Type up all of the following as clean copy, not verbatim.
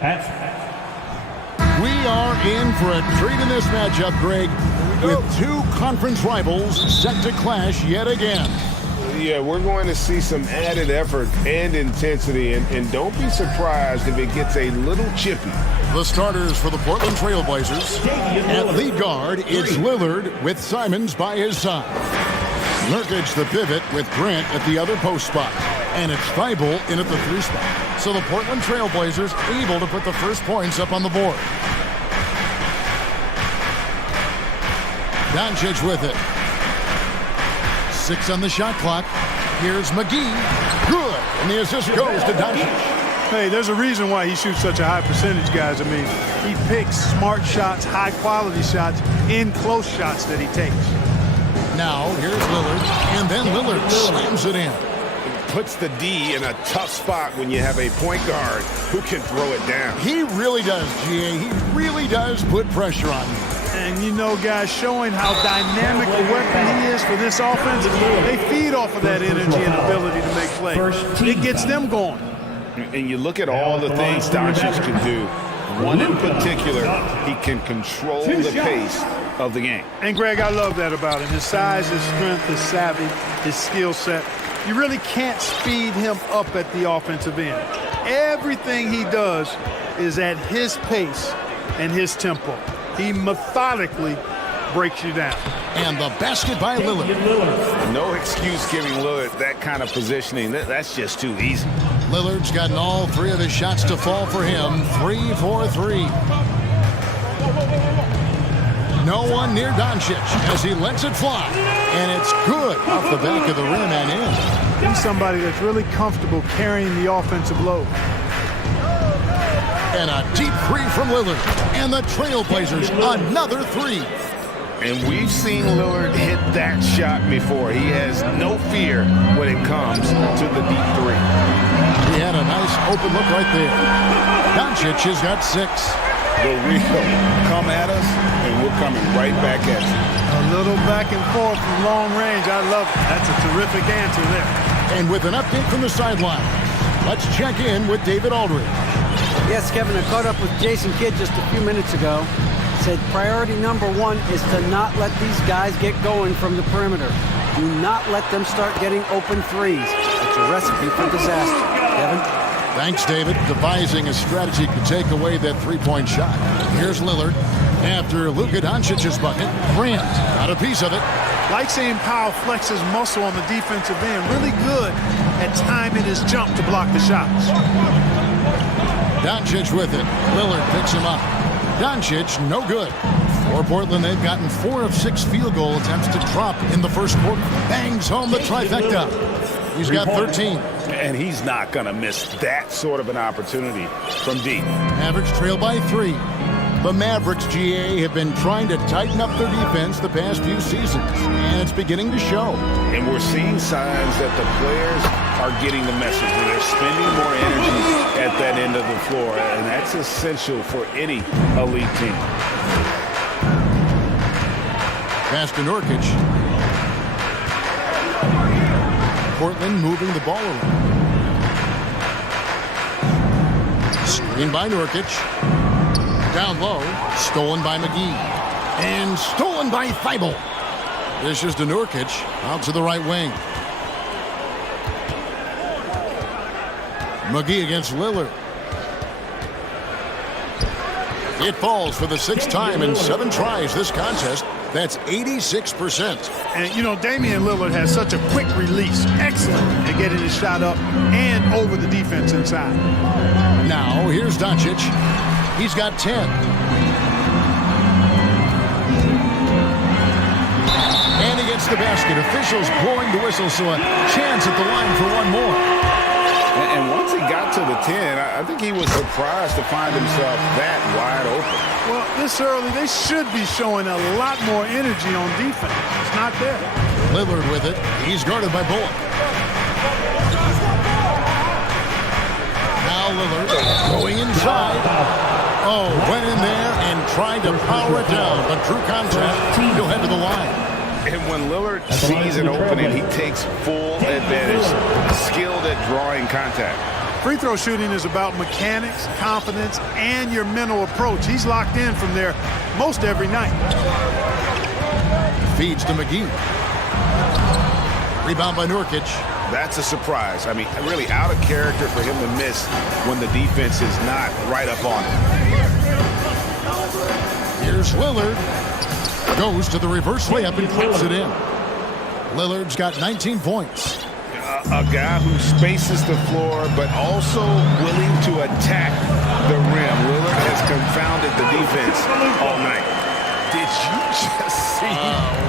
We are in for a treat in this matchup, Greg, with two conference rivals set to clash yet again. Yeah, we're going to see some added effort and intensity, and don't be surprised if it gets a little chippy. The starters for the Portland Trail Blazers. At lead guard, it's Lillard with Simons by his side. Nurkic the pivot with Grant at the other post spot. And it's Thibault in at the 3 spot. So the Portland Trail Blazers able to put the first points up on the board. Doncic with it. 6 on the shot clock. Here's McGee. Good. And the assist goes to Doncic. Hey, there's a reason why he shoots such a high percentage, guys. I mean, he picks smart shots, high-quality shots, in close shots that he takes. Now, here's Lillard. And then Lillard slams it in. Puts the D in a tough spot when you have a point guard who can throw it down. He really does, GA. He really does put pressure on you. And you know, guys, showing how dynamic a weapon he is for this offense, they feed off of that energy and ability to make plays. It gets them going. And you look at all the things Doncic can do. One in particular, he can control the pace of the game. And, Greg, I love that about him. His size, his strength, his savvy, his skill set. You really can't speed him up at the offensive end. Everything he does is at his pace and his tempo. He methodically breaks you down. And the basket by Lillard. No excuse giving Lillard that kind of positioning. That's just too easy. Lillard's gotten all 3 of his shots to fall for him. 3 for 3. No one near Doncic as he lets it fly. And it's good off the back of the rim and in. He's somebody that's really comfortable carrying the offensive load. And a deep 3 from Lillard. And the Trailblazers, another 3. And we've seen Lillard hit that shot before. He has no fear when it comes to the deep 3. He had a nice open look right there. Doncic has got 6. The real come at us, and we're coming right back at you. A little back and forth from long range. I love it. That's a terrific answer there. And with an update from the sideline, let's check in with David Aldridge. Yes, Kevin, I caught up with Jason Kidd just a few minutes ago. Said priority number 1 is to not let these guys get going from the perimeter. Do not let them start getting open threes. It's a recipe for disaster. Kevin? Thanks, David. Devising a strategy to take away that 3-point shot. Here's Lillard. After Luka Doncic's bucket, Grant got a piece of it. Like seeing Powell flex his muscle on the defensive end. Really good at timing his jump to block the shots. Doncic with it. Lillard picks him up. Doncic, no good. For Portland, they've gotten 4 of 6 field goal attempts to drop in the first quarter. Bangs home the trifecta. He's got 13. And he's not going to miss that sort of an opportunity from deep. Mavericks trail by 3. The Mavericks, GA, have been trying to tighten up their defense the past few seasons, and it's beginning to show. And we're seeing signs that the players are getting the message, that they're spending more energy at that end of the floor, and that's essential for any elite team. Pass to Nurkic. Portland moving the ball around. Screen by Nurkic. Down low, stolen by McGee. And stolen by Thibault. This is to Nurkic, out to the right wing. McGee against Lillard. It falls for the 6th time in 7 tries this contest. That's 86%. And, you know, Damian Lillard has such a quick release. Excellent at getting his shot up and over the defense inside. Now, here's Doncic. He's got 10. And he gets the basket. Officials blowing the whistle, so a chance at the line for one more. And once he got to the 10, I think he was surprised to find himself that wide open. Well, this early, they should be showing a lot more energy on defense. It's not there. Lillard with it. He's guarded by Bullock. Now Lillard going inside. Oh, went in there and tried to power it down, but drew contact. He'll head to the line. And when Lillard sees an opening, he takes full advantage. Skilled at drawing contact. Free throw shooting is about mechanics, confidence, and your mental approach. He's locked in from there most every night. Feeds to McGee. Rebound by Nurkic. That's a surprise. I mean, really out of character for him to miss when the defense is not right up on him. Here's Lillard. Goes to the reverse layup and puts it in. Lillard's got 19 points. A guy who spaces the floor, but also willing to attack the rim. Lillard has confounded the defense all night. Did you just see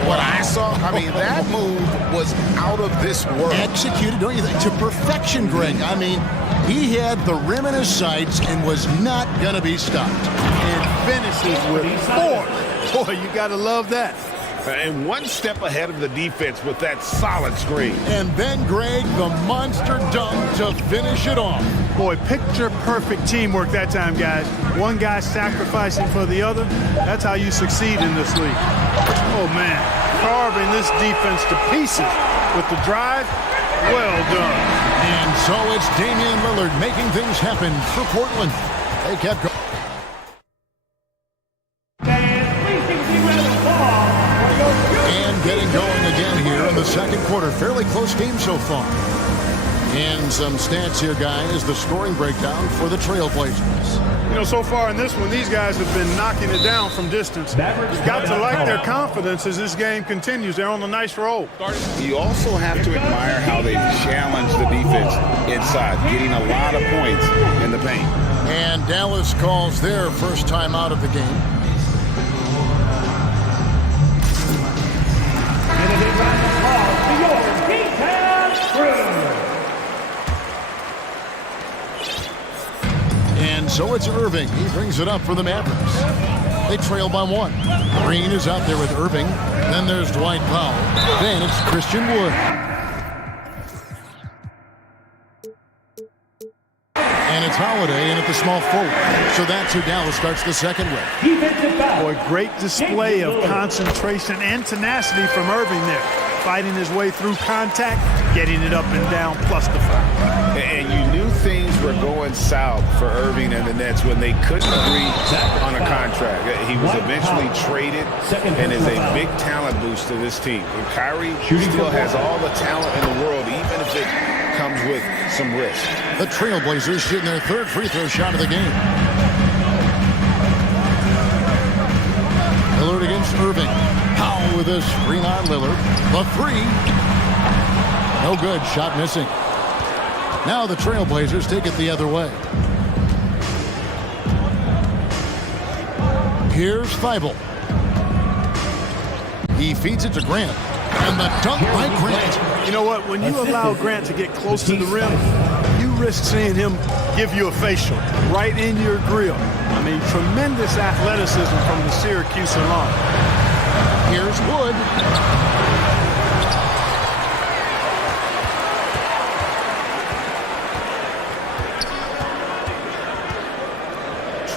what I saw? I mean, that move was out of this world. Executed, don't you think, to perfection, Greg. I mean, he had the rim in his sights and was not going to be stopped. And finishes with 4. Boy, you got to love that. And one step ahead of the defense with that solid screen. And then, Greg, the monster dunk to finish it off. Boy, picture-perfect teamwork that time, guys. One guy sacrificing for the other. That's how you succeed in this league. Oh, man. Carving this defense to pieces with the drive. Well done. And so it's Damian Lillard making things happen for Portland. They kept going. Getting going again here in the second quarter. Fairly close game so far. And some stats here, guys. The scoring breakdown for the Trailblazers. You know, so far in this one, these guys have been knocking it down from distance. You've got to like their confidence as this game continues. They're on a nice roll. You also have to admire how they've challenged the defense inside, getting a lot of points in the paint. And Dallas calls their first time out of the game. And so it's Irving. He brings it up for the Mavericks. They trail by 1. Green is out there with Irving. Then there's Dwight Powell. Then it's Christian Wood. And it's Holiday in at the small forward. So that's who Dallas starts the second with. Boy, great display of concentration and tenacity from Irving there. Fighting his way through contact, getting it up and down, plus the foul. And you knew things were going south for Irving and the Nets when they couldn't agree on a contract. He was eventually traded and is a big talent boost to this team. And Kyrie still has all the talent in the world, even if it comes with some risk. The Trailblazers shooting their third free throw shot of the game. Lillard against Irving. Powell with a screen on Lillard. The 3. No good. Shot missing. Now the Trailblazers take it the other way. Here's Thibault. He feeds it to Grant. And the dunk by Grant. You know what? When you allow Grant to get close to the rim, you risk seeing him give you a facial right in your grill. I mean, tremendous athleticism from the Syracuse alum. Here's Wood.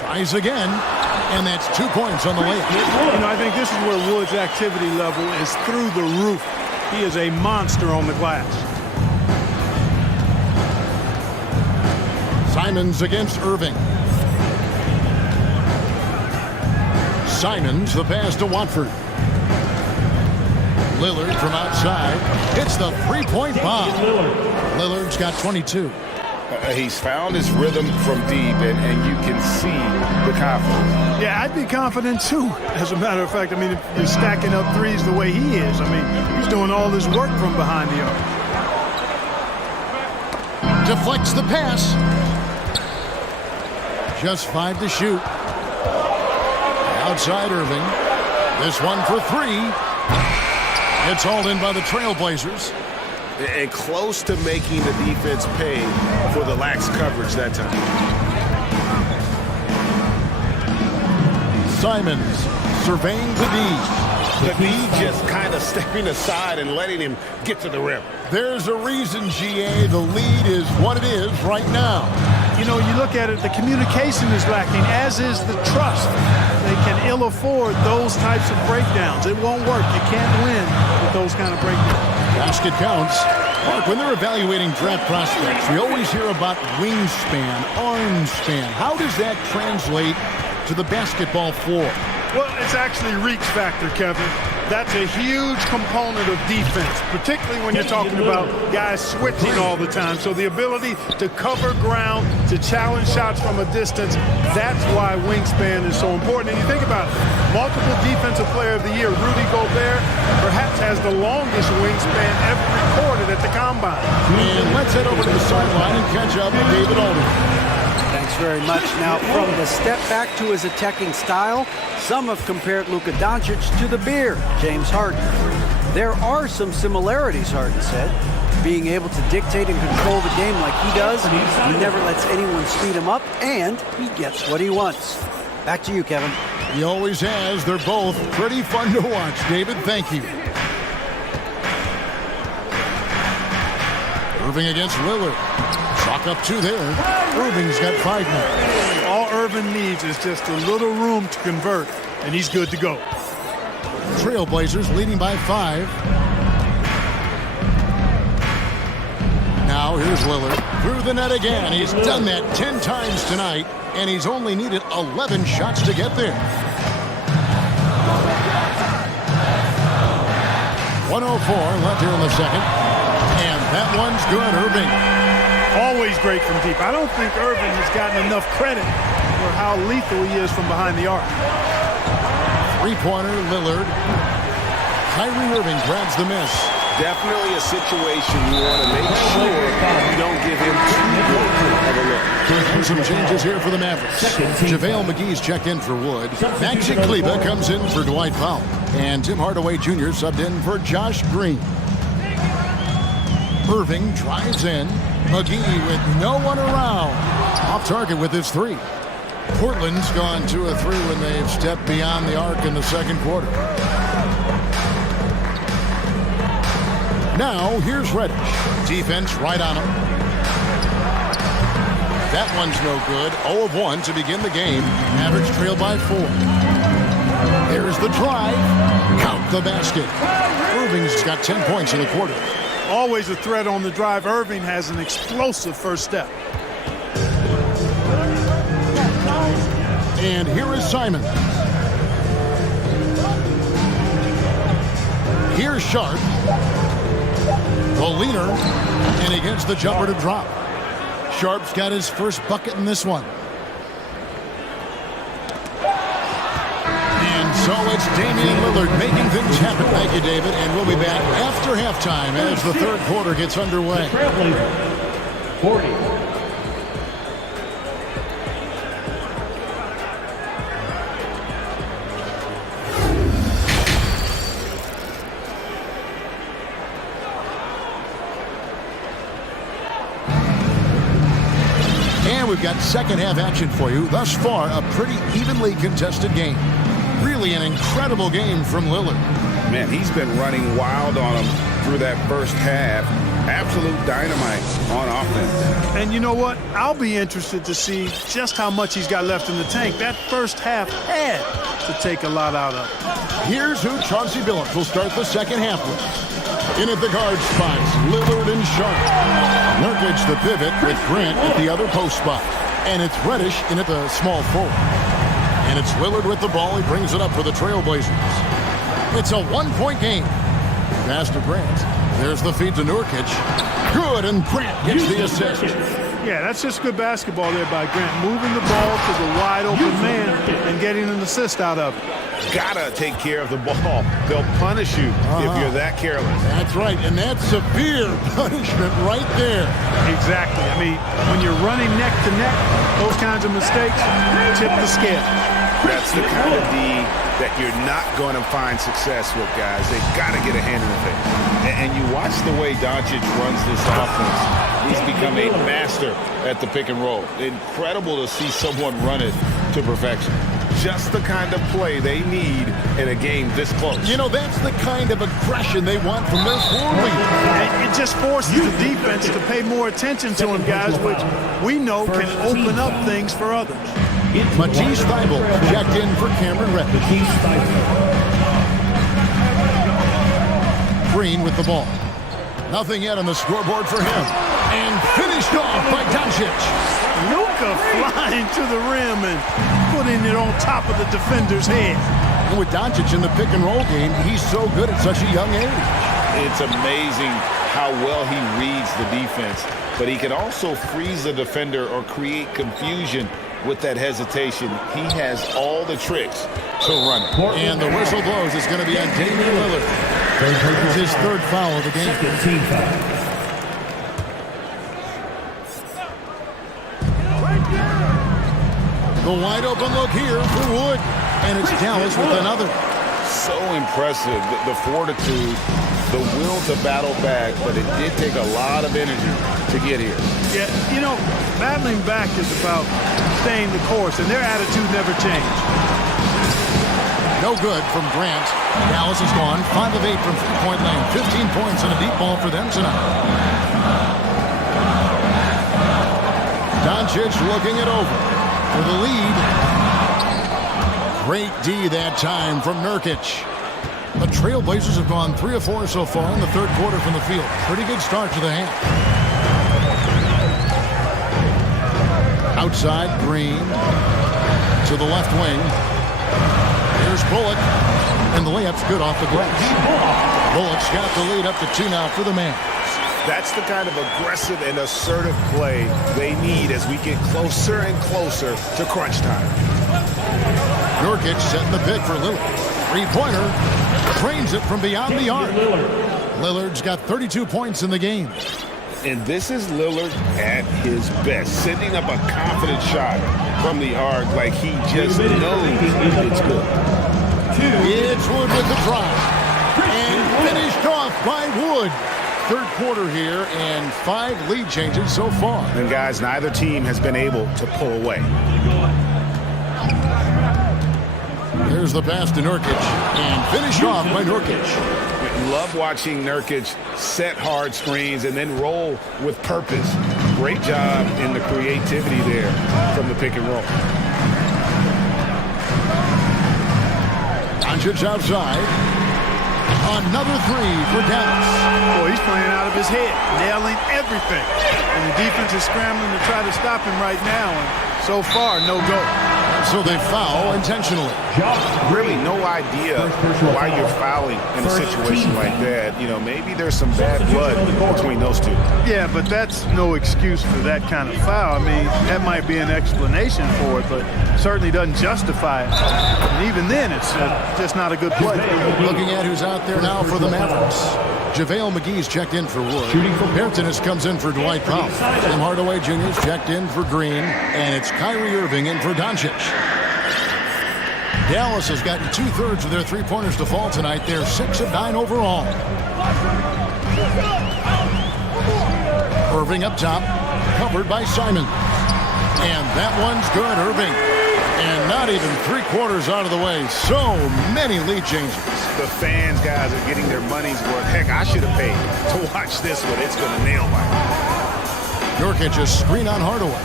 Tries again, and that's 2 points on the layup. You know, I think this is where Wood's activity level is through the roof. He is a monster on the glass. Simons against Irving. Simons, the pass to Watford. Lillard from outside hits the three-point bomb. Lillard's got 22. He's found his rhythm from deep, and you can see the confidence. Yeah, I'd be confident too. As a matter of fact, I mean, if you're stacking up threes the way he is, I mean, he's doing all this work from behind the arc. Deflects the pass. Just 5 to shoot. Outside Irving. This one for 3. It's hauled in by the Trailblazers. And close to making the defense pay for the lax coverage that time. Simons surveying the D. The D just kind of stepping aside and letting him get to the rim. There's a reason, GA, the lead is what it is right now. You know, you look at it, the communication is lacking, as is the trust. They can ill afford those types of breakdowns. It won't work. You can't win with those kind of breakdowns. Basket counts. Mark, when they're evaluating draft prospects, we always hear about wingspan, arm span. How does that translate to the basketball floor? Well, it's actually reach factor, Kevin. That's a huge component of defense, particularly when you're talking about guys switching all the time. So the ability to cover ground, to challenge shots from a distance, that's why wingspan is so important. And you think about it, multiple defensive player of the year, Rudy Gobert, perhaps has the longest wingspan ever recorded at the combine. And let's head over to the sideline and catch up with David Alden. Thanks very much. Now, from the step back to his attacking style, some have compared Luka Doncic to the bear, James Harden. There are some similarities, Harden said. Being able to dictate and control the game like he does, he never lets anyone speed him up, and he gets what he wants. Back to you, Kevin. He always has. They're both pretty fun to watch. David, thank you. Irving against Lillard. Chalk up 2 there. Irving's got 5 now. All Irving needs is just a little room to convert, and he's good to go. Trailblazers leading by 5. Now here's Lillard through the net again. He's done that 10 times tonight, and he's only needed 11 shots to get there. 1:04 left here in the second, and that one's good. Irving. Always great from deep. I don't think Irving has gotten enough credit for how lethal he is from behind the arc. Three-pointer, Lillard. Kyrie Irving grabs the miss. Definitely a situation you want to make sure you don't give him too good of a look. Some changes here for the Mavericks. JaVale McGee's checked in for Wood. Maxi Kleber comes in for Dwight Powell. And Tim Hardaway Jr. subbed in for Josh Green. Irving drives in. McGee with no one around. Off target with his 3. Portland's gone 2 of 3 when they've stepped beyond the arc in the second quarter. Now, here's Reddish. Defense right on him. That one's no good. 0 of 1 to begin the game. Mavericks trail by 4. There's the drive. Count the basket. Irving's got 10 points in the quarter. Always a threat on the drive. Irving has an explosive first step. And here is Simon. Here's Sharp. The leaner, and he gets the jumper to drop. Sharp's got his first bucket in this one. And so it's Damian Lillard making things happen. Thank you, David. And we'll be back after halftime as the third quarter gets underway. 40. We've got second half action for you. Thus far, a pretty evenly contested game. Really an incredible game from Lillard. Man, he's been running wild on him through that first half. Absolute dynamite on offense. And you know what? I'll be interested to see just how much he's got left in the tank. That first half had to take a lot out of it. Here's who Chauncey Billups will start the second half with. In at the guard spots, Lillard and Sharp. Nurkic the pivot with Grant at the other post spot. And it's Reddish in at the small forward. And it's Lillard with the ball. He brings it up for the Trailblazers. It's a one-point game. Pass to Grant. There's the feed to Nurkic. Good, and Grant gets the assist. Yeah, that's just good basketball there by Grant. Moving the ball to the wide-open man and getting an assist out of it. Gotta take care of the ball. They'll punish you if you're that careless. That's right, and that's severe punishment right there. Exactly. I mean, when you're running neck to neck, those kinds of mistakes tip the scale. That's the kind of D that you're not going to find success with, guys. They've got to get a hand in the face. And you watch the way Doncic runs this offense. He's become a master at the pick and roll. Incredible to see someone run it to perfection. Just the kind of play they need in a game this close. You know, that's the kind of aggression they want from their floor leader. And it just forces the defense to pay more attention to him, guys, which we know can open up things for others. Matisse Thybulle checked in for Cameron Reddish. Green with the ball. Nothing yet on the scoreboard for him. And finished off by Doncic. Luka flying to the rim and putting it on top of the defender's head. And with Doncic in the pick and roll game, he's so good at such a young age. It's amazing how well he reads the defense, but he can also freeze the defender or create confusion with that hesitation. He has all the tricks to run it. And the whistle blows. It's going to be on Damian Lillard. That's his third foul of the game. Second team foul. The wide open look here for Wood. And it's Dallas with another. So impressive, the fortitude, the will to battle back, but it did take a lot of energy to get here. Yeah, you know, battling back is about staying the course, and their attitude never changed. No good from Grant. Dallas is gone. 5 of 8 from three-point land. 15 points and a deep ball for them tonight. Doncic looking it over for the lead. Great D that time from Nurkic. The Trailblazers have gone 3 of 4 so far in the third quarter from the field. Pretty good start to the half. Outside, Green to the left wing. Here's Bullock, and the layup's good off the glass. Bullock's got the lead up to 2 now for the man. That's the kind of aggressive and assertive play they need as we get closer and closer to crunch time. Nurkic setting the pick for Lillard. Three-pointer, trains it from beyond the arc. Lillard's got 32 points in the game. And this is Lillard at his best, sending up a confident shot from the arc like he just knows it's good. It's Wood with the drive. And finished off by Wood. Third quarter here and 5 lead changes so far. And guys, neither team has been able to pull away. Here's the pass to Nurkic and finished off by Nurkic. Love watching Nurkic set hard screens and then roll with purpose. Great job in the creativity there from the pick and roll. Doncic outside. Another 3 for Dallas. Boy, he's playing out of his head, nailing everything. And the defense is scrambling to try to stop him right now. And so far, no go. So they foul intentionally. Really no idea why you're fouling in a situation like that. You know, maybe there's some bad blood between those two. Yeah, but that's no excuse for that kind of foul. I mean, that might be an explanation for it, but certainly doesn't justify it. And even then, it's just not a good play. Looking at who's out there now for the Mavericks. JaVale McGee's checked in for Wood. Hampton comes in for Dwight Powell. Tim Hardaway Jr.'s checked in for Green. And it's Kyrie Irving in for Doncic. Dallas has gotten 2/3 of their three-pointers to fall tonight. They're 6 of 9 overall. Irving up top, covered by Simon. And that one's good, Irving. And not even 3/4 out of the way. So many lead changes. The fans, guys, are getting their money's worth. Heck, I should have paid to watch this one. It's going to nail mine. Nurkic a screen on Hardaway.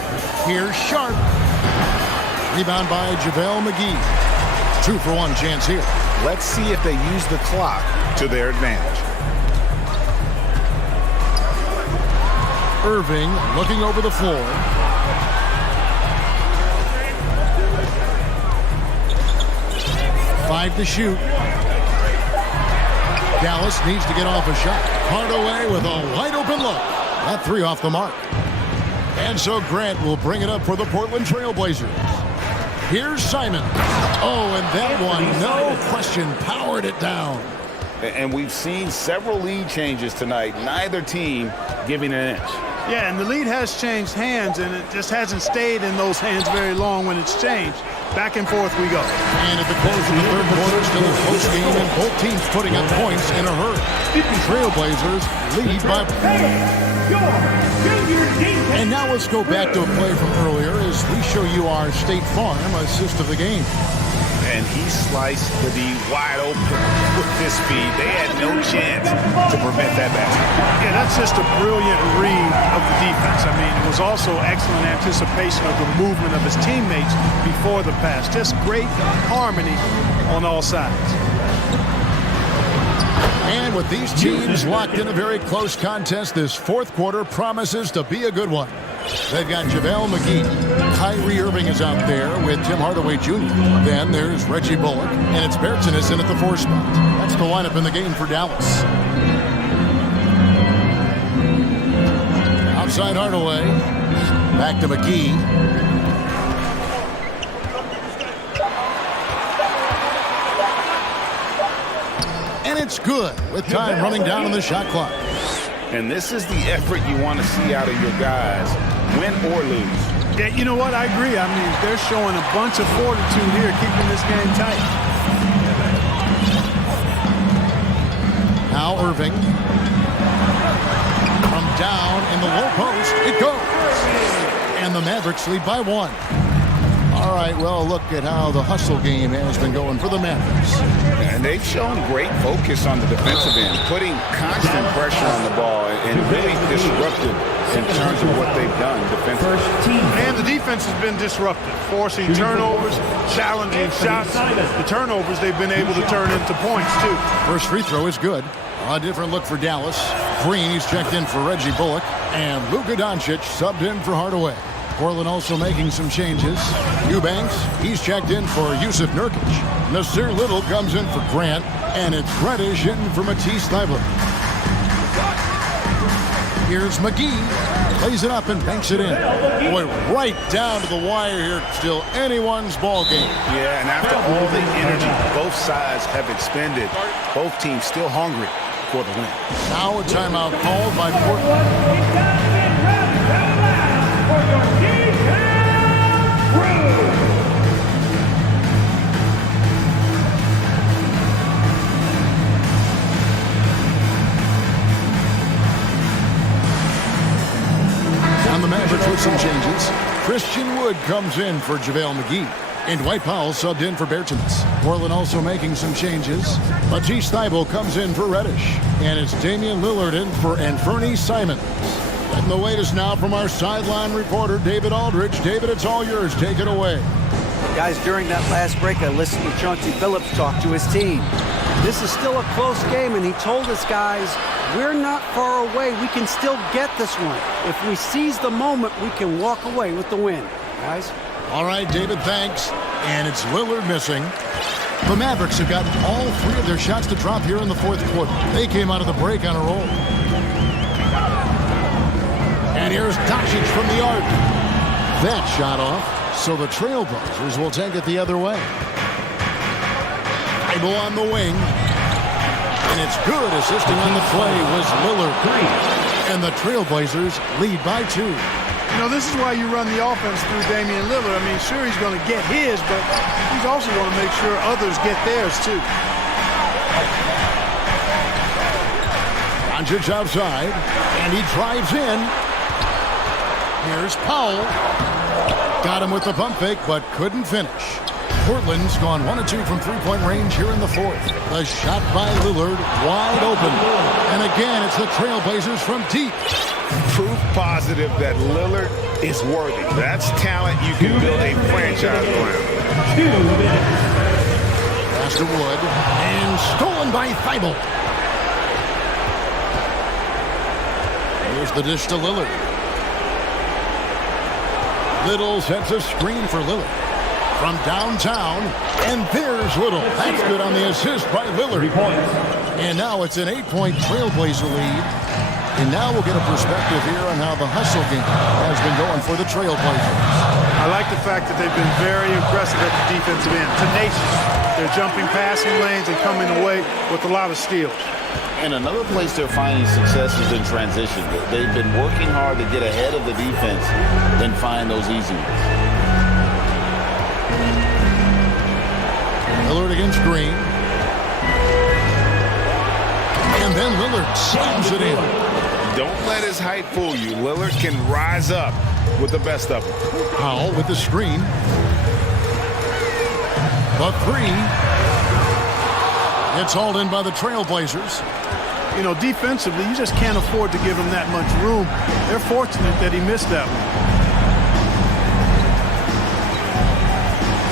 Here's Sharp. Rebound by JaVale McGee. 2-for-1 chance here. Let's see if they use the clock to their advantage. Irving looking over the floor. Five to shoot. Dallas needs to get off a shot. Hardaway with a wide open look. That 3 off the mark. And so Grant will bring it up for the Portland Trailblazers. Here's Simon. Oh, and that one, no question, powered it down. And we've seen several lead changes tonight. Neither team giving an inch. Yeah, and the lead has changed hands, and it just hasn't stayed in those hands very long when it's changed. Back and forth we go. And at the close of the third quarter, still a close game, and both teams putting up points in a hurry. Trailblazers lead by... And now let's go back to a play from earlier as we show you our State Farm assist of the game. And he sliced the D wide open with his speed. They had no chance to prevent that basket. Yeah, that's just a brilliant read of the defense. I mean, it was also excellent anticipation of the movement of his teammates before the pass. Just great harmony on all sides. And with these teams locked in a very close contest, this fourth quarter promises to be a good one. They've got JaVale McGee. Kyrie Irving is out there with Tim Hardaway Jr. Then there's Reggie Bullock, and it's Bereznya in at the 4 spot. That's the lineup in the game for Dallas. Outside Hardaway. Back to McGee. And it's good with time running down on the shot clock. And this is the effort you want to see out of your guys, win or lose. Yeah, you know what? I agree. I mean, they're showing a bunch of fortitude here, keeping this game tight. Now Irving. From down in the low post, it goes. And the Mavericks lead by 1. All right, well, look at how the hustle game has been going for the Mavericks. And they've shown great focus on the defensive end, putting constant pressure on the ball and really disruptive in terms of what they've done defensively. And the defense has been disruptive, forcing turnovers, challenging shots. The turnovers they've been able to turn into points, too. First free throw is good. A different look for Dallas. Green, he's checked in for Reggie Bullock. And Luka Doncic subbed in for Hardaway. Portland also making some changes. Eubanks, he's checked in for Yusuf Nurkic. Nasir Little comes in for Grant. And it's Reddish in for Matisse Thybulle. Here's McGee. Plays it up and banks it in. Boy, right down to the wire here. Still anyone's ball game. Yeah, and after all the energy both sides have expended, both teams still hungry for the win. Now a timeout called by Portland. On the Mavericks with some changes. Christian Wood comes in for JaVale McGee. And Dwight Powell subbed in for Bereznya. Portland also making some changes. Matisse Thybulle comes in for Reddish. And it's Damian Lillard in for Anthony Simons. And the latest now from our sideline reporter, David Aldridge. David, it's all yours. Take it away. Guys, during that last break, I listened to Chauncey Billups talk to his team. This is still a close game, and he told us, guys, we're not far away. We can still get this one. If we seize the moment, we can walk away with the win. Guys? All right, David, thanks. And it's Lillard missing. The Mavericks have gotten all 3 of their shots to drop here in the fourth quarter. They came out of the break on a roll. And here's Doncic from the arc. That shot off, so the Trailblazers will take it the other way. Thybulle on the wing. And it's good. Assisting on the play was Lillard. And the Trailblazers lead by 2. You know, this is why you run the offense through Damian Lillard. I mean, sure, he's going to get his, but he's also going to make sure others get theirs, too. Doncic outside, and he drives in. Here's Powell. Got him with the pump fake, but couldn't finish. Portland's gone 1 of 2 from three-point range here in the fourth. The shot by Lillard, wide open. And again, it's the Trailblazers from deep. Proof positive that Lillard is worthy. That's talent you can build a franchise around. Pass to Wood, and stolen by Thybulle. Here's the dish to Lillard. Little sets a screen for Lillard. From downtown, and there's Little. That's good on the assist by Lillard. And now it's an 8-point Trailblazer lead. And now we'll get a perspective here on how the hustle game has been going for the Trailblazers. I like the fact that they've been very aggressive at the defensive end. Tenacious. They're jumping passing lanes and coming away with a lot of steals. And another place they're finding success is in transition. They've been working hard to get ahead of the defense, then find those easy ones. Lillard against Green. And then Lillard slams it in. Don't let his height fool you. Lillard can rise up with the best of them. Powell with the screen. The 3. It's hauled in by the Trailblazers. You know, defensively, you just can't afford to give him that much room. They're fortunate that he missed that one.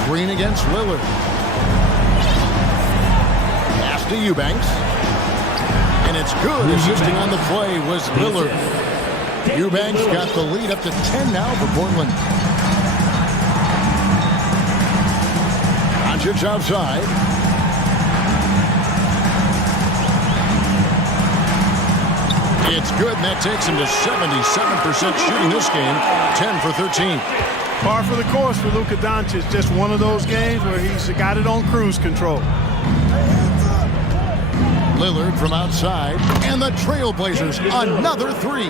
Green against Lillard. Pass to Eubanks. And it's good. Assisting on the play was Lillard. Eubanks got the lead up to 10 now for Portland. Doncic outside. It's good, and that takes him to 77% shooting this game, 10 for 13. Par for the course for Luka Doncic. Just one of those games where he's got it on cruise control. Lillard from outside, and the Trailblazers, another three.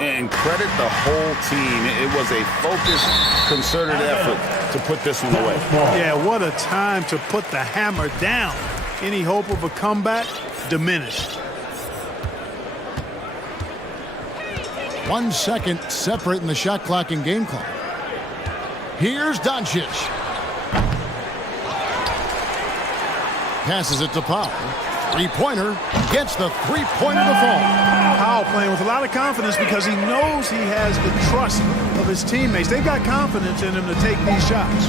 And credit the whole team. It was a focused, concerted effort to put this one away. Yeah, what a time to put the hammer down. Any hope of a comeback diminished. 1 second separating the shot clock and game clock. Here's Doncic. Passes it to Powell. Three-pointer gets the three-pointer to fall. Powell playing with a lot of confidence because he knows he has the trust of his teammates. They've got confidence in him to take these shots.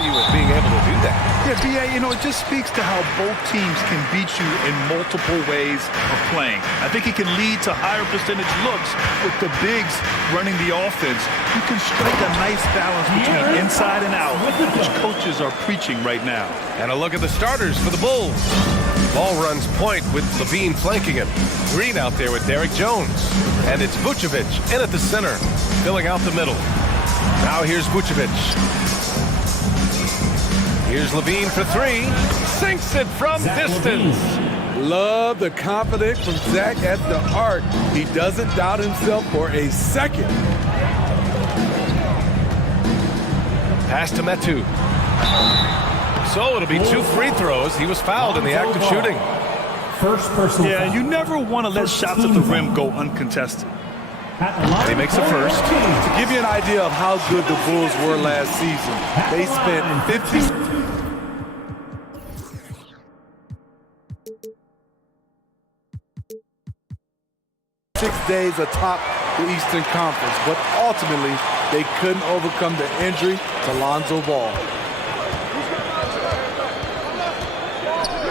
value of being able to do that. Yeah, B.A., you know, it just speaks to how both teams can beat you in multiple ways of playing. I think it can lead to higher percentage looks with the bigs running the offense. You can strike a nice balance between inside and out, which coaches are preaching right now. And a look at the starters for the Bulls. Ball runs point with Levine flanking him. Green out there with Derek Jones. And it's Vucevic in at the center, filling out the middle. Now here's Vucevic. Here's Levine for three. Sinks it from distance. Love the confidence from Zach at the arc. He doesn't doubt himself for a second. Pass to Metu. So it'll be 2 free throws. He was fouled in the act of shooting. First personal Yeah, foul. you never want to let shots at the rim go uncontested. And he makes a first. To give you an idea of how good the Bulls were last season, they spent 56 days atop the Eastern Conference, but ultimately they couldn't overcome the injury to Lonzo Ball.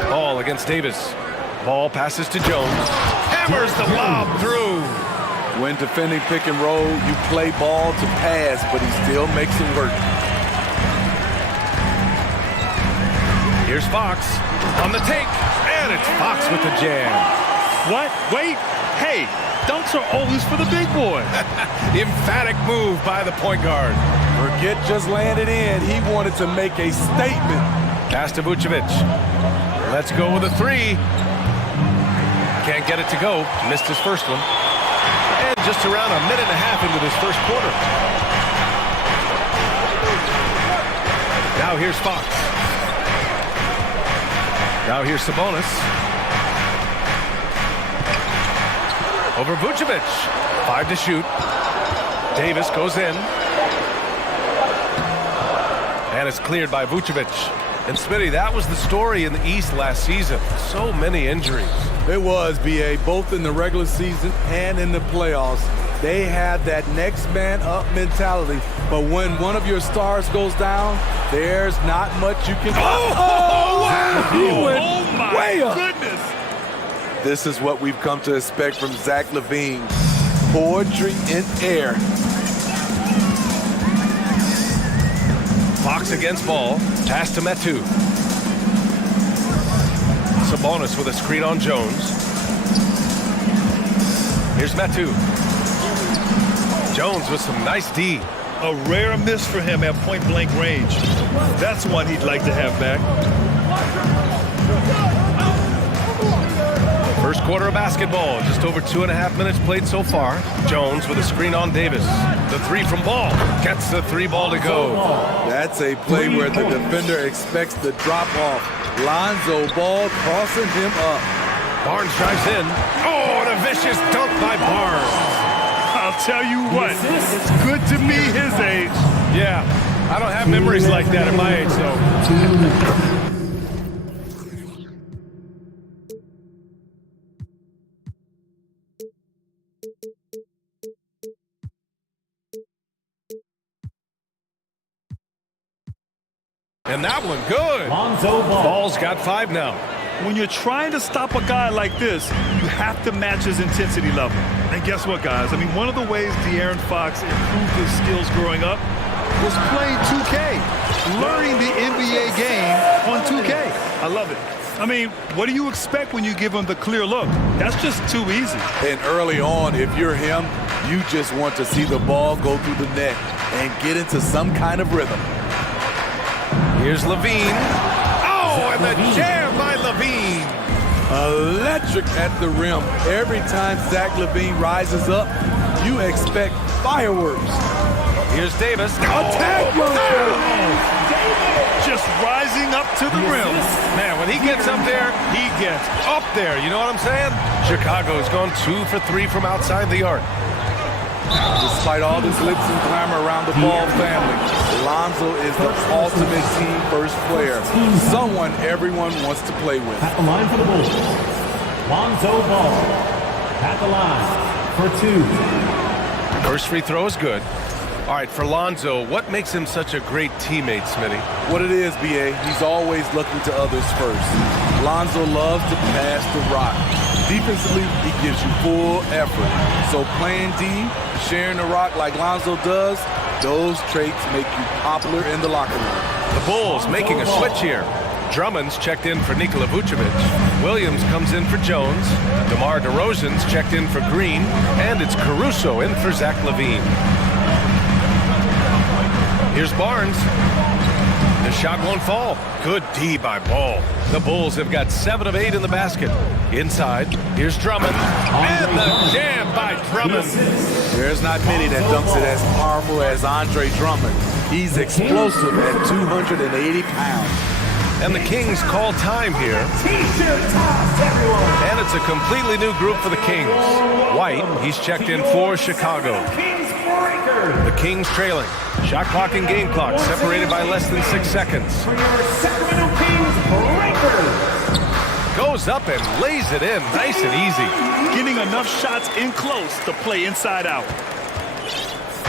Ball against Davis. Ball passes to Jones. Hammers the lob through. When defending pick and roll, you play ball to pass, but he still makes it work. Here's Fox on the take, and it's Fox with the jam. What? Wait. Hey, dunks are always for the big boy. Emphatic move by the point guard. Forget just laying it in. He wanted to make a statement. Pass to Vucevic. Let's go with a three. Can't get it to go. Missed his first one. And just around a minute and a half into this first quarter. Now here's Fox. Now here's Sabonis. Over Vucevic. 5 to shoot. Davis goes in. And it's cleared by Vucevic. And Smitty, that was the story in the East last season. So many injuries. It was, B.A., both in the regular season and in the playoffs. They had that next man up mentality. But when one of your stars goes down, there's not much you can do. Oh, wow! Oh, my way up. goodness! This is what we've come to expect from Zach LaVine. Poetry in air. Fox against Ball. Pass to Metu. Sabonis with a screen on Jones. Here's Metu. Jones with some nice D. A rare miss for him at point-blank range. That's one he'd like to have back. First quarter of basketball. Just over 2.5 minutes played so far. Jones with a screen on Davis. The three from Ball. Gets the 3 ball to go. That's a play where the defender expects the drop-off. Lonzo Ball crossing him up. Barnes drives in. Oh, and a vicious dunk by Barnes. I'll tell you what, it's good to be his age. Yeah, I don't have memories like that at my age, though. And that one good. Lonzo Ball. Ball's got 5 now. When you're trying to stop a guy like this, you have to match his intensity level. And guess what, guys? I mean, one of the ways De'Aaron Fox improved his skills growing up was playing 2K, learning the NBA game on 2K. I love it. I mean, what do you expect when you give him the clear look? That's just too easy. And early on, if you're him, you just want to see the ball go through the net and get into some kind of rhythm. Here's Levine. Oh, and the jam by Levine. Electric at the rim. Every time Zach LaVine rises up, you expect fireworks. Here's Davis. Attack! Just rising up to the rim. Man, when he gets up there, he gets up there. You know what I'm saying? Chicago's gone 2 for 3 from outside the arc. Despite all this glitz and glamour around the Ball family, Lonzo is the ultimate team first player. Someone everyone wants to play with. At the line for the Bulls, Lonzo Ball. At the line for 2. First free throw is good. All right, for Lonzo, what makes him such a great teammate, Smitty? What it is, B.A., he's always looking to others first. Lonzo loves to pass the rock. Defensively, he gives you full effort. So playing D, sharing the rock like Lonzo does, those traits make you popular in the locker room. The Bulls making a switch here. Drummond's checked in for Nikola Vucevic. Williams comes in for Jones. DeMar DeRozan's checked in for Green. And it's Caruso in for Zach LaVine. Here's Barnes. The shot won't fall. Good D by Ball. The Bulls have got 7 of 8 in the basket. Inside, here's Drummond. And the jam by Drummond. There's not many that dunks it as powerful as Andre Drummond. He's explosive at 280 pounds. And the Kings call time here. And it's a completely new group for the Kings. White, he's checked in for Chicago. The Kings trailing. Shot clock and game clock separated by less than 6 seconds. Goes up and lays it in nice and easy. Getting enough shots in close to play inside out.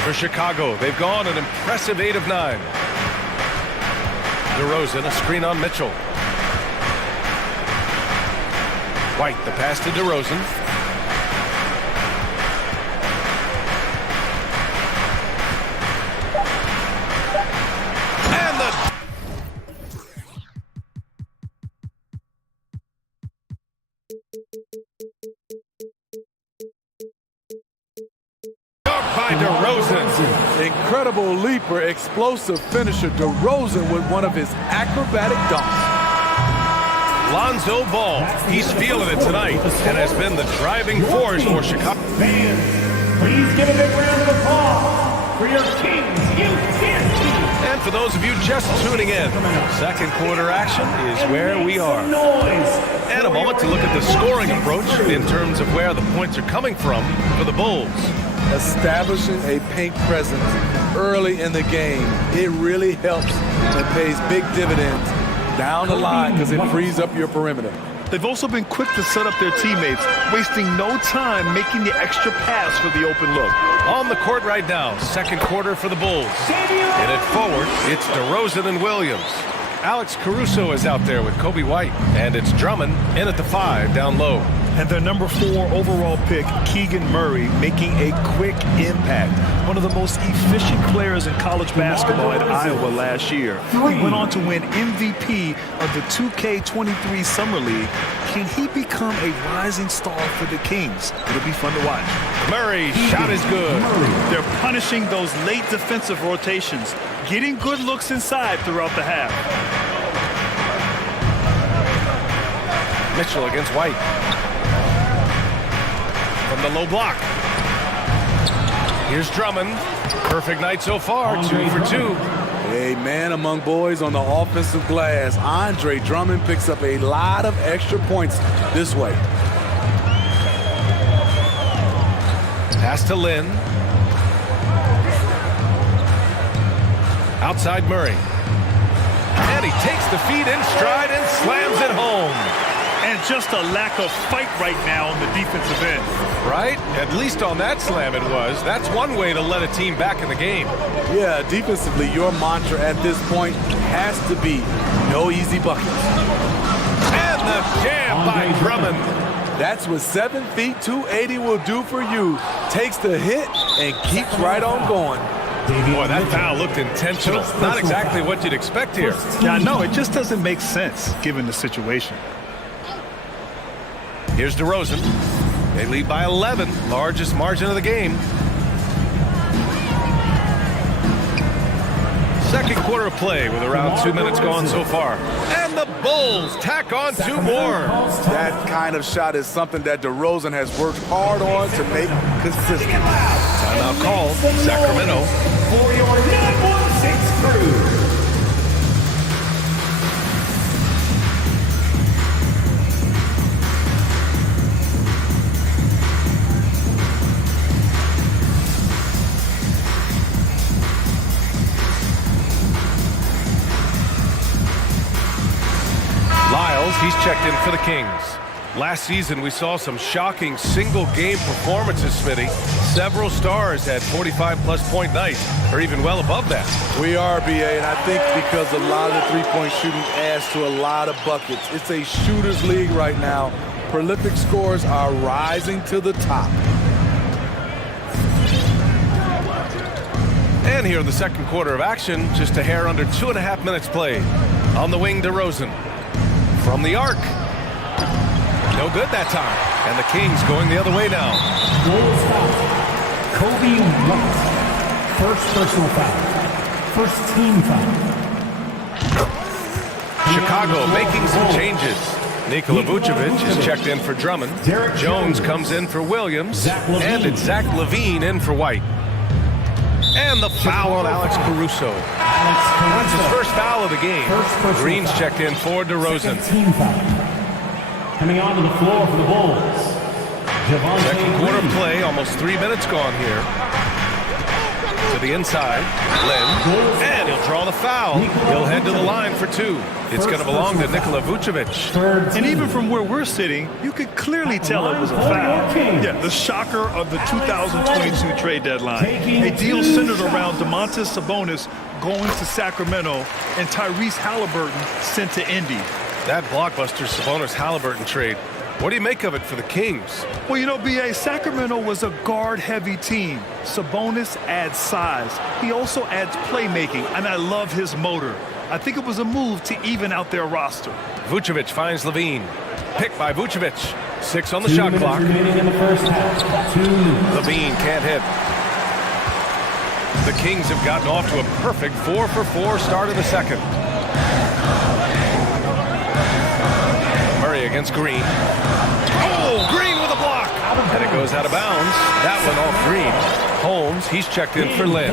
For Chicago, they've gone an impressive 8 of 9. DeRozan, a screen on Mitchell. White, the pass to DeRozan. And the dunk by DeRozan. Incredible leaper, explosive finisher, DeRozan with one of his acrobatic dunks. Lonzo Ball, he's feeling it tonight and has been the driving force for Chicago. Fans, please give a big round of applause for your Kings UCSB. And for those of you just tuning in, second quarter action is where we are. And a moment to look at the scoring approach in terms of where the points are coming from for the Bulls. Establishing a paint presence early in the game, it really helps and pays big dividends down the line because it frees up your perimeter. They've also been quick to set up their teammates, wasting no time making the extra pass for the open look. On the court right now, second quarter for the Bulls. In it forward, it's DeRozan and Williams. Alex Caruso is out there with Kobe White. And it's Drummond in at the 5 down low. And their number 4 overall pick, Keegan Murray, making a quick impact. One of the most efficient players in college basketball at Iowa last year. He went on to win MVP of the 2K23 Summer League. Can he become a rising star for the Kings? It'll be fun to watch. Murray's shot is good. They're punishing those late defensive rotations, getting good looks inside throughout the half. Mitchell against White. From the low block. Here's Drummond. Perfect night so far, 2 for 2. A man among boys on the offensive glass. Andre Drummond picks up a lot of extra points this way. Pass to Lynn. Outside Murray. And he takes the feed in stride and slams it home. And just a lack of fight right now on the defensive end. Right? At least on that slam it was. That's one way to let a team back in the game. Yeah, defensively, your mantra at this point has to be no easy buckets. And the jam by Drummond. That's what 7 feet, 280 will do for you. Takes the hit and keeps right on going. Boy, that foul looked intentional. Not exactly what you'd expect here. Yeah, no, it just doesn't make sense given the situation. Here's DeRozan. They lead by 11, largest margin of the game. Second quarter of play with around 2 minutes gone so far. And the Bulls tack on 2 more. That kind of shot is something that DeRozan has worked hard on to make consistent. Timeout called. Sacramento. For your 916 crew. Lyles, he's checked in for the Kings. Last season, we saw some shocking single-game performances, Smitty. Several stars had 45-plus point nights, or even well above that. We are, BA, and I think because a lot of the three-point shooting adds to a lot of buckets. It's a shooter's league right now. Prolific scores are rising to the top. And here in the second quarter of action, just a hair under 2.5 minutes played. On the wing, DeRozan. From the arc. No good that time. And the Kings going the other way now. Bulls foul. Kobe White. First personal foul. First team foul. Chicago making some changes. Nikola Vucevic is checked in for Drummond. Jones comes in for Williams. And it's Zach LaVine in for White. And the foul on Alex Caruso. That's his first foul of the game. Green's checked in for DeRozan. Team foul. Coming onto the floor for the Bulls. Second quarter play, almost 3 minutes gone here. To the inside, Len, and he'll draw the foul. He'll head to the line for two. It's going to belong to Nikola Vucevic. And even from where we're sitting, you could clearly tell it was a foul. Yeah, the shocker of the 2022 trade deadline. A deal centered around Domantas Sabonis going to Sacramento and Tyrese Halliburton sent to Indy. That blockbuster Sabonis-Halliburton trade. What do you make of it for the Kings? Well, you know, B.A., Sacramento was a guard-heavy team. Sabonis adds size. He also adds playmaking, and I love his motor. I think it was a move to even out their roster. Vucevic finds LaVine. Picked by Vucevic. 6 on the shot clock. In the first half. LaVine can't hit. The Kings have gotten off to a perfect 4-for-4 start in the second. Murray against Green. Oh, Green with a block. And it goes out of bounds. That one off Green. Holmes, he's checked in for Lynn.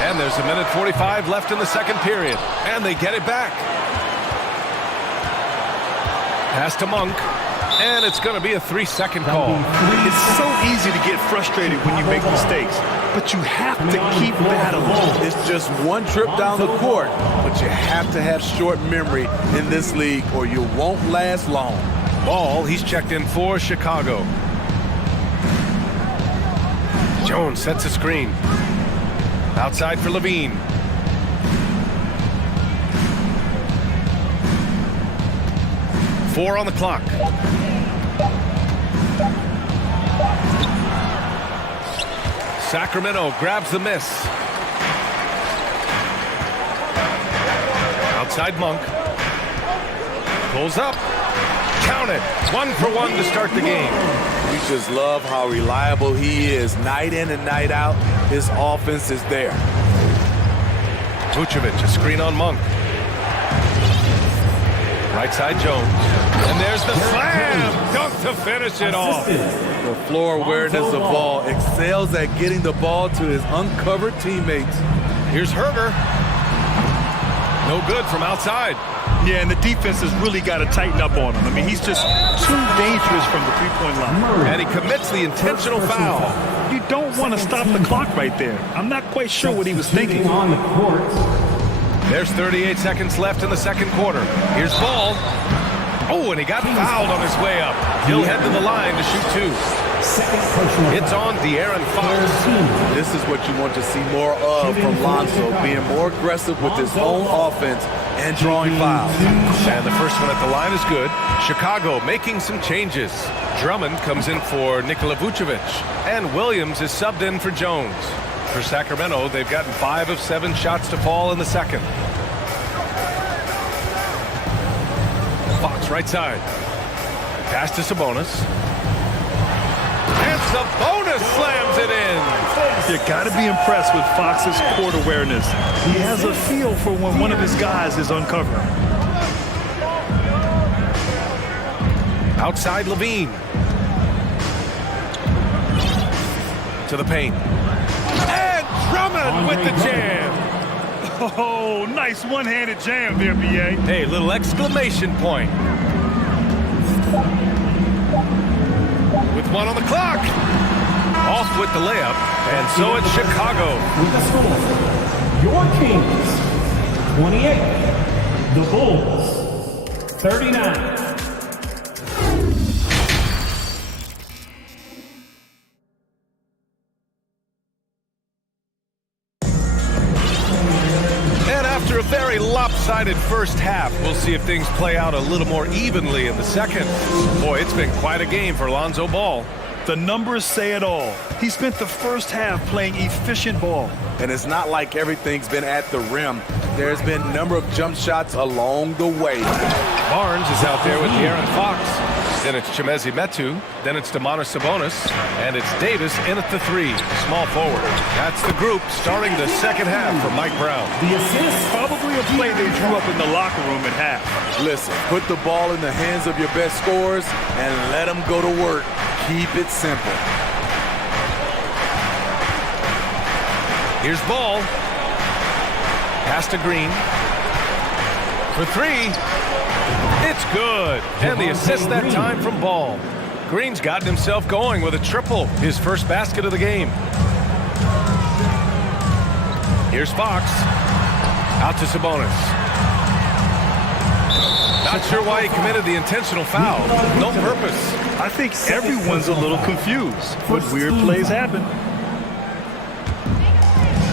And there's a minute 45 left in the second period. And they get it back. Pass to Monk. And it's going to be a 3-second call. It's so easy to get frustrated when you make mistakes, but you have to keep battling. It's just one trip down the court, but you have to have short memory in this league or you won't last long. Ball, he's checked in for Chicago. Jones sets a screen. Outside for LaVine. Four on the clock. Sacramento grabs the miss. Outside Monk. Pulls up. Count it. 1 for 1 to start the game. We just love how reliable he is. Night in and night out, his offense is there. Vucevic, a screen on Monk. Right side Jones. And there's the slam. Dunk to finish it off. The floor awareness of ball excels at getting the ball to his uncovered teammates. Here's Herger. No good from outside. Yeah, and the defense has really got to tighten up on him. I mean, he's just too dangerous from the three-point line. And he commits the intentional foul. You don't want to stop the clock right there. I'm not quite sure what he was thinking. On the court. There's 38 seconds left in the second quarter. Here's Ball. Oh, and he got fouled on his way up. He'll head to the line to shoot two. It's on De'Aaron Fox. This is what you want to see more of from Lonzo, being more aggressive with his own offense and drawing fouls. And the first one at the line is good. Chicago making some changes. Drummond comes in for Nikola Vucevic. And Williams is subbed in for Jones. For Sacramento, they've gotten 5 of 7 shots to fall in the second. Fox right side. Pass to Sabonis. And Sabonis slams it in. You got to be impressed with Fox's court awareness. He has a feel for when one of his guys is uncovered. Outside LaVine. To the paint. And Drummond with the jam. Oh, nice one-handed jam there, B.A. Hey, little exclamation point. With 1 on the clock. Off with the layup. And so it's Chicago. With the score, your Kings, 28. The Bulls, 39. After a very lopsided first half, we'll see if things play out a little more evenly in the second. Boy, it's been quite a game for Lonzo Ball. The numbers say it all. He spent the first half playing efficient ball. And it's not like everything's been at the rim. There's been a number of jump shots along the way. Barnes is out there with De'Aaron Fox. Then it's Chimezie Metu. Then it's Domantas Sabonis. And it's Davis in at the three. Small forward. That's the group starting the second half for Mike Brown. The assist. Probably a play they drew up in the locker room at half. Listen, put the ball in the hands of your best scorers and let them go to work. Keep it simple. Here's Ball. Pass to Green. For three. It's good. And the assist that time from Ball. Green's gotten himself going with a triple. His first basket of the game. Here's Fox. Out to Sabonis. Not sure why he committed the intentional foul. No purpose. I think everyone's a little confused, but weird plays happen.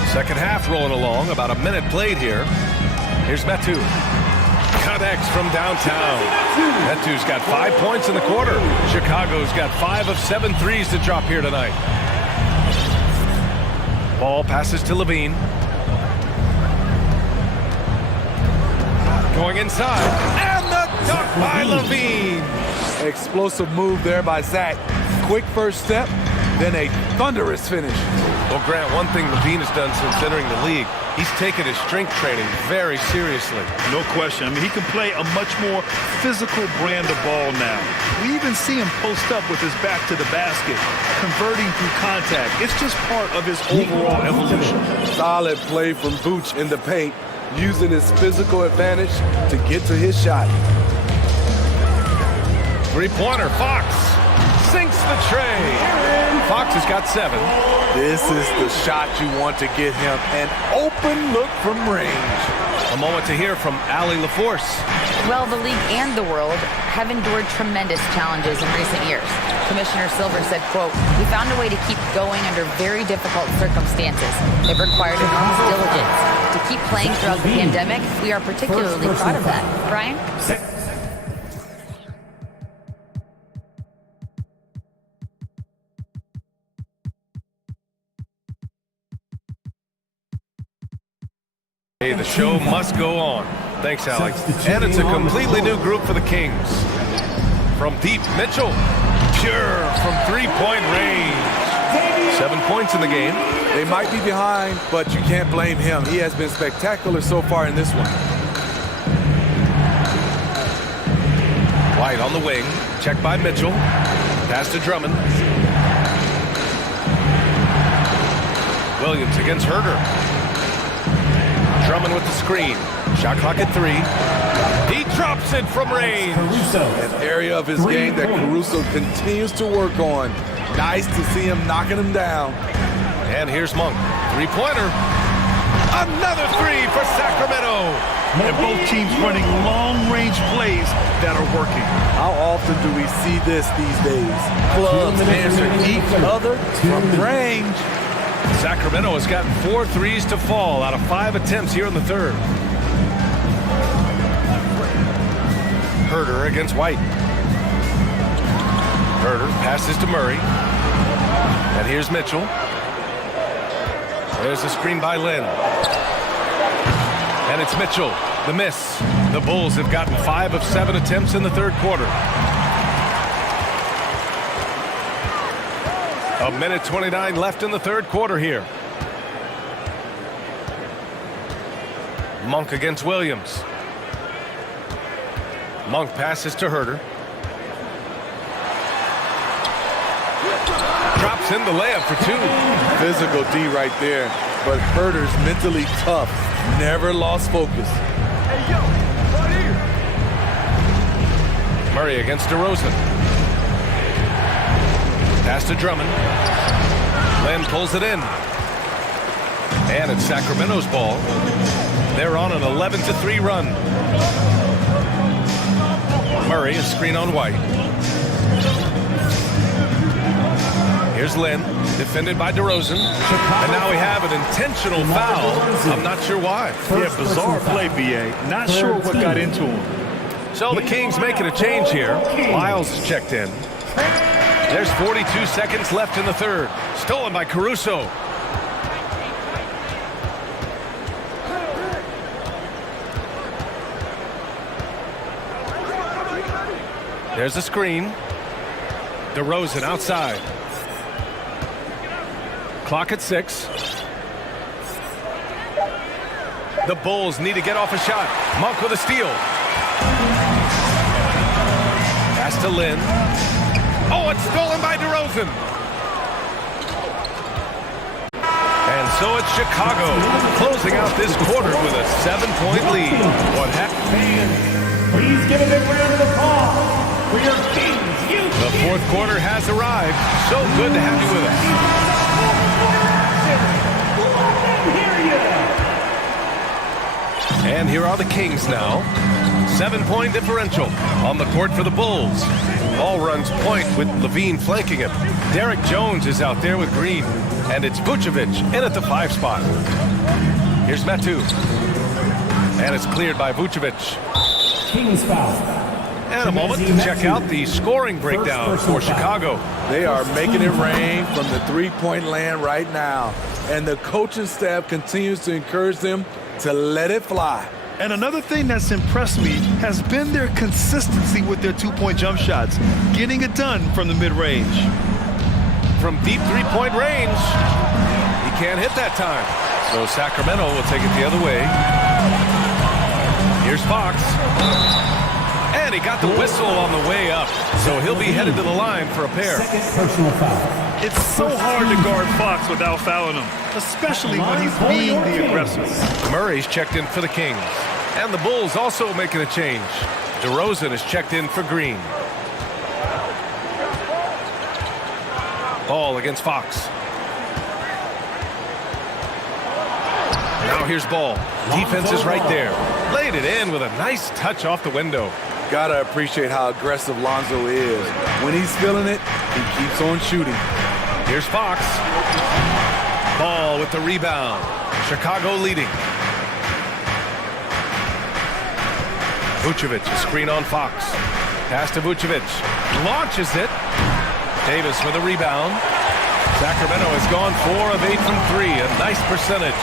Second half rolling along, about a minute played here. Here's Metu. Connects from downtown. Metu's got 5 points in the quarter. Chicago's got 5 of 7 threes to drop here tonight. Ball passes to Levine. Going inside. And the dunk by Levine. Explosive move there by Zach. Quick first step, then a thunderous finish. Well, Grant, one thing Levine has done since entering the league, he's taken his strength training very seriously. No question. I mean, he can play a much more physical brand of ball now. We even see him post up with his back to the basket, converting through contact. It's just part of his overall evolution. Solid play from Vooch in the paint, using his physical advantage to get to his shot. Three-pointer, Fox sinks the tray. Fox has got 7. This is the shot you want to get him, an open look from range. A moment to hear from Allie LaForce. Well, the league and the world have endured tremendous challenges in recent years. Commissioner Silver said, quote, "We found a way to keep going under very difficult circumstances. It required enormous diligence. To keep playing throughout the pandemic, we are particularly proud of that." Brian? Hey, the show must go on. Thanks, Alex. And it's a completely new group for the Kings. From deep, Mitchell. Pure from three-point range. 7 points in the game. They might be behind, but you can't blame him. He has been spectacular so far in this one. White on the wing. Checked by Mitchell. Pass to Drummond. Williams against Herder. Drummond with the screen. Shot clock at 3. He drops it from range. An area of his game that Caruso continues to work on. Nice to see him knocking him down. And here's Monk. Three-pointer. Another three for Sacramento. And both teams running long-range plays that are working. How often do we see this these days? Clubs answer each other from range. Sacramento has gotten 4 threes to fall out of 5 attempts here in the third. Herder against White. Herder passes to Murray. And here's Mitchell. There's a screen by Lynn. And it's Mitchell. The miss. The Bulls have gotten 5 of 7 attempts in the third quarter. A minute 29 left in the third quarter here. Monk against Williams. Monk passes to Herder. Drops in the layup for 2. Physical D right there. But Herder's mentally tough. Never lost focus. Hey, yo, right here. Murray against DeRozan. Pass to Drummond. Lynn pulls it in. And it's Sacramento's ball. They're on an 11-3 run. Murray, a screen on White. Here's Lynn, defended by DeRozan. And now we have an intentional foul. I'm not sure why. Yeah, bizarre play, BA. Not sure what got into him. So the Kings making a change here. Lyles is checked in. There's 42 seconds left in the third. Stolen by Caruso. There's a screen. DeRozan outside. Clock at 6. The Bulls need to get off a shot. Monk with a steal. Pass to Lynn. Oh, it's stolen by DeRozan. And so it's Chicago closing out this quarter with a 7-point lead. What happened? Please give a big round of applause for your Kings. The fourth quarter has arrived. So good to have you with us. And here are the Kings now. 7-point differential on the court for the Bulls. Ball runs point with Levine flanking him. Derek Jones is out there with Green. And it's Vucevic in at the 5 spot. Here's Matu. And it's cleared by Vucevic. Kings foul. And a moment to check out the scoring breakdown for Chicago. They are making it rain from the three-point land right now. And the coaching staff continues to encourage them to let it fly. And another thing that's impressed me has been their consistency with their two-point jump shots, getting it done from the mid-range. From deep three-point range, he can't hit that time. So Sacramento will take it the other way. Here's Fox. And he got the whistle on the way up. So he'll be headed to the line for a pair. Second personal foul. It's so hard to guard Fox without fouling him, especially when he's being the aggressor. Murray's checked in for the Kings. And the Bulls also making a change. DeRozan is checked in for Green. Ball against Fox. Now here's Ball. Defense is right there. Laid it in with a nice touch off the window. Gotta appreciate how aggressive Lonzo is. When he's feeling it, he keeps on shooting. Here's Fox. Ball with the rebound. Chicago leading. Vucevic, a screen on Fox. Pass to Vucevic. Launches it. Davis with a rebound. Sacramento has gone 4 of 8 from 3. A nice percentage.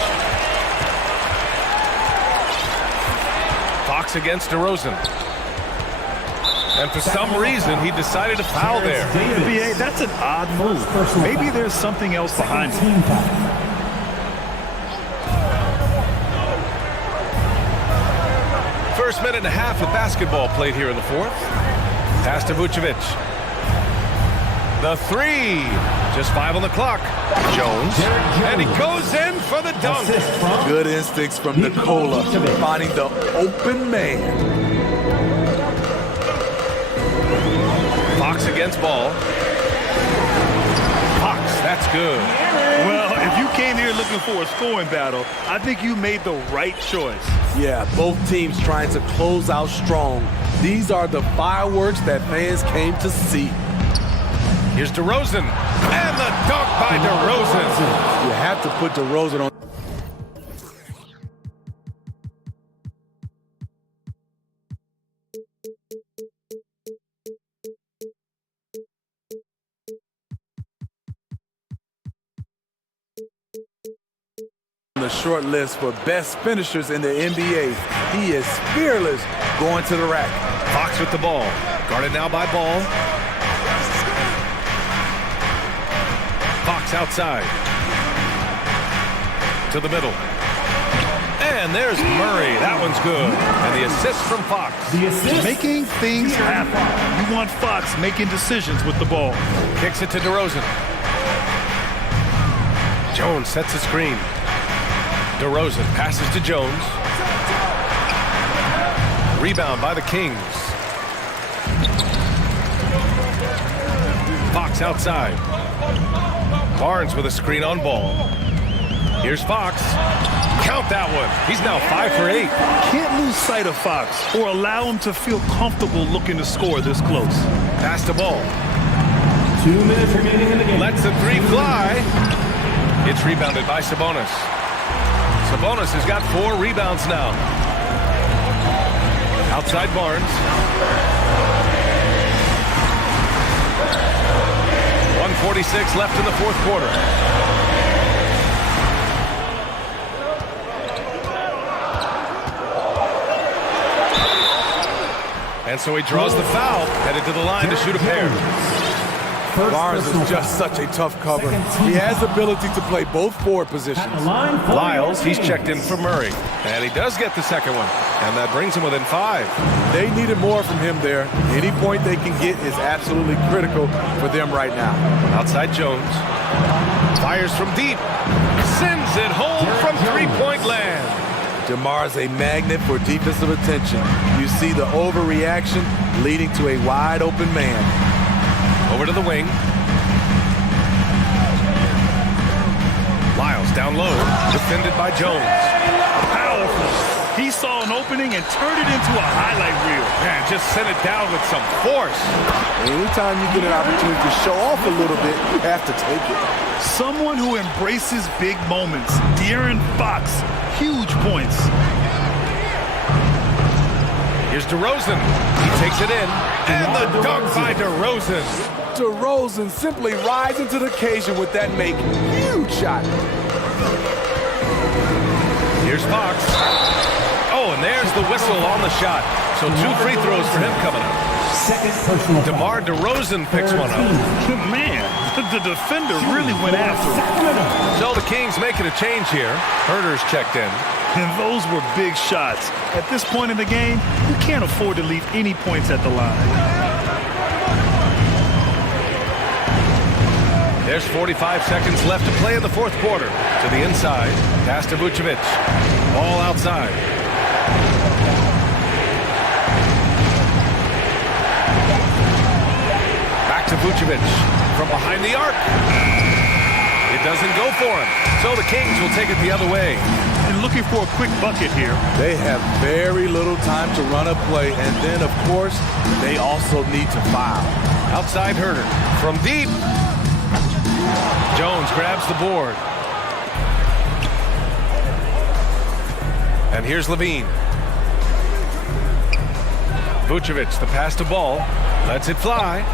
Fox against DeRozan. And for some reason, he decided to foul there. BA, that's an odd move. Maybe there's something else behind it. First minute and a half of basketball played here in the fourth. Pass to Vucevic. The 3. Just 5 on the clock. Jones. And he goes in for the dunk. Good instincts from Nikola, finding the open man. Fox against Ball. Fox, that's good. Well, if you came here looking for a scoring battle, I think you made the right choice. Yeah, both teams trying to close out strong. These are the fireworks that fans came to see. Here's DeRozan. And the dunk by DeRozan. You have to put DeRozan on. The short list for best finishers in the NBA. He is fearless going to the rack. Fox with the ball. Guarded now by Ball. Fox outside. To the middle. And there's Murray. That one's good. And the assist from Fox. Making things happen. You want Fox making decisions with the ball. Kicks it to DeRozan. Jones sets a screen. DeRozan passes to Jones. Rebound by the Kings. Fox outside. Barnes with a screen on Ball. Here's Fox. Count that one. He's now 5 for 8. Can't lose sight of Fox or allow him to feel comfortable looking to score this close. Pass the ball. 2 minutes remaining in the game. Lets the three fly. It's rebounded by Sabonis. Sabonis has got 4 rebounds now. Outside Barnes. 1:46 left in the fourth quarter. And so he draws the foul, headed to the line to shoot a pair. Barnes is just such a tough cover. He has the ability to play both forward positions. Lyles, he's checked in for Murray. And he does get the second one. And that brings him within 5. They needed more from him there. Any point they can get is absolutely critical for them right now. Outside Jones. Fires from deep. Sends it home from three-point land. DeMar's a magnet for defensive attention. You see the overreaction leading to a wide open man. Over to the wing. Lyles down low, defended by Jones. Powerful. He saw an opening and turned it into a highlight reel. Man, just sent it down with some force. Anytime you get an opportunity to show off a little bit, you have to take it. Someone who embraces big moments. De'Aaron Fox, huge points. Here's DeRozan. He takes it in. And the dunk by DeRozan. DeRozan simply rising to the occasion with that make. Huge shot. Here's Fox. Oh, and there's the whistle on the shot. So 2 free throws for him coming up. Second personal foul. DeMar DeRozan picks one up. Man, the defender really went after him. So the Kings making a change here. Herter's checked in. And those were big shots. At this point in the game, you can't afford to leave any points at the line. There's 45 seconds left to play in the fourth quarter. To the inside. Pass to Vucevic. Ball outside. Back to Vucevic. From behind the arc. It doesn't go for him. So the Kings will take it the other way. And looking for a quick bucket here. They have very little time to run a play, and then, of course, they also need to foul. Outside Herter. From deep. Jones grabs the board. And here's Levine. Vucevic, the pass to Ball. Lets it fly.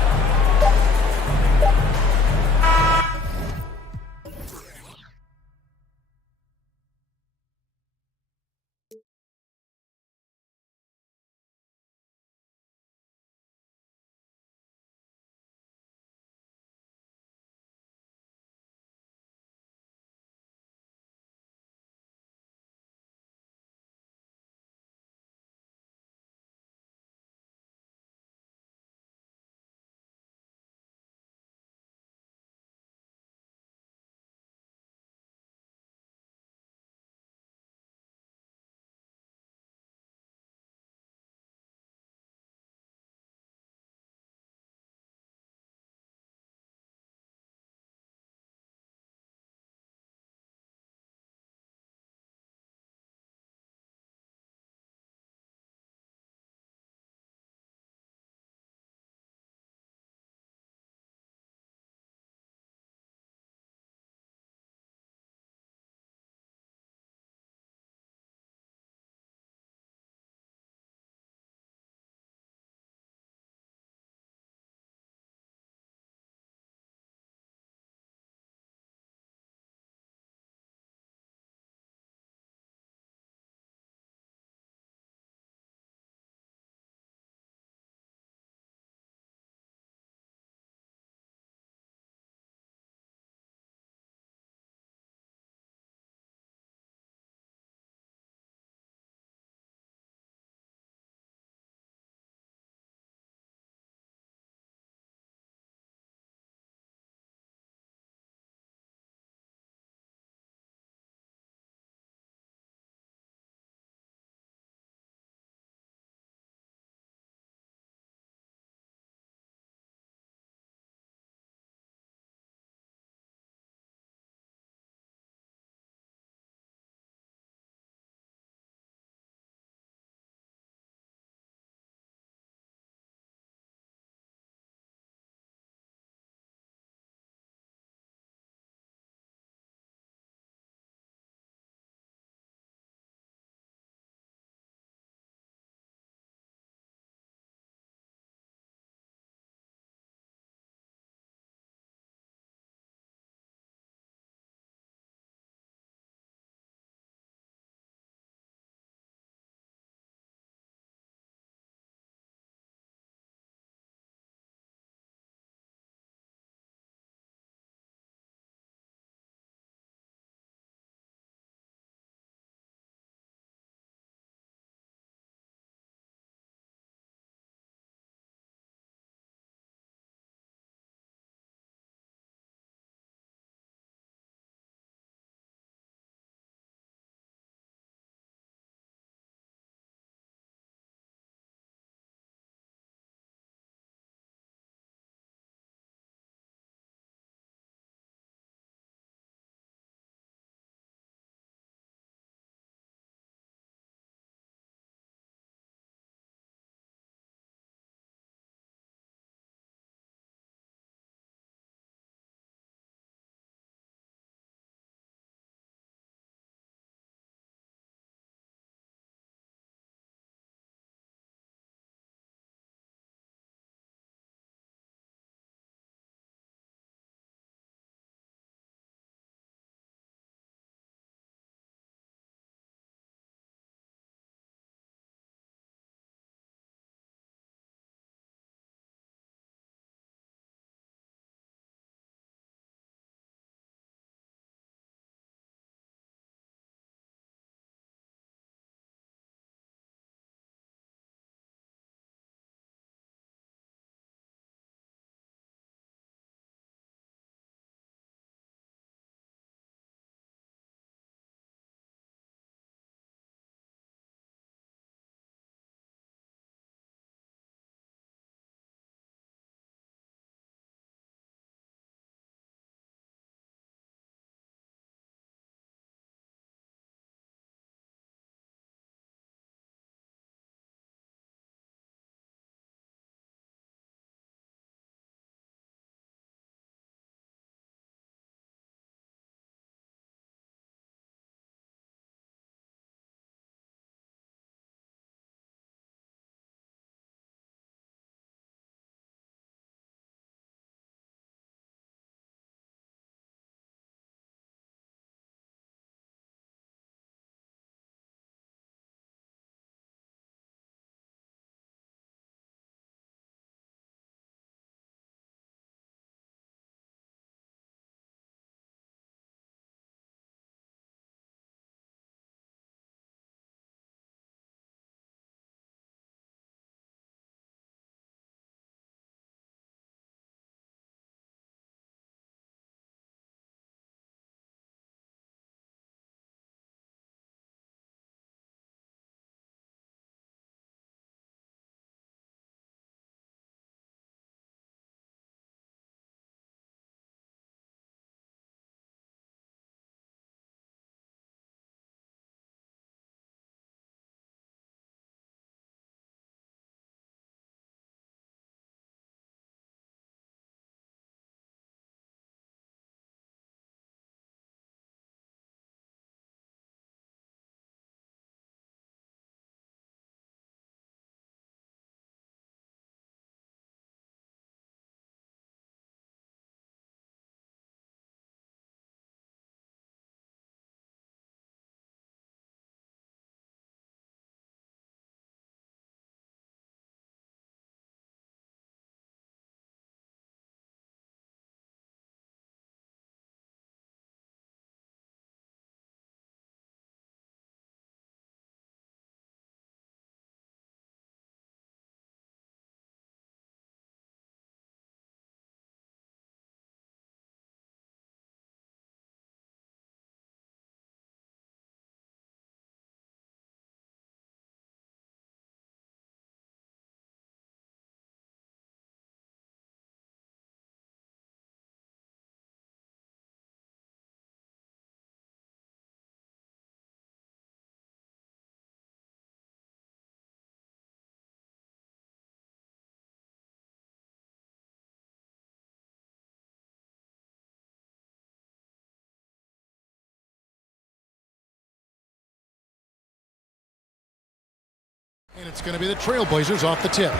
And it's going to be the Trailblazers off the tip.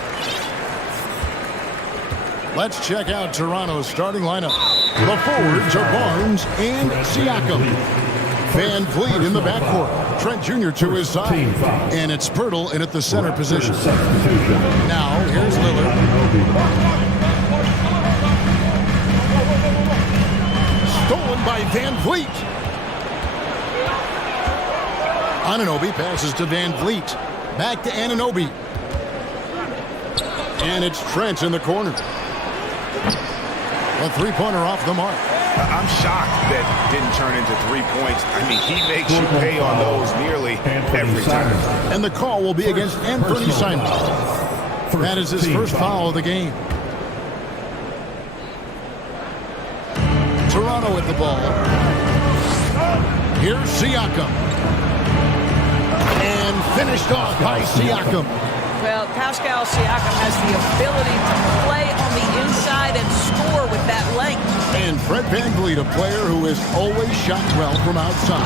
Let's check out Toronto's starting lineup. The forwards are Barnes and Siakam. Van Vliet in the backcourt. Trent Jr. to his side. And it's Pirtle in at the center position. Now, here's Lillard. Stolen by Van Vliet. Anunoby passes to Van Vliet. Back to Anunoby. And it's Trent in the corner. A three-pointer off the mark. I'm shocked that didn't turn into 3 points. I mean, he makes you pay on those nearly every time. And the call will be against Anthony Simons. That is his first foul of the game. Toronto with the ball. Here's Siakam. And finished off by Siakam. Well, Pascal Siakam has the ability to play on the inside and score with that length. And Fred VanVleet, a player who has always shot well from outside.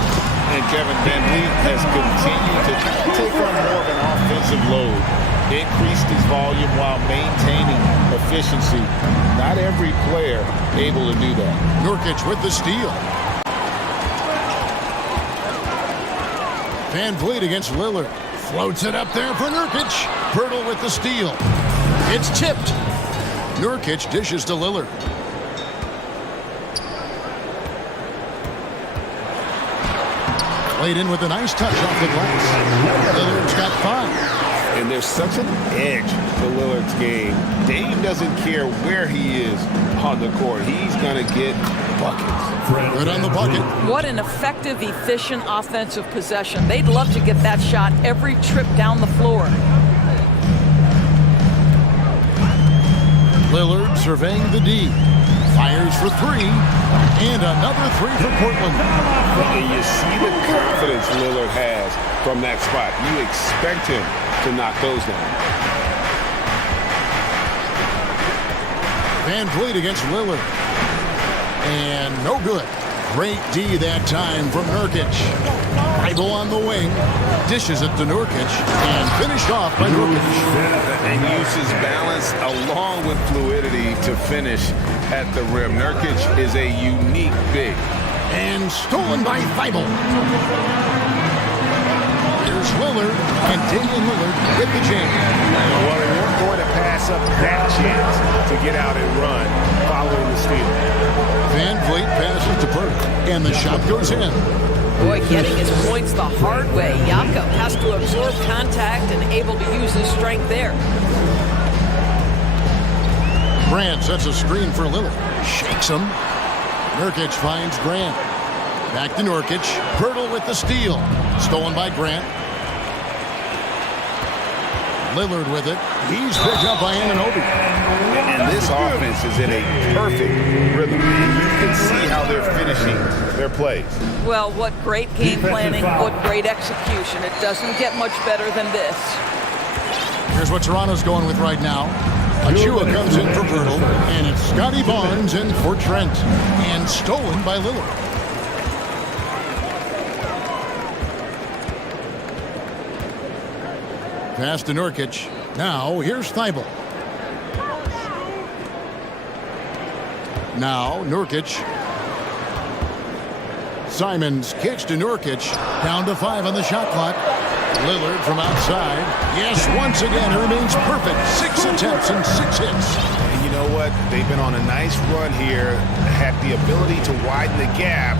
And Kevin VanVleet has continued to take on more of an offensive load. Increased his volume while maintaining efficiency. Not every player able to do that. Nurkic with the steal. VanVleet against Lillard. Floats it up there for Nurkic. Pirtle with the steal. It's tipped. Nurkic dishes to Lillard. Played in with a nice touch off the glass. Lillard's got 5. And there's such an edge to Lillard's game. Dame doesn't care where he is on the court. He's going to get buckets. Good on the bucket. What an effective, efficient offensive possession. They'd love to get that shot every trip down the floor. Lillard surveying the D. Fires for 3. And another 3 for Portland. And you see the confidence Lillard has from that spot. You expect him to knock those down. VanVleet against Lillard. And no good. Great D that time from Nurkic. Bible on the wing. Dishes it to Nurkic. And finished off by Nurkic. And uses balance along with fluidity to finish at the rim. Nurkic is a unique big. And stolen by Bible. Here's Lillard. And Damian Lillard with the jam. Well, they weren't going to pass up that chance to get out and run following the steal. VanVleet passes to Pirtle, and the shot goes in. Boy, getting his points the hard way. Jakob has to absorb contact and able to use his strength there. Grant sets a screen for Lillard. Shakes him. Nurkic finds Grant. Back to Nurkic. Pirtle with the steal. Stolen by Grant. Lillard with it. He's picked up by Anunoby. And this offense is in a perfect rhythm. And you can see how they're finishing their plays. Well, what great game planning, what great execution. It doesn't get much better than this. Here's what Toronto's going with right now. Achua comes in for Pirtle, and it's Scotty Barnes in for Trent. And stolen by Lillard. Pass to Nurkic. Now, here's Thibault. Now, Nurkic. Simons kicks to Nurkic. Down to 5 on the shot clock. Lillard from outside. Yes, once again, it remains perfect. 6 attempts and 6 hits. And you know what? They've been on a nice run here. Had the ability to widen the gap.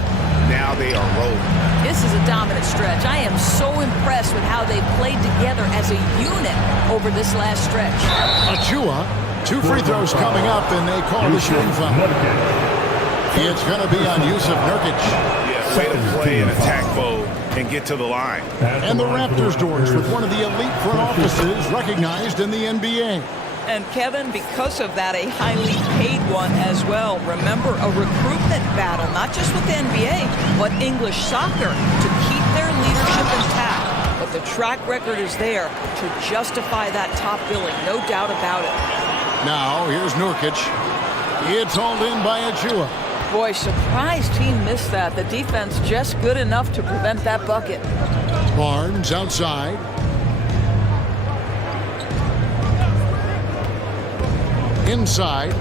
Now they are rolling. This is a dominant stretch. I am so impressed with how they played together as a unit over this last stretch. Achua, 2 free throws coming up, and they call the shooting foul. It's going to be on use of Nurkic. Yeah, way to play in attack mode and get to the line. And the Raptors doors with one of the elite front offices recognized in the NBA. And Kevin, because of that, a highly paid one as well. Remember, a recruitment battle, not just with the NBA, but English soccer to keep their leadership intact. But the track record is there to justify that top billing, no doubt about it. Now, here's Nurkic. It's hauled in by Achua. Boy, surprised he missed that. The defense just good enough to prevent that bucket. Barnes outside. Inside.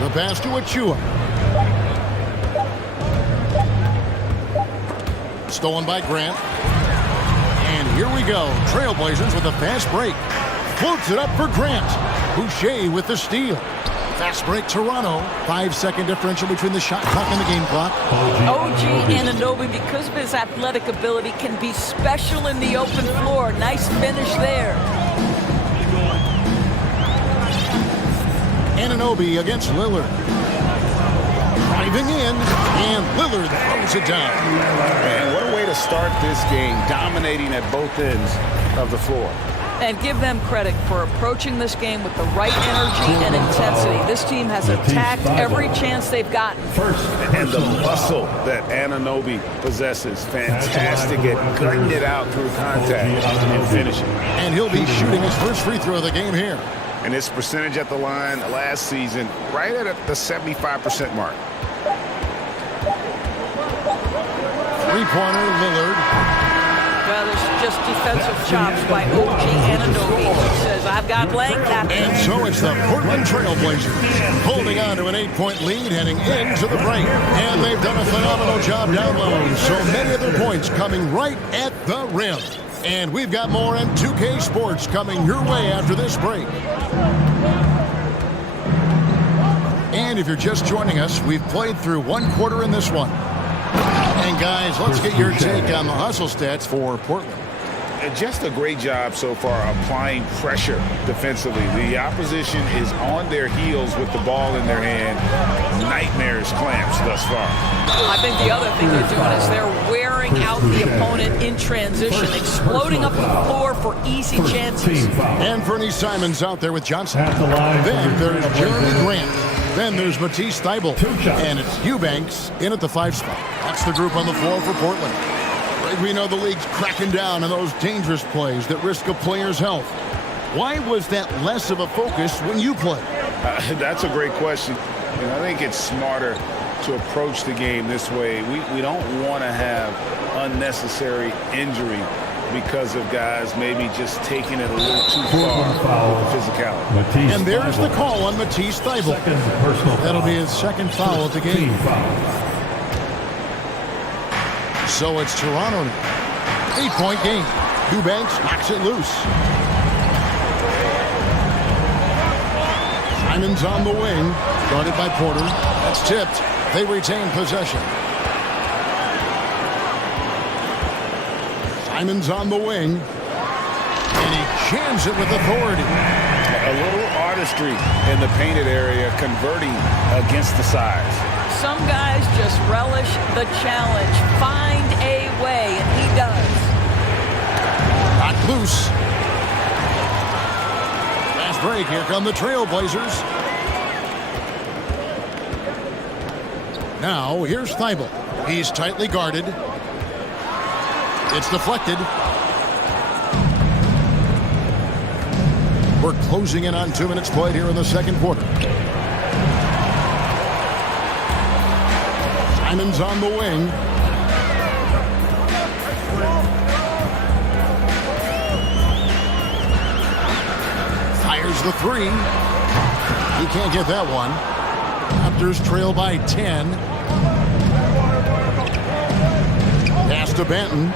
The pass to Achua. Stolen by Grant. And here we go. Trailblazers with a fast break. Floats it up for Grant. Boucher with the steal. Fast break Toronto. 5-second differential between the shot clock and the game clock. OG Anunoby, because of his athletic ability, can be special in the open floor. Nice finish there. Anunoby against Lillard. Driving in, and Lillard throws it down. Man, what a way to start this game, dominating at both ends of the floor. And give them credit for approaching this game with the right energy and intensity. This team has attacked every chance they've gotten. And the muscle that Anunoby possesses, fantastic at cutting it out through contact and finishing. And he'll be shooting his first free throw of the game here. And his percentage at the line last season, right at the 75% mark. Three-pointer, Lillard. Well, there's just defensive chops by OG Anunoby. He says, I've got length. And so it's the Portland Trailblazers holding on to an 8-point lead heading into the break. And they've done a phenomenal job down low. So many of their points coming right at the rim. And we've got more in 2K Sports coming your way after this break. And if you're just joining us, we've played through one quarter in this one. And guys, let's get your take on the hustle stats for Portland. Just a great job so far applying pressure defensively. The opposition is on their heels with the ball in their hand. Nightmares clamps thus far. I think the other thing they're doing is they're wearing out the opponent in transition, exploding up the floor for easy chances. And Fernie Simons out there with Johnson. Then there's Jeremy Grant. Then there's Matisse Thybulle. And it's Eubanks in at the 5 spot. That's the group on the floor for Portland. We know the league's cracking down on those dangerous plays that risk a player's health. Why was that less of a focus when you played? That's a great question. And I think it's smarter to approach the game this way. We don't want to have unnecessary injury because of guys maybe just taking it a little too far with the physicality. And there's the call on Matisse Thybulle. That'll be his second foul at the game. So it's Toronto. 8-point game. Eubanks knocks it loose. Simons on the wing. Guarded by Porter. That's tipped. They retain possession. Simons on the wing. And he jams it with authority. A little artistry in the painted area, converting against the size. Some guys just relish the challenge. Find a way, and he does. Not loose. Last break. Here come the Trailblazers. Now, here's Thybulle. He's tightly guarded. It's deflected. We're closing in on 2 minutes played here in the second quarter. Simons on the wing. Fires the three. He can't get that one. Raptors trail by 10. Pass to Benton.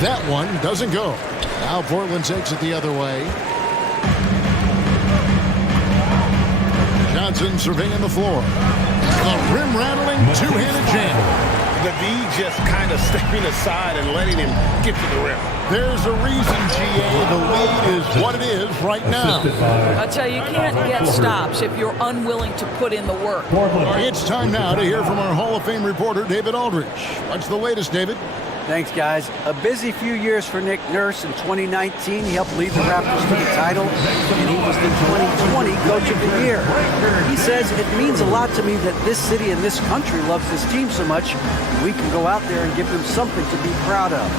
That one doesn't go. Now Portland takes it the other way. Johnson surveying the floor. A rim-rattling two-handed jam. The D just kind of stepping aside and letting him get to the rim. There's a reason, GA. The lead is what it is right now. I tell you, you can't get stops if you're unwilling to put in the work. It's time now to hear from our Hall of Fame reporter, David Aldridge. What's the latest, David? Thanks, guys. A busy few years for Nick Nurse. In 2019, he helped lead the Raptors to the title, and he was the 2020 Coach of the Year. He says, it means a lot to me that this city and this country loves this team so much, and we can go out there and give them something to be proud of.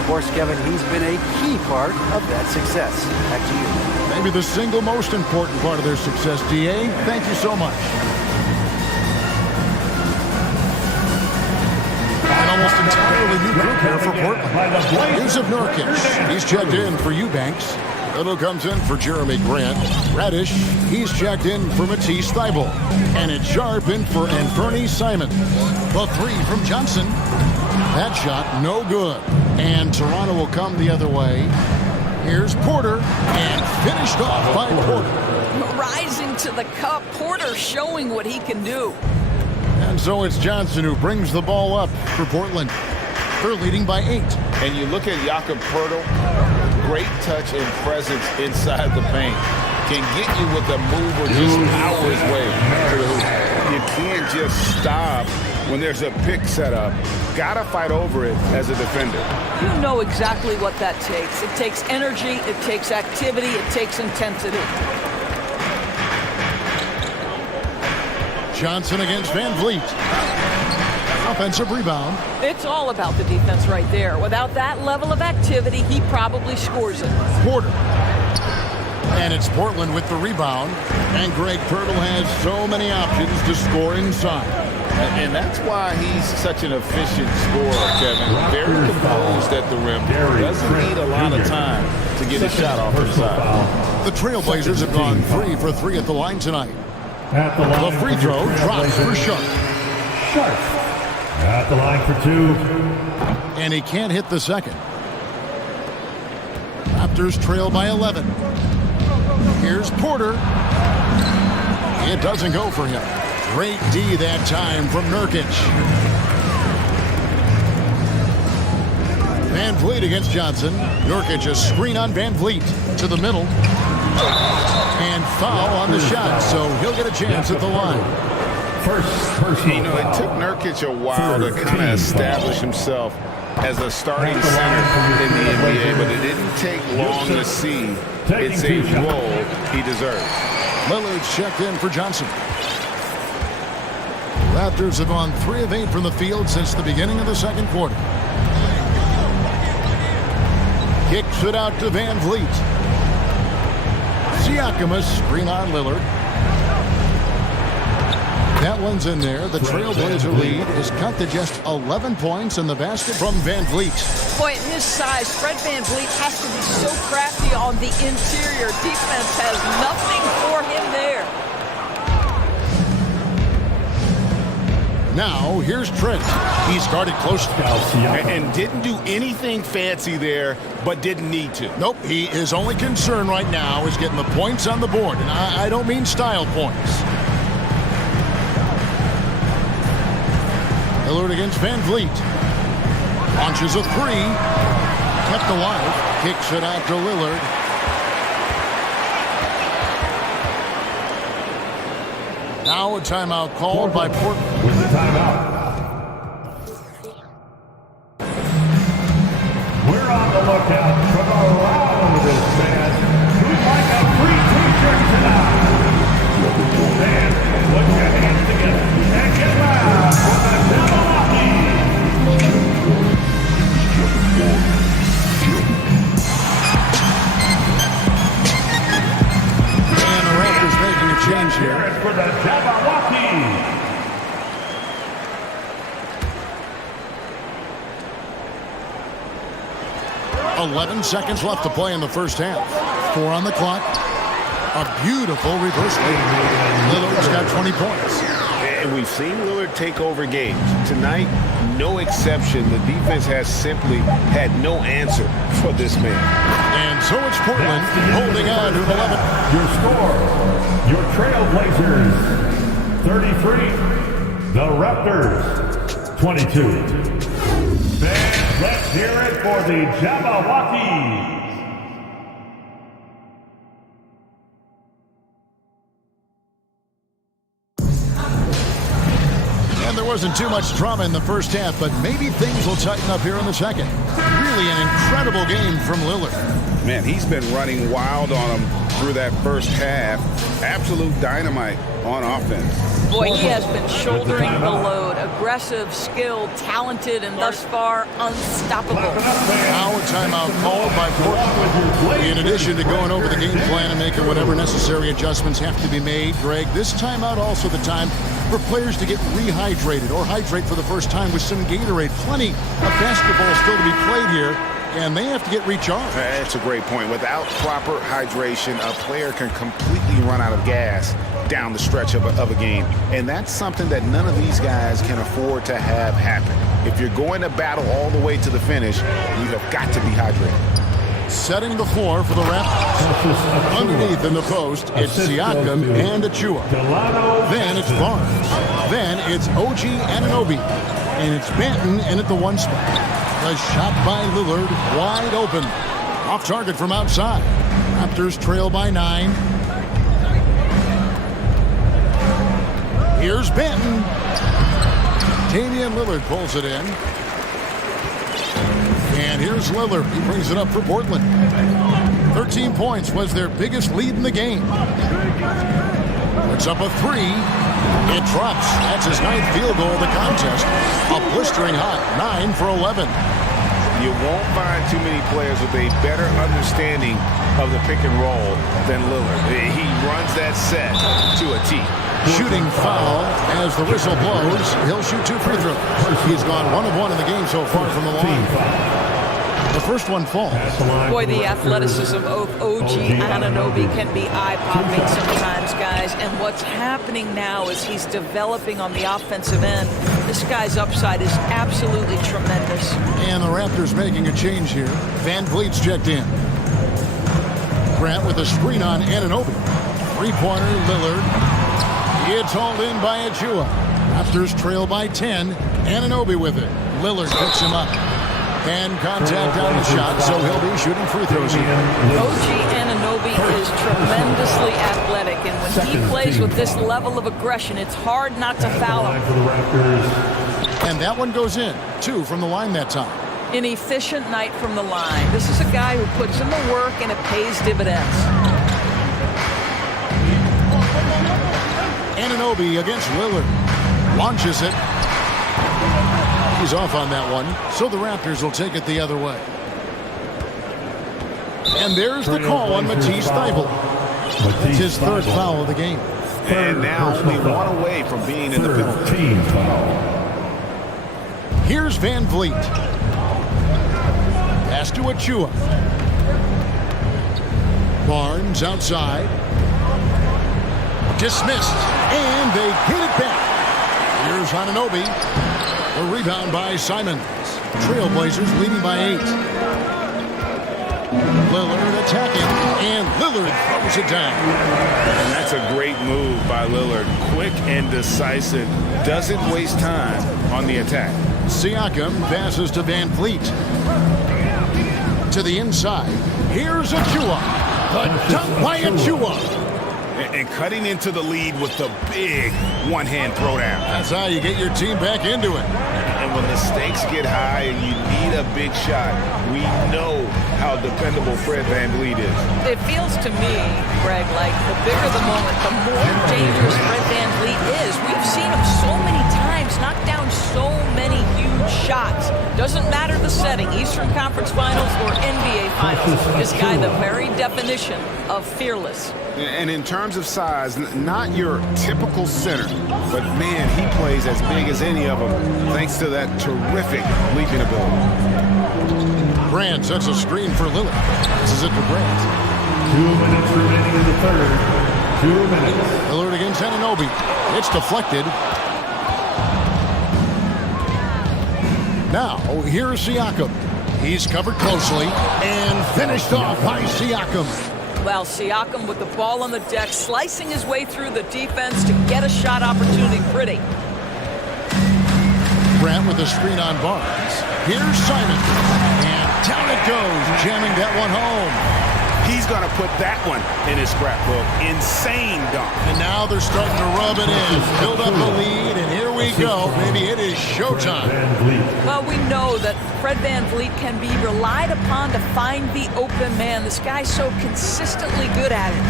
Of course, Kevin, he's been a key part of that success. Back to you. Maybe the single most important part of their success, DA. Thank you so much. An almost entirely new group here for Portland. News of Nurkic. He's checked in for Eubanks. Little comes in for Jeremy Grant. Radish, he's checked in for Matisse Thybulle. And it's Sharp in for Anferny Simon. The three from Johnson. That shot, no good. And Toronto will come the other way. Here's Porter, and finished off by Porter. Rising to the cup, Porter showing what he can do. And so it's Johnson who brings the ball up for Portland. They're leading by 8. And you look at Jakob Poeltl, great touch and presence inside the paint. Can get you with a move or just power his way to the hoop. You can't just stop when there's a pick set up. Gotta fight over it as a defender. You know exactly what that takes. It takes energy, it takes activity, it takes intensity. Johnson against Van Vliet. Offensive rebound. It's all about the defense right there. Without that level of activity, he probably scores it. Porter. And it's Portland with the rebound. And Greg Poeltl has so many options to score inside. And that's why he's such an efficient scorer, Kevin. Very composed at the rim. Doesn't need a lot of time to get a shot off the side. The Trailblazers have gone 3 for 3 at the line tonight. The free throw drops for Sharp. Sharp at the line for 2. And he can't hit the second. Raptors trail by 11. Here's Porter. It doesn't go for him. Great D that time from Nurkic. Van Vliet against Johnson. Nurkic a screen on Van Vliet to the middle. And foul on the shot, so he'll get a chance at the line. You know, it took Nurkic a while to kind of establish himself as a starting center in the NBA, but it didn't take long to see it's a role he deserves. Lillard's checked in for Johnson. Raptors have gone 3 of 8 from the field since the beginning of the second quarter. Kicks it out to Van Vliet. Siakam a screen on Lillard. That one's in there. The Trailblazer lead is cut to just 11 points in the basket from Van Vliet. Boy, at his size, Fred Van Vliet has to be so crafty on the interior. Defense has nothing for him there. Now, here's Trent. He's guarded close to and didn't do anything fancy there, but didn't need to. Nope, his only concern right now is getting the points on the board, and I don't mean style points. Lillard against Van Vliet. Launches a 3. Kept alive. Kicks it out to Lillard. Now a timeout called by Portland. With the timeout. We're on the lookout for the loudest man who'd like a free t-shirt tonight. Man, put your hands together and get loud for the Jabberwocky. And the Raptors making a change here. For the Jabberwocky. 11 seconds left to play in the first half. 4 on the clock. A beautiful reverse lead. Lillard's got 20 points. And we've seen Lillard take over games. Tonight, no exception. The defense has simply had no answer for this man. And so it's Portland holding on to 11. Your score, your Trailblazers, 33. The Raptors, 22. Fans, let's hear it for the Jabberwockies. And there wasn't too much drama in the first half, but maybe things will tighten up here in the second. Really an incredible game from Lillard. Man, he's been running wild on him through that first half. Absolute dynamite on offense. Boy, he has been shouldering the load. Aggressive, skilled, talented, and thus far unstoppable. Now a timeout called by Portland. In addition to going over the game plan and making whatever necessary adjustments have to be made, Greg, this timeout also the time for players to get rehydrated or hydrate for the first time with some Gatorade. Plenty of basketball still to be played here, and they have to get recharged. That's a great point. Without proper hydration, a player can completely run out of gas down the stretch of a game. And that's something that none of these guys can afford to have happen. If you're going to battle all the way to the finish, you have got to be hydrated. Setting the floor for the Raptors. Underneath in the post, it's Siakam and Achua. Then it's Barnes. Then it's OG Anunoby. And it's Banton in at the one spot. A shot by Lillard, wide open. Off target from outside. Raptors trail by 9. Here's Banton. Damian Lillard pulls it in. And here's Lillard. He brings it up for Portland. 13 points was their biggest lead in the game. It's up a 3. It drops. That's his 9th field goal of the contest. A blistering hot 9 for 11. You won't find too many players with a better understanding of the pick and roll than Lillard. He runs that set to a T. Shooting foul as the whistle blows. He'll shoot 2 free throws. He's gone 1 of 1 in the game so far from the line. The first one falls. Boy, the athleticism of OG Anunoby can be eye-popping sometimes, guys. And what's happening now is he's developing on the offensive end. This guy's upside is absolutely tremendous. And the Raptors making a change here. Van Vliet's checked in. Grant with a screen on Anunoby. 3-pointer, Lillard. It's hauled in by Achua. Raptors trail by 10. Anunoby with it. Lillard picks him up. And contact on the shot, so he'll be shooting free throws here. OG Anunoby is tremendously athletic, and when he plays with this level of aggression, it's hard not to foul him. And that one goes in. 2 from the line that time. An efficient night from the line. This is a guy who puts in the work, and it pays dividends. Anunoby against Lillard. Launches it. He's off on that one, so the Raptors will take it the other way. And there's the call on Matisse Thybulle. It's his 3rd foul of the game. And now only 1 away from being in the penalty. Here's Van Vliet. Pass to Achua. Barnes outside. Dismissed. And they get it back. Here's Anunoby. A rebound by Simons. Trailblazers leading by 8. Lillard attacking, and Lillard throws it down. And that's a great move by Lillard. Quick and decisive. Doesn't waste time on the attack. Siakam passes to Van Vliet. To the inside. Here's Achua. The dunk by Achua. And cutting into the lead with the big one-hand throwdown. That's how you get your team back into it. And when the stakes get high and you need a big shot, we know how dependable Fred VanVleet is. It feels to me, Greg, like the bigger the moment, the more dangerous Fred VanVleet is. We've seen him so many times knock down so many huge shots. Doesn't matter the setting, Eastern Conference Finals or NBA Finals. This guy, the very definition of fearless. And in terms of size, not your typical center, but man, he plays as big as any of them thanks to that terrific leaping ability. Grant sets a screen for Lillard. This is it for Grant. 2 minutes remaining in the 3rd. 2 minutes. Lillard against Anunoby. It's deflected. Now, here's Siakam. He's covered closely and finished off by Siakam. Well, Siakam with the ball on the deck, slicing his way through the defense to get a shot opportunity pretty. Grant with a screen on Barnes. Here's Simon. And down it goes, jamming that one home. He's going to put that one in his scrapbook. Insane dunk. And now they're starting to rub it in. Build up the lead, and here we go. Maybe it is showtime. Well, we know that Fred VanVleet can be relied upon to find the open man. This guy's so consistently good at it.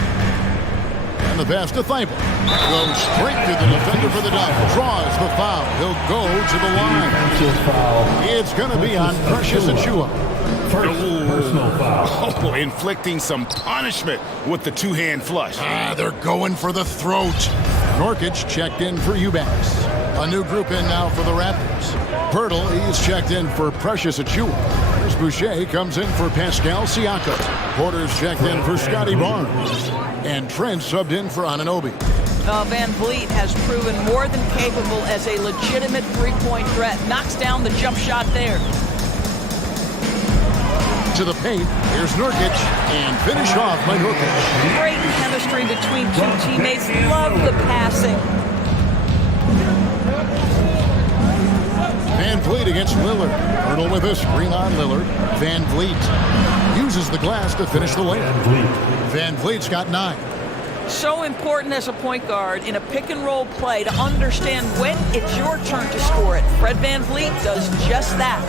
And the pass to Thibault. Goes straight to the defender for the dunk. Draws the foul. He'll go to the line. It's going to be on Precious Achiuwa. Personal foul. Oh, inflicting some punishment with the two-hand flush. They're going for the throat. Nurkic checked in for Eubanks. A new group in now for the Raptors. Pirtle, he's checked in for Precious Achiuwa. Chris Boucher comes in for Pascal Siakam. Porter's checked in for Scotty Barnes. And Trent subbed in for Anunoby. VanVleet has proven more than capable as a legitimate three-point threat. Knocks down the jump shot there. To the paint, here's Nurkic, and finish off by Nurkic. Great chemistry between two teammates. Love the passing. VanVleet against Lillard. Hurdle with a screen on Lillard. VanVleet uses the glass to finish the layup. VanVleet's got 9. So important as a point guard in a pick-and-roll play to understand when it's your turn to score it. Fred VanVleet does just that.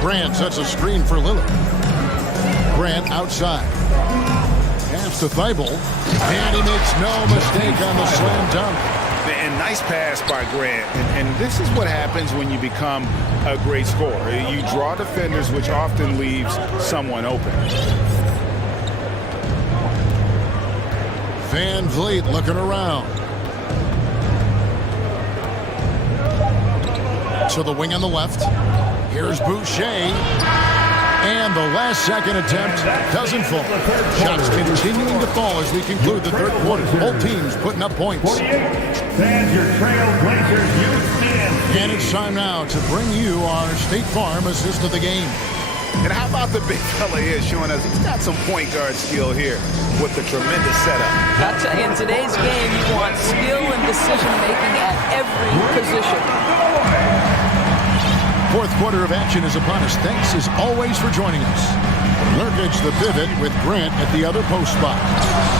Grant sets a screen for Lillard. Grant outside. Pass to Thibault. And he makes no mistake on the slam dunk. And nice pass by Grant. And this is what happens when you become a great scorer. You draw defenders, which often leaves someone open. VanVleet looking around. To the wing on the left. Here's Boucher. And the last second attempt doesn't fall. Shots continuing to fall as we conclude the third quarter. Both teams putting up points. And your Trailblazers UCN. And it's time now to bring you our State Farm assist of the game. And how about the big fella here showing us he's got some point guard skill here with the tremendous setup. I'll tell you, in today's game, you want skill and decision-making at every position. Fourth quarter of action is upon us. Thanks as always for joining us. Nurkic the pivot with Grant at the other post spot.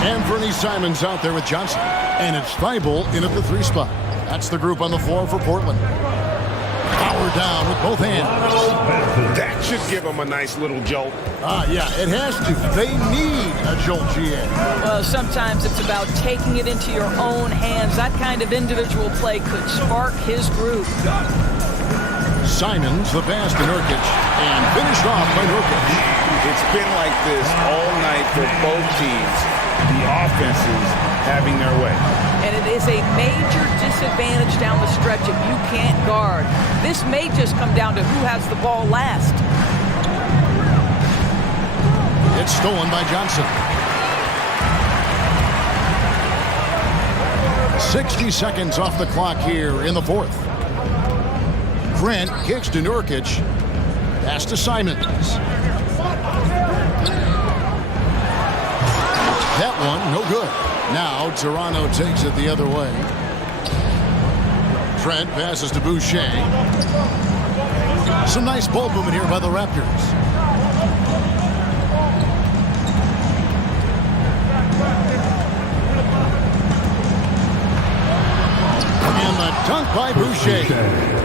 And Bernie Simons out there with Johnson. And it's Thibault in at the 3 spot. That's the group on the floor for Portland. Power down with both hands. That should give them a nice little jolt. Yeah, it has to. They need a jolt, GA. Well, sometimes it's about taking it into your own hands. That kind of individual play could spark his group. Simons, the pass to Nurkic, and finished off by Nurkic. It's been like this all night for both teams. The offenses having their way. And it is a major disadvantage down the stretch if you can't guard. This may just come down to who has the ball last. It's stolen by Johnson. 60 seconds off the clock here in the fourth. Grant kicks to Nurkic. Pass to Simons. That one, no good. Now Toronto takes it the other way. Trent passes to Boucher. Some nice ball movement here by the Raptors. And the dunk by Boucher.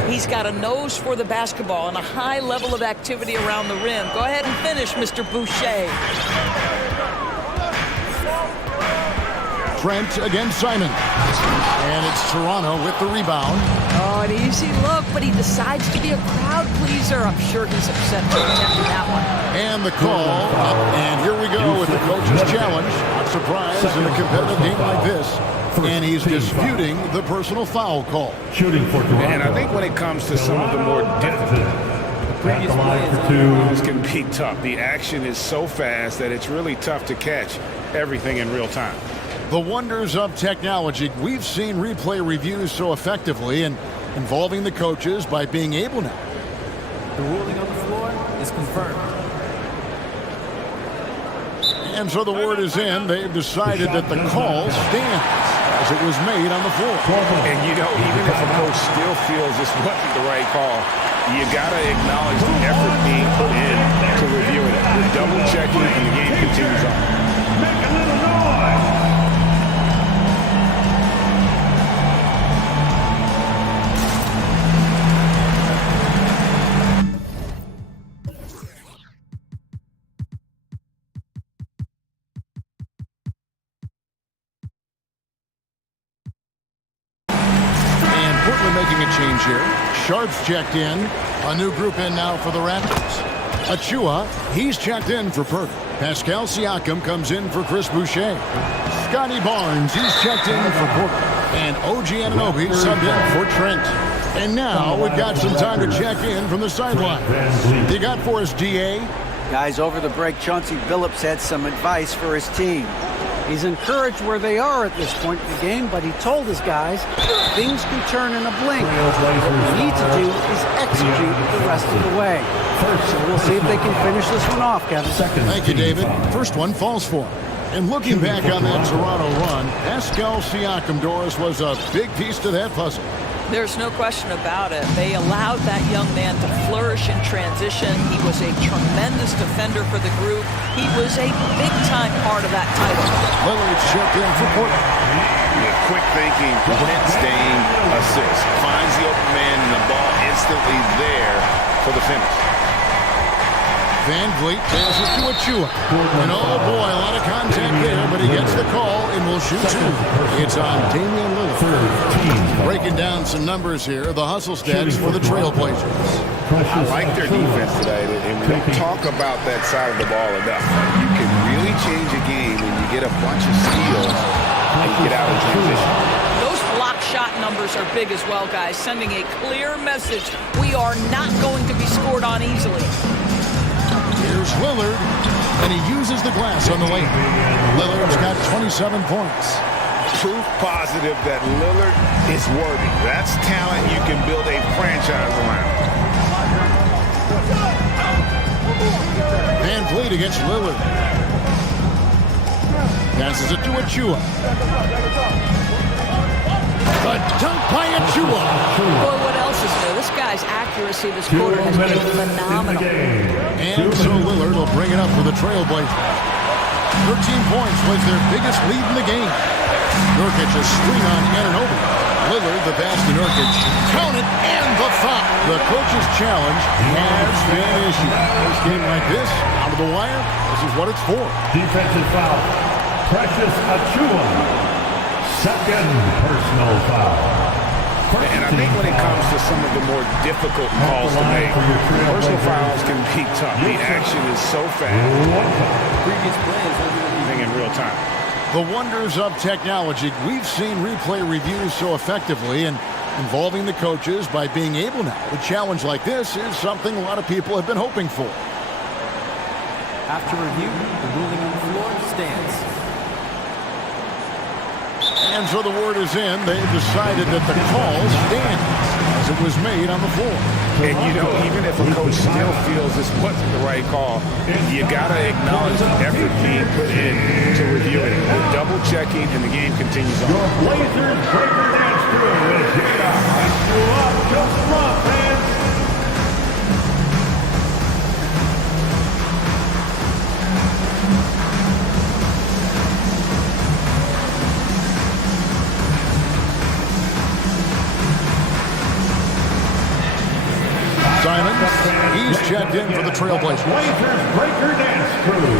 He's got a nose for the basketball and a high level of activity around the rim. Go ahead and finish, Mr. Boucher. Trent against Simon. And it's Toronto with the rebound. Oh, an easy look, but he decides to be a crowd pleaser. I'm sure he's upset for attempting that one. And the call. And here we go with the coach's challenge. Not surprised in a competitive game like this. And he's disputing the personal foul call. Shooting for Toronto. And I think when it comes to some of the more difficult previous plays, this can be tough. The action is so fast that it's really tough to catch everything in real time. The wonders of technology. We've seen replay reviews so effectively and involving the coaches by being able now. The ruling on the floor is confirmed. And so the word is in. They've decided that the call stands as it was made on the floor. And you know, even if a coach still feels this wasn't the right call, you got to acknowledge the effort being put in to reviewing it. We're double-checking, and the game continues on. Make a little noise. Making a change here. Sharp's checked in. A new group in now for the Raptors. Achua, he's checked in for Perk. Pascal Siakam comes in for Chris Boucher. Scotty Barnes, he's checked in for Porter. And OG Anunoby subbed in for Trent. And now we've got some time to check in from the sideline. You got for us, DA? Guys, over the break, Chauncey Billups had some advice for his team. He's encouraged where they are at this point in the game, but he told his guys things can turn in a blink. What we need to do is execute the rest of the way. So we'll see if they can finish this one off, Kevin. Thank you, David. First one falls for him. And looking back on that Toronto run, Pascal Siakam, Doris, was a big piece to that puzzle. There's no question about it. They allowed that young man to flourish in transition. He was a tremendous defender for the group. He was a big-time part of that title. Lillard's checked in for Portland. Quick thinking, prevents Dame assist. Finds the open man, and the ball instantly there for the finish. Van Vliet passes to Achua. And oh boy, a lot of contact there, but he gets the call and will shoot two. It's on Damian Lillard. Breaking down some numbers here, the hustle stats for the Trailblazers. I like their defense today, and we don't talk about that side of the ball enough. You can really change a game when you get a bunch of steals and get out of transition. Those block shot numbers are big as well, guys, sending a clear message. We are not going to be scored on easily. Here's Lillard, and he uses the glass on the way. Lillard's got 27 points. Proof positive that Lillard is worthy. That's talent you can build a franchise around. Van Vliet against Lillard. Passes it to Achua. The dunk by Achua. Boy, what else is new? This guy's accuracy this quarter has been phenomenal. And so Lillard will bring it up for the Trailblazers. 13 points was their biggest lead in the game. Nurkic a screen on Anunoby. Lillard the pass to Nurkic. Count it and the foul. The coach's challenge has been issued. This game like this, out of the wire, this is what it's for. Defensive foul. Precious Achua. Second personal foul. And I think when it comes to some of the more difficult calls to make, personal fouls can be tough. The action is so fast. Previous plays everything in real time. The wonders of technology. We've seen replay reviews so effectively, and involving the coaches by being able now to challenge like this is something a lot of people have been hoping for. After review, the ruling on the floor stands. And so the word is in. They've decided that the call stands as it was made on the floor. And, you know, even if a coach still feels this wasn't the right call, you got to acknowledge the effort being put in to review it. We're double-checking, and the game continues on. Your Blazers breaker dance crew is here to hype you up. Just love, fans. Simons, he's checked in for the Trailblazers. Blazers breaker dance crew.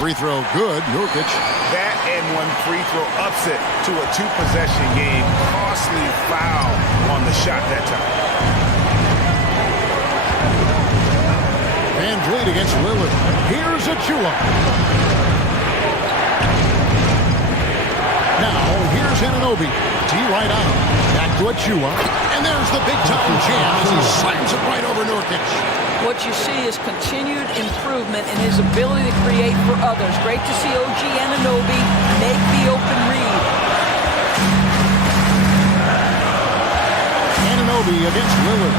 Free throw good, Nurkic. That and one free throw upset to a two-possession game. Costly foul on the shot that time. Van Vliet against Lillard. Here's Achua. Now, here's Anunoby. D right on. Back to Achua. And there's the big-time jam as he slams it right over Nurkic. What you see is continued improvement in his ability to create for others. Great to see OG Anunoby make the open read. Anunoby against Lillard.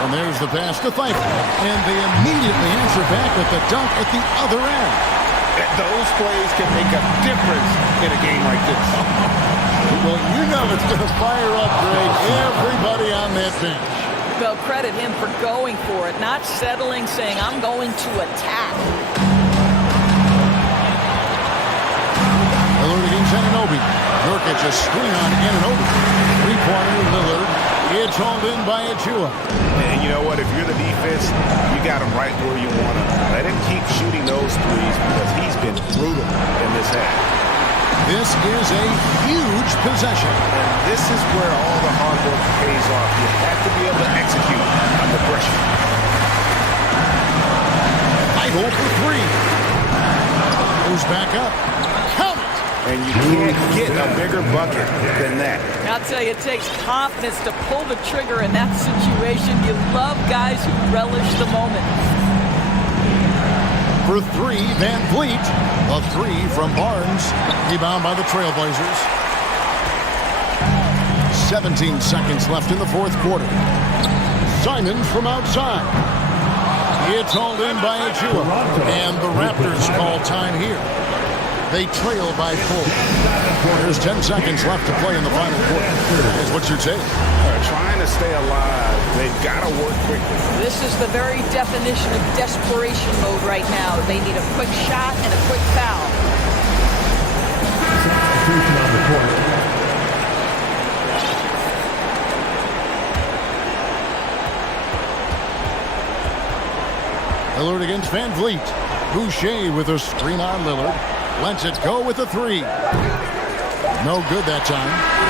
And there's the pass to Pfeiffer. And they immediately answer back with the dunk at the other end. Those plays can make a difference in a game like this. Well, you know it's going to fire up, Greg, everybody on that bench. Well, credit him for going for it, not settling, saying, I'm going to attack. Lillard against Anunoby. Nurkic a screen on Anunoby. Three-pointer, Lillard. It's hauled in by Achua. And you know what? If you're the defense, you got him right where you want him. Let him keep shooting those threes because he's been brutal in this half. This is a huge possession. And this is where all the hard work pays off. You have to be able to execute under pressure. Idle for three. Goes back up. Count it. And you can't get a bigger bucket than that. I'll tell you, it takes confidence to pull the trigger in that situation. You love guys who relish the moment. For three, Van Vliet. A three from Barnes. Rebound by the Trailblazers. 17 seconds left in the fourth quarter. Simons from outside. It's hauled in by Achua. And the Raptors call time here. They trail by 4. There's 10 seconds left to play in the final quarter. Is what you're saying. Trying to stay alive, they've got to work quickly. This is the very definition of desperation mode right now. They need a quick shot and a quick foul. Substitution on the court. Lillard against Van Vliet. Boucher with a screen on Lillard. Lets it go with a three. No good that time.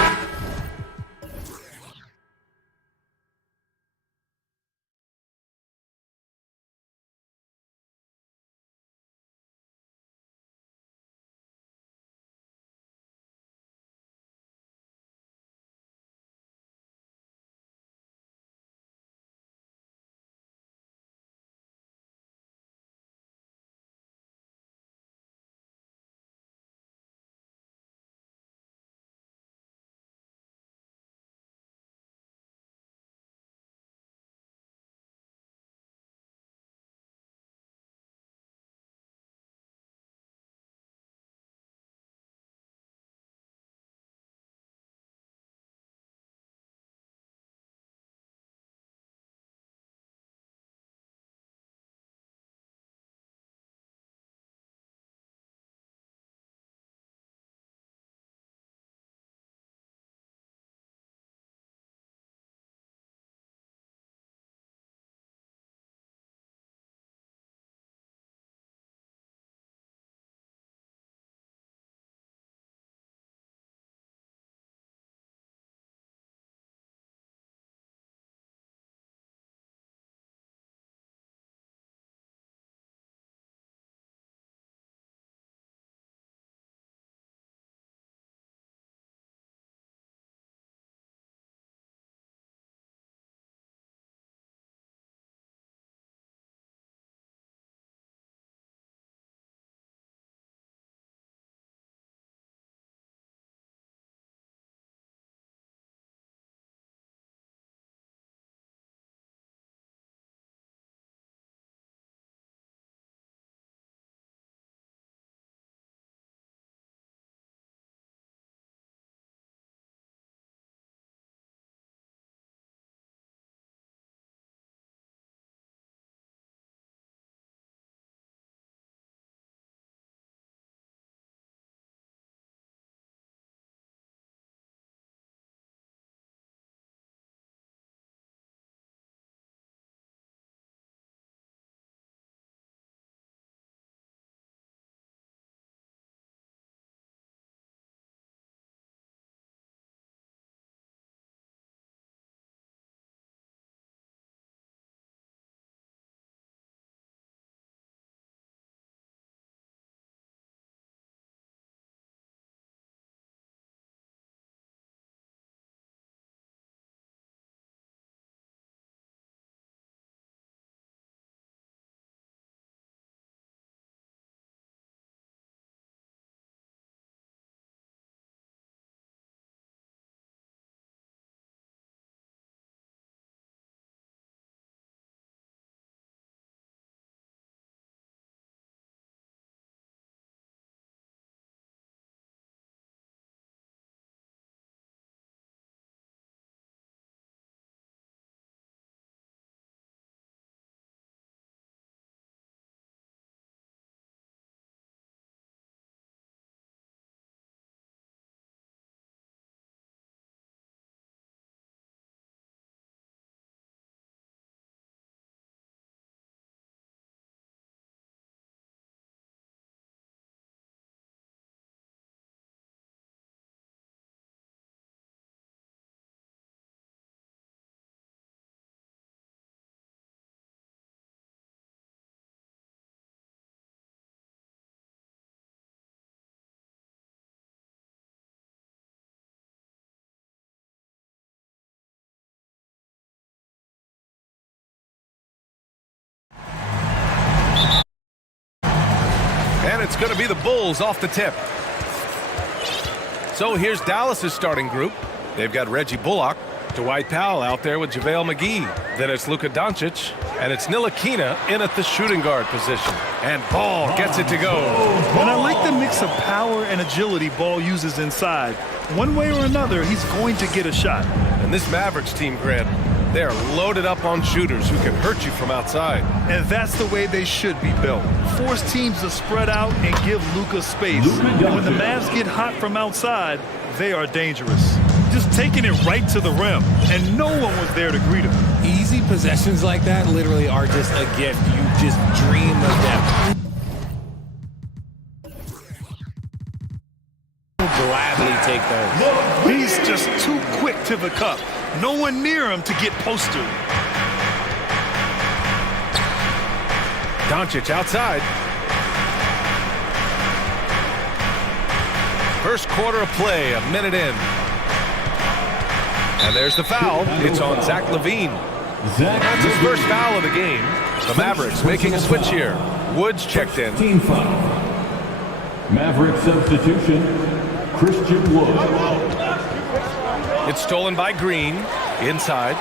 it's going to be the Bulls off the tip. So here's Dallas's starting group. They've got Reggie Bullock, Dwight Powell out there with JaVale McGee. Then it's Luka Doncic, and it's Ntilikina in at the shooting guard position. And Ball gets it to go. And I like the mix of power and agility Ball uses inside. One way or another, he's going to get a shot. And this Mavericks team, Grant, they are loaded up on shooters who can hurt you from outside. And that's the way they should be built. Force teams to spread out and give Luka space. And when the Mavs get hot from outside, they are dangerous. Just taking it right to the rim, and no one was there to greet him. Easy possessions like that literally are just a gift. You just dream of them. Gladly take those. He's just too quick to the cup. No one near him to get posted. Doncic outside. First quarter of play, a minute in. And there's the foul. It's on Zach LaVine. That's his first foul of the game. The Mavericks making a switch here. Woods checked in. Team foul. Maverick substitution, Christian Wood. It's stolen by Green. Inside.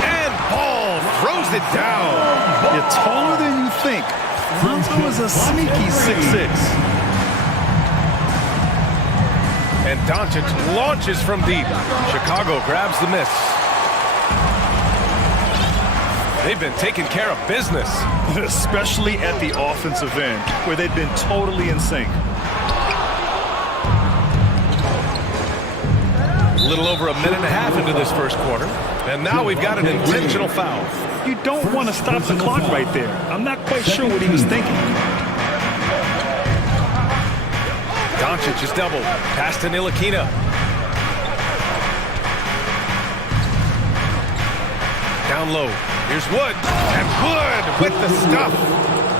And Ball throws it down. You're taller than you think. Lonzo is a sneaky 6'6". And Doncic launches from deep. Chicago grabs the miss. They've been taking care of business. Especially at the offensive end, where they've been totally in sync. A little over a minute and a half into this first quarter. And now we've got an intentional foul. You don't want to stop the clock right there. I'm not quite sure what he was thinking. Doncic is doubled. Pass to Ntilikina. Down low. Here's Wood. And Wood with the stuff.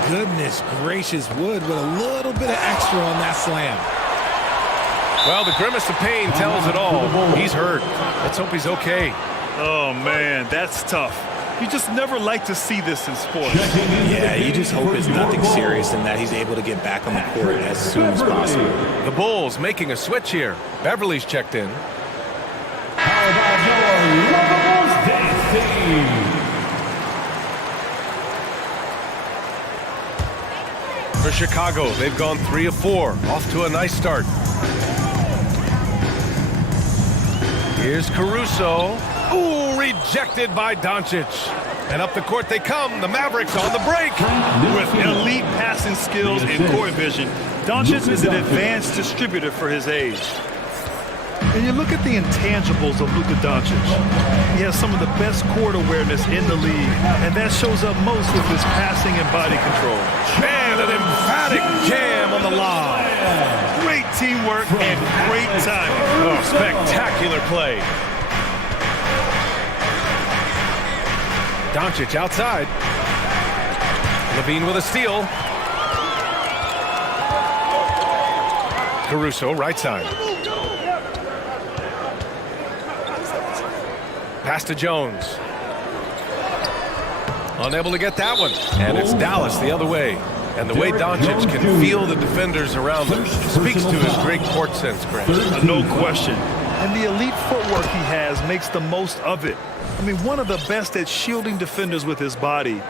Goodness gracious, Wood with a little bit of extra on that slam. Well, the grimace of pain tells it all. He's hurt. Let's hope he's okay. Oh, man, that's tough. You just never like to see this in sports. Yeah, you just hope it's nothing serious and that he's able to get back on the court as soon as possible. The Bulls making a switch here. Beverly's checked in. How about your lovable dancing? For Chicago, they've gone 3 of 4. Off to a nice start. Here's Caruso. Ooh, rejected by Doncic. And up the court they come. The Mavericks on the break. With elite passing skills and court vision, Doncic is an advanced distributor for his age. And you look at the intangibles of Luka Doncic. He has some of the best court awareness in the league, and that shows up most with his passing and body control. And an emphatic jam on the lob. Great teamwork and great timing. Oh, spectacular play. Doncic outside. LaVine with a steal. Caruso right side. Pass to Jones. Unable to get that one. And it's Dallas the other way. And the way Doncic can feel the defenders around him speaks to his great court sense, Grant. No question. And the elite footwork he has makes the most of it. I mean, one of the best at shielding defenders with his body.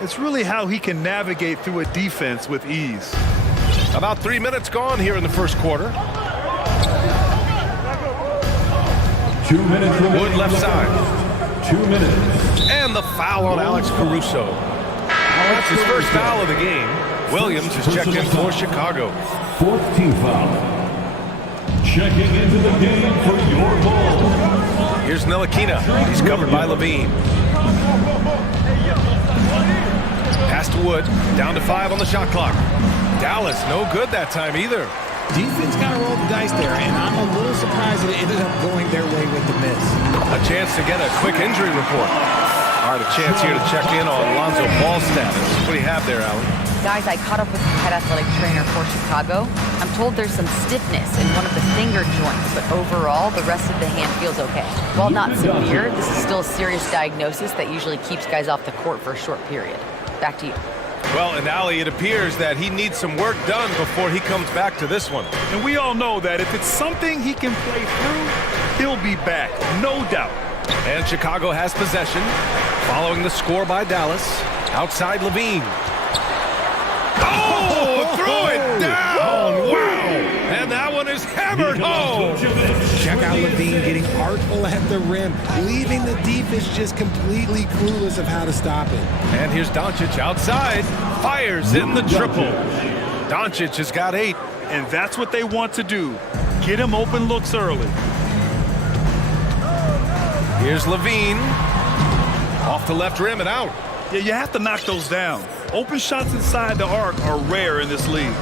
It's really how he can navigate through a defense with ease. About 3 minutes gone here in the first quarter. 2 minutes remaining. Wood left side. 2 minutes. And the foul on Alex Caruso. That's his first foul of the game. Williams is checked in for Chicago. 4th team foul. Checking into the game for your Bulls. Here's Ntilikina. He's covered by LaVine. Pass to Wood. Down to 5 on the shot clock. Dallas no good that time either. Defense kind of rolled the dice there, and I'm a little surprised that it ended up going their way with the miss. A chance to get a quick injury report. All right, a chance here to check in on Lonzo Ball's status. What do you have there, Allie? Guys, I caught up with the head athletic trainer for Chicago. I'm told there's some stiffness in one of the finger joints, but overall, the rest of the hand feels okay. While not severe, this is still a serious diagnosis that usually keeps guys off the court for a short period. Back to you. Well, and Ali, it appears that he needs some work done before he comes back to this one. And we all know that if it's something he can play through, he'll be back, no doubt. And Chicago has possession, following the score by Dallas. Outside Levine. Oh, throw it down! Wow! And that one is hammered home! Check out Levine getting artful at the rim, leaving the defense just completely clueless of how to stop it. And here's Doncic outside, fires in the triple. Doncic has got 8. And that's what they want to do. Get him open looks early. Here's Levine. Off the left rim and out. Yeah, you have to knock those down. Open shots inside the arc are rare in this league.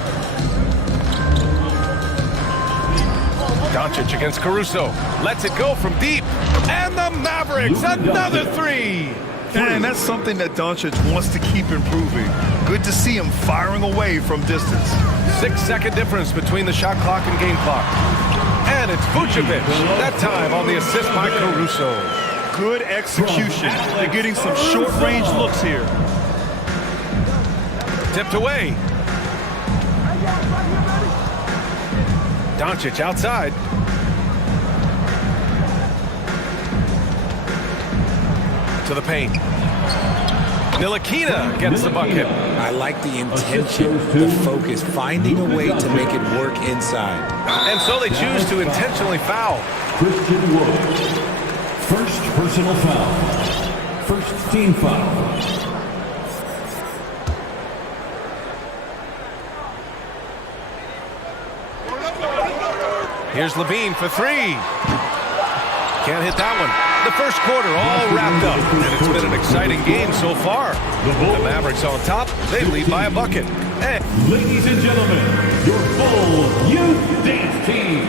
Doncic against Caruso. Lets it go from deep. And the Mavericks, another 3. And that's something that Doncic wants to keep improving. Good to see him firing away from distance. 6-second difference between the shot clock and game clock. And it's Vucevic, that time on the assist by Caruso. Good execution. They're getting some short-range looks here. Tipped away. Doncic outside. To the paint. Ntilikina gets the bucket. I like the intention, the focus, finding a way to make it work inside. And so they choose to intentionally foul. Christian Wood. First personal foul. First team foul. Here's Levine for 3. Can't hit that one. The first quarter all wrapped up, and it's been an exciting game so far. The Mavericks on top. They lead by a bucket. And ladies and gentlemen, your full youth dance team.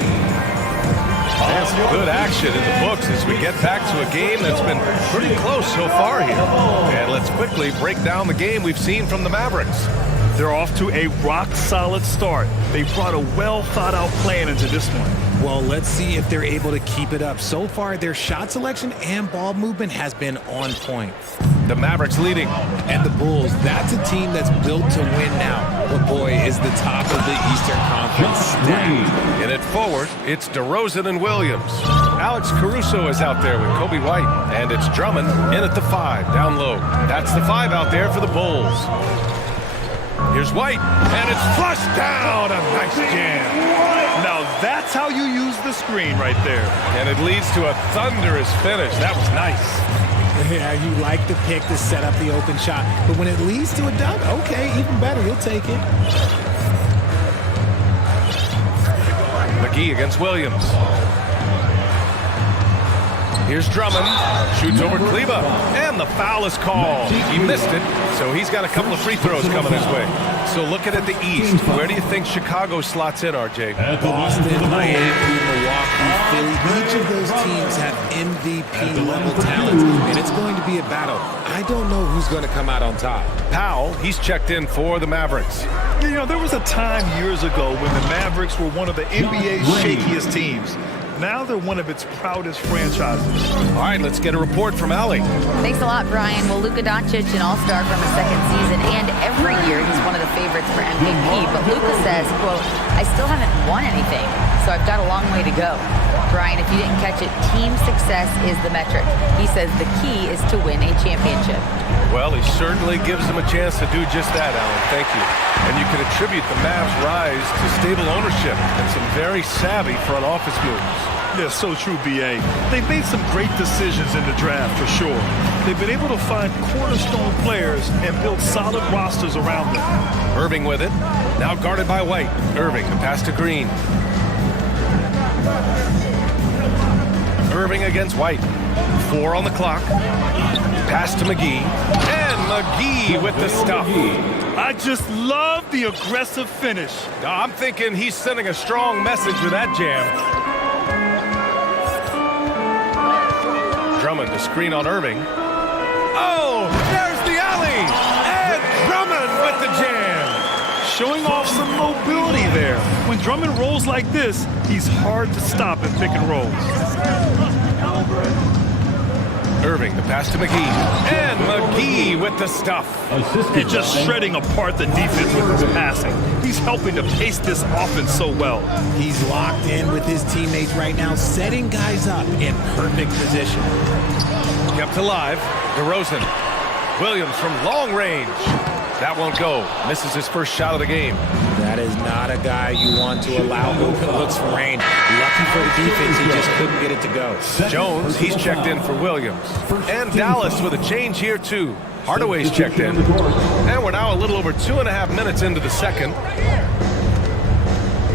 There's some good action in the books as we get back to a game that's been pretty close so far here. And let's quickly break down the game we've seen from the Mavericks. They're off to a rock-solid start. They brought a well-thought-out plan into this one. Well, let's see if they're able to keep it up. So far, their shot selection and ball movement has been on point. The Mavericks leading. And the Bulls, that's a team that's built to win now. But boy, is the top of the Eastern Conference stacked. In it forward, it's DeRozan and Williams. Alex Caruso is out there with Kobe White. And it's Drummond in at the 5, down low. That's the 5 out there for the Bulls. Here's White, and it's flushed down. A nice jam. Now that's how you use the screen right there. And it leads to a thunderous finish. That was nice. Yeah, you like the pick to set up the open shot. But when it leads to a dunk, okay, even better. You'll take it. McGee against Williams. Here's Drummond, shoots over Kleba, and the foul is called. He missed it, so he's got a couple of free throws coming his way. So looking at the East, where do you think Chicago slots in, RJ? Boston, Miami, Milwaukee, Philly, each of those teams have MVP-level talent, and it's going to be a battle. I don't know who's going to come out on top. Powell, he's checked in for the Mavericks. You know, there was a time years ago when the Mavericks were one of the NBA's shakiest teams. Now they're one of its proudest franchises. All right, let's get a report from Allie. Thanks a lot, Brian. Well, Luka Doncic, an all-star from his second season, and every year he's one of the favorites for MVP. But Luka says, quote, I still haven't won anything, so I've got a long way to go. Brian, if you didn't catch it, team success is the metric. He says the key is to win a championship. Well, he certainly gives them a chance to do just that, Alan. Thank you. And you can attribute the Mavs' rise to stable ownership and some very savvy front office moves. Yeah, so true, B.A. They've made some great decisions in the draft, for sure. They've been able to find cornerstone players and build solid rosters around them. Irving with it. Now guarded by White. Irving, the pass to Green. Irving against White. 4 on the clock. Pass to McGee. And McGee with the stuff. I just love the aggressive finish. I'm thinking he's sending a strong message with that jam. Drummond to screen on Irving. Oh, there's the alley. And Drummond with the jam. Showing off some mobility there. When Drummond rolls like this, he's hard to stop in pick and rolls. Irving, the pass to McGee. And McGee with the stuff. He's just shredding apart the defense with his passing. He's helping to pace this offense so well. He's locked in with his teammates right now, setting guys up in perfect position. Kept alive. DeRozan. Williams from long range. That won't go. Misses his first shot of the game. That is not a guy you want to allow open looks from range. Lucky for the defense, he just couldn't get it to go. Jones, he's checked in for Williams. And Dallas with a change here too. Hardaway's checked in. And we're now a little over 2.5 minutes into the second.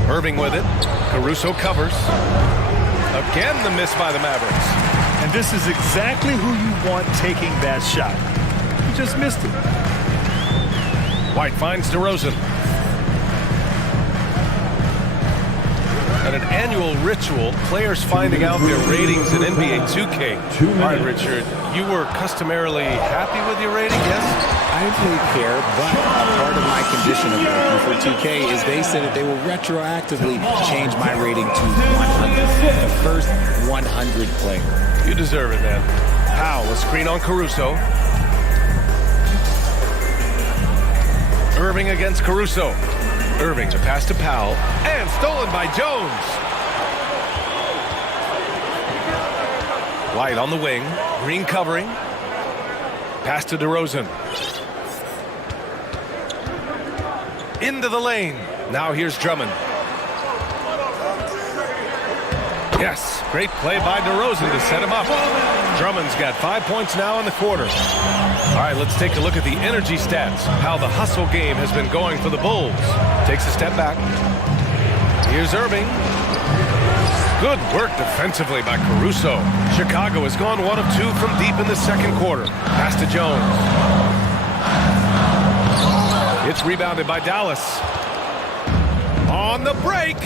Irving with it. Caruso covers. Again, the miss by the Mavericks. And this is exactly who you want taking that shot. He just missed it. White finds DeRozan. And an annual ritual, players finding out their ratings in NBA 2K. All right, Richard, you were customarily happy with your rating, yes? I didn't really care, but a part of my condition of working for 2K is they said that they will retroactively change my rating to 100, the first 100 player. You deserve it, man. Powell, a screen on Caruso. Irving against Caruso. Irving, the pass to Powell, and stolen by Jones. White on the wing, Green covering. Pass to DeRozan. Into the lane. Now here's Drummond. Yes, great play by DeRozan to set him up. Drummond's got 5 points now in the quarter. All right, let's take a look at the energy stats, how the hustle game has been going for the Bulls. Takes a step back. Here's Irving. Good work defensively by Caruso. Chicago has gone 1 of 2 from deep in the second quarter. Pass to Jones. It's rebounded by Dallas. On the break.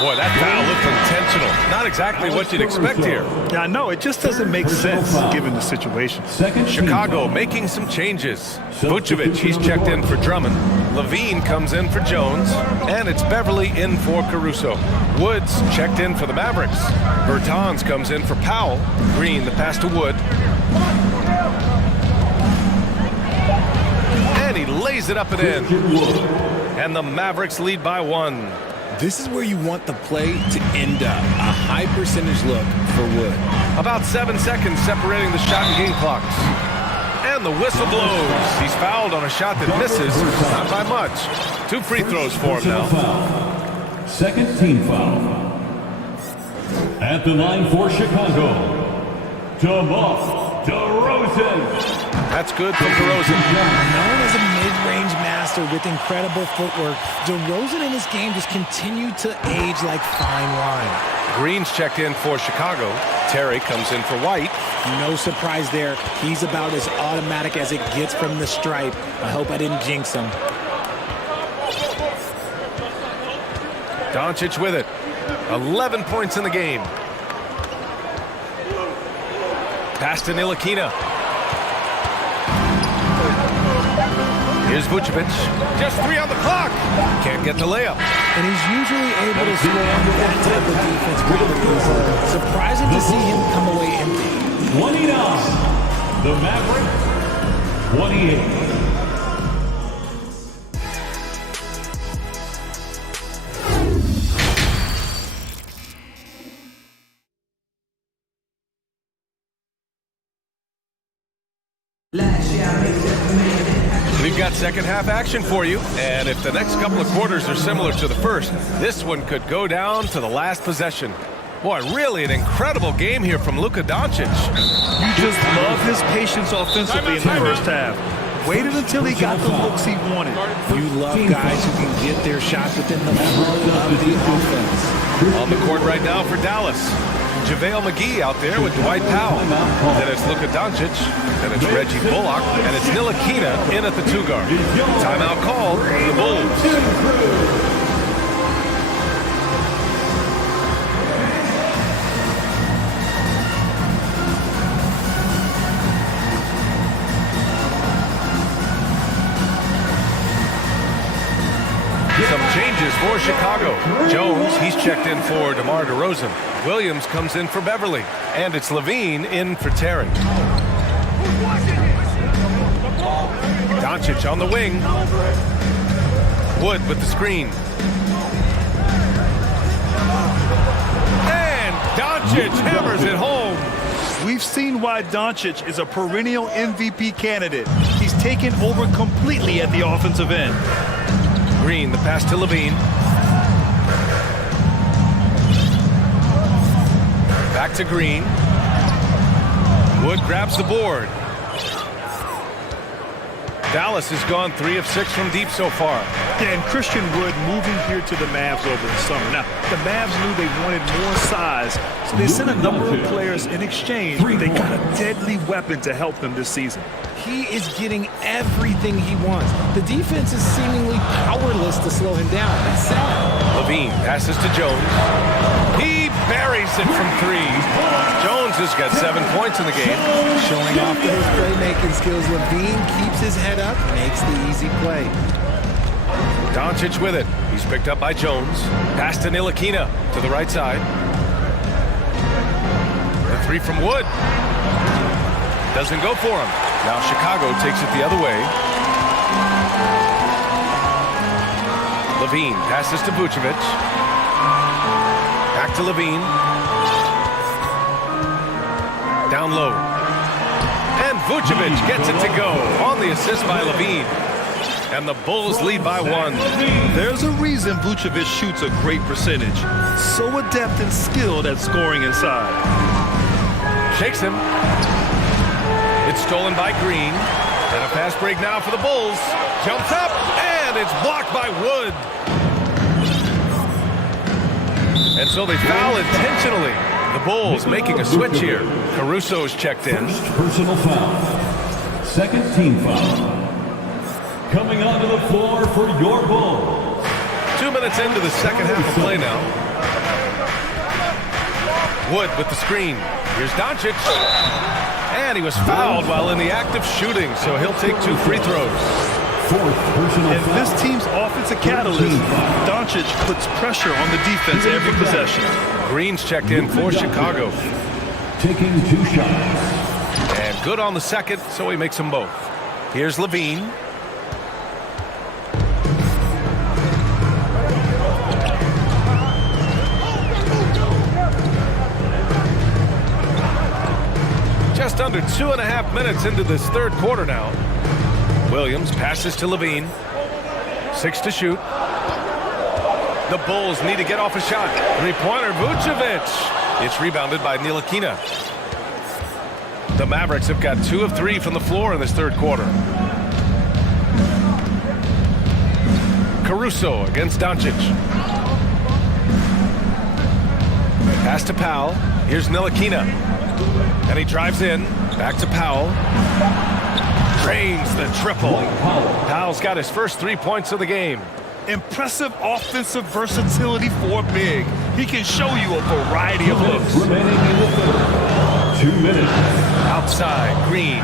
Boy, that foul looked intentional. Not exactly what you'd expect here. Yeah, no, it just doesn't make sense given the situation. Chicago making some changes. Vucevic, he's checked in for Drummond. Levine comes in for Jones. And it's Beverly in for Caruso. Woods checked in for the Mavericks. Bertans comes in for Powell. Green, the pass to Wood. And he lays it up and in. And the Mavericks lead by 1. This is where you want the play to end up. A high percentage look for Wood. About 7 seconds separating the shot and game clocks. And the whistle blows. He's fouled on a shot that misses, not by much. 2 free throws for him now. Second team foul. At the line for Chicago, DeRozan. That's good from DeRozan. Known as a mid-range master with incredible footwork, DeRozan in this game just continued to age like fine wine. Green's checked in for Chicago. Terry comes in for White. No surprise there. He's about as automatic as it gets from the stripe. I hope I didn't jinx him. Doncic with it. 11 points in the game. Pass to Ntilikina. Here's Vucevic. Just 3 on the clock. Can't get the layup. And he's usually able to score under that type of defense rather easily. Surprising to see him come away empty. 29. The Maverick, 28. We've got second half action for you, and if the next couple of quarters are similar to the first, this one could go down to the last possession. Boy, really an incredible game here from Luka Doncic. You just love his patience offensively in the first half. Waited until he got the looks he wanted. You love guys who can get their shots within the flow of the offense. On the court right now for Dallas. JaVale McGee out there with Dwight Powell. Then it's Luka Doncic. Then it's Reggie Bullock. And it's Ntilikina in at the 2-guard. Timeout called for the Bulls. Some changes for Chicago. Jones, he's checked in for DeMar DeRozan. Williams comes in for Beverly. And it's Levine in for Terry. Doncic on the wing. Wood with the screen. And Doncic hammers it home. We've seen why Doncic is a perennial MVP candidate. He's taken over completely at the offensive end. Green, the pass to Levine. Back to Green. Wood grabs the board. Dallas has gone 3 of 6 from deep so far. And Christian Wood moving here to the Mavs over the summer. Now, the Mavs knew they wanted more size, so they sent a number of players in exchange. They got a deadly weapon to help them this season. He is getting everything he wants. The defense is seemingly powerless to slow him down. It's sad. Levine passes to Jones. He buries it from 3. Jones has got 7 points in the game. Showing off those playmaking skills, Levine keeps his head up, makes the easy play. Doncic with it. He's picked up by Jones. Pass to Ntilikina to the right side. The 3 from Wood. Doesn't go for him. Now Chicago takes it the other way. Levine passes to Vucevic. Back to Levine. Down low. And Vucevic gets it to go on the assist by Levine. And the Bulls lead by 1. There's a reason Vucevic shoots a great percentage. So adept and skilled at scoring inside. Shakes him. It's stolen by Green. And a fast break now for the Bulls. Jumps up, and it's blocked by Wood. And so they foul intentionally. The Bulls making a switch here. Caruso's checked in. First personal foul. Second team foul. Coming onto the floor for your Bulls. 2 minutes into the second half of play now. Wood with the screen. Here's Doncic. And he was fouled while in the act of shooting, so he'll take 2 free throws. Fourth personal And foul. this team's offensive catalyst, Doncic puts pressure on the defense every possession. Green's checked in for Chicago. Taking 2 shots. And good on the second, so he makes them both. Here's Levine. Just under 2.5 minutes into this third quarter now. Williams passes to Levine. 6 to shoot. The Bulls need to get off a shot. 3-pointer, Vucevic. It's rebounded by Ntilikina. The Mavericks have got 2 of 3 from the floor in this third quarter. Caruso against Doncic. Pass to Powell. Here's Ntilikina. And he drives in. Back to Powell. Drains the triple. Powell's got his first 3 points of the game. Impressive offensive versatility for big. He can show you a variety of looks. Remaining in the third. 2 minutes. Outside, Green.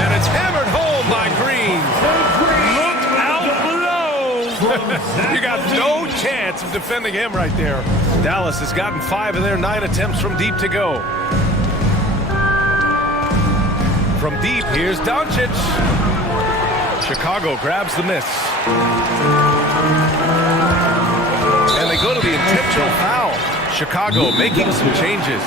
And it's hammered home by Green. Look out below. You got no chance of defending him right there. Dallas has gotten 5 of their 9 attempts from deep to go. From deep, here's Doncic. Chicago grabs the miss. And they go to the intentional foul. Chicago making some changes.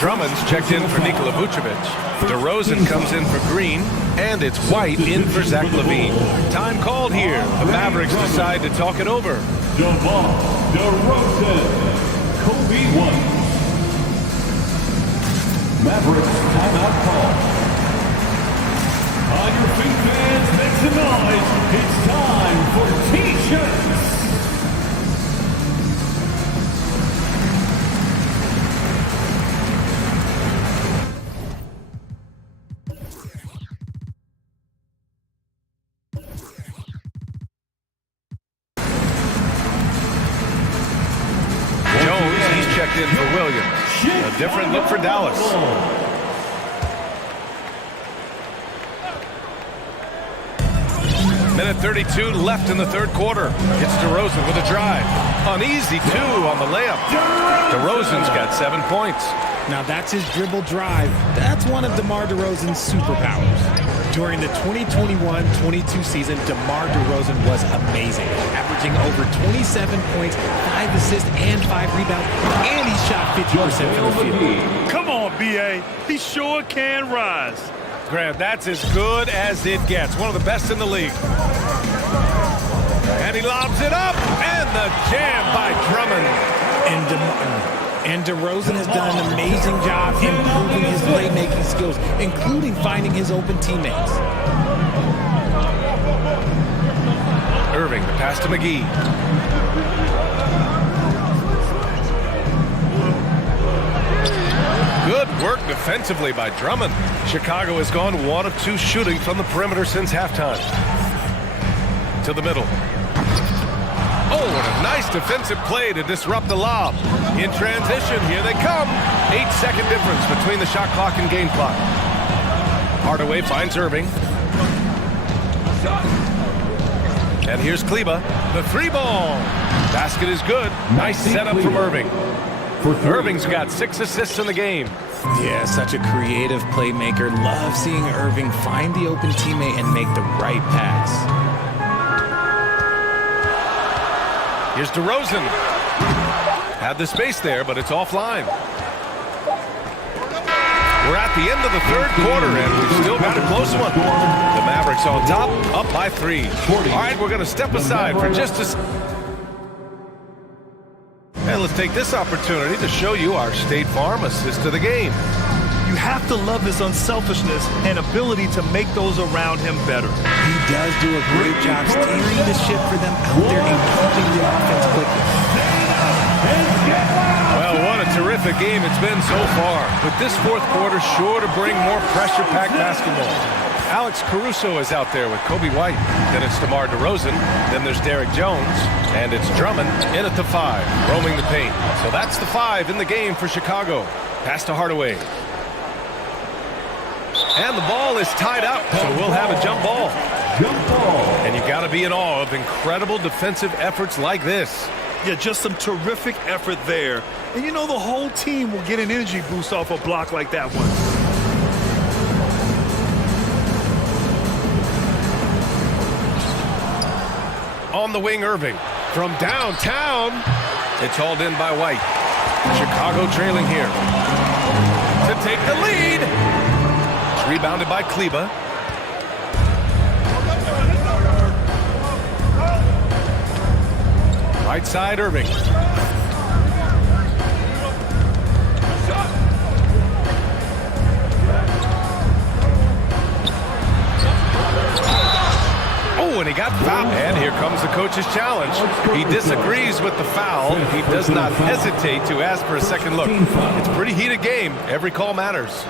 Drummond's checked in for Nikola Vucevic. DeRozan comes in for Green. And it's White in for Zach LaVine. Time called here. The Mavericks decide to talk it over. DeMar DeRozan. Kobe White. Mavericks timeout call. On your feet, fans, make some noise. It's time for T-shirts. Jones, he's checked in for Williams. A different look for Dallas. Minute 32 left in the third quarter. It's DeRozan with a drive. Uneasy, two on the layup. DeRozan's got 7 points. Now that's his dribble drive. That's one of DeMar DeRozan's superpowers. During the 2021-22 season, DeMar DeRozan was amazing, averaging over 27 points, 5 assists, and 5 rebounds, and he shot 50% from the field. Come on, B.A. He sure can rise. Grant, that's as good as it gets. One of the best in the league. And he lobs it up, and the jam by Drummond. And DeRozan has done an amazing job improving his playmaking skills, including finding his open teammates. Irving, the pass to McGee. Good work defensively by Drummond. Chicago has gone 1 of 2 shooting from the perimeter since halftime. To the middle. Oh, and a nice defensive play to disrupt the lob. In transition, here they come. 8-second difference between the shot clock and game clock. Hardaway finds Irving. And here's Kleba. The 3-ball. Basket is good. Nice setup from Irving. Irving's got 6 assists in the game. Yeah, such a creative playmaker. Love seeing Irving find the open teammate and make the right pass. Here's DeRozan. Had the space there, but it's offline. We're at the end of the third quarter, and we've still got a close one. The Mavericks on top, up by 3. All right, we're going to step aside for just a... And let's take this opportunity to show you our State Farm assist of the game. You have to love his unselfishness and ability to make those around him better. He does do a great job steering the ship for them out there and keeping the offense clicking. Well, what a terrific game it's been so far. But this fourth quarter sure to bring more pressure-packed basketball. Alex Caruso is out there with Kobe White. Then it's DeMar DeRozan. Then there's Derek Jones. And it's Drummond in at the 5, roaming the paint. So that's the 5 in the game for Chicago. Pass to Hardaway. And the ball is tied up, so we'll have a jump ball. And you've got to be in awe of incredible defensive efforts like this. Yeah, just some terrific effort there. And you know the whole team will get an energy boost off a block like that one. On the wing, Irving. From downtown, it's hauled in by White. Chicago trailing here. To take the lead. It's rebounded by Kleba. Right side, Irving. Oh, and he got fouled. And here comes the coach's challenge. He disagrees with the foul. He does not hesitate to ask for a second look. It's a pretty heated game. Every call matters.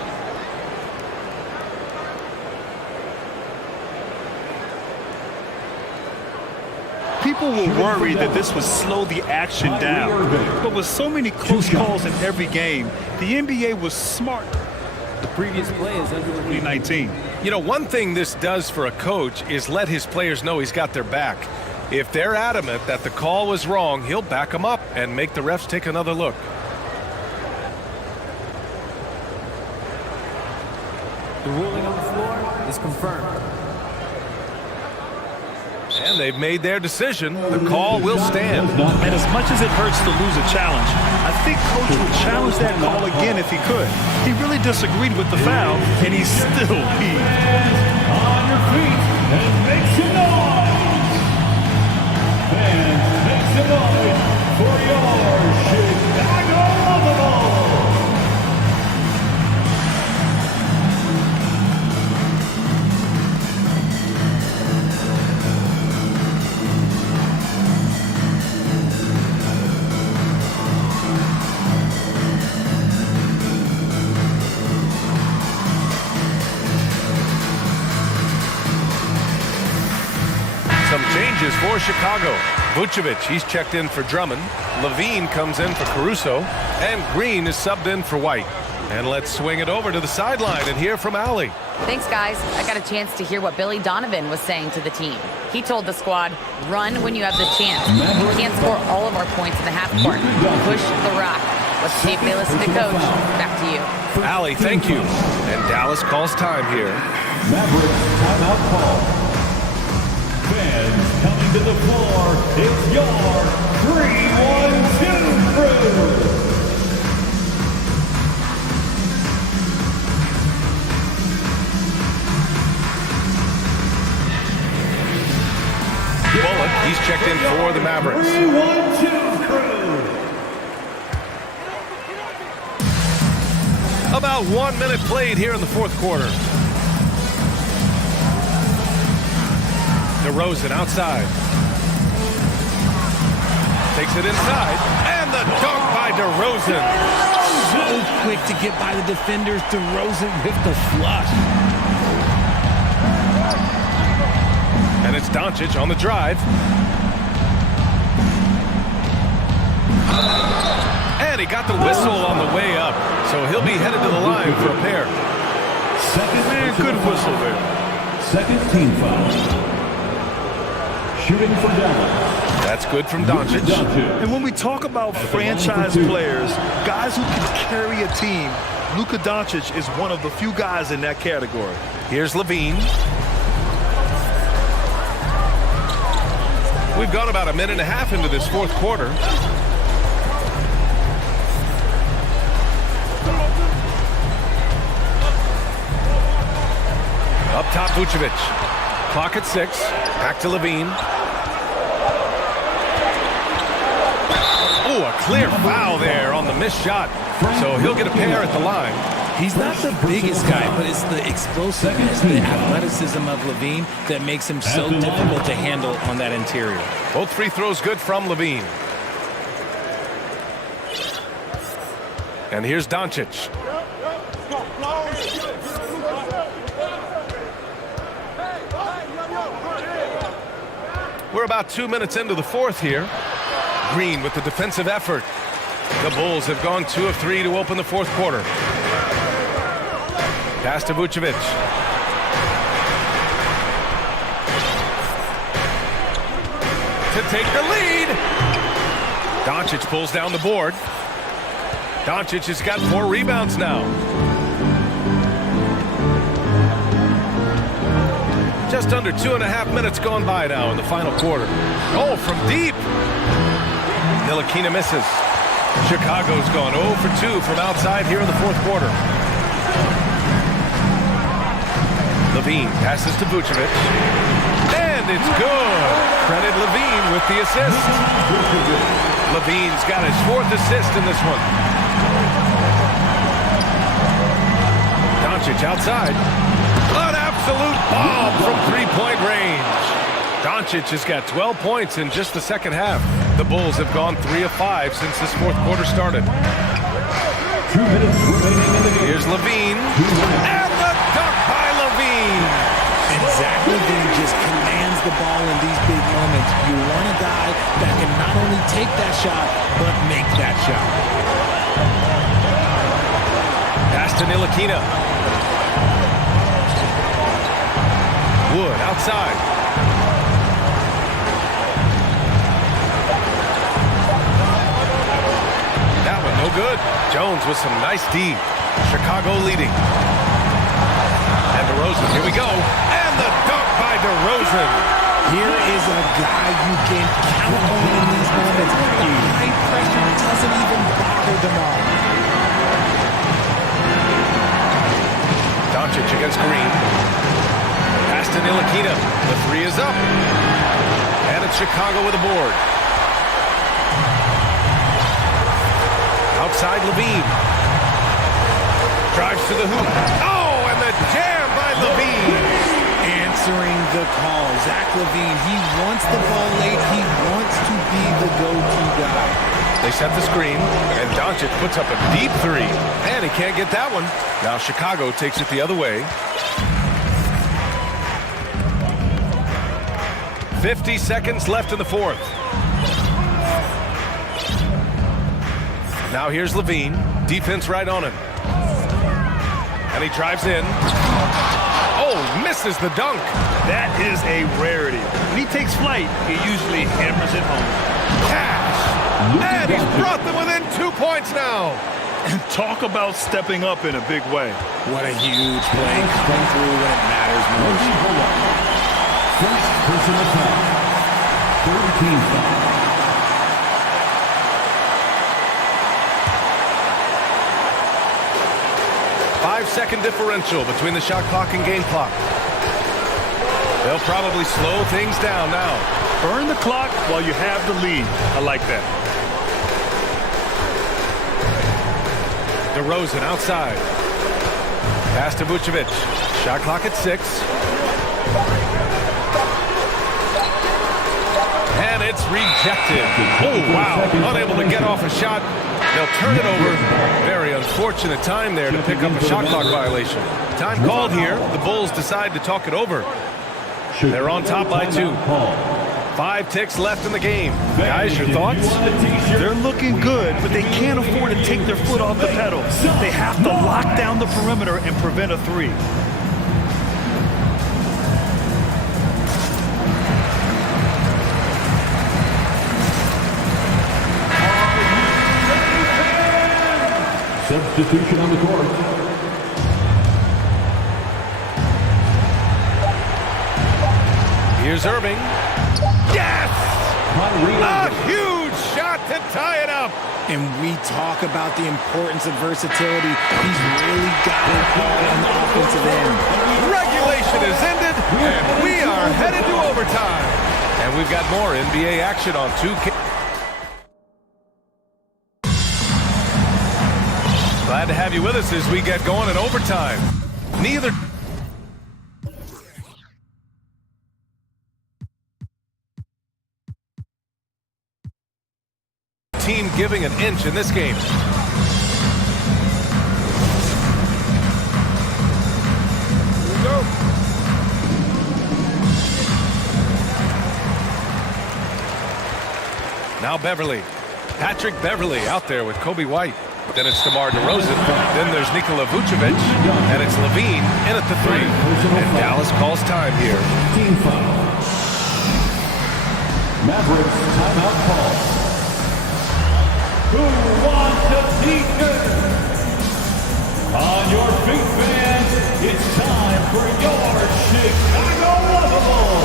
People were worried that this would slow the action down. But with so many close calls in every game, the NBA was smart. The previous play is under 2019. You know, one thing this does for a coach is let his players know he's got their back. If they're adamant that the call was wrong, he'll back them up and make the refs take another look. The ruling on the floor is confirmed. And they've made their decision. The call will stand. And as much as it hurts to lose a challenge, I think Coach would challenge that call again if he could. He really disagreed with the foul, and he still peed. On your feet and make some noise. Fans, make some noise for your Chicago Bulls. Some changes for Chicago. Vucevic, he's checked in for Drummond. Levine comes in for Caruso. And Green is subbed in for White. And let's swing it over to the sideline and hear from Allie. Thanks, guys. I got a chance to hear what Billy Donovan was saying to the team. He told the squad, run when you have the chance. We can't score all of our points in the half court. Push the rock. Let's see if they listen to Coach. Back to you. Allie, thank you. And Dallas calls time here. Mavericks timeout call. Fans coming to the floor. It's your 3-1-2 crew. Bullock, he's checked in for the Mavericks. 3-1-2 crew. About 1 minute played here in the fourth quarter. DeRozan outside. Takes it inside. And the dunk by DeRozan. So quick to get by the defenders. DeRozan with the flush. And it's Doncic on the drive. And he got the whistle on the way up. So he'll be headed to the line for a pair. Good whistle there. Second team foul. Shooting for Dallas. That's good from Doncic. And when we talk about franchise players, guys who can carry a team, Luka Doncic is one of the few guys in that category. Here's Levine. We've gone about a minute and a half into this fourth quarter. Up top, Vucevic. Clock at 6. Back to Levine. Oh, a clear foul there on the missed shot. So he'll get a pair at the line. He's not the biggest guy, but it's the explosiveness, the athleticism of Levine that makes him so difficult to handle on that interior. Both free throws good from Levine. And here's Doncic. We're about 2 minutes into the fourth here. Green with the defensive effort. The Bulls have gone 2 of 3 to open the fourth quarter. Pass to Vucevic. To take the lead. Doncic pulls down the board. Doncic has got 4 rebounds now. Just under 2.5 minutes gone by now in the final quarter. Oh, from deep. Ntilikina misses. Chicago's gone 0 for 2 from outside here in the fourth quarter. Levine passes to Vucevic. And it's good. Credit Levine with the assist. Levine's got his 4th assist in this one. Doncic outside. An absolute bomb from 3-point range. Doncic has got 12 points in just the second half. The Bulls have gone 3 of 5 since this fourth quarter started. 2 minutes remaining in the game. Here's Levine. And the dunk by Levine. And Zach Levine just commands the ball in these big moments. You want a guy that can not only take that shot, but make that shot. Pass to Ntilikina. Wood outside. That one no good. Jones with some nice D. Chicago leading. And DeRozan, here we go. And the dunk by DeRozan. Here is a guy you can count on in these moments. The high pressure doesn't even bother them all. Doncic against Green. Pass to Ntilikina. The 3 is up. And it's Chicago with a board. Outside Levine. Drives to the hoop. Oh, and the jam by Levine. Answering the call. Zach Levine, he wants the ball late. He wants to be the go-to guy. They set the screen, and Doncic puts up a deep 3. And he can't get that one. Now Chicago takes it the other way. 50 seconds left in the fourth. Now here's Levine. Defense right on him. And he drives in. Oh, misses the dunk. That is a rarity. When he takes flight, he usually hammers it home. Cash! And he's brought them within 2 points now. And talk about stepping up in a big way. What a huge play coming through when it matters most. First personal foul. Third team foul. Five-second differential between the shot clock and game clock. They'll probably slow things down now. Burn the clock while you have the lead. I like that. DeRozan outside. Pass to Vucevic. Shot clock at 6. And it's rejected. Oh, wow. Unable to get off a shot. They'll turn it over. Very unfortunate time there to pick up a shot clock violation. Time called here. The Bulls decide to talk it over. They're on top by 2. 5 ticks left in the game. Guys, your thoughts? They're looking good, but they can't afford to take their foot off the pedal. They have to lock down the perimeter and prevent a 3. Substitution on the court. Here's Irving. Yes! A huge shot to tie it up. And we talk about the importance of versatility. He's really got it all on the offensive end. Regulation is ended, and we are headed to overtime. And we've got more NBA action on 2K. Glad to have you with us as we get going in overtime. Neither team giving an inch in this game. Here we go. Now Beverly. Patrick Beverly out there with Kobe White. Then it's DeMar DeRozan. Then there's Nikola Vucevic. And it's Levine in at the 3. And Dallas calls time here. Team foul. Mavericks timeout call. Who wants the feature? On your feet, fans, it's time for your Chicago Lovable.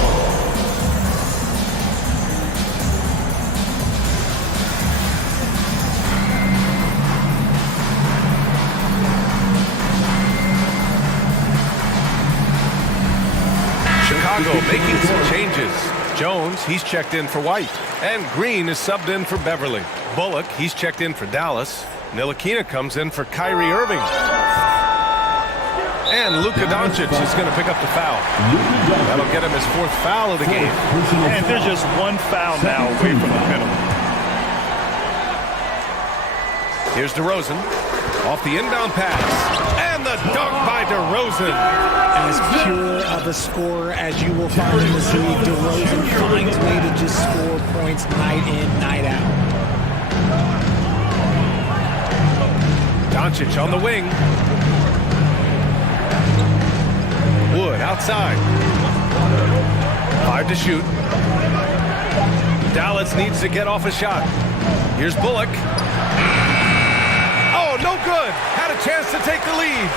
Chicago making some changes. Jones, he's checked in for White. And Green is subbed in for Beverly. Bullock, he's checked in for Dallas. Ntilikina comes in for Kyrie Irving. And Luka Doncic is going to pick up the foul. That'll get him his 4th foul of the game. And they're just 1 foul now away from the minimum. Here's DeRozan. Off the inbound pass. And the dunk by DeRozan. As pure of a scorer as you will find in this league, DeRozan finds way to just score points night in, night out. Doncic on the wing. Wood outside. 5 to shoot. Dallas needs to get off a shot. Here's Bullock. Oh, no good. Had a chance to take the lead.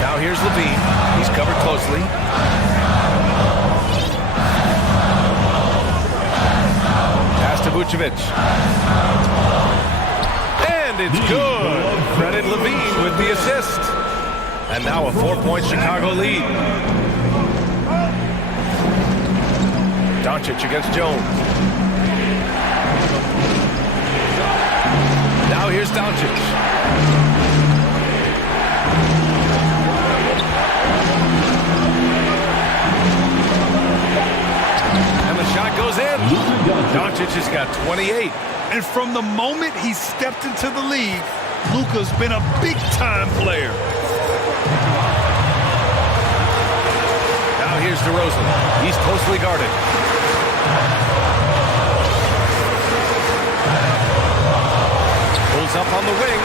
Now here's Levine. He's covered closely. Pass to Vucevic. And it's good. Credit Levine with the assist. And now a 4-point Chicago lead. Doncic against Jones. Now here's Doncic. And the shot goes in. Doncic has got 28. And from the moment he stepped into the league, Luka's been a big-time player. Now here's DeRozan. He's closely guarded. Pulls up on the wing.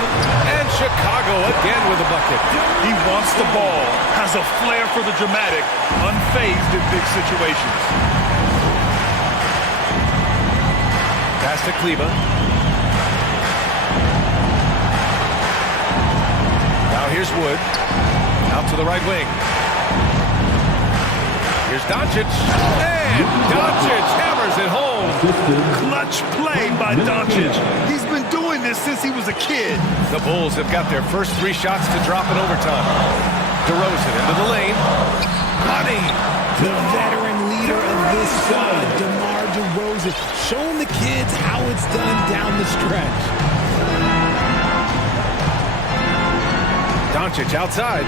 the ball, has a flair for the dramatic, unfazed in big situations. Pass to Kleba. Now here's Wood. Out to the right wing. Here's Doncic. And Doncic hammers it home. Clutch play by Doncic. He's been doing this since he was a kid. The Bulls have got their first 3 shots to drop in overtime. DeRozan into the lane. Money. The veteran leader of this side, DeMar DeRozan, showing the kids how it's done down the stretch. Doncic outside.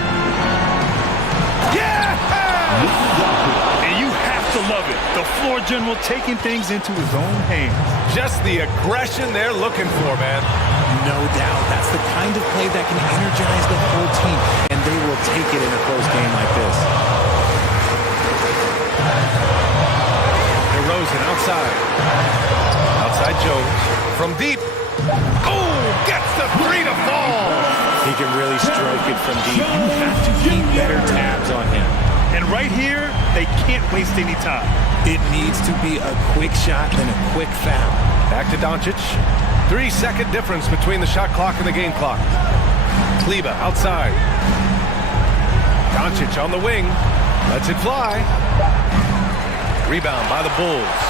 Yeah! And you have to love it. The floor general taking things into his own hands. Just the aggression they're looking for, man. No doubt. That's the kind of play that can energize the whole team, and they will take it in a close game like this. DeRozan outside. Outside Jones. From deep. Oh, gets the 3 to fall. He can really stroke it from deep. You have to keep better tabs on him. And right here, they can't waste any time. It needs to be a quick shot and a quick foul. Back to Doncic. 3-second difference between the shot clock and the game clock. Kleba outside. Doncic on the wing. Lets it fly. Rebound by the Bulls.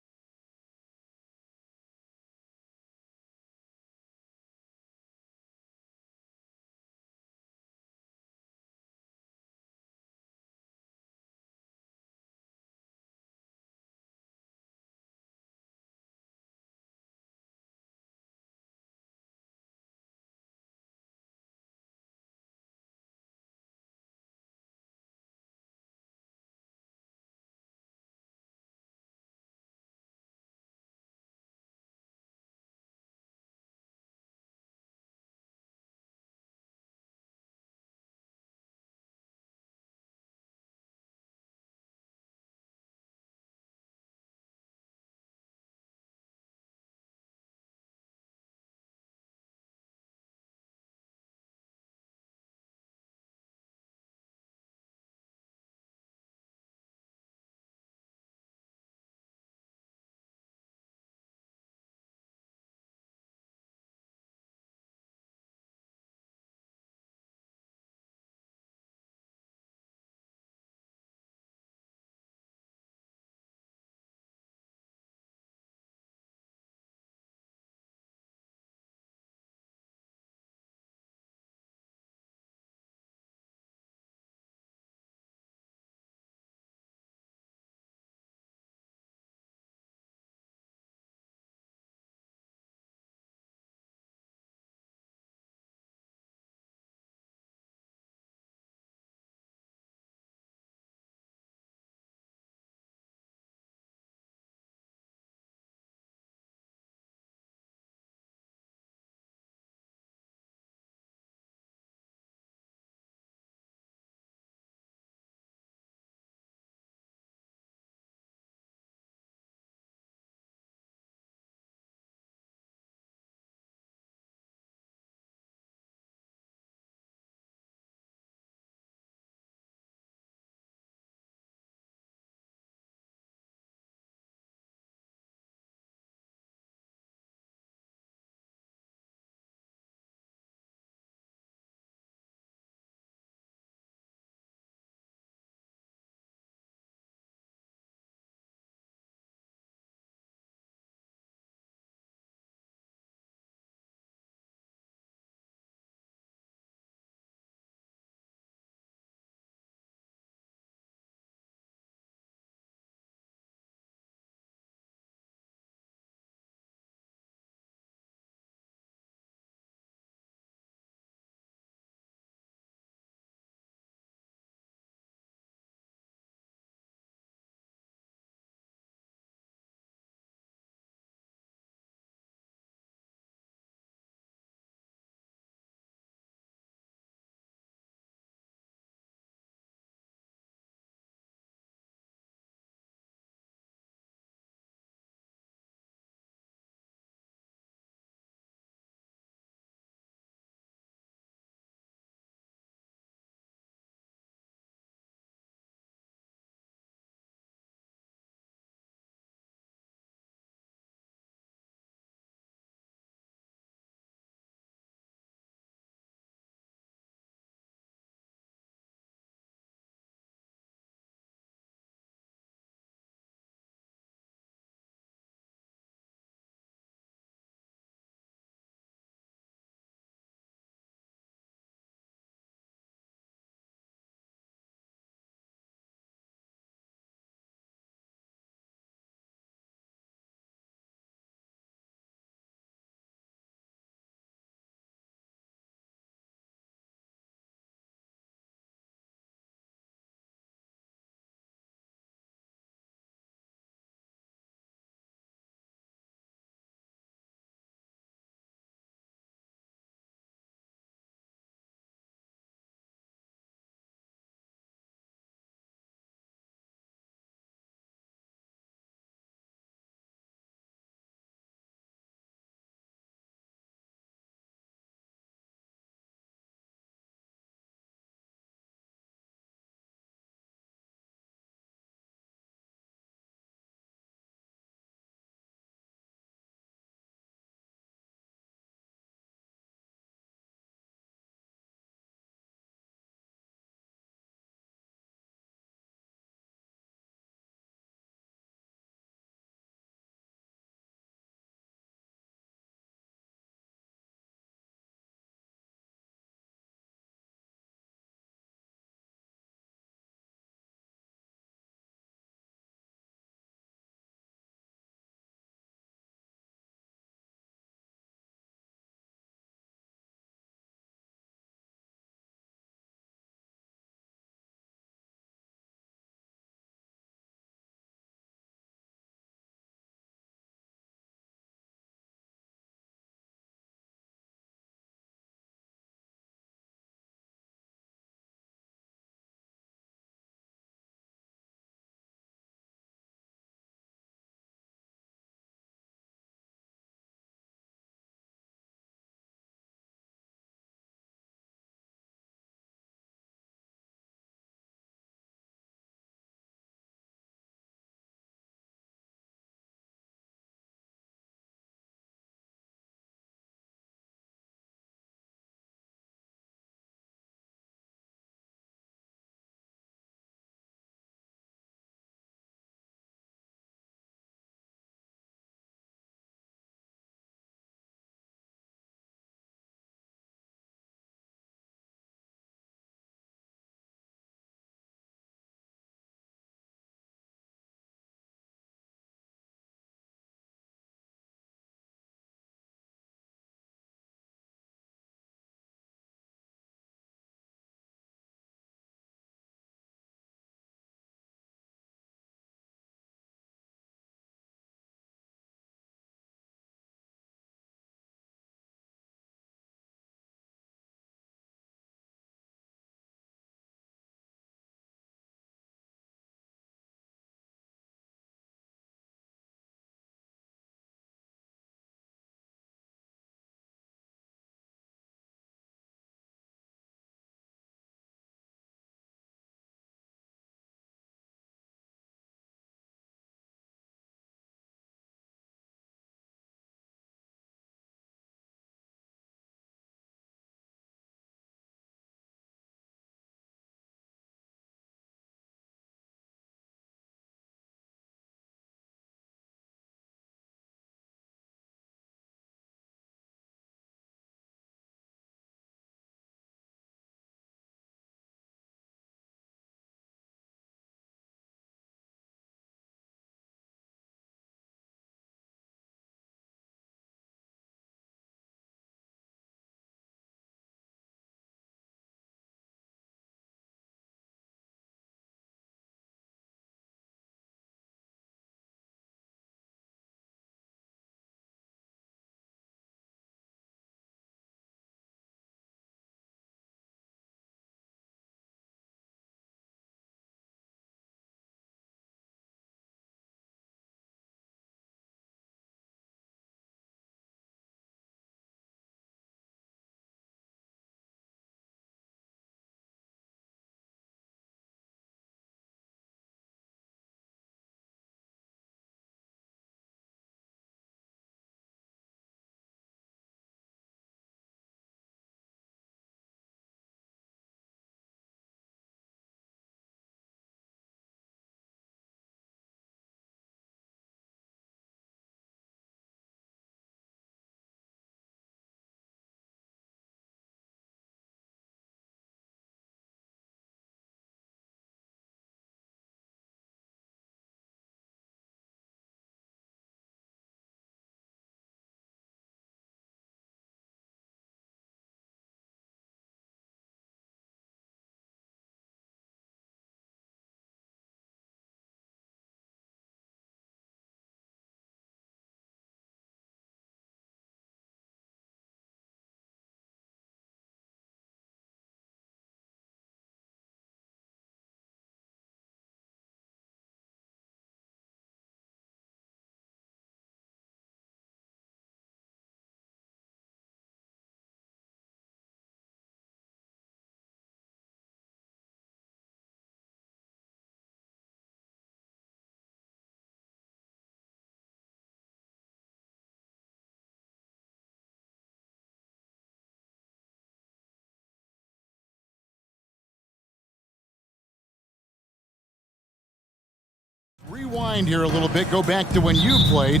rewind here a little bit. Go back to when you played.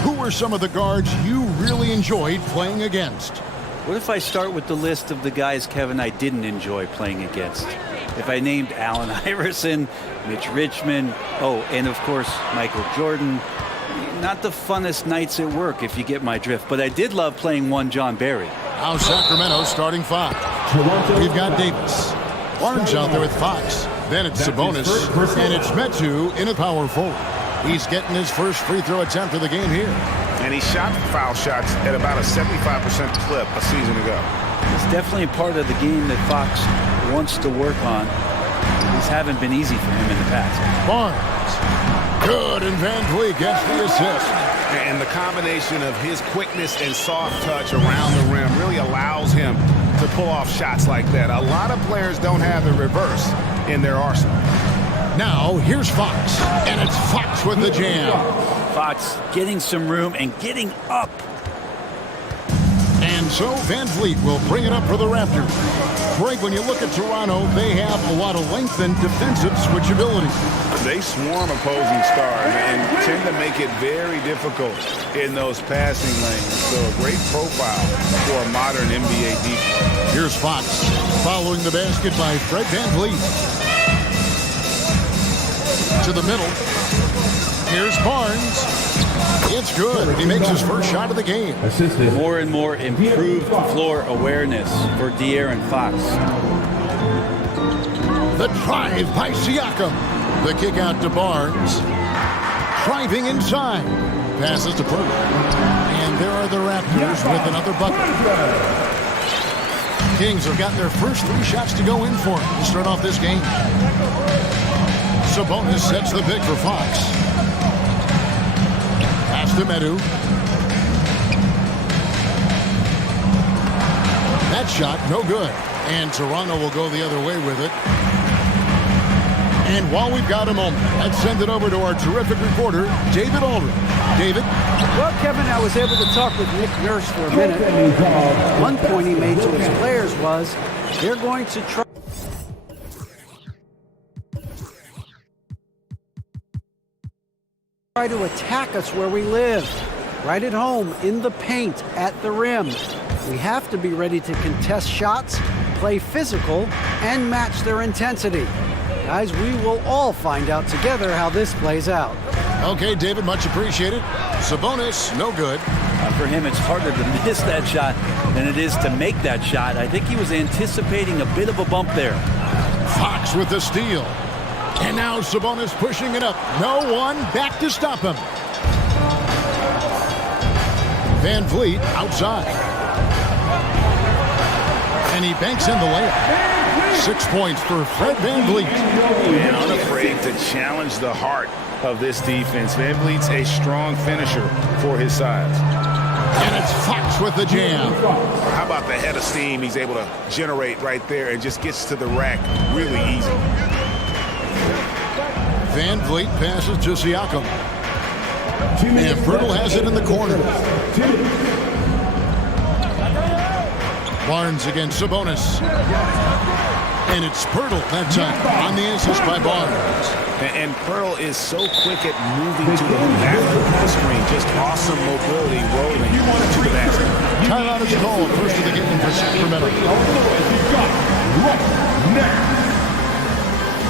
Who were some of the guards you really enjoyed playing against? What if I start with the list of the guys, Kevin, I didn't enjoy playing against? If I named Allen Iverson, Mitch Richmond, and of course, Michael Jordan. Not the funnest nights at work, if you get my drift. But I did love playing one John Barry. Now Sacramento starting 5. We've got Davis. Barnes out there with Fox. Then it's Sabonis. And it's Metu in a power forward. He's getting his first free throw attempt of the game here. And he shot foul shots at about a 75% clip a season ago. It's definitely a part of the game that Fox wants to work on. These haven't been easy for him in the past. Barnes. Good, and Van Vliet gets the assist. And the combination of his quickness and soft touch around the rim really allows him to pull off shots like that. A lot of players don't have the reverse in their arsenal. Now, here's Fox, and it's Fox with the jam. Fox getting some room and getting up. And so Van Vliet will bring it up for the Raptors. Greg, when you look at Toronto, they have a lot of length and defensive switchability. They swarm opposing stars and tend to make it very difficult in those passing lanes. So a great profile for a modern NBA defense. Here's Fox following the basket by Fred Van Vliet. To the middle. Here's Barnes. It's good. He makes his first shot of the game. More and more improved floor awareness for De'Aaron Fox. The drive by Siakam. The kick out to Barnes. Driving inside. Passes to Purtle. And there are the Raptors with another bucket. Kings have got their first 3 shots to go in for to start off this game. Sabonis sets the pick for Fox. Pass to Metu. That shot, no good. And Toronto will go the other way with it. And while we've got a moment, let's send it over to our terrific reporter, David Aldridge. David? Well, Kevin, I was able to talk with Nick Nurse for a minute. One point he made to his players was they're going to try to attack us where we live, right at home, in the paint, at the rim. We have to be ready to contest shots, play physical, and match their intensity. Guys, we will all find out together how this plays out. Okay, David, much appreciated. Sabonis, no good. For him, it's harder to miss that shot than it is to make that shot. I think he was anticipating a bit of a bump there. Fox with the steal. And now Sabonis pushing it up. No one back to stop him. Van Vliet outside. And he banks in the layup. 6 points for Fred Van Vliet. Man, unafraid to challenge the heart of this defense. Van Vliet's a strong finisher for his size. And it's Fox with the jam. How about the head of steam he's able to generate right there and just gets to the rack really easy. Van Vliet passes to Siakam. And Purtle has it in the corner. Barnes against Sabonis. And it's Purtle that time on the assist by Barnes. And Purtle is so quick at moving to the back of the screen. Just awesome mobility rolling to the basket. Timeout is called. First of the game for Sacramento.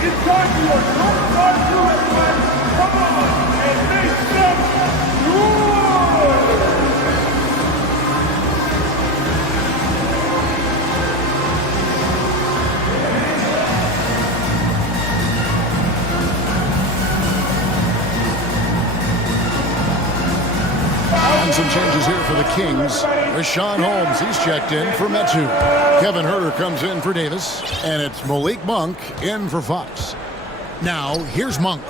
It's time for your first time to everyone. Come on and make some noise! And some changes here for the Kings. Rashawn Holmes, he's checked in for Metu. Kevin Huerter comes in for Davis. And it's Malik Monk in for Fox. Now, here's Monk.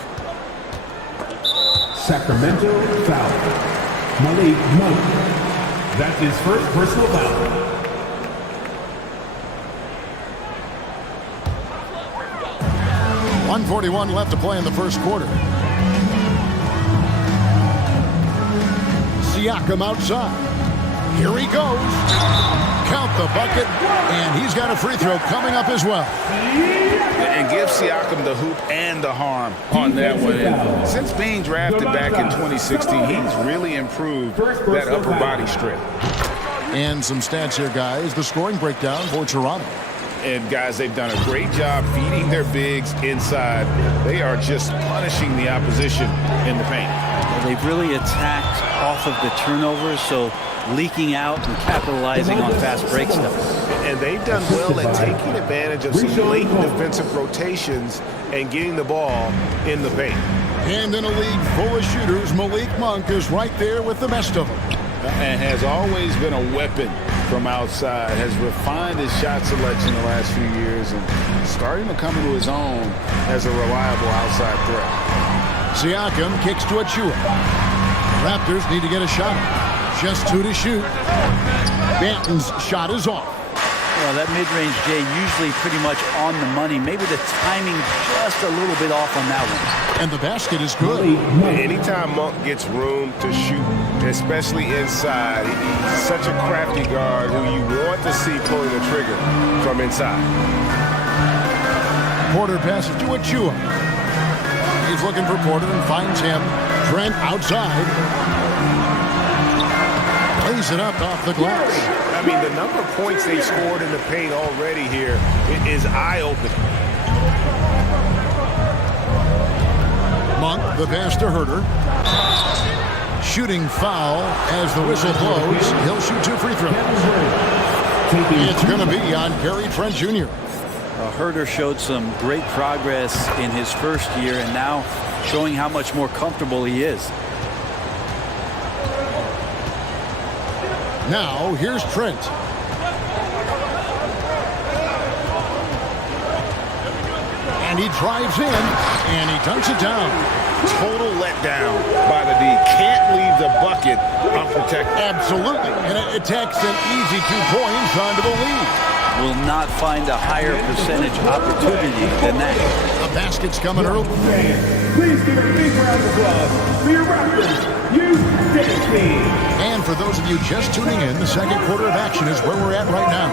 Sacramento foul. Malik Monk. That's his first personal foul. .141 left to play in the first quarter. Siakam outside. Here he goes. Count the bucket, and he's got a free throw coming up as well. And give Siakam the hoop and the harm on that one. And since being drafted back in 2016, he's really improved that upper body strength. And some stats here, guys. The scoring breakdown for Toronto. And guys, they've done a great job feeding their bigs inside. They are just punishing the opposition in the paint. Well, they've really attacked off of the turnovers, so leaking out and capitalizing on fast break stuff. And they've done well at taking advantage of some late defensive rotations and getting the ball in the paint. And in a league full of shooters, Malik Monk is right there with the best of them. And has always been a weapon from outside, has refined his shot selection the last few years and starting to come into his own as a reliable outside threat. Siakam kicks to Achua. Raptors need to get a shot. Just 2 to shoot. Banton's shot is off. Well, that mid-range, Jay, usually pretty much on the money. Maybe the timing just a little bit off on that one. And the basket is good. Anytime Monk gets room to shoot, especially inside, he's such a crafty guard who you want to see pulling the trigger from inside. Porter passes to Achua. He's looking for Porter and finds him. Trent outside. Plays it up off the glass. I mean, the number of points they scored in the paint already here is eye-opening. Monk, the pass to Herter. Shooting foul as the whistle blows. He'll shoot 2 free throws. It's going to be on Gary Trent Jr. Herter showed some great progress in his first year and now showing how much more comfortable he is. Now, here's Trent. And he drives in, and he dunks it down. Total letdown by the D. Can't leave the bucket unprotected. Absolutely. And it takes an easy 2 points onto the lead. Will not find a higher percentage opportunity than that. The basket's coming early. Please give a big round of applause for your Raptors, And for those of you just tuning in, the second quarter of action is where we're at right now.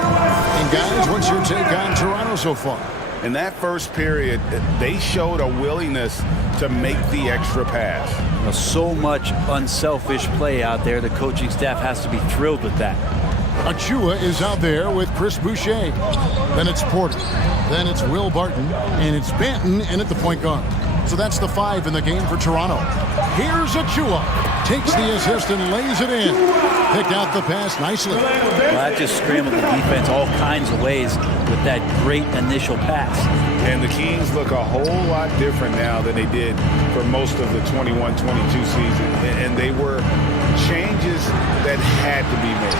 And guys, what's your take on Toronto so far? In that first period, they showed a willingness to make the extra pass. Well, so much unselfish play out there. The coaching staff has to be thrilled with that. Achua is out there with Chris Boucher. Then it's Porter. Then it's Will Barton. And it's Banton in at the point guard. So that's the 5 in the game for Toronto. Here's Achua. Takes the assist and lays it in. Picked out the pass nicely. Well, that just scrambled the defense all kinds of ways with that great initial pass. And the Kings look a whole lot different now than they did for most of the 21-22 season. And they were changes that had to be made.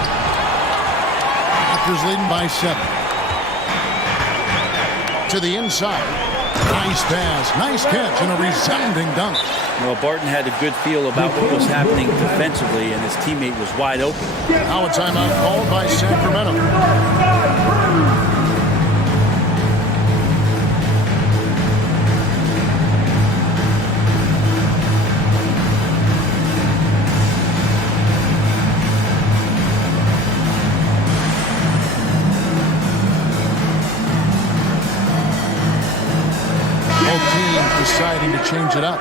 Raptors leading by 7. To the inside. Nice pass, nice catch, and a resounding dunk. Well, Barton had a good feel about what was happening defensively, and his teammate was wide open. Now a timeout called by Sacramento. Deciding to change it up.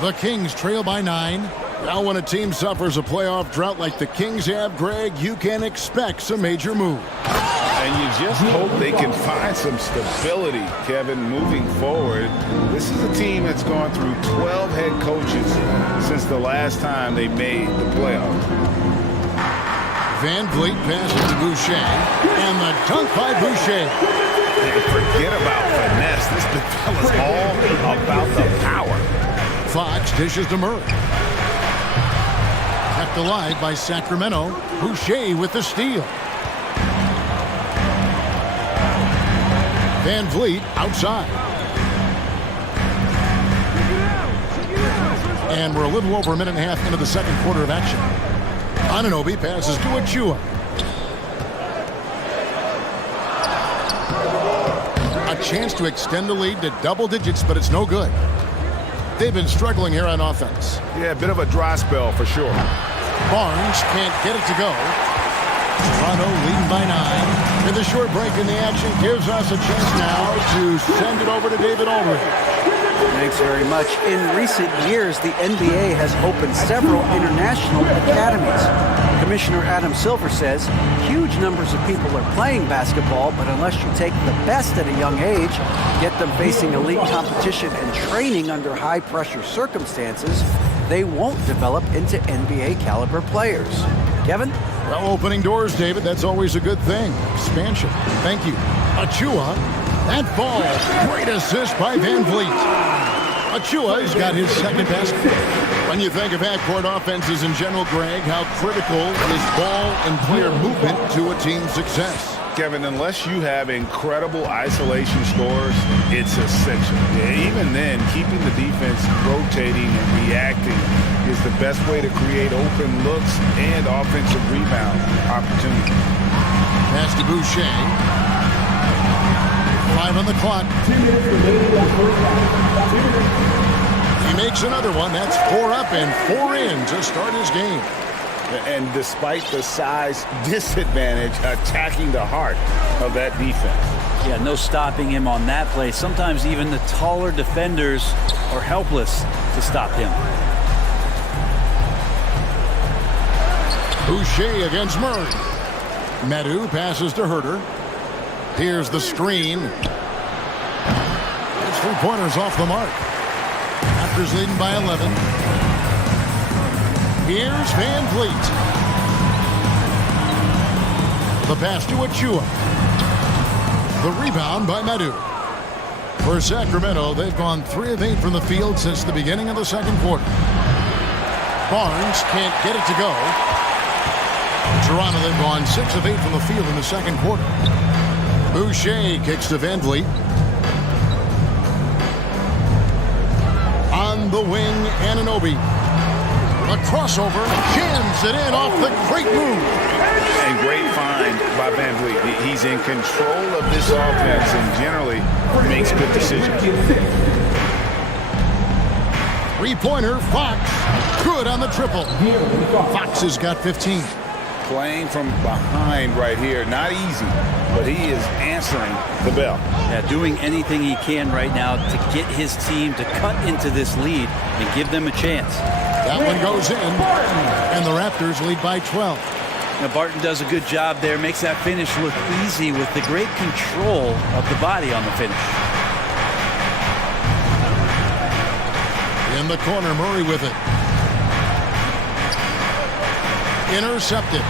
The Kings trail by 9. Now when a team suffers a playoff drought like the Kings have, Greg, you can expect some major moves. And you just hope they can find some stability, Kevin, moving forward. This is a team that's gone through 12 head coaches since the last time they made the playoffs. Van Vliet passes to Boucher, and the dunk by Boucher. Forget about finesse. This fella's all about the power. Fox dishes to Murray. Kept alive by Sacramento. Boucher with the steal. Van Vliet outside. And we're a little over a minute and a half into the second quarter of action. Anunoby passes to Achua. A chance to extend the lead to double digits, but it's no good. They've been struggling here on offense. Yeah, a bit of a dry spell for sure. Barnes can't get it to go. Toronto leading by 9. And the short break in the action gives us a chance now to send it over to David Aldridge. Thanks very much. In recent years, the NBA has opened several international academies. Commissioner Adam Silver says huge numbers of people are playing basketball, but unless you take the best at a young age, get them facing elite competition and training under high-pressure circumstances, they won't develop into NBA-caliber players. Kevin? Well, opening doors, David, that's always a good thing. Expansion. Thank you. Achua. That ball. Great assist by Van Vliet. Achua's got his second basket. When you think of half-court offenses in general, Greg, how critical is ball and player movement to a team's success? Kevin, unless you have incredible isolation scores, it's essential. Even then, keeping the defense rotating and reacting is the best way to create open looks and offensive rebound opportunities. Pass to Boucher. 5 on the clock. He makes another one. That's 4 up and 4 in to start his game. And despite the size disadvantage, attacking the heart of that defense. Yeah, no stopping him on that play. Sometimes even the taller defenders are helpless to stop him. Boucher against Murray. Medu passes to Herter. Here's the screen. His three-pointers off the mark. Raptors leading by 11. Here's Van Vliet. The pass to Achua. The rebound by Medu. For Sacramento, they've gone 3 of 8 from the field since the beginning of the second quarter. Barnes can't get it to go. Toronto, they've gone 6 of 8 from the field in the second quarter. Boucher kicks to Van Vliet. On the wing, Anunoby. A crossover, jams it in off the great move. And great find by Van Vliet. He's in control of this offense and generally makes good decisions. Three-pointer, Fox. Good on the triple. Fox has got 15. Playing from behind right here. Not easy, but he is answering the bell. Yeah, doing anything he can right now to get his team to cut into this lead and give them a chance. That one goes in, and the Raptors lead by 12. Now Barton does a good job there, makes that finish look easy with the great control of the body on the finish. In the corner, Murray with it. Intercepted.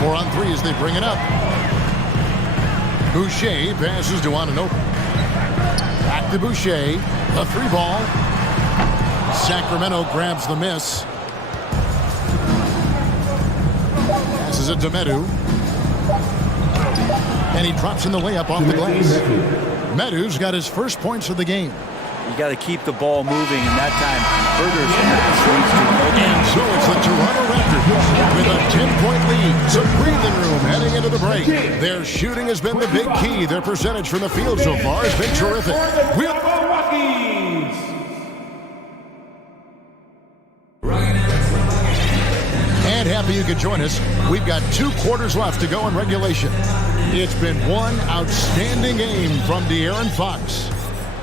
4 on 3 as they bring it up. Boucher passes to Anunoby. Back to Boucher. The 3-ball. Sacramento grabs the miss. Passes it to Medu. And he drops in the layup off the glass. Medu's got his first points of the game. You got to keep the ball moving, and that time, Herter's and so it's the Toronto Raptors with a 10-point lead. Some breathing room heading into the break. Their shooting has been the big key. Their percentage from the field so far has been terrific. And happy you could join us. We've got 2 quarters left to go in regulation. It's been one outstanding game from De'Aaron Fox.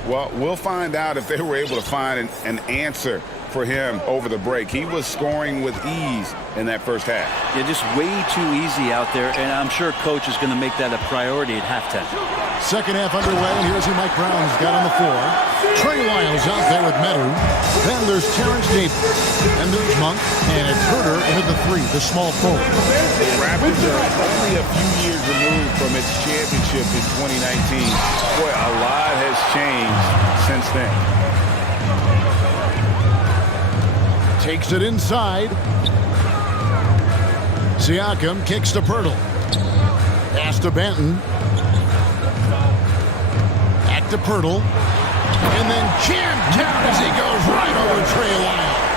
Well, we'll find out if they were able to find an answer for him over the break. He was scoring with ease in that first half. Yeah, just way too easy out there, and I'm sure coach is going to make that a priority at halftime. Second half underway. Here's who Mike Brown's got on the floor. Trey Lyles out there with Medu. Then there's Terrence Davis. And there's Monk. And it's Herter into the 3, the small forward. The Raptors are only a few years removed from its championship in 2019. Boy, a lot has changed since then. Takes it inside. Siakam kicks to Pirtle. Pass to Benton. Back to Pirtle. And then jammed down as he goes right over Trey Lyles.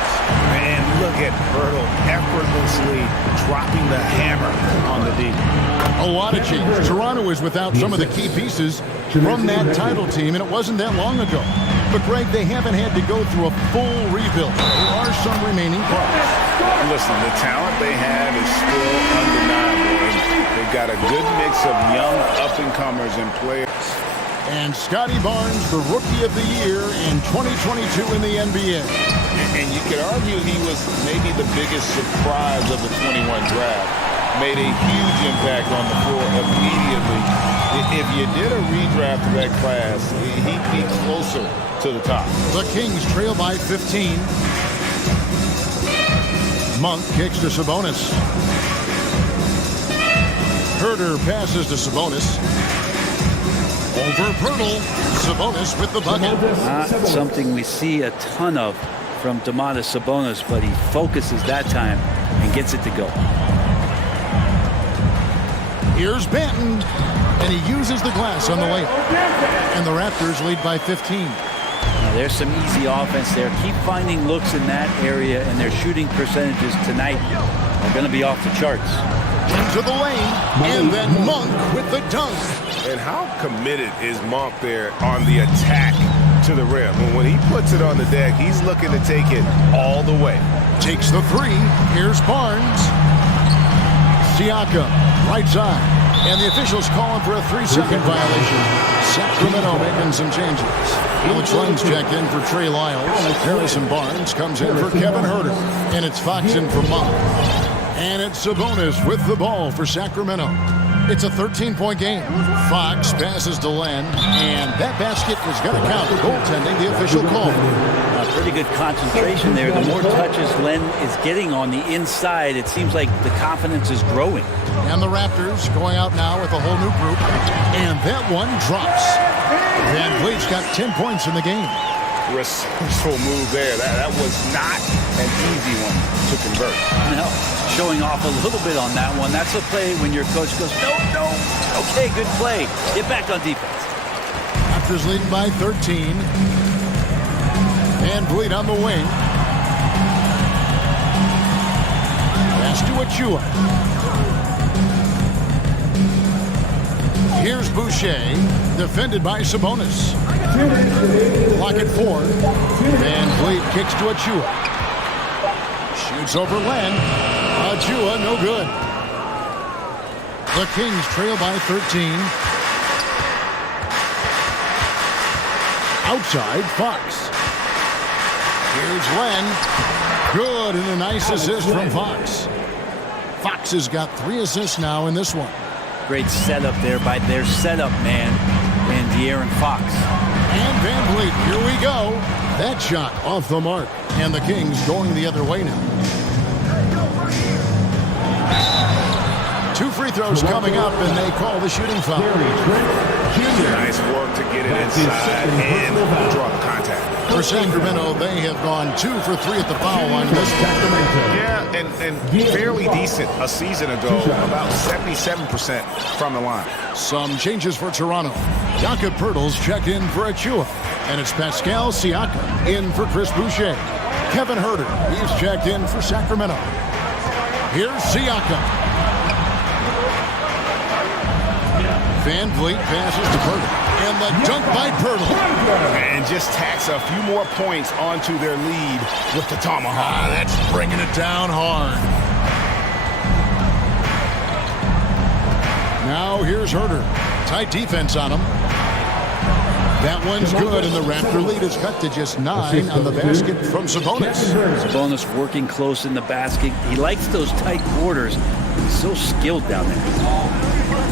And look at Pirtle effortlessly dropping the hammer on the D. A lot of change. Toronto is without some of the key pieces from that title team, and it wasn't that long ago. But, Greg, they haven't had to go through a full rebuild. There are some remaining parts. Listen, the talent they have is still undeniable. And They've got a good mix of young up-and-comers and players. And Scotty Barnes, the Rookie of the Year in 2022 in the NBA. And you could argue he was maybe the biggest surprise of the 21 draft. Made a huge impact on the floor immediately. If you did a redraft of that class, he'd be closer to the top. The Kings trail by 15. Monk kicks to Sabonis. Herder passes to Sabonis. Over Pirtle. Sabonis with the bucket. Not something we see a ton of from Domantas Sabonis, but he focuses that time and gets it to go. Here's Banton, and he uses the glass on the layup. And the Raptors lead by 15. Now, there's some easy offense there. Keep finding looks in that area, and their shooting percentages tonight are going to be off the charts. Into the lane, and then Monk with the dunk. And how committed is Monk there on the attack to the rim? When he puts it on the deck, he's looking to take it all the way. Takes the three. Here's Barnes. Siakam, right side. And the officials calling for a 3-second violation. Sacramento making some changes. Felix Len's checked in for Trey Lyles. Harrison Barnes comes in for Kevin Herter. And it's Fox in for Monk. And it's Sabonis with the ball for Sacramento. It's a 13-point game. Fox passes to Len, and that basket is going to count. Goaltending, the official call. Pretty good concentration there. The more touches Len is getting on the inside, it seems like the confidence is growing. And the Raptors going out now with a whole new group. And that one drops. Van Vliet's got 10 points in the game. Resourceful move there. That was not an easy one to convert. No, showing off a little bit on that one. That's a play when your coach goes, no. Okay, good play. Get back on defense. Raptors leading by 13. Van Vliet on the wing. Pass to Achua. Here's Boucher, defended by Sabonis. Clock at 4. Van Vliet kicks to Achua. Shoots over Len. Achua, no good. The Kings trail by 13. Outside, Fox. Here's Len. Good, and a nice assist from Fox. Fox has got 3 assists now in this one. Great setup there by their setup man and De'Aaron Fox. And Van Vliet, here we go. That shot off the mark. And the Kings going the other way now. 2 free throws coming up, and they call the shooting foul. Nice work to get it inside and draw the contact. For Sacramento, they have gone 2 for 3 at the foul line in this game. Yeah, and fairly decent a season ago, about 77% from the line. Some changes for Toronto. Jakob Poeltl's checked in for Achua. And it's Pascal Siakam in for Chris Boucher. Kevin Herter, he's checked in for Sacramento. Here's Siakam. Van Vliet passes to Pirtle. And the dunk by Pirtle. And just tacks a few more points onto their lead with the tomahawk. That's bringing it down hard. Now here's Herter. Tight defense on him. That one's good, and the Raptor lead is cut to just 9 on the basket from Sabonis. Sabonis working close in the basket. He likes those tight quarters. He's so skilled down there.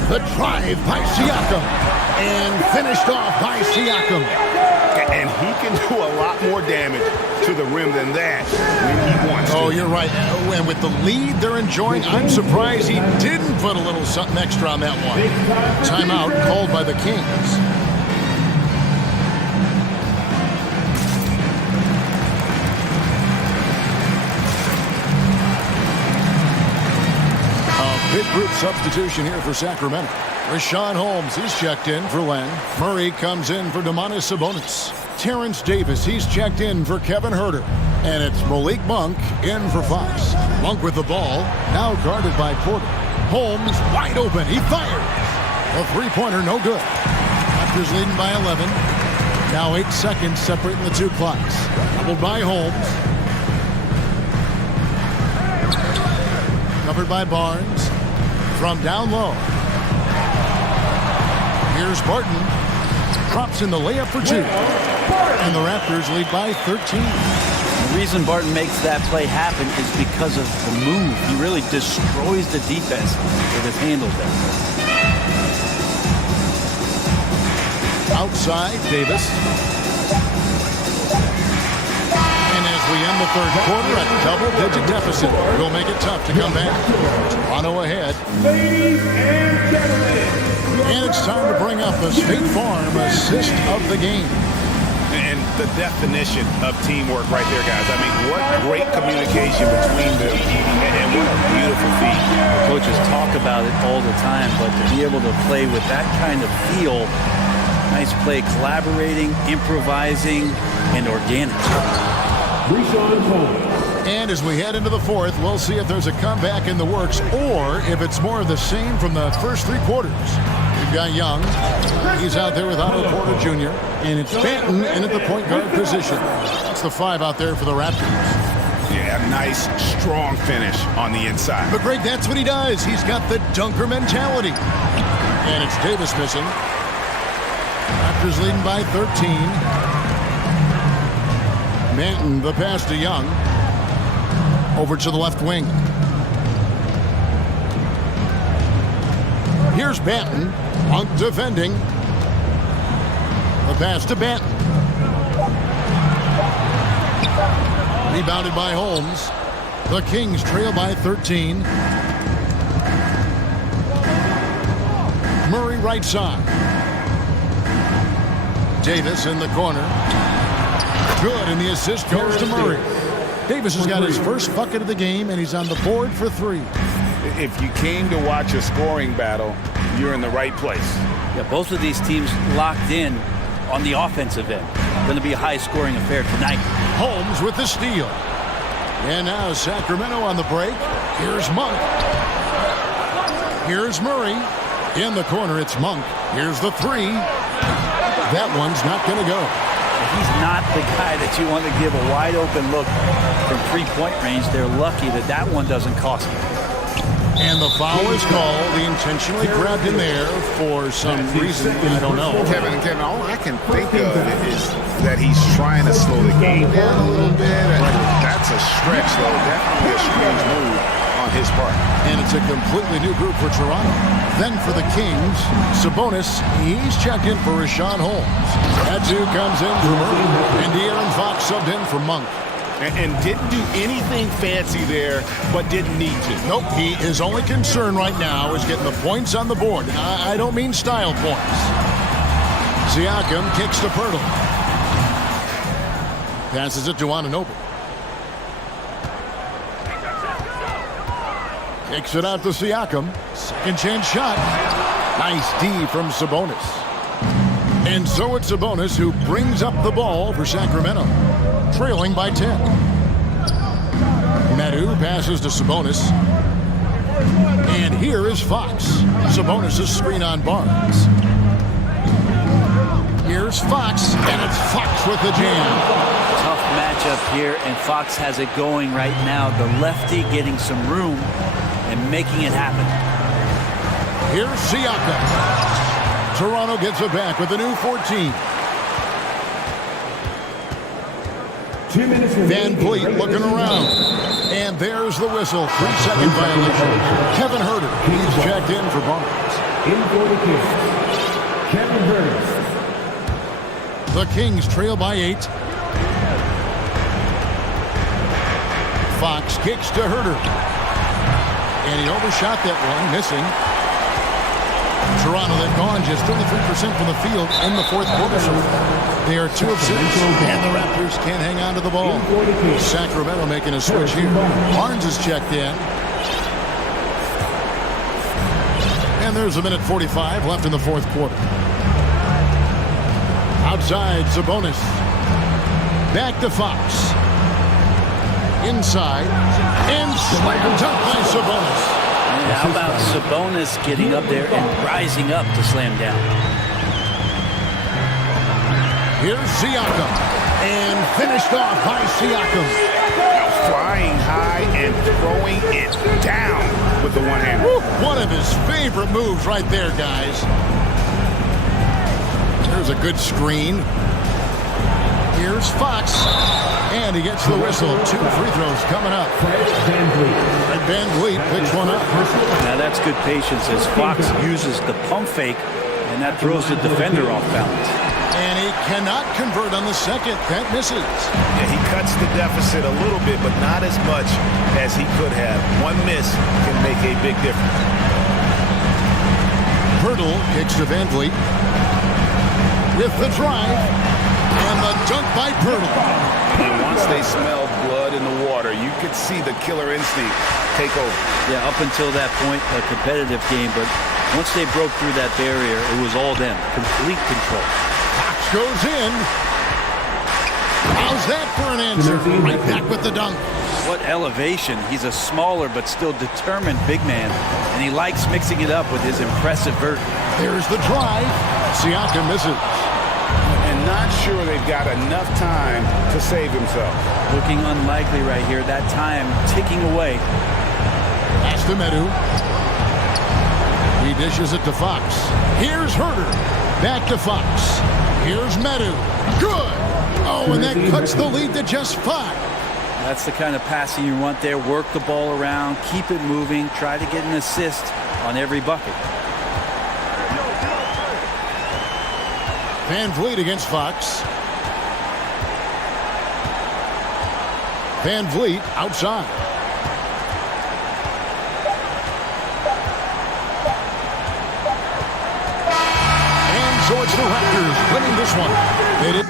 The drive by Siakam. And finished off by Siakam. And he can do a lot more damage to the rim than that when he wants to. Oh, you're right. And with the lead they're enjoying, I'm surprised he didn't put a little something extra on that one. Timeout called by the Kings. Big group substitution here for Sacramento. Rashawn Holmes, he's checked in for Len. Murray comes in for Domantas Sabonis. Terrence Davis, he's checked in for Kevin Herter. And it's Malik Monk in for Fox. Monk with the ball, now guarded by Porter. Holmes wide open, he fires. A 3-pointer, no good. Raptors leading by 11. Now 8 seconds separating the 2 clocks. Doubled by Holmes. Covered by Barnes. from down low. Here's Barton. Drops in the layup for 2. And the Raptors lead by 13. The reason Barton makes that play happen is because of the move. He really destroys the defense with his handle there. Outside, Davis. And as we end the third quarter, a double-digit deficit will make it tough to come back. Toronto ahead. Ladies and gentlemen. And it's time to bring up the State Farm assist of the game. And the definition of teamwork right there, guys. I mean, what great communication between them, and what a beautiful feat. Coaches talk about it all the time, but to be able to play with that kind of feel, nice play, collaborating, improvising, and organic. And as we head into the fourth, we'll see if there's a comeback in the works or if it's more of the same from the first 3 quarters. We've got Young. He's out there with Otto Porter Jr. And it's Benton in at the point guard position. That's the 5 out there for the Raptors. Yeah, nice, strong finish on the inside. But Greg, that's what he does. He's got the dunker mentality. And it's Davis missing. Raptors leading by 13. Benton, the pass to Young. Over to the left wing. Here's Benton. Monk defending. The pass to Benton. Rebounded by Holmes. The Kings trail by 13. Murray right side. Davis in the corner. Good, and the assist goes to Murray. Davis has got his first bucket of the game, and he's on the board for 3. If you came to watch a scoring battle, you're in the right place. Yeah, both of these teams locked in on the offensive end. Going to be a high-scoring affair tonight. Holmes with the steal. And now Sacramento on the break. Here's Monk. Here's Murray. In the corner, it's Monk. Here's the 3. That one's not going to go. He's not the guy that you want to give a wide-open look from 3-point range. They're lucky that that one doesn't cost them. And the foul is called. He intentionally grabbed him there for some reason. I don't know. Kevin, all I can think of is that he's trying to slow the game down a little bit. That's a stretch, though. Definitely a strange move on his part. And it's a completely new group for Toronto. Then for the Kings, Sabonis, he's checked in for Rashawn Holmes. Atu comes in for Murray. And De'Aaron Fox subbed in for Monk. And didn't do anything fancy there, but didn't need to. Nope, his only concern right now is getting the points on the board. I don't mean style points. Siakam kicks to Pirtle. Passes it to Anunoby. Kicks it out to Siakam. Second chance shot. Nice D from Sabonis. And so it's Sabonis who brings up the ball for Sacramento, trailing by 10. Medu passes to Sabonis. And here is Fox. Sabonis' screen on Barnes. Here's Fox, and it's Fox with the jam. Tough matchup here, and Fox has it going right now. The lefty getting some room and making it happen. Here's Siakam. Toronto gets it back with a new 14. Van Vliet looking around. And there's the whistle. 3-second violation. Kevin Huerter, he's checked in for Barnes. In for the Kings, Kevin Huerter. The Kings trail by 8. Fox kicks to Huerter. And he overshot that one, missing. Toronto, they've gone just 33% from the field in the fourth quarter so far. They are 2 of 6, and the Raptors can't hang on to the ball. Sacramento making a switch here. Barnes is checked in. And there's a minute 45 left in the fourth quarter. Outside, Sabonis. Back to Fox. Inside. And slam dunk by Sabonis. How about Sabonis getting up there and rising up to slam down? Here's Siakam. And finished off by Siakam. flying high and throwing it down with the one-hander. One of his favorite moves right there, guys. There's a good screen. Here's Fox, and he gets the whistle. 2 free throws coming up. Fred VanVleet picks one up. Now that's good patience as Fox uses the pump fake, and that throws the defender off balance. And he cannot convert on the second. That misses. Yeah, he cuts the deficit a little bit, but not as much as he could have. One miss can make a big difference. Hurdle kicks to VanVleet. With the drive. And the dunk by Pirtle. And once they smelled blood in the water, you could see the killer instinct take over. Yeah, up until that point, a competitive game, but once they broke through that barrier, it was all them. Complete control. Fox goes in. How's that for an answer? Right back with the dunk. What elevation. He's a smaller but still determined big man, and he likes mixing it up with his impressive vert. There's the drive. Siakam misses. And not sure they've got enough time to save himself. Looking unlikely right here. That time ticking away. Pass to Medu. He dishes it to Fox. Here's Herder. Back to Fox. Here's Medu. Good. Oh, and that cuts the lead to just 5. That's the kind of passing you want there. Work the ball around, keep it moving, try to get an assist on every bucket. VanVleet against Fox. VanVleet outside. And so it's the Raptors winning this one. They did.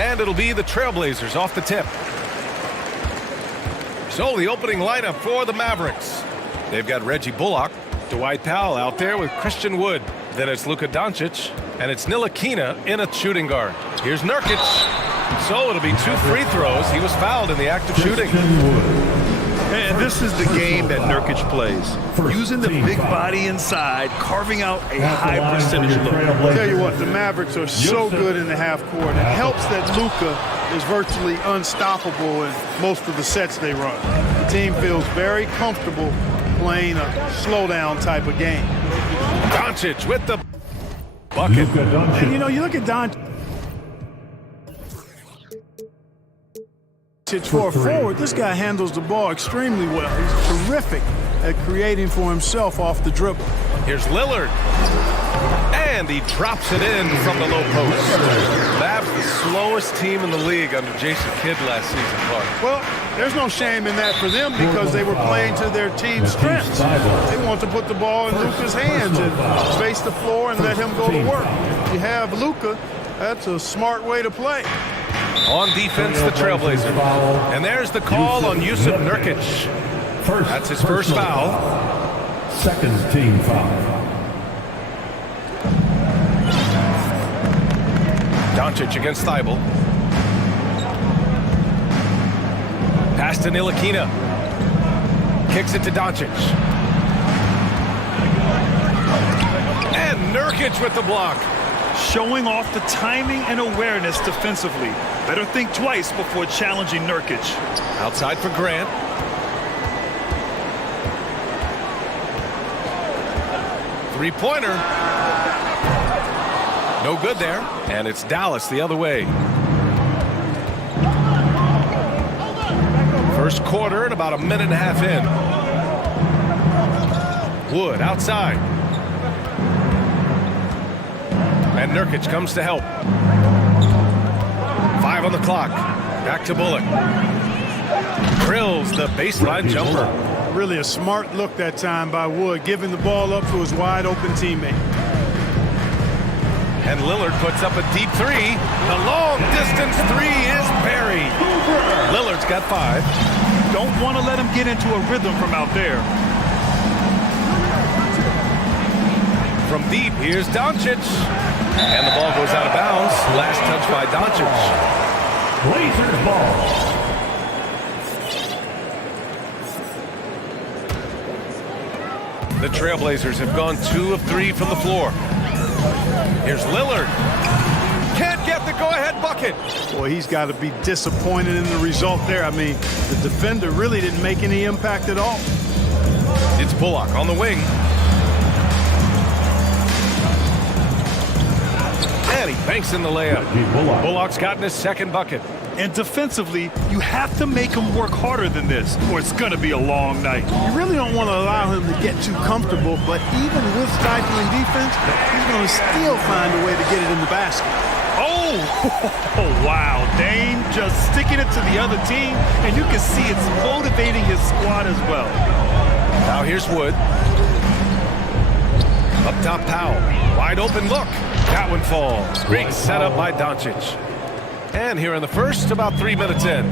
And it'll be the Trailblazers off the tip. So the opening lineup for the Mavericks. They've got Reggie Bullock, Dwight Powell out there with Christian Wood. Then it's Luka Doncic, and it's Ntilikina in a shooting guard. Here's Nurkic. So it'll be 2 free throws. He was fouled in the act of shooting. And this is the game that Nurkic plays. Using the big body inside, carving out a high percentage look. I'll tell you what, the Mavericks are so good in the half court. It helps that Luka is virtually unstoppable in most of the sets they run. The team feels very comfortable playing a slowdown type of game. Doncic with the bucket. And you know, you look at Doncic. For a forward, this guy handles the ball extremely well. He's terrific at creating for himself off the dribble. Here's Lillard. And he drops it in from the low post. That's the slowest team in the league under Jason Kidd last season, Clark. Well, there's no shame in that for them because they were playing to their team's strengths. They want to put the ball in Luka's hands and space the floor and let him go to work. If you have Luka, that's a smart way to play. On defense, the Trailblazers. And there's the call on Jusuf Nurkic. That's his first foul. Second team foul. Doncic against Thibault. Pass to Ntilikina. Kicks it to Doncic. And Nurkic with the block. Showing off the timing and awareness defensively. Better think twice before challenging Nurkic. Outside for Grant. Three-pointer. No good there. And it's Dallas the other way. First quarter and about a minute and a half in. Wood outside. And Nurkic comes to help. 5 on the clock. Back to Bullock. Drills the baseline jumper. Really a smart look that time by Wood, giving the ball up to his wide open teammate. And Lillard puts up a deep three. The long distance three is buried. Lillard's got 5. Don't want to let him get into a rhythm from out there. From deep, here's Doncic. And the ball goes out of bounds. Last touch by Doncic. Blazers ball. The Trailblazers have gone 2 of 3 from the floor. Here's Lillard. Can't get the go-ahead bucket. Boy, he's got to be disappointed in the result there. I mean, the defender really didn't make any impact at all. It's Bullock on the wing. And he banks in the layup. Bullock's gotten his second bucket. And defensively, you have to make him work harder than this, or it's going to be a long night. You really don't want to allow him to get too comfortable, but even with stifling defense, he's going to still find a way to get it in the basket. Oh, wow. Dame just sticking it to the other team, and you can see it's motivating his squad as well. Now here's Wood. Up top, Powell. Wide open look. That one falls. Great setup by Doncic. And here in the first, about 3 minutes in.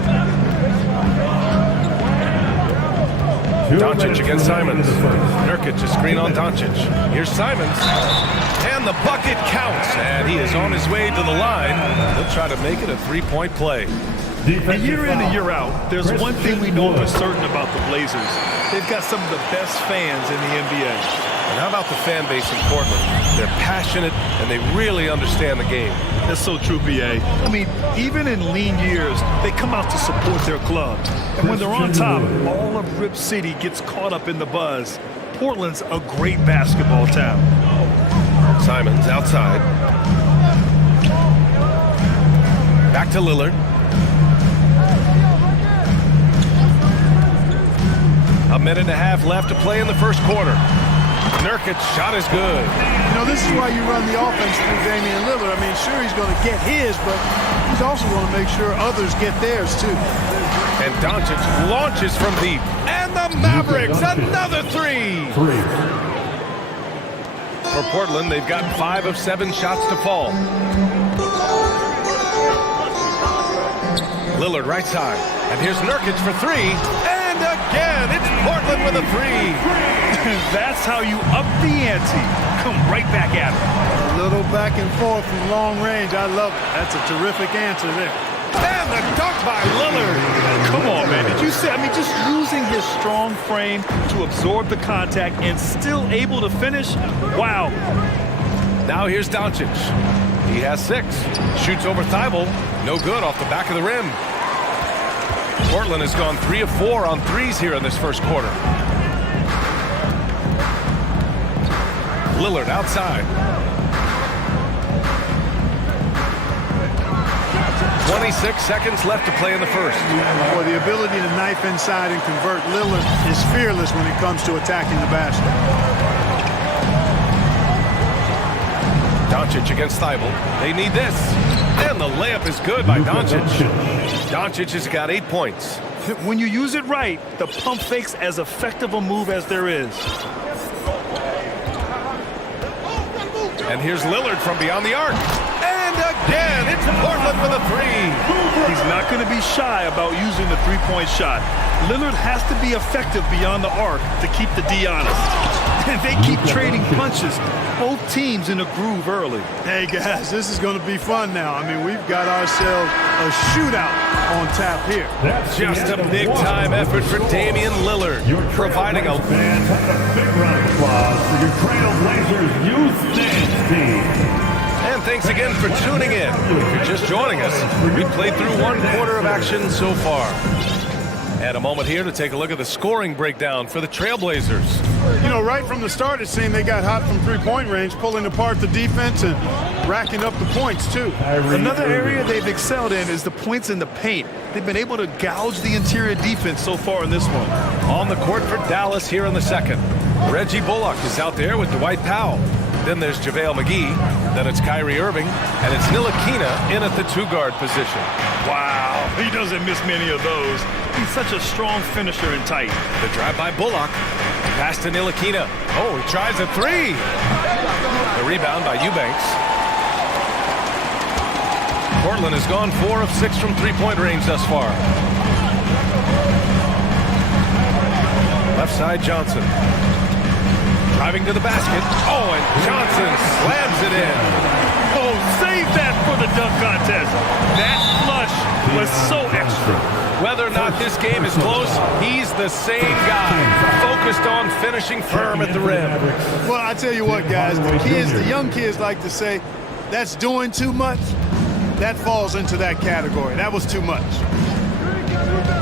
Doncic against Simons. Nurkic a screen on Doncic. Here's Simons. And the bucket counts. And he is on his way to the line. He'll try to make it a three-point play. And year in and year out, there's one thing we know for certain about the Blazers. They've got some of the best fans in the NBA. And how about the fan base in Portland? They're passionate, and they really understand the game. That's so true, B.A. I mean, even in lean years, they come out to support their club. And when they're on top, all of Rip City gets caught up in the buzz. Portland's a great basketball town. Simons outside. Back to Lillard. A minute and a half left to play in the first quarter. Nurkic's shot is good. You know, this is why you run the offense through Damian Lillard. I mean, sure, he's going to get his, but he's also going to make sure others get theirs, too. And Doncic launches from deep. And the Mavericks, another three. For Portland, they've got 5 of 7 shots to fall. Lillard right side. And here's Nurkic for three. And again, it's Portland with a three. That's how you up the ante. Come right back at it. A little back and forth from long range. I love it. That's a terrific answer there. And the dunk by Lillard. Come on, man. Did you see? I mean, just using his strong frame to absorb the contact and still able to finish. Wow. Now here's Doncic. He has 6. Shoots over Thibault. No good off the back of the rim. Portland has gone 3 of 4 on threes here in this first quarter. Lillard outside. 26 seconds left to play in the first. Boy, the ability to knife inside and convert. Lillard is fearless when it comes to attacking the basket. Doncic against Thibault. They need this. And the layup is good by Doncic. Doncic has got 8 points. When you use it right, the pump fake's as effective a move as there is. And here's Lillard from beyond the arc. And again, it's Portland with a three. He's not going to be shy about using the three-point shot. Lillard has to be effective beyond the arc to keep the D honest. And they keep trading punches. Both teams in a groove early. Hey, guys, this is going to be fun now. I mean, we've got ourselves a shootout on tap here. Just a big-time effort for Damian Lillard, providing a fans have a big round of applause for your Trailblazers youth dance team. And thanks again for tuning in. If you're just joining us, we played through 1 quarter of action so far. And a moment here to take a look at the scoring breakdown for the Trailblazers. You know, right from the start, it seemed they got hot from three-point range, pulling apart the defense and racking up the points, too. Another area they've excelled in is the points in the paint. They've been able to gouge the interior defense so far in this one. On the court for Dallas here in the second. Reggie Bullock is out there with Dwight Powell. Then there's JaVale McGee. Then it's Kyrie Irving. And it's Ntilikina in at the 2-guard position. Wow, he doesn't miss many of those. He's such a strong finisher and tight. The drive by Bullock. Pass to Ntilikina. Oh, he tries a three. The rebound by Eubanks. Portland has gone 4 of 6 from three-point range thus far. Left side, Johnson. Driving to the basket. Oh, and Johnson slams it in. Oh, save that for the dunk contest. That flush was so extra. Whether or not this game is close, he's the same guy, focused on finishing firm at the rim. Well, I tell you what, guys, the young kids like to say, that's doing too much. That falls into that category. That was too much.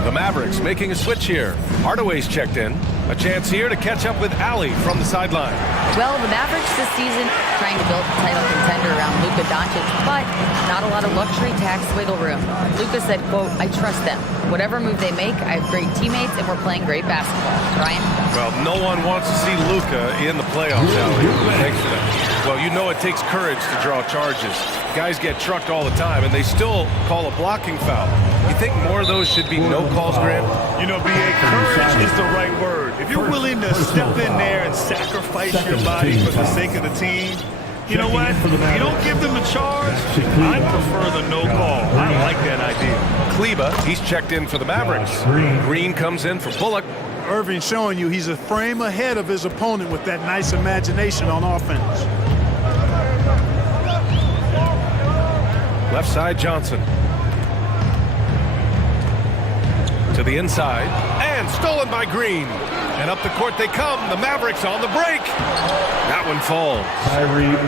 The Mavericks making a switch here. Hardaway's checked in. A chance here to catch up with Allie from the sideline. Well, the Mavericks this season trying to build a title contender around Luka Doncic, but not a lot of luxury tax wiggle room. Luka said, quote, I trust them. Whatever move they make, I have great teammates and we're playing great basketball. Ryan? Well, no one wants to see Luka in the playoffs, Allie. Thanks for that. Well, you know it takes courage to draw charges. Guys get trucked all the time, and they still call a blocking foul. You think more of those should be no calls, Grant? You know, B.A., courage is the right word. If you're willing to step in there and sacrifice your body for the sake of the team, you know what? You don't give them a charge. I prefer the no call. I like that idea. Kleba, he's checked in for the Mavericks. Green comes in for Bullock. Irving showing you he's a frame ahead of his opponent with that nice imagination on offense. Left side, Johnson. To the inside. And stolen by Green. And up the court they come. The Mavericks on the break. That one falls.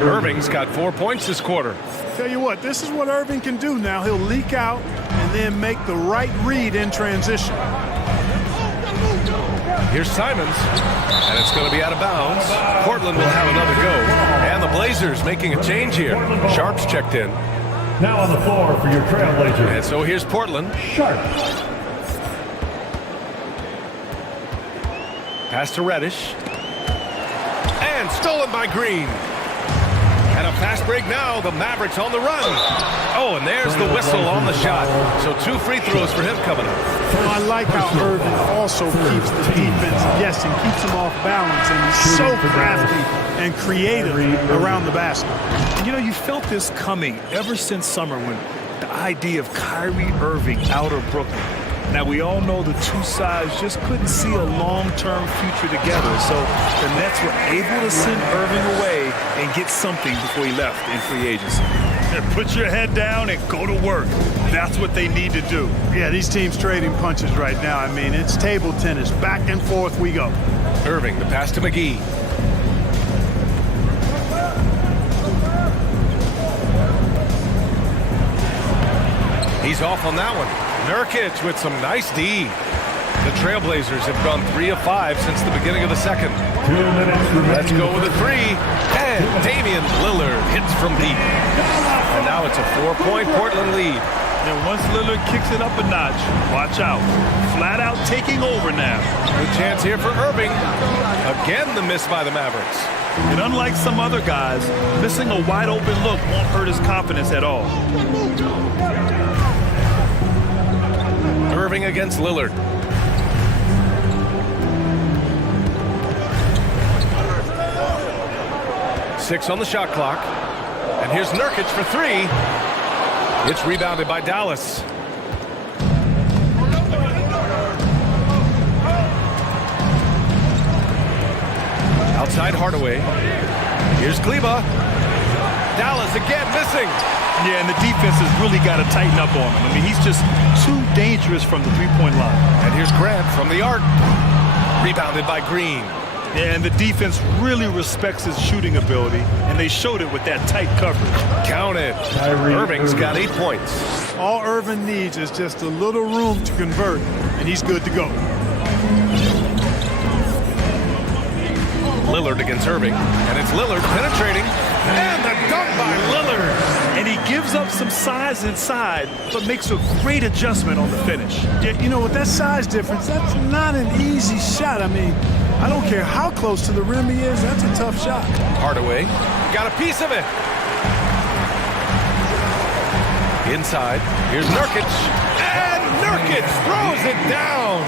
Irving's got 4 points this quarter. Tell you what, this is what Irving can do now. He'll leak out and then make the right read in transition. Here's Simons, and it's going to be out of bounds. Portland will have another go. And the Blazers making a change here. Sharp's checked in. Now on the floor for your Trailblazers. And so here's Portland. Sharp. Pass to Reddish. And stolen by Green. And a fast break now. The Mavericks on the run. Oh, and there's the whistle on the shot. So 2 free throws for him coming up. I like how Irving also keeps the defense guessing, keeps them off balance, and he's so crafty and creative around the basket. And you know, you felt this coming ever since summer when the idea of Kyrie Irving out of Brooklyn. Now, we all know the two sides just couldn't see a long-term future together, so the Nets were able to send Irving away and get something before he left in free agency. And put your head down and go to work. That's what they need to do. Yeah, these teams trading punches right now. I mean, it's table tennis. Back and forth we go. Irving, the pass to McGee. He's off on that one. Nurkic with some nice D. The Trailblazers have gone 3 of 5 since the beginning of the second. Let's go with a three. And Damian Lillard hits from deep. And now it's a 4-point Portland lead. And once Lillard kicks it up a notch, watch out. Flat out taking over now. Good chance here for Irving. Again, the miss by the Mavericks. And unlike some other guys, missing a wide open look won't hurt his confidence at all. Irving against Lillard. Six on the shot clock. And here's Nurkic for three. It's rebounded by Dallas. Outside Hardaway. Here's Kleba. Dallas again missing. Yeah, and the defense has really got to tighten up on him. I mean, he's just too dangerous from the three-point line. And here's Grant from the arc. Rebounded by Green. Yeah, and the defense really respects his shooting ability, and they showed it with that tight coverage. Count it. Irving's got 8 points. All Irving needs is just a little room to convert, and he's good to go. Lillard against Irving, and it's Lillard penetrating, and the dunk by Lillard. And he gives up some size inside, but makes a great adjustment on the finish. Yeah, you know, with that size difference, that's not an easy shot. I mean, I don't care how close to the rim he is, that's a tough shot. Hardaway got a piece of it. Inside, here's Nurkic, and Nurkic throws it down.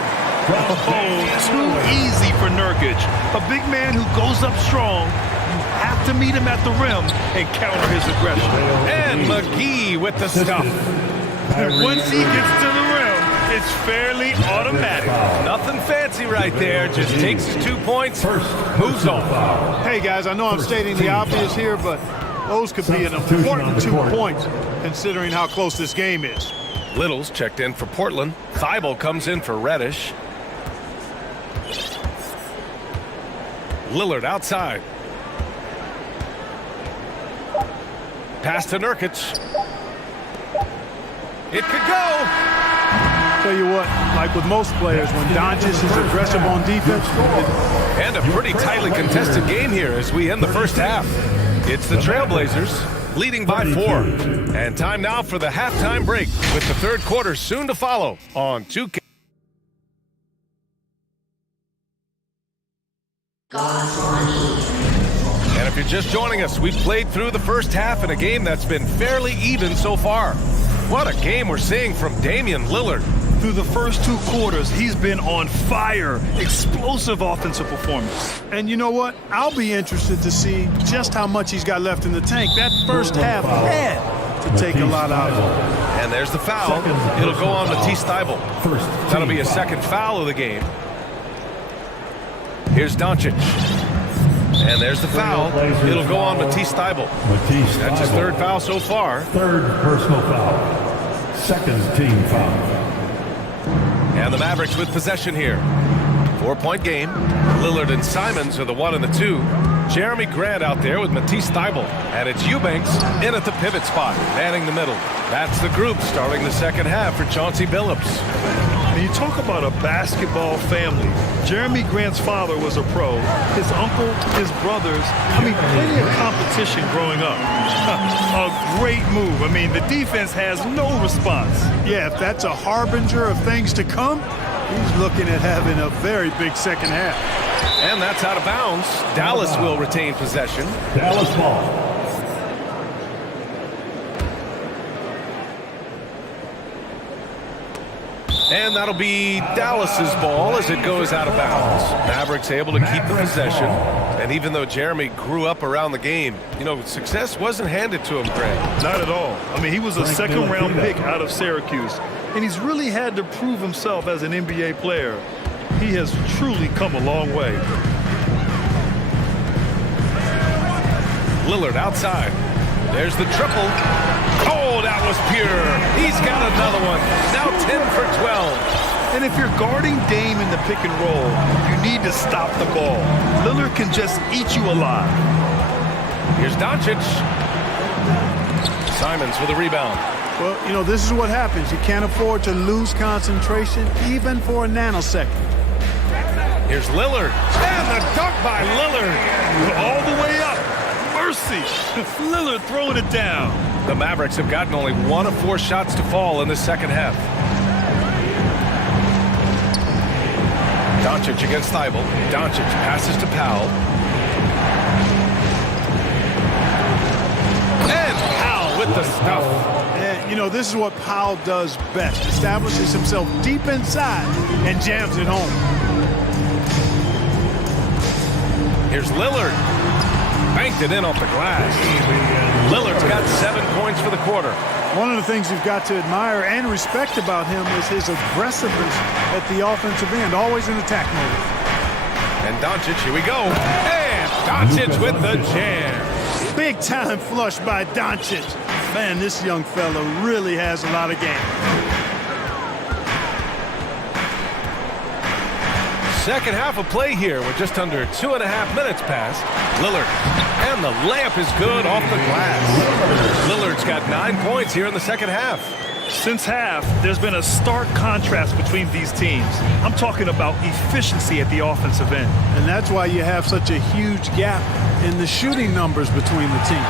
Oh, too easy for Nurkic. A big man who goes up strong. You have to meet him at the rim and counter his aggression. And McGee with the stuff. Once he gets to the rim, it's fairly automatic. Nothing fancy right there. Just takes his 2 points, moves on. Hey, guys, I know I'm stating the obvious here, but those could be an important 2 points considering how close this game is. Little's checked in for Portland. Thibault comes in for Reddish. Lillard outside. Pass to Nurkic. It could go. Tell you what, like with most players, when Doncic is aggressive on defense. And a pretty tightly contested game here as we end the first half. It's the Trailblazers leading by 4. And time now for the halftime break with the third quarter soon to follow on 2K. And if you're just joining us, we've played through the first half in a game that's been fairly even so far. What a game we're seeing from Damian Lillard. Through the first 2 quarters, he's been on fire. Explosive offensive performance. And you know what? I'll be interested to see just how much he's got left in the tank. That first half had to take a lot out of him. And there's the foul. It'll go on Matisse Thybulle. That'll be a second foul of the game. Here's Doncic. And there's the foul. It'll go on Matisse Thybulle. That's his 3rd foul so far. 3rd personal foul. 2nd team foul. And the Mavericks with possession here. 4-point game. Lillard and Simons are the 1 and the 2. Jeremy Grant out there with Matisse Thybulle. And it's Eubanks in at the pivot spot, manning the middle. That's the group starting the second half for Chauncey Billups. When you talk about a basketball family, Jeremy Grant's father was a pro. His uncle, his brothers, I mean, plenty of competition growing up. A great move. I mean, the defense has no response. Yeah, if that's a harbinger of things to come, he's looking at having a very big second half. And that's out of bounds. Dallas will retain possession. Dallas ball. And that'll be Dallas's ball as it goes out of bounds. Mavericks able to keep the possession. And even though Jeremy grew up around the game, you know, success wasn't handed to him, Greg. Not at all. I mean, he was a second-round pick out of Syracuse, and he's really had to prove himself as an NBA player. He has truly come a long way. Lillard outside. There's the triple. Oh, that was pure. He's got another one. Now 10 for 12. And if you're guarding Dame in the pick and roll, you need to stop the ball. Lillard can just eat you alive. Here's Doncic. Simons with a rebound. Well, you know, this is what happens. You can't afford to lose concentration even for a nanosecond. Here's Lillard. And the dunk by Lillard. All the way up. Mercy. Lillard throwing it down. The Mavericks have gotten only 1 of 4 shots to fall in the second half. Doncic against Thibault. Doncic passes to Powell. And Powell with the stuff. And, you know, this is what Powell does best. Establishes himself deep inside and jams it home. Here's Lillard. Banked it in off the glass. Lillard's got 7 points for the quarter. One of the things you've got to admire and respect about him is his aggressiveness at the offensive end, always in attack mode. And Doncic, here we go. And Doncic with the jam. Big time flush by Doncic. Man, this young fella really has a lot of game. Second half of play here with just under 2.5 minutes passed. Lillard, and the layup is good off the glass. Lillard's got 9 points here in the second half. Since half, there's been a stark contrast between these teams. I'm talking about efficiency at the offensive end. And that's why you have such a huge gap in the shooting numbers between the teams.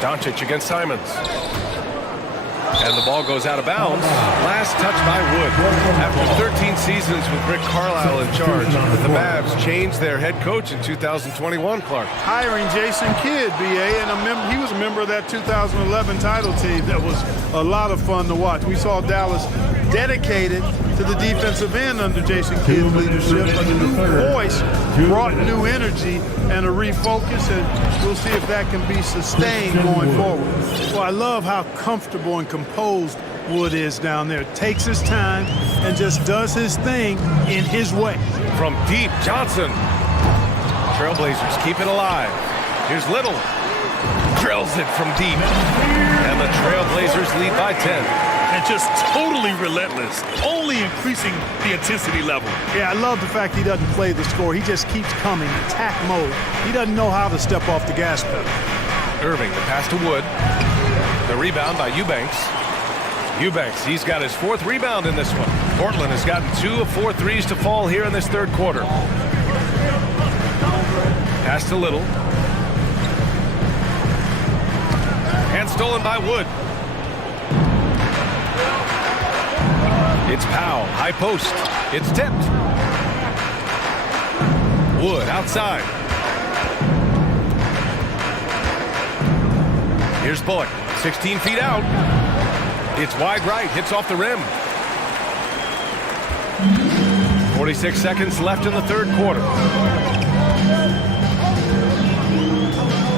Doncic against Simons. And the ball goes out of bounds. Last touch by Wood. After 13 seasons with Rick Carlisle in charge, the Mavs changed their head coach in 2021, Clark. Hiring Jason Kidd, BA, and he was a member of that 2011 title team. That was a lot of fun to watch. We saw Dallas dedicated to the defensive end under Jason Kidd's leadership. A new voice brought new energy and a refocus, and we'll see if that can be sustained going forward. Well, I love how comfortable and composed Wood is down there. Takes his time and just does his thing in his way. From deep, Johnson. Trailblazers keep it alive. Here's Little. Drills it from deep. And the Trailblazers lead by 10. And just totally relentless, only increasing the intensity level. Yeah, I love the fact he doesn't play the score. He just keeps coming, attack mode. He doesn't know how to step off the gas pedal. Irving, the pass to Wood. The rebound by Eubanks. Eubanks, he's got his 4th rebound in this one. Portland has gotten 2 of 4 threes to fall here in this third quarter. Pass to Little. And stolen by Wood. It's Powell, high post. It's tipped. Wood outside. Here's Bullock, 16 feet out. It's wide right, hits off the rim. 46 seconds left in the third quarter.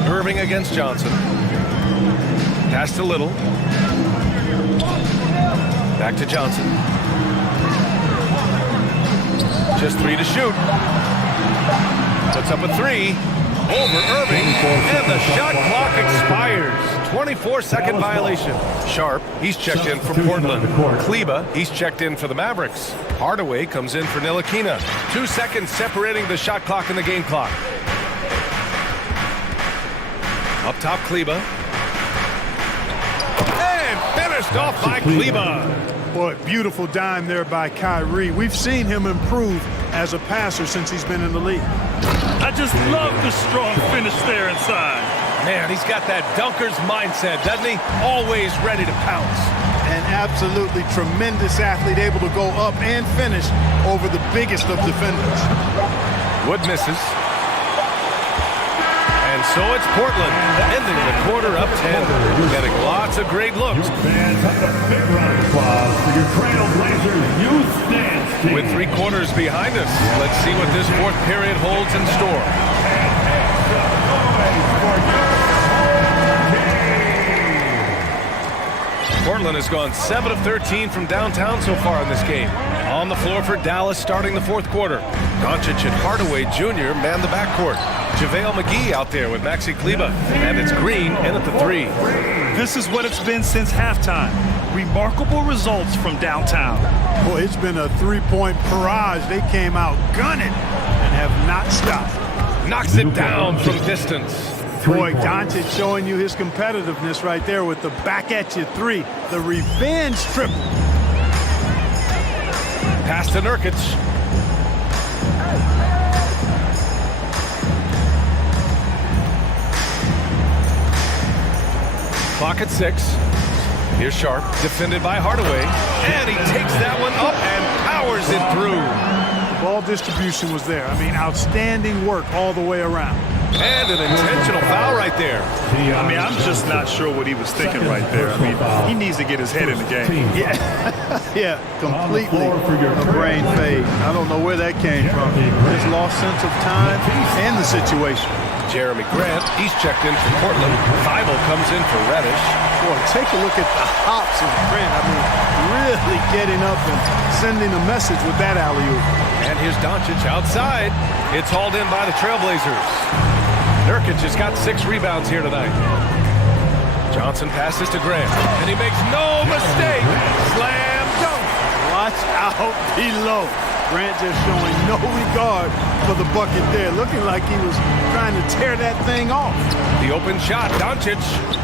Irving against Johnson. Pass to Little. Back to Johnson. Just 3 to shoot. Puts up a 3. Over Irving. And the shot clock expires. 24-second violation. Sharp, he's checked in for Portland. Kleba, he's checked in for the Mavericks. Hardaway comes in for Ntilikina. 2 seconds separating the shot clock and the game clock. Up top, Kleba. And finished off by Kleba. Boy, beautiful dime there by Kyrie. We've seen him improve as a passer since he's been in the league. I just love the strong finish there inside. Man, he's got that dunker's mindset, doesn't he? Always ready to pounce. An absolutely tremendous athlete, able to go up and finish over the biggest of defenders. Wood misses. And And so it's Portland, ending the quarter up 10, getting lots of great looks. Fans have the big round of applause for your Trailblazers youth dance team. With 3 quarters behind us, let's see what this fourth period holds in store. Portland has gone 7 of 13 from downtown so far in this game. On the floor for Dallas starting the fourth quarter. Doncic and Hardaway Jr. man the backcourt. JaVale McGee out there with Maxi Kleber. And it's Green in at the 3. This is what it's been since halftime. Remarkable results from downtown. Boy, it's been a three-point barrage. They came out gunning and have not stopped. Knocks it down from distance. Boy, Doncic showing you his competitiveness right there with the back-at-you 3. The revenge triple. Pass to Nurkic. Clock at 6. Here's Sharp, defended by Hardaway. And he takes that one up and powers it through. Ball distribution was there. I mean, outstanding work all the way around. And an intentional foul right there. I mean, I'm just not sure what he was thinking right there. I mean, he needs to get his head in the game. Yeah, yeah, completely a brain fade. I don't know where that came from. His lost sense of time and the situation. Jeremy Grant, he's checked in for Portland. Thibault comes in for Reddish. Boy, take a look at the hops of Grant. I mean, really getting up and sending a message with that alley-oop. And here's Doncic outside. It's hauled in by the Trailblazers. Nurkic has got 6 rebounds here tonight. Johnson passes to Grant, and he makes no mistake. Slam dunk. Watch out below. Grant just showing no regard for the bucket there. Looking like he was trying to tear that thing off. The open shot, Doncic,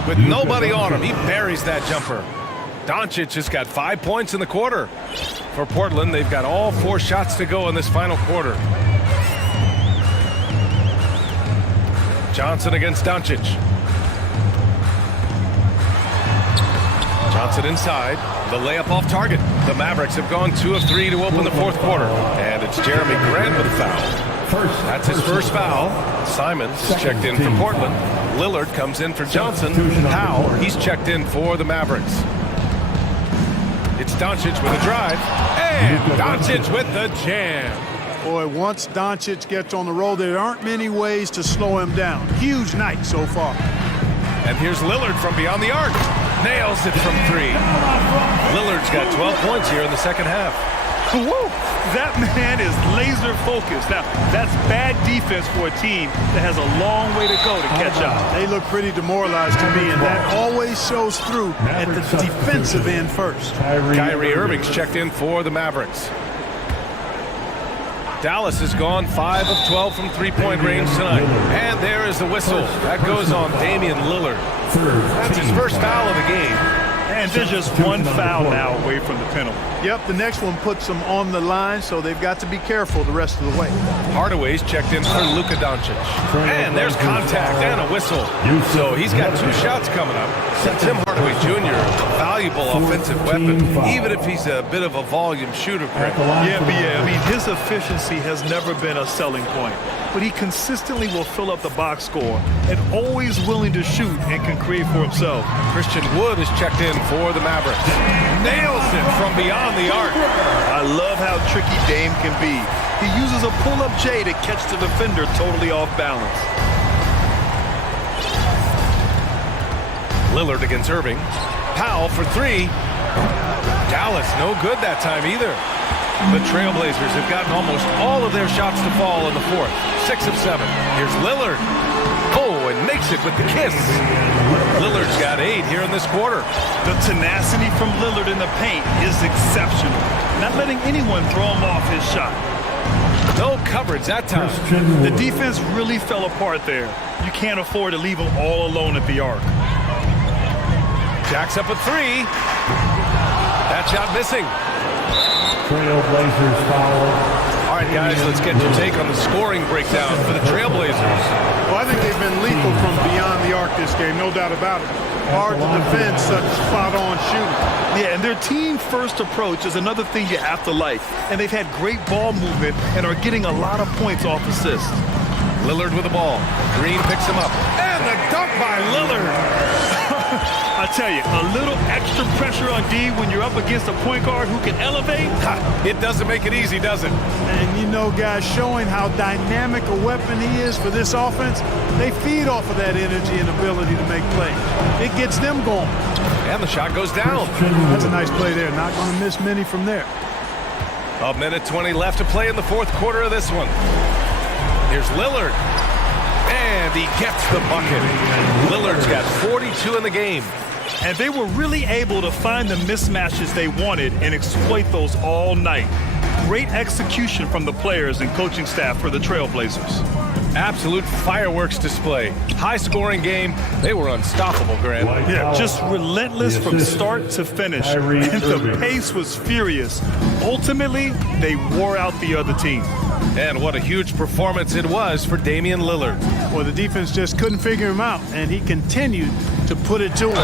with nobody on him. He buries that jumper. Doncic has got 5 points in the quarter. For Portland, they've got all 4 shots to go in this final quarter. Johnson against Doncic. Johnson inside. The layup off target. The Mavericks have gone 2 of 3 to open the fourth quarter. And it's Jeremy Grant with a foul. That's his first foul. Simons is checked in for Portland. Lillard comes in for Johnson. Powell, he's checked in for the Mavericks. It's Doncic with a drive. And Doncic with the jam. Boy, once Doncic gets on the roll, there aren't many ways to slow him down. Huge night so far. And here's Lillard from beyond the arc. Nails it from 3. Lillard's got 12 points here in the second half. Woo! That man is laser focused. Now, that's bad defense for a team that has a long way to go to catch up. They look pretty demoralized to me, and that always shows through at the defensive end first. Kyrie Irving's checked in for the Mavericks. Dallas has gone 5 of 12 from three-point range tonight. And there is the whistle. That goes on Damian Lillard. That's his first foul of the game. And there's just one foul now away from the penalty. Yep, the next one puts them on the line, so they've got to be careful the rest of the way. Hardaway's checked in for Luka Doncic. And there's contact and a whistle. So he's got 2 shots coming up. Tim Hardaway Jr., a valuable offensive weapon, even if he's a bit of a volume shooter. Yeah, I mean, his efficiency has never been a selling point. But he consistently will fill up the box score and always willing to shoot and can create for himself. Christian Wood is checked in for the Mavericks. Nails it from beyond the arc. I love how tricky Dame can be. He uses a pull-up J to catch the defender totally off balance. Lillard against Irving. Powell for 3. Dallas no good that time either. The Trailblazers have gotten almost all of their shots to fall in the fourth. 6 of 7. Here's Lillard. Oh, and makes it with the kiss. Lillard's got 8 here in this quarter. The tenacity from Lillard in the paint is exceptional. Not letting anyone throw him off his shot. No coverage that time. The defense really fell apart there. You can't afford to leave him all alone at the arc. Jacks up a 3. That shot missing. Trailblazers foul. All right, guys, let's get your take on the scoring breakdown for the Trailblazers. Well, I think they've been lethal from beyond the arc this game, no doubt about it. Hard to defend such spot-on shooting. Yeah, and their team-first approach is another thing you have to like. And they've had great ball movement and are getting a lot of points off assists. Lillard with the ball. Green picks him up. And the dunk by Lillard. I tell you, a little extra pressure on D when you're up against a point guard who can elevate. It doesn't make it easy, does it? And you know, guys, showing how dynamic a weapon he is for this offense, they feed off of that energy and ability to make plays. It gets them going. And the shot goes down. That's a nice play there. Not going to miss many from there. A minute 20 left to play in the fourth quarter of this one. Here's Lillard. And he gets the bucket. Lillard's got 42 in the game. And they were really able to find the mismatches they wanted and exploit those all night. Great execution from the players and coaching staff for the Trailblazers. Absolute fireworks display. High-scoring game. They were unstoppable, Grant. Yeah, just relentless from start to finish. And the pace was furious. Ultimately, they wore out the other team. And what a huge performance it was for Damian Lillard. Well, the defense just couldn't figure him out, and he continued to put it to him.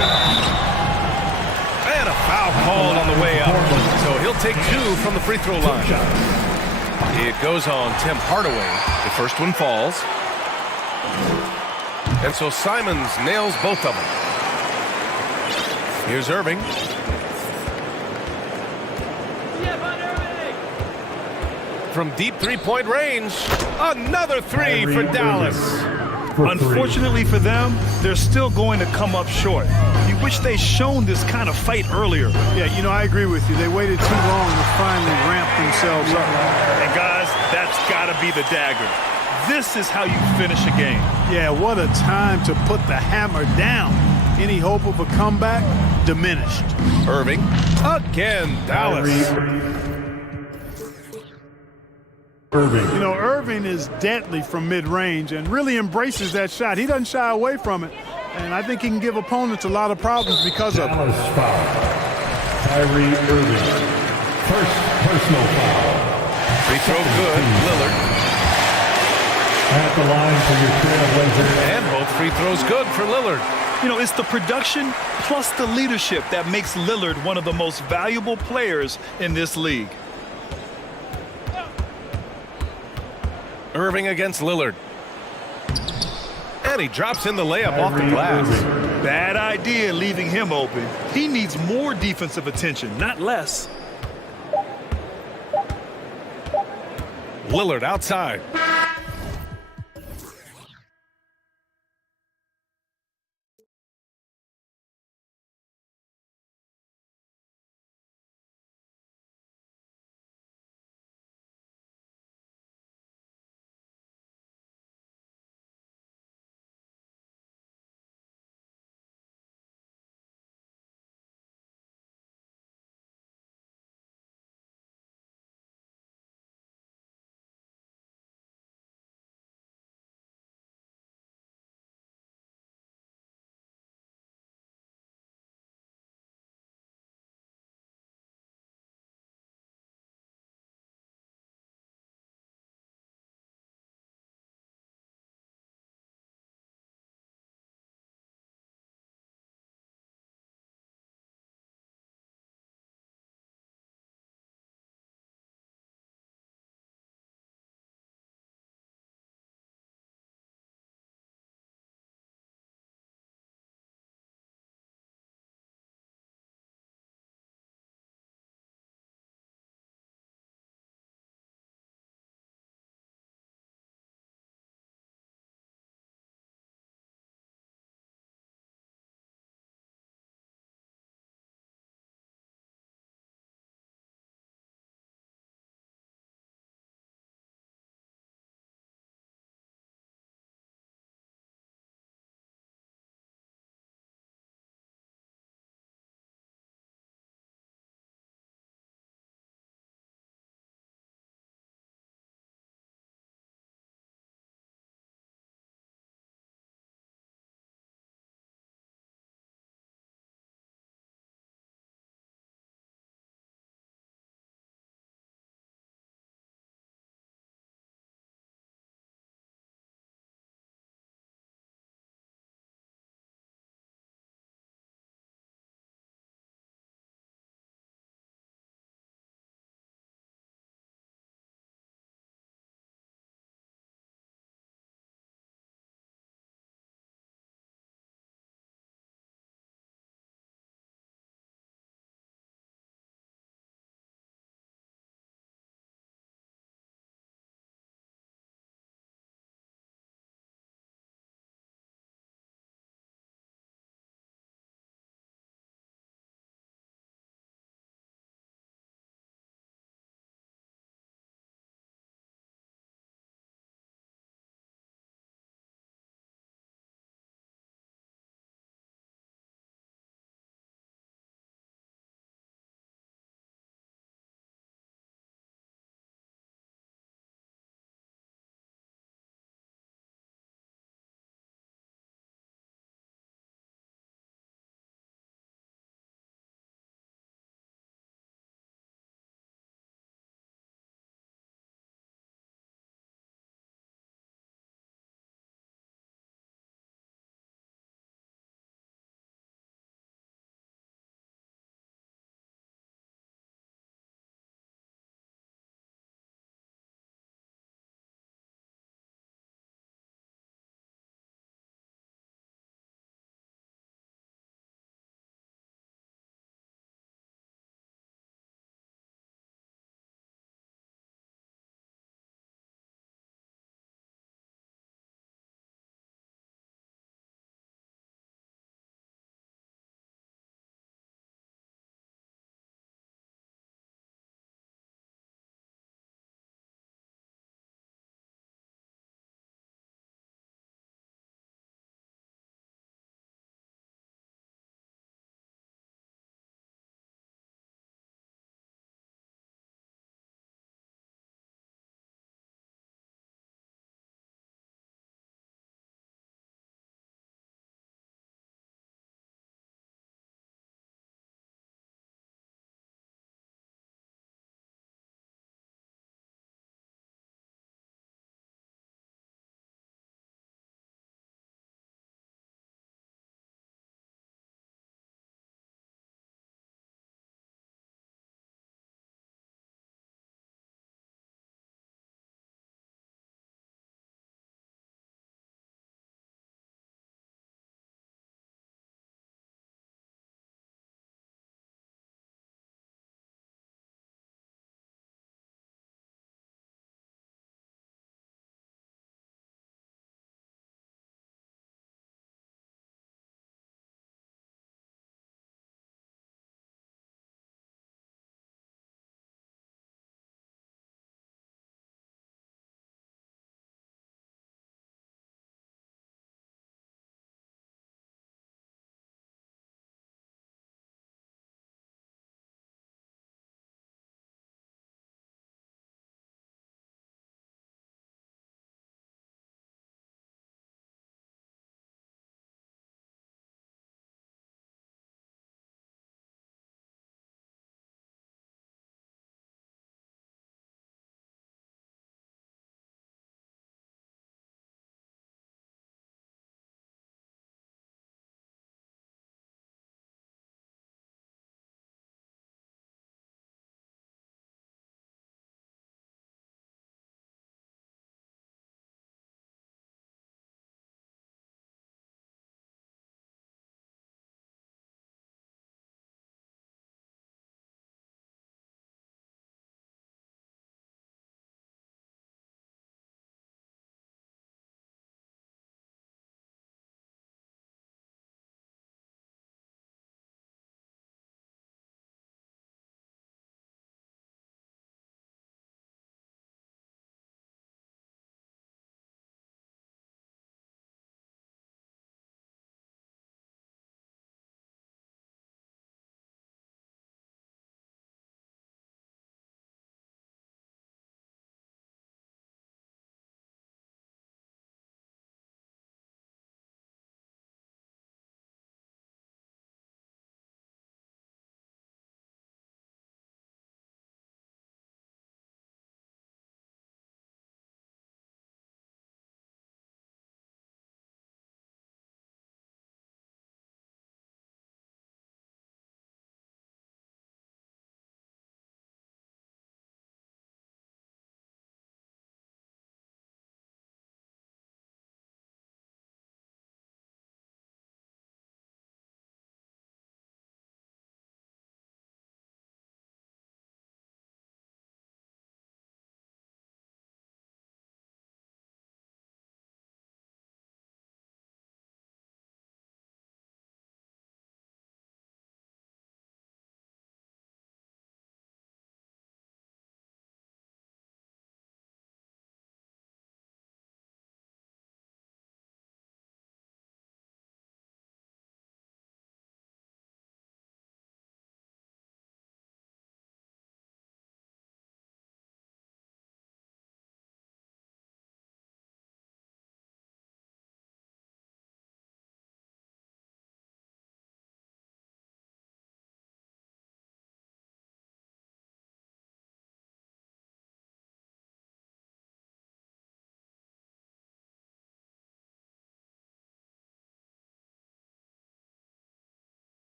And a foul called on the way up. So he'll take 2 from the free throw line. It goes on Tim Hardaway. The first one falls. And so Simons nails both of them. Here's Irving. From deep three-point range, another 3 for Dallas. Unfortunately for them, they're still going to come up short. You wish they'd shown this kind of fight earlier. Yeah, you know, I agree with you. They waited too long to finally ramp themselves up. And guys, that's got to be the dagger. This is how you finish a game. Yeah, what a time to put the hammer down. Any hope of a comeback diminished. Irving, again, Dallas. You know, Irving is deadly from mid-range and really embraces that shot. He doesn't shy away from it. And I think he can give opponents a lot of problems because of it. Foul. Kyrie Irving. First personal foul. Free throw good. Lillard. At the line for your Trailblazers. And both free throws good for Lillard. You know, it's the production plus the leadership that makes Lillard one of the most valuable players in this league. Irving against Lillard. And he drops in the layup off the glass. Bad idea leaving him open. He needs more defensive attention, not less. Lillard outside.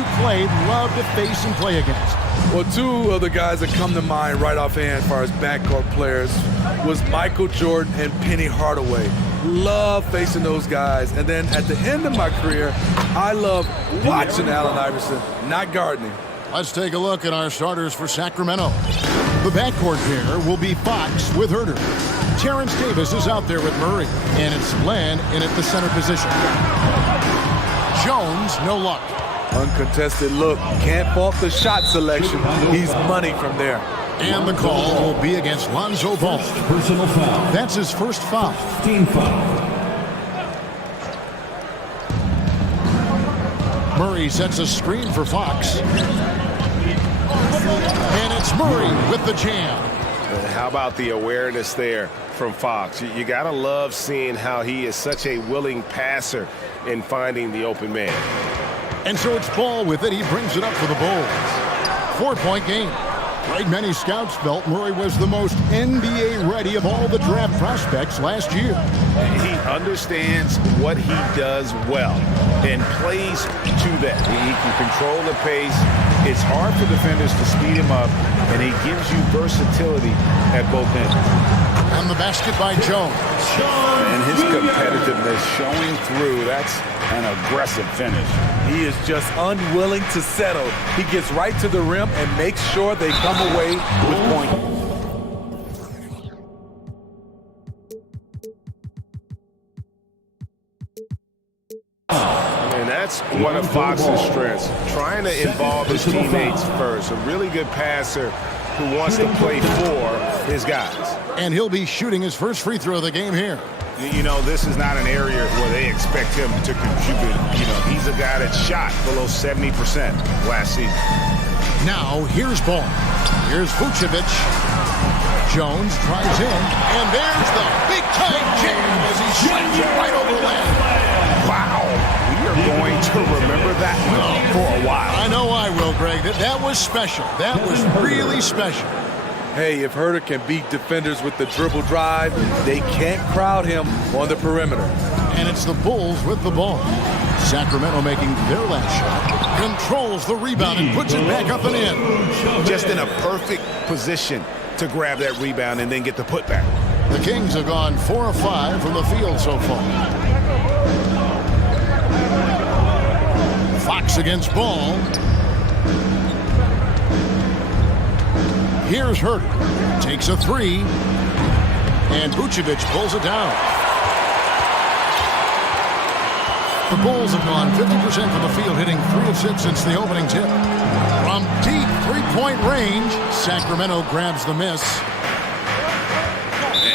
you played loved to face and play against? Well, two of the guys that come to mind right offhand as far as backcourt players was Michael Jordan and Penny Hardaway. Love facing those guys. And then at the end of my career, I love watching Allen Iverson, not gardening. Let's take a look at our starters for Sacramento. The backcourt pair will be Fox with Herter. Terrence Davis is out there with Murray, and it's Len in at the center position. Jones, no luck. Uncontested look. Can't fault the shot selection. He's money from there. And the call will be against Lonzo Ball. Personal foul. That's his first foul. Team foul. Murray sets a screen for Fox. And it's Murray with the jam. How about the awareness there from Fox? You got to love seeing how he is such a willing passer in finding the open man. And so it's Ball with it. He brings it up for the Bulls. 4-point game. Like many scouts felt, Murray was the most NBA-ready of all the draft prospects last year. He understands what he does well and plays to that. He can control the pace. It's hard for defenders to speed him up, and he gives you versatility at both ends. And the basket by Jones. And his competitiveness showing through. That's an aggressive finish. He is just unwilling to settle. He gets right to the rim and makes sure they come away with points. And that's one of Fox's strengths, trying to involve his teammates first. A really good passer who wants to play for his guys. And he'll be shooting his first free throw of the game here. You know, this is not an area where they expect him to contribute. You know, he's a guy that shot below 70% last season. Now, here's Ball. Here's Vucevic. Jones tries in, and there's the big-time jam as he shoots it right over the land. Wow. We are going to remember that one for a while. I know I will, Greg. That was special. That was really special. Hey, if Herter can beat defenders with the dribble drive, they can't crowd him on the perimeter. And it's the Bulls with the ball. Sacramento making their last shot. Controls the rebound and puts it back up and in. Just in a perfect position to grab that rebound and then get the putback. The Kings have gone 4 of 5 from the field so far. Fox against Ball. Here's Herter. Takes a three. And Vucevic pulls it down. The Bulls have gone 50% from the field, hitting 3 of 6 since the opening tip. From deep three-point range, Sacramento grabs the miss.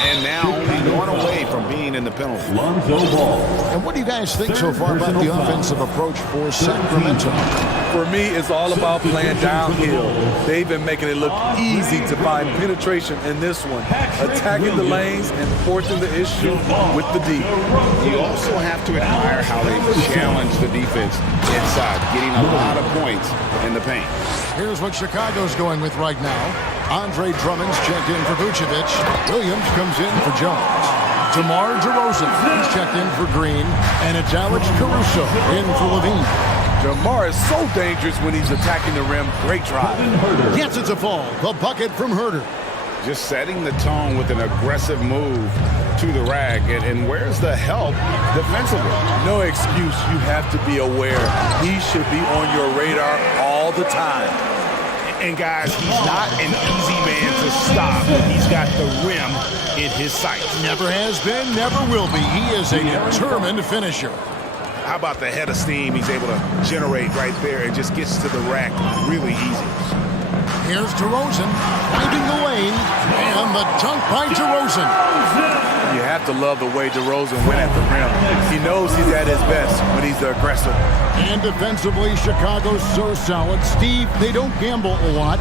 And now only one away from being in the penalty. And what do you guys think so far about the offensive approach for Sacramento? For me, it's all about playing downhill. They've been making it look easy to find penetration in this one, attacking the lanes and forcing the issue with the D. You also have to admire how they've challenged the defense inside, getting a lot of points in the paint. Here's what Chicago's going with right now. Andre Drummond's checked in for Vucevic. Williams comes in for Jones. DeMar DeRozan is checked in for Green. And it's Alex Caruso in for Levine. DeMar is so dangerous when he's attacking the rim. Great drive. Yes, it's a fall. The bucket from Herter. Just setting the tone with an aggressive move to the rack. And where's the help defensively? No excuse. You have to be aware. He should be on your radar all the time. And guys, he's not an easy man to stop when he's got the rim in his sights. Never has been, never will be. He is a determined finisher. How about the head of steam he's able to generate right there and just gets to the rack really easy. Here's DeRozan, finding the lane, and the dunk by DeRozan. You have to love the way DeRozan went at the rim. He knows he's at his best when he's the aggressor. And defensively, Chicago's so solid. Steve, they don't gamble a lot.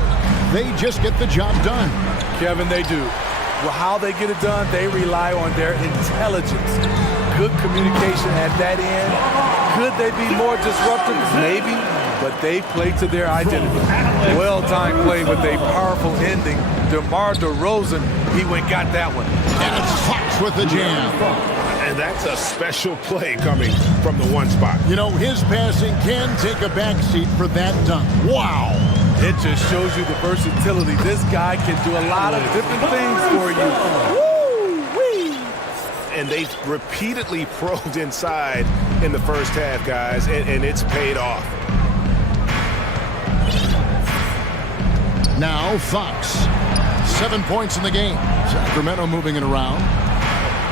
They just get the job done. Kevin, they do. Well, how they get it done, they rely on their intelligence. Good communication at that end. Could they be more disruptive? Maybe. But they play to their identity. Well-timed play with a powerful ending. DeMar DeRozan, he went got that one. And it's Fox with the jam. And And that's a special play coming from the one spot. You know, his passing can take a backseat for that dunk. Wow. It just shows you the versatility. This guy can do a lot of different things for you. Woo-wee. And they've repeatedly probed inside in the first half, guys, and it's paid off. Now Fox. 7 points in the game. Sacramento moving it around.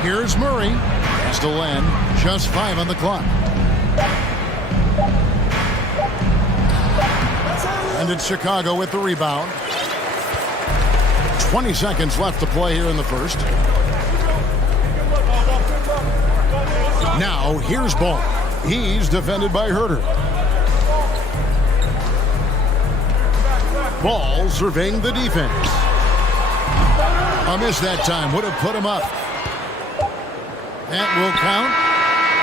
Here's Murray. Has to land. Just 5 on the clock. And it's Chicago with the rebound. 20 seconds left to play here in the first. Now here's Ball. He's defended by Herter. Ball surveying the defense. A miss that time. Would have put him up. That will count.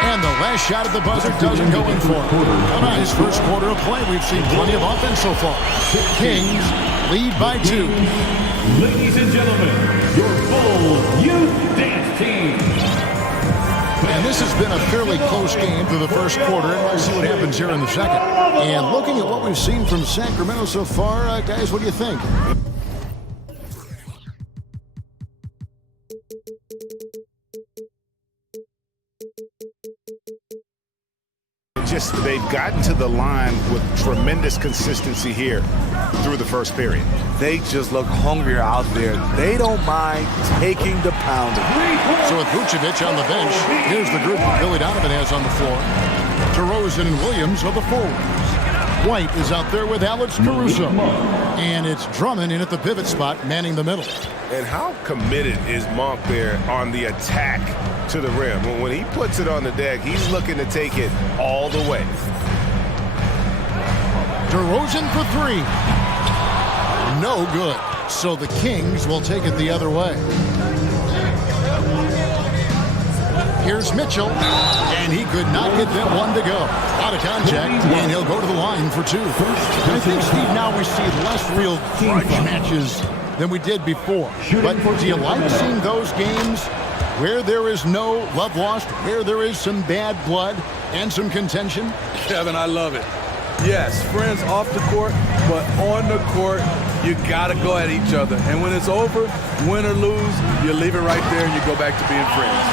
And the last shot at the buzzer doesn't go in for him. On his first quarter of play, we've seen plenty of offense so far. Kings lead by 2. Ladies and gentlemen, your Bulls Youth Dance Team. And this has been a fairly close game through the first quarter, and we'll see what happens here in the second. And looking at what we've seen from Sacramento so far, guys, what do you think? They've gotten to the line with tremendous consistency here through the first period. They just look hungrier out there. They don't mind taking the pounding. So with Vucevic on the bench, here's the group that Billy Donovan has on the floor. DeRozan and Williams are the forwards. White is out there with Alex Caruso. And it's Drummond in at the pivot spot, manning the middle. And how committed is Monk there on the attack to the rim? When he puts it on the deck, he's looking to take it all the way. DeRozan for 3. No good. So the Kings will take it the other way. Here's Mitchell, and he could not get that one to go. Out of contact, and he'll go to the line for 2. I think, Steve, now we see less real grudge matches than we did before. But do you like seeing those games where there is no love lost, where there is some bad blood and some contention? Kevin, I love it. Yes, friends off the court, but on the court, you got to go at each other. And when it's over, win or lose, you leave it right there and you go back to being friends.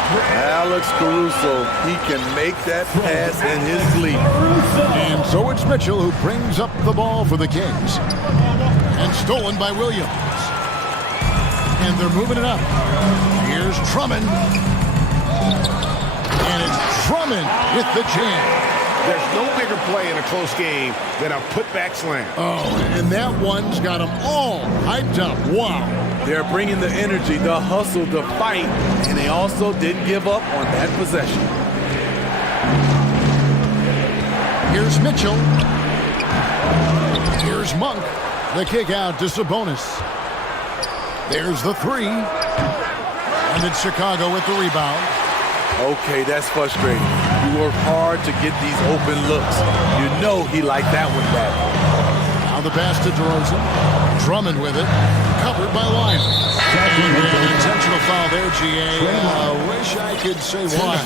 Alex Caruso, he can make that pass in his sleep. And so it's Mitchell who brings up the ball for the Kings. And stolen by Williams. And they're moving it up. Here's Drummond. And it's Drummond with the jam. There's no bigger play in a close game than a putback slam. Oh, and that one's got them all hyped up. Wow. They're bringing the energy, the hustle, the fight, and they also didn't give up on that possession. Here's Mitchell. Here's Monk. The kick out to Sabonis. There's the 3. And it's Chicago with the rebound. Okay, that's frustrating. You work hard to get these open looks. You know he liked that one back. Now the pass to DeRozan. Drummond with it. Covered by Lyon. An intentional foul there, GA. Wish I could say why.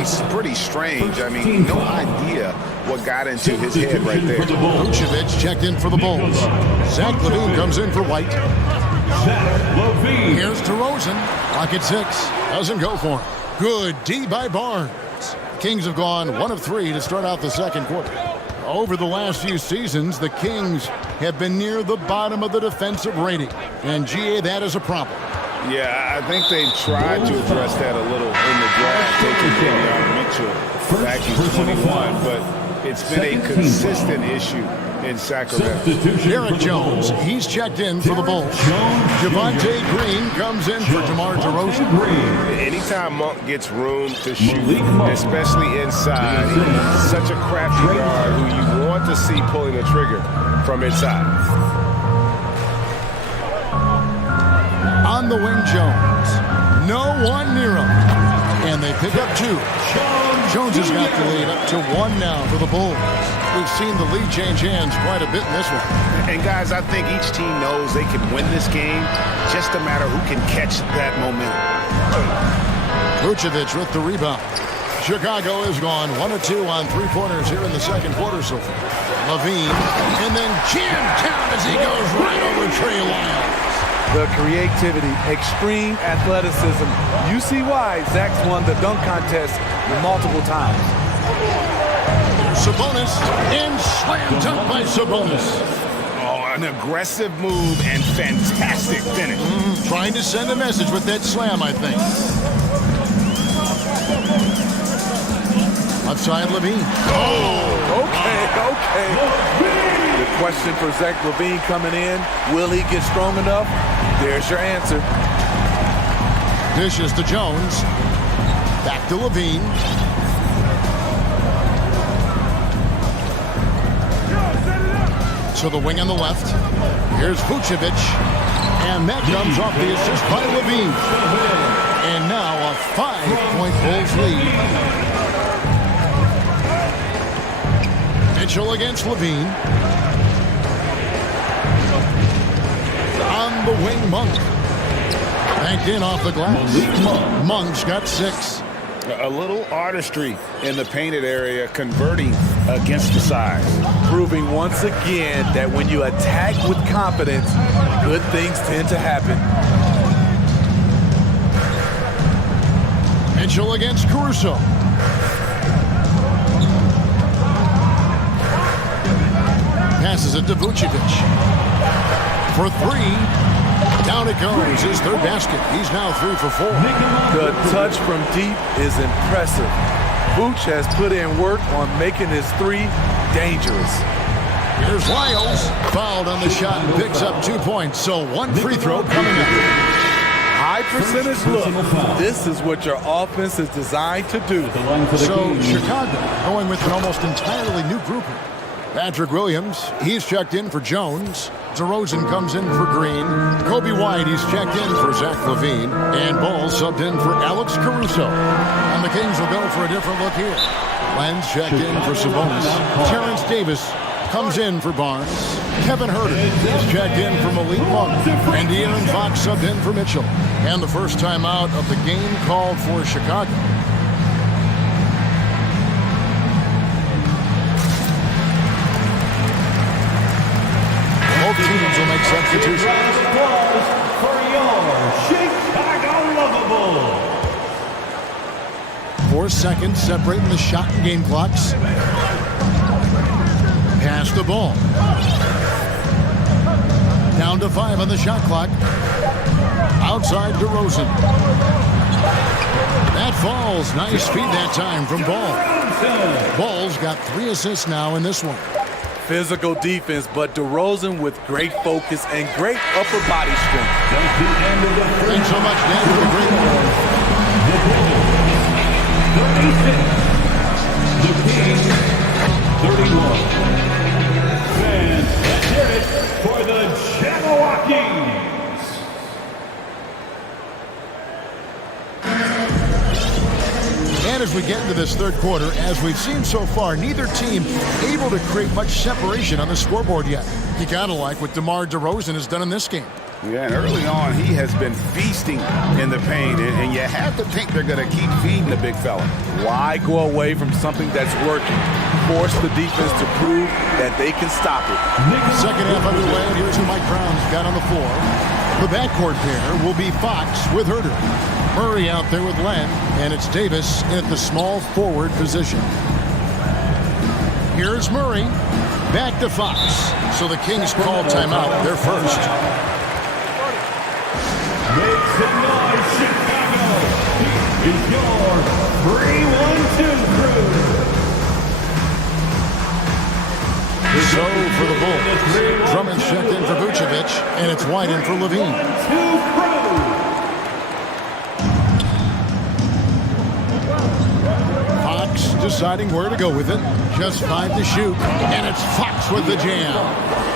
It's pretty strange. I mean, no idea what got into his head right there. Vucevic checked in for the Bulls. Zach LaVine comes in for White. Here's DeRozan. Clock at 6. Doesn't go for him. Good D by Barnes. Kings have gone 1 of 3 to start out the second quarter. Over the last few seasons, the Kings have been near the bottom of the defensive rating. And, GA, that is a problem. Yeah, I think they've tried to address that a little in the draft, taking Davion Mitchell back in 21, but it's been a consistent issue in Sacramento. Derek Jones, he's checked in for the Bulls. Javonte Green comes in for DeMar DeRozan. Anytime Monk gets room to shoot, especially inside, he's such a crafty guard who you want to see pulling the trigger from inside. On the wing, Jones. No one near him. And they pick up 2. Jones has got the lead up to 1 now for the Bulls. We've seen the lead change hands quite a bit in this one. And guys, I think each team knows they can win this game, just a matter who can catch that momentum. Vucevic with the rebound. Chicago has gone 1 of 2 on three-pointers here in the second quarter so far. Levine, and then jammed down as he goes right over Trey Lyles. The creativity, extreme athleticism. You see why Zach's won the dunk contest multiple times. Sabonis, and slam dunk by Sabonis. Oh, an aggressive move and fantastic finish. Trying to send a message with that slam, I think. Outside Levine. Oh, okay. The question for Zach Levine coming in, will he get strong enough? There's your answer. Dishes to Jones. Back to Levine. To the wing on the left. Here's Vucevic. And that comes off the assist by Levine. And now a 5-point Bulls lead. Mitchell against Levine. On the wing, Monk. Banked in off the glass. Monk's got 6. A little artistry in the painted area, converting against the size. Proving once again that when you attack with confidence, good things tend to happen. Mitchell against Caruso. Passes it to Vucevic. For 3. Down it goes. His third basket. He's now 3 for 4. The touch from deep is impressive. Vooch has put in work on making his 3 dangerous. Here's Lyles. Fouled on the shot and picks up 2 points. So 1 free throw coming up. High percentage look. This is what your offense is designed to do. So Chicago going with an almost entirely new grouping. Patrick Williams, he's checked in for Jones. DeRozan comes in for Green. Kobe White, he's checked in for Zach Levine. And Ball subbed in for Alex Caruso. And the Kings will go for a different look here. Lenz checked in for Sabonis. Terrence Davis comes in for Barnes. Kevin Huerter is checked in for Malik Monk. And De'Aaron Fox subbed in for Mitchell. And the first time out of the game called for Chicago. Both teams will make substitutions. Applause for your Chicago Lovable. 4 seconds separating the shot and game clocks. Pass the ball. Down to 5 on the shot clock. Outside DeRozan. That falls. Nice feed that time from Ball. Ball's got 3 assists now in this one. Physical defense, but DeRozan with great focus and great upper body strength. Thanks so much, Dan, for the great one. The Kings, 31. And let's hear it for the Jabberwockies. And as we get into this third quarter, as we've seen so far, neither team able to create much separation on the scoreboard yet. You gotta like what DeMar DeRozan has done in this game. Yeah, and early on, he has been feasting in the paint, and you have to think they're going to keep feeding the big fella. Why go away from something that's working? Force the defense to prove that they can stop it. Second half underway, and here's who Mike Brown's got on the floor. The backcourt pair will be Fox with Huerter. Murray out there with Len, and it's Davis at the small forward position. Here's Murray. Back to Fox. So the Kings call timeout. They're first. Make some noise, Chicago. Is your 3-1-2 crew. So for the Bulls, Drummond's checked in for Vucevic, and it's White in for Levine. Fox deciding where to go with it. Just 5 to shoot, and it's Fox with the jam.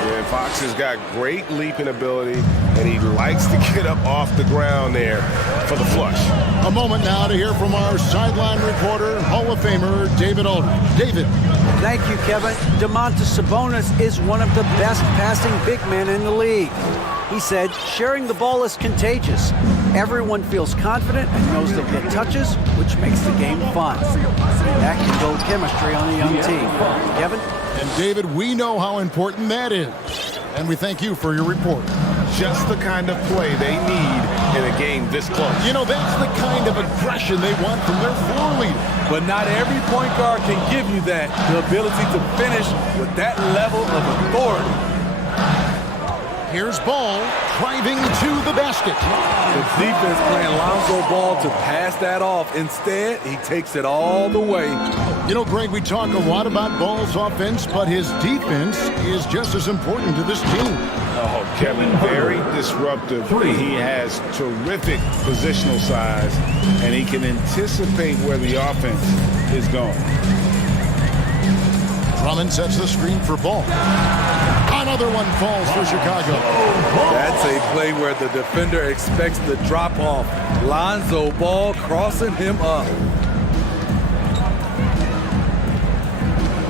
Yeah, Fox has got great leaping ability, and he likes to get up off the ground there for the flush. A moment now to hear from our sideline reporter, Hall of Famer David Aldridge. David. Thank you, Kevin. Domantas Sabonis is one of the best passing big men in the league. He said, sharing the ball is contagious. Everyone feels confident and knows they'll get touches, which makes the game fun. That can build chemistry on a young team. Kevin? And David, we know how important that is. And we thank you for your report. Just the kind of play they need in a game this close. You know, that's the kind of aggression they want from their floor leader. But not every point guard can give you that, the ability to finish with that level of authority. Here's Ball driving to the basket. The defense playing Lonzo Ball to pass that off. Instead, he takes it all the way. You know, Greg, we talk a lot about Ball's offense, but his defense is just as important to this team. Oh, Kevin, very disruptive. He has terrific positional size, and he can anticipate where the offense is going. Drummond sets the screen for Ball. Another one falls for Chicago. That's a play where the defender expects the drop-off. Lonzo Ball crossing him up.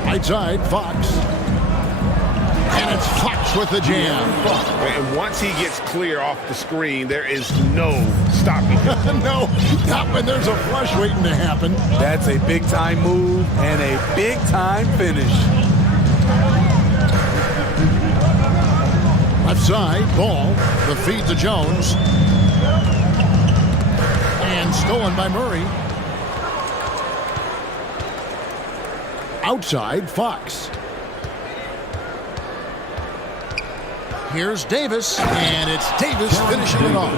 Right side, Fox. And it's Fox with the jam. And once he gets clear off the screen, there is no stopping him. No, not when there's a flush waiting to happen. That's a big-time move and a big-time finish. Left side, Ball. The feed to Jones. And stolen by Murray. Outside, Fox. Here's Davis, and it's Davis finishing it off.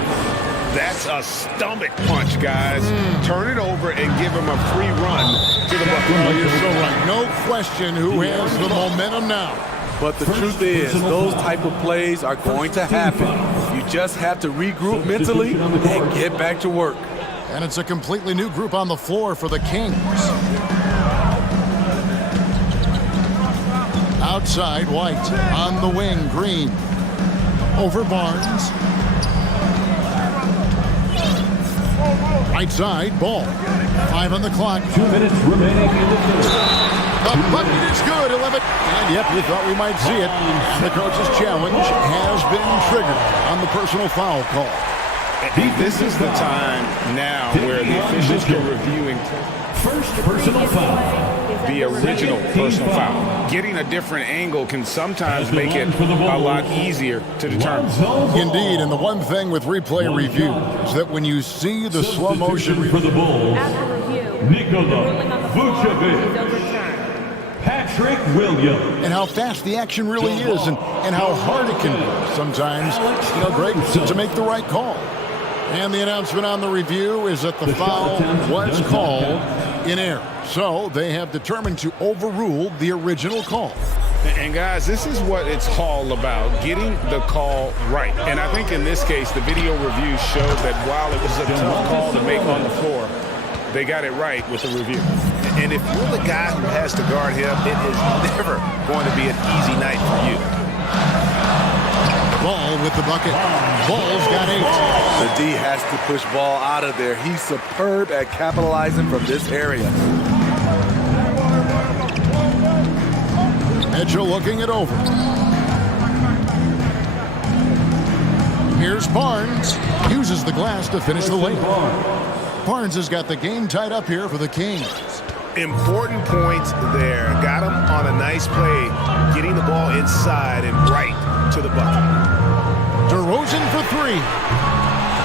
That's a stomach punch, guys. Turn it over and give him a free run to the bucket. Oh, you're so right. No question who has the momentum now. But the truth is, those type of plays are going to happen. You just have to regroup mentally and get back to work. And it's a completely new group on the floor for the Kings. Outside, White. On the wing, Green. Over Barnes. Right side, Ball. 5 on the clock. 2 minutes remaining in the third. The bucket is good, 11. And yep, we thought we might see it. And the coach's challenge has been triggered on the personal foul call. This is the time now where the officials can review first personal foul. The original personal foul. Getting a different angle can sometimes make it a lot easier to determine. Indeed, and the one thing with replay review is that when you see the slow motion for the Bulls, Nikola Vucevic, Patrick Williams, and how fast the action really is, and how hard it can be sometimes, you know, Greg, to make the right call. And the announcement on the review is that the foul was called in error. So they have determined to overrule the original call. And guys, this is what it's all about, getting the call right. And I think in this case, the video review showed that while it was a tough call to make on the floor, they got it right with the review. And if you're the guy who has to guard him, it is never going to be an easy night for you. Ball with the bucket. Ball's got 8. The D has to push Ball out of there. He's superb at capitalizing from this area. Mitchell looking it over. Here's Barnes. Uses the glass to finish the lane. Barnes has got the game tied up here for the Kings. Important points there. Got him on a nice play, getting the ball inside and right to the bucket. DeRozan for 3.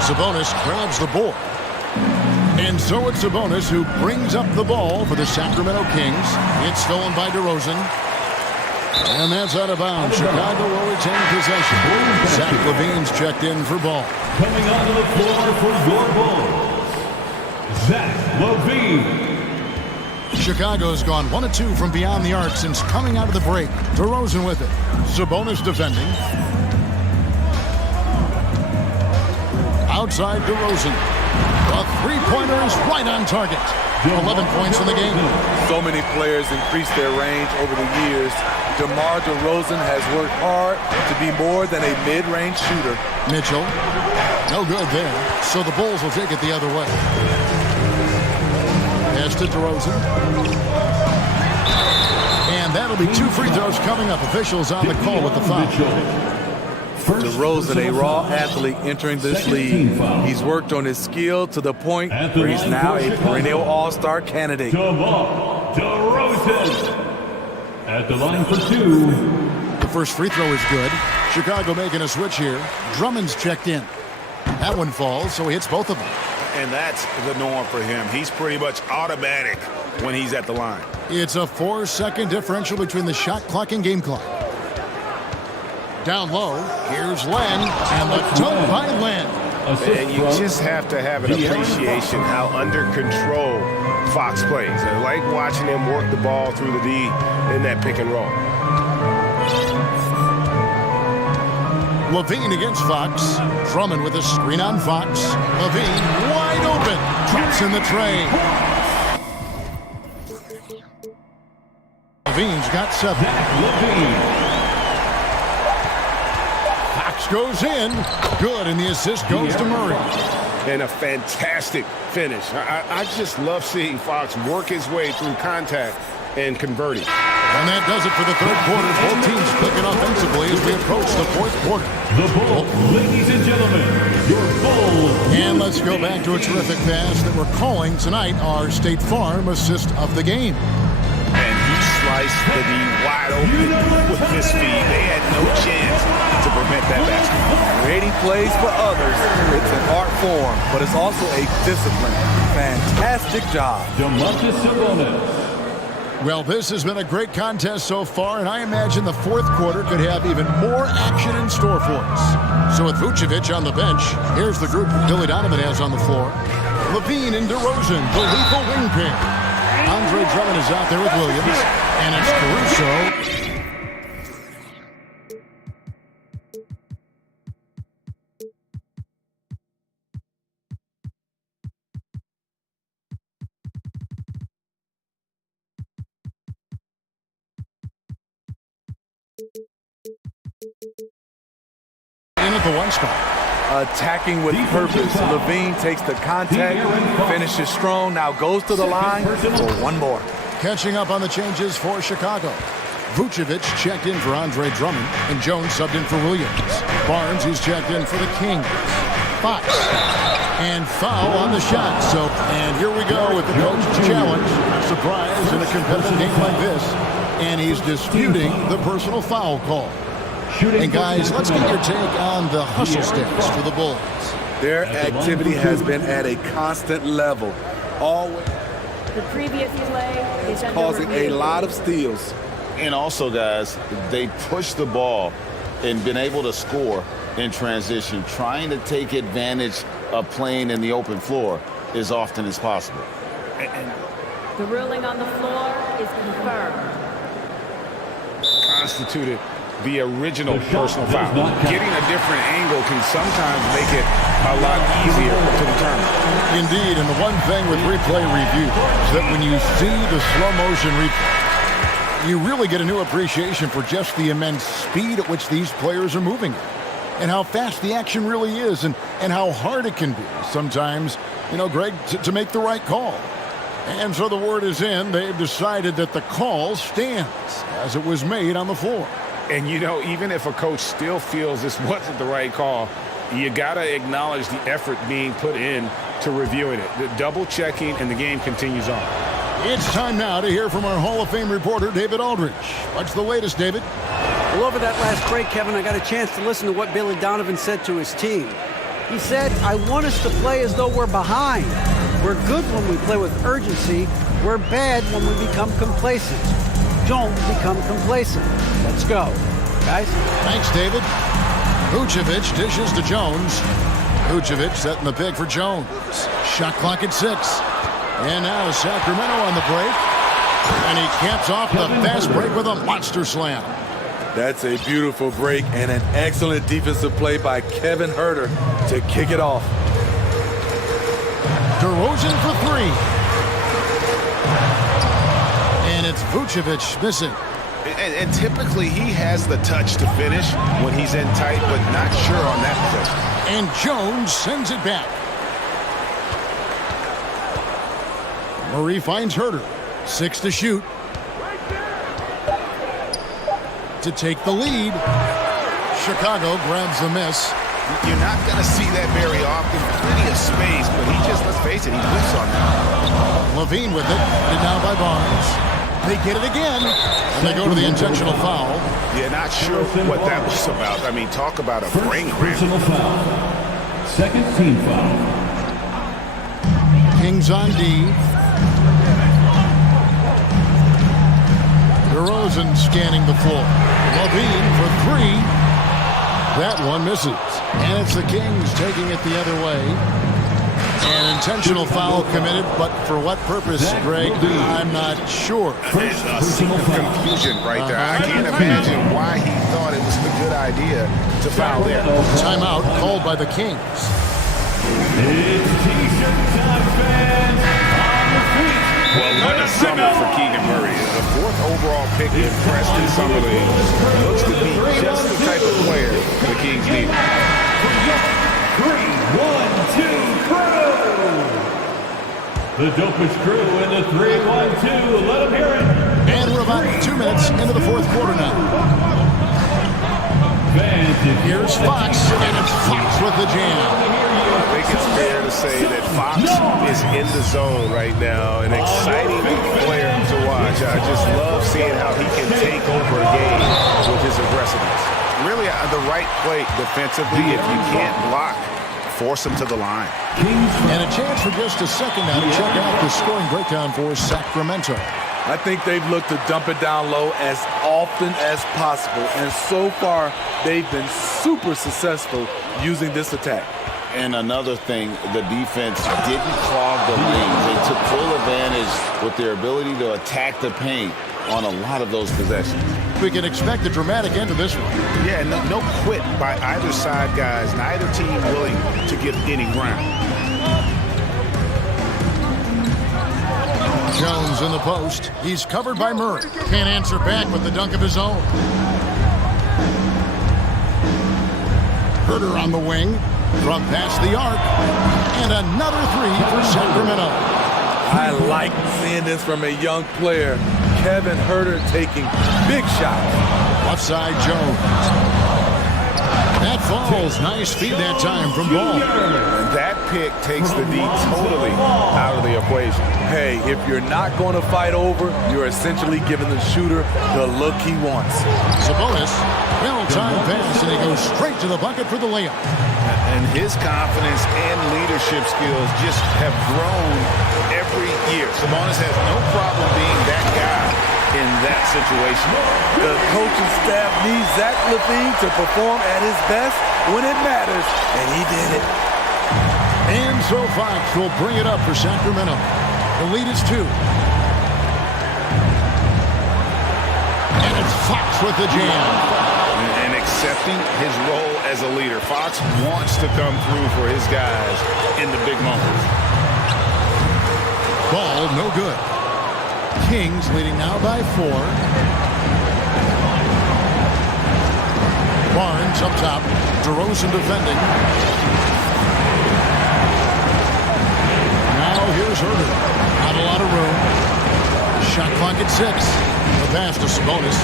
Sabonis grabs the board. And so it's Sabonis who brings up the ball for the Sacramento Kings. It's stolen by DeRozan. And that's out of bounds. Chicago will retain possession. Zach LaVine's checked in for Ball. Coming onto the floor for your Bulls, Zach LaVine. Chicago's gone 1 of 2 from beyond the arc since coming out of the break. DeRozan with it. Sabonis defending. Outside DeRozan. The three-pointer is right on target. 11 points in the game. So many players increased their range over the years. DeMar DeRozan has worked hard to be more than a mid-range shooter. Mitchell. No good there. So the Bulls will take it the other way. Pass to DeRozan. And that'll be 2 free throws coming up. Officials on the call with the foul. DeRozan, a raw athlete entering this league. He's worked on his skill to the point where he's now a perennial all-star candidate. DeRozan at the line for 2. The first free throw is good. Chicago making a switch here. Drummond's checked in. That one falls, so he hits both of them. And that's the norm for him. He's pretty much automatic when he's at the line. It's a 4-second differential between the shot clock and game clock. Down low, here's Len, and the dunk by Len. And you just have to have an appreciation how under control Fox plays. I like watching him work the ball through the D in that pick and roll. Levine against Fox. Drummond with a screen on Fox. Levine wide open. Drops in the tray. Levine's got 7. Fox goes in. Good, and the assist goes to Murray. And a fantastic finish. I just love seeing Fox work his way through contact and converting. And that does it for the third quarter. Both teams clicking offensively as we approach the fourth quarter. The Bulls, ladies and gentlemen, your Bulls. And let's go back to a terrific pass that we're calling tonight our State Farm assist of the game. And he sliced the D wide open with this feed. They had no chance to prevent that basket. Creating plays for others, it's an art form, but it's also a discipline. Fantastic job. Well, this has been a great contest so far, and I imagine the fourth quarter could have even more action in store for us. So with Vucevic on the bench, here's the group Billy Donovan has on the floor. Levine and DeRozan, the lethal wing pair. Andre Drummond is out there with Williams, and it's Caruso. In at the 1 spot. Attacking with purpose. Levine takes the contact, finishes strong, now goes to the line for one more. Catching up on the changes for Chicago. Vucevic checked in for Andre Drummond, and Jones subbed in for Williams. Barnes is checked in for the Kings. Fox. And foul on the shot. And here we go with the coach's challenge. Surprise in a competitive game like this. And he's disputing the personal foul call. And guys, let's get your take on the hustle sticks for the Bulls. Their activity has been at a constant level. Always. The previous play is causing a lot of steals. And also, guys, they push the ball and been able to score in transition, trying to take advantage of playing in the open floor as often as possible. The ruling on the floor is confirmed. Constituted the original personal foul. Getting a different angle can sometimes make it a lot easier to determine. Indeed, and the one thing with replay review is that when you see the slow motion replay, you really get a new appreciation for just the immense speed at which these players are moving and how fast the action really is and how hard it can be sometimes, Greg, to make the right call. And so the word is in. They've decided that the call stands as it was made on the floor. And, even if a coach still feels this wasn't the right call, you got to acknowledge the effort being put in to reviewing it. The double checking, and the game continues on. It's time now to hear from our Hall of Fame reporter, David Aldridge. What's the latest, David? Well, over that last break, Kevin, I got a chance to listen to what Billy Donovan said to his team. He said, I want us to play as though we're behind. We're good when we play with urgency. We're bad when we become complacent. Don't become complacent. Let's go. Guys? Thanks, David. Vucevic dishes to Jones. Vucevic setting the pick for Jones. Shot clock at 6. And now Sacramento on the break. And he caps off the fast break with a monster slam. That's a beautiful break and an excellent defensive play by Kevin Huerter to kick it off. DeRozan for 3. And it's Vucevic missing. And typically he has the touch to finish when he's in tight, but not sure on that possession. And Jones sends it back. Murray finds Huerter. 6 to shoot. to take the lead. Chicago grabs the miss. You're not going to see that very often. Plenty of space, but he just, let's face it, he whiffs on that. Levine with it, and now by Barnes. They get it again, and they go to the intentional foul. Yeah, not sure what that was about. I mean, talk about a brain cramp. Personal foul. Second team foul. Kings on D. DeRozan scanning the floor. Levine for three. That one misses. And it's the Kings taking it the other way. An intentional foul committed, but for what purpose, Greg, I'm not sure. There's a scene of confusion right there. I can't imagine why he thought it was a good idea to foul there. Timeout called by the Kings. It's T-shirt time, fans. On the feet. Well, what a summer for Keegan Murray. The fourth overall pick impressed in summer league. Looks to be just the type of player the Kings need. 3-1-2 crew. The dopest crew in the 3-1-2. Let them hear it. And we're about 2 minutes into the fourth quarter now. Here's Fox, and it's Fox with the jam. I think it's fair to say that Fox is in the zone right now. An exciting player to watch. I just love seeing how he can take over a game with his aggressiveness. Really the right play defensively. If you can't block, force him to the line. And a chance for just a second now to check out the scoring breakdown for Sacramento. I think they've looked to dump it down low as often as possible. And so far, they've been super successful using this attack. And another thing, the defense didn't clog the lanes. They took full advantage with their ability to attack the paint on a lot of those possessions. We can expect a dramatic end to this one. Yeah, no quit by either side, guys. Neither team willing to give any ground. Jones in the post. He's covered by Murray. Can't answer back with the dunk of his own. Herter on the wing. From past the arc. And another three for Sacramento. I like seeing this from a young player. Kevin Herter taking big shots. Left side, Jones. That falls. Nice feed that time from Ball. And that pick takes the D totally out of the equation. Hey, if you're not going to fight over, you're essentially giving the shooter the look he wants. Sabonis, well-timed pass, and he goes straight to the bucket for the layup. And his confidence and leadership skills just have grown every year. Sabonis has no problem being that guy in that situation. The coaching staff needs Zach LaVine to perform at his best when it matters, and he did it. And so Fox will bring it up for Sacramento. The lead is 2. And it's Fox with the jam. And accepting his role as a leader. Fox wants to come through for his guys in the big moments. Ball no good. Kings leading now by 4. Barnes up top. DeRozan defending. Now here's Herter. Not a lot of room. Shot clock at 6. The pass to Sabonis.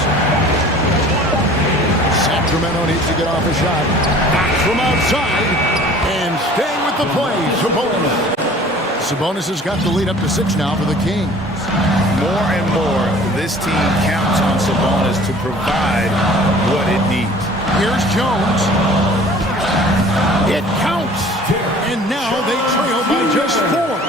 Sacramento needs to get off a shot. Back from outside. And staying with the play, Sabonis. Sabonis has got the lead up to 6 now for the Kings. More and more, this team counts on Sabonis to provide what it needs. Here's Jones. It counts. And now they trail by just 4.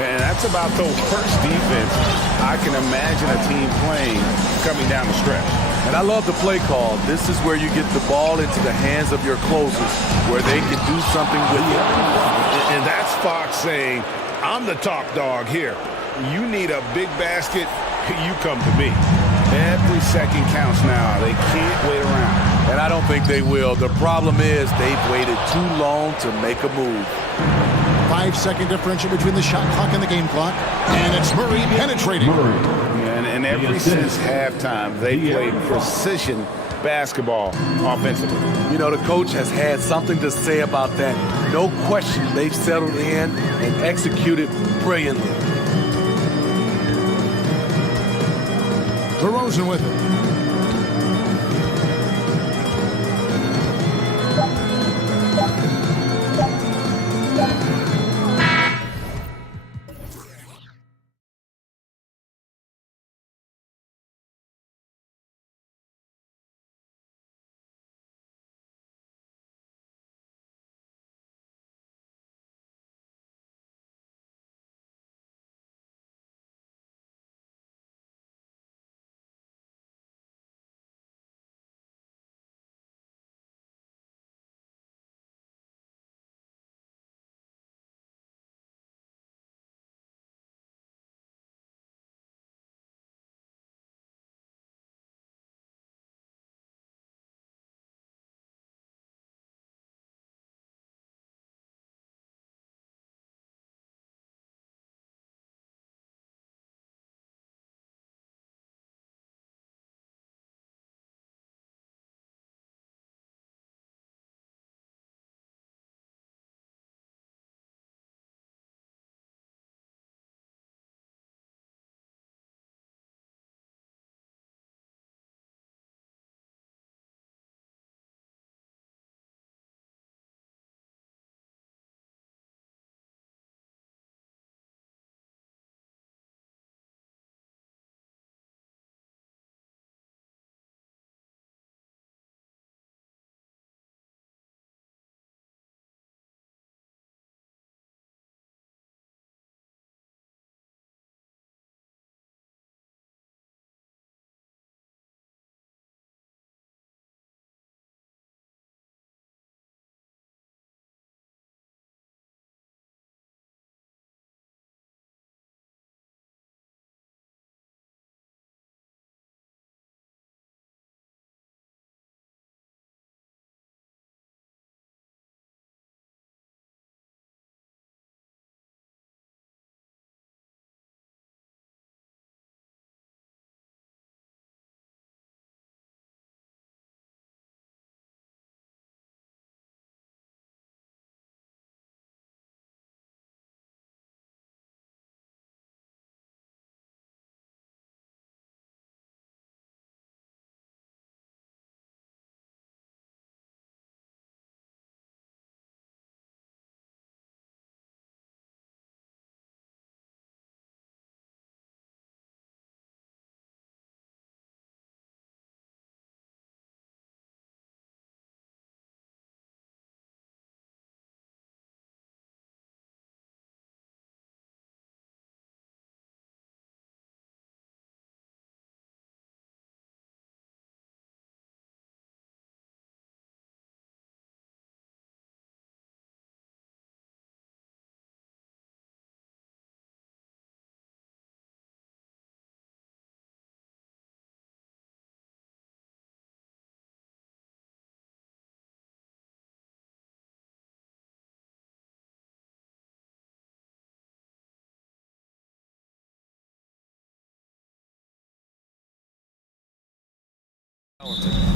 And that's about the worst defense I can imagine a team playing coming down the stretch. And I love the play call. This is where you get the ball into the hands of your closers, where they can do something with it. And that's Fox saying, I'm the top dog here. You need a big basket, you come to me. Every second counts now. They can't wait around. And I don't think they will. The problem is they've waited too long to make a move. 5-second differential between the shot clock and the game clock. And it's Murray penetrating. And ever since halftime, they played precision basketball offensively. You know, the coach has had something to say about that. No question, they've settled in and executed brilliantly. DeRozan with it.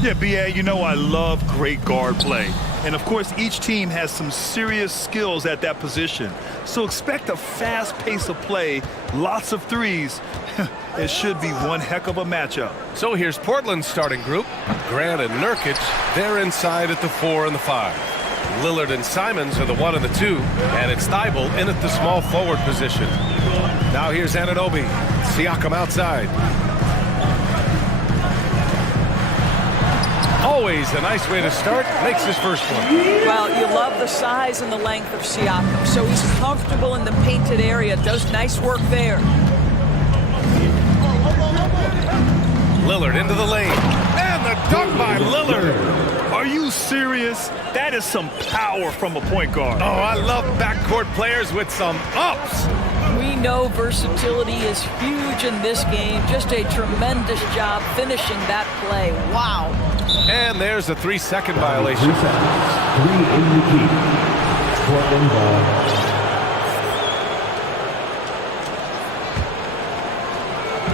Yeah, BA, you know I love great guard play. And of course, each team has some serious skills at that position. So expect a fast pace of play, lots of threes. It should be one heck of a matchup. So here's Portland's starting group. Grant and Nurkic, they're inside at the 4 and the 5. Lillard and Simons are the 1 and the 2, and it's Thibault in at the small forward position. Now here's Anunoby. Siakam outside. Always a nice way to start. Makes his first one. Well, you love the size and the length of Siakam. So he's comfortable in the painted area. Does nice work there. Lillard into the lane. And the dunk by Lillard. Are you serious? That is some power from a point guard. Oh, I love backcourt players with some ups. We know versatility is huge in this game. Just a tremendous job finishing that play. Wow. And there's a 3-second violation. 3 in the key. Portland ball.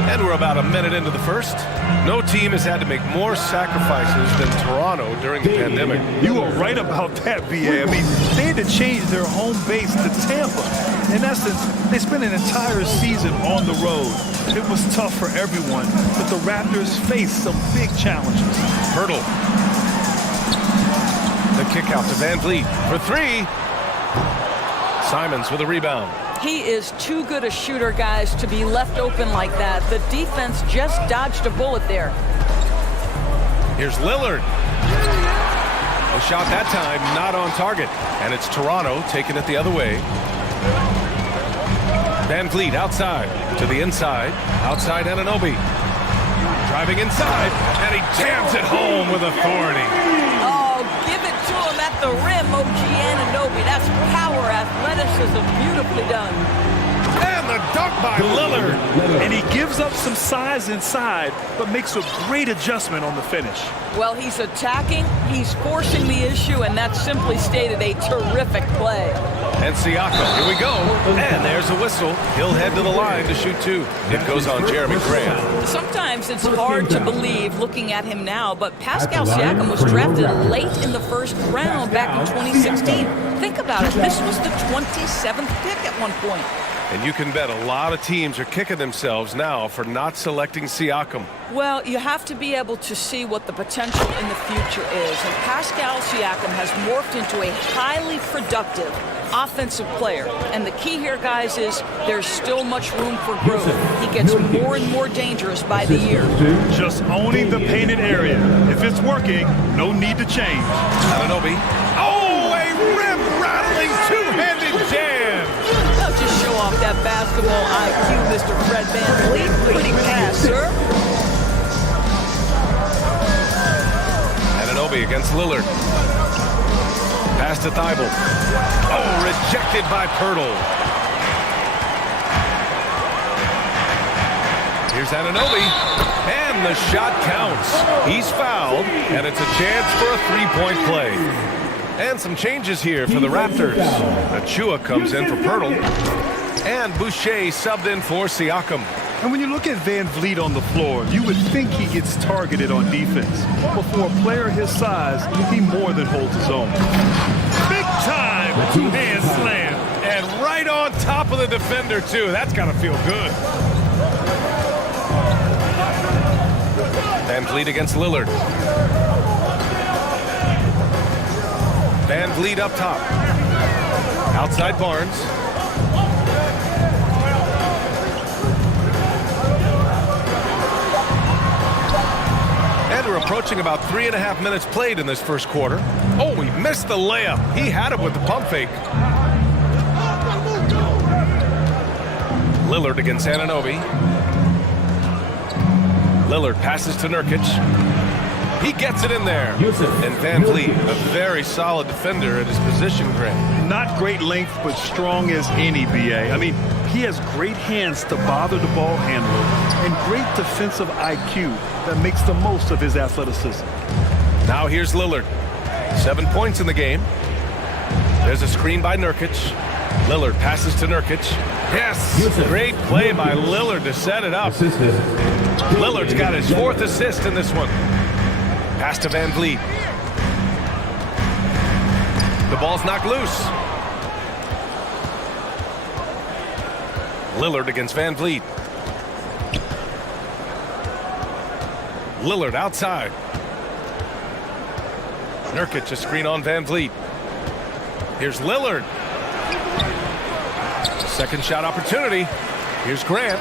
And we're about a minute into the first. No team has had to make more sacrifices than Toronto during the pandemic. You are right about that, BA. I mean, they had to change their home base to Tampa. In essence, they spent an entire season on the road. It was tough for everyone, but the Raptors faced some big challenges. Hurdle. The kick out to Van Vliet for 3. Simons with a rebound. He is too good a shooter, guys, to be left open like that. The defense just dodged a bullet there. Here's Lillard. The shot that time not on target. And it's Toronto taking it the other way. Van Vliet outside to the inside. Outside Anunoby. Driving inside. And he jams it home with authority. Oh, give it to him at the rim, OG Anunoby. That's power, athleticism, beautifully done. And the dunk by Lillard. And he gives up some size inside, but makes a great adjustment on the finish. Well, he's attacking, he's forcing the issue, and that's simply stated a terrific play. And Siakam, here we go. And there's a whistle. He'll head to the line to shoot 2. It goes on Jeremy Grant. Sometimes it's hard to believe looking at him now, but Pascal Siakam was drafted late in the first round back in 2016. Think about it. This was the 27th pick at one point. And you can bet a lot of teams are kicking themselves now for not selecting Siakam. Well, you have to be able to see what the potential in the future is. And Pascal Siakam has morphed into a highly productive offensive player. And the key here, guys, is there's still much room for growth. He gets more and more dangerous by the year. Just owning the painted area. If it's working, no need to change. Anunoby. Oh, a rim-rattling two-handed jam. Don't just show off that basketball IQ, Mr. Fred VanVleet. Pretty pass, sir. Anunoby against Lillard. Pass to Thibault. Oh, rejected by Pirtle. Here's Anunoby. And the shot counts. He's fouled, and it's a chance for a three-point play. And some changes here for the Raptors. Achua comes in for Pirtle. And Boucher subbed in for Siakam. And when you look at Van Vliet on the floor, you would think he gets targeted on defense. But for a player his size, he more than holds his own. Big time two-hand slam. And right on top of the defender, too. That's got to feel good. Van Vliet against Lillard. Van Vliet up top. Outside Barnes. And we're approaching about 3.5 minutes played in this first quarter. Oh, we missed the layup. He had it with the pump fake. Lillard against Anunoby. Lillard passes to Nurkic. He gets it in there. And Van Vliet, a very solid defender at his position, Grant. Not great length, but strong as any, BA. I mean, he has great hands to bother the ball handler and great defensive IQ that makes the most of his athleticism. Now here's Lillard. 7 points in the game. There's a screen by Nurkic. Lillard passes to Nurkic. Yes! Great play by Lillard to set it up. Lillard's got his 4th assist in this one. Pass to Van Vliet. The ball's knocked loose. Lillard against Van Vliet. Lillard outside. Nurkic a screen on Van Vliet. Here's Lillard. Second shot opportunity. Here's Grant.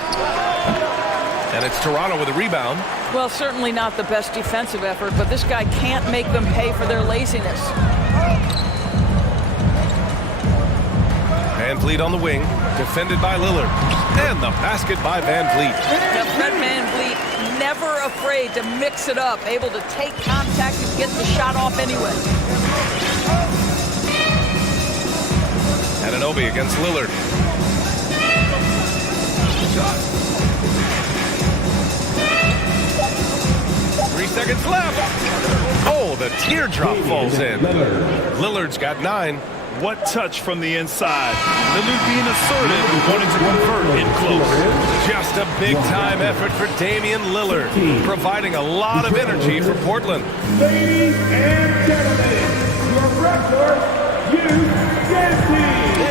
And it's Toronto with a rebound. Well, certainly not the best defensive effort, but this guy can't make them pay for their laziness. Van Vliet on the wing, defended by Lillard. And the basket by Van Vliet. Now, Fred Van Vliet, never afraid to mix it up, able to take contact and get the shot off anyway. Anunoby against Lillard. 3 seconds left. Oh, the teardrop falls in. Lillard's got 9. What touch from the inside. Lillard being assertive and wanting to convert in close. Just a big-time effort for Damian Lillard, providing a lot of energy for Portland. Ladies and gentlemen, your record,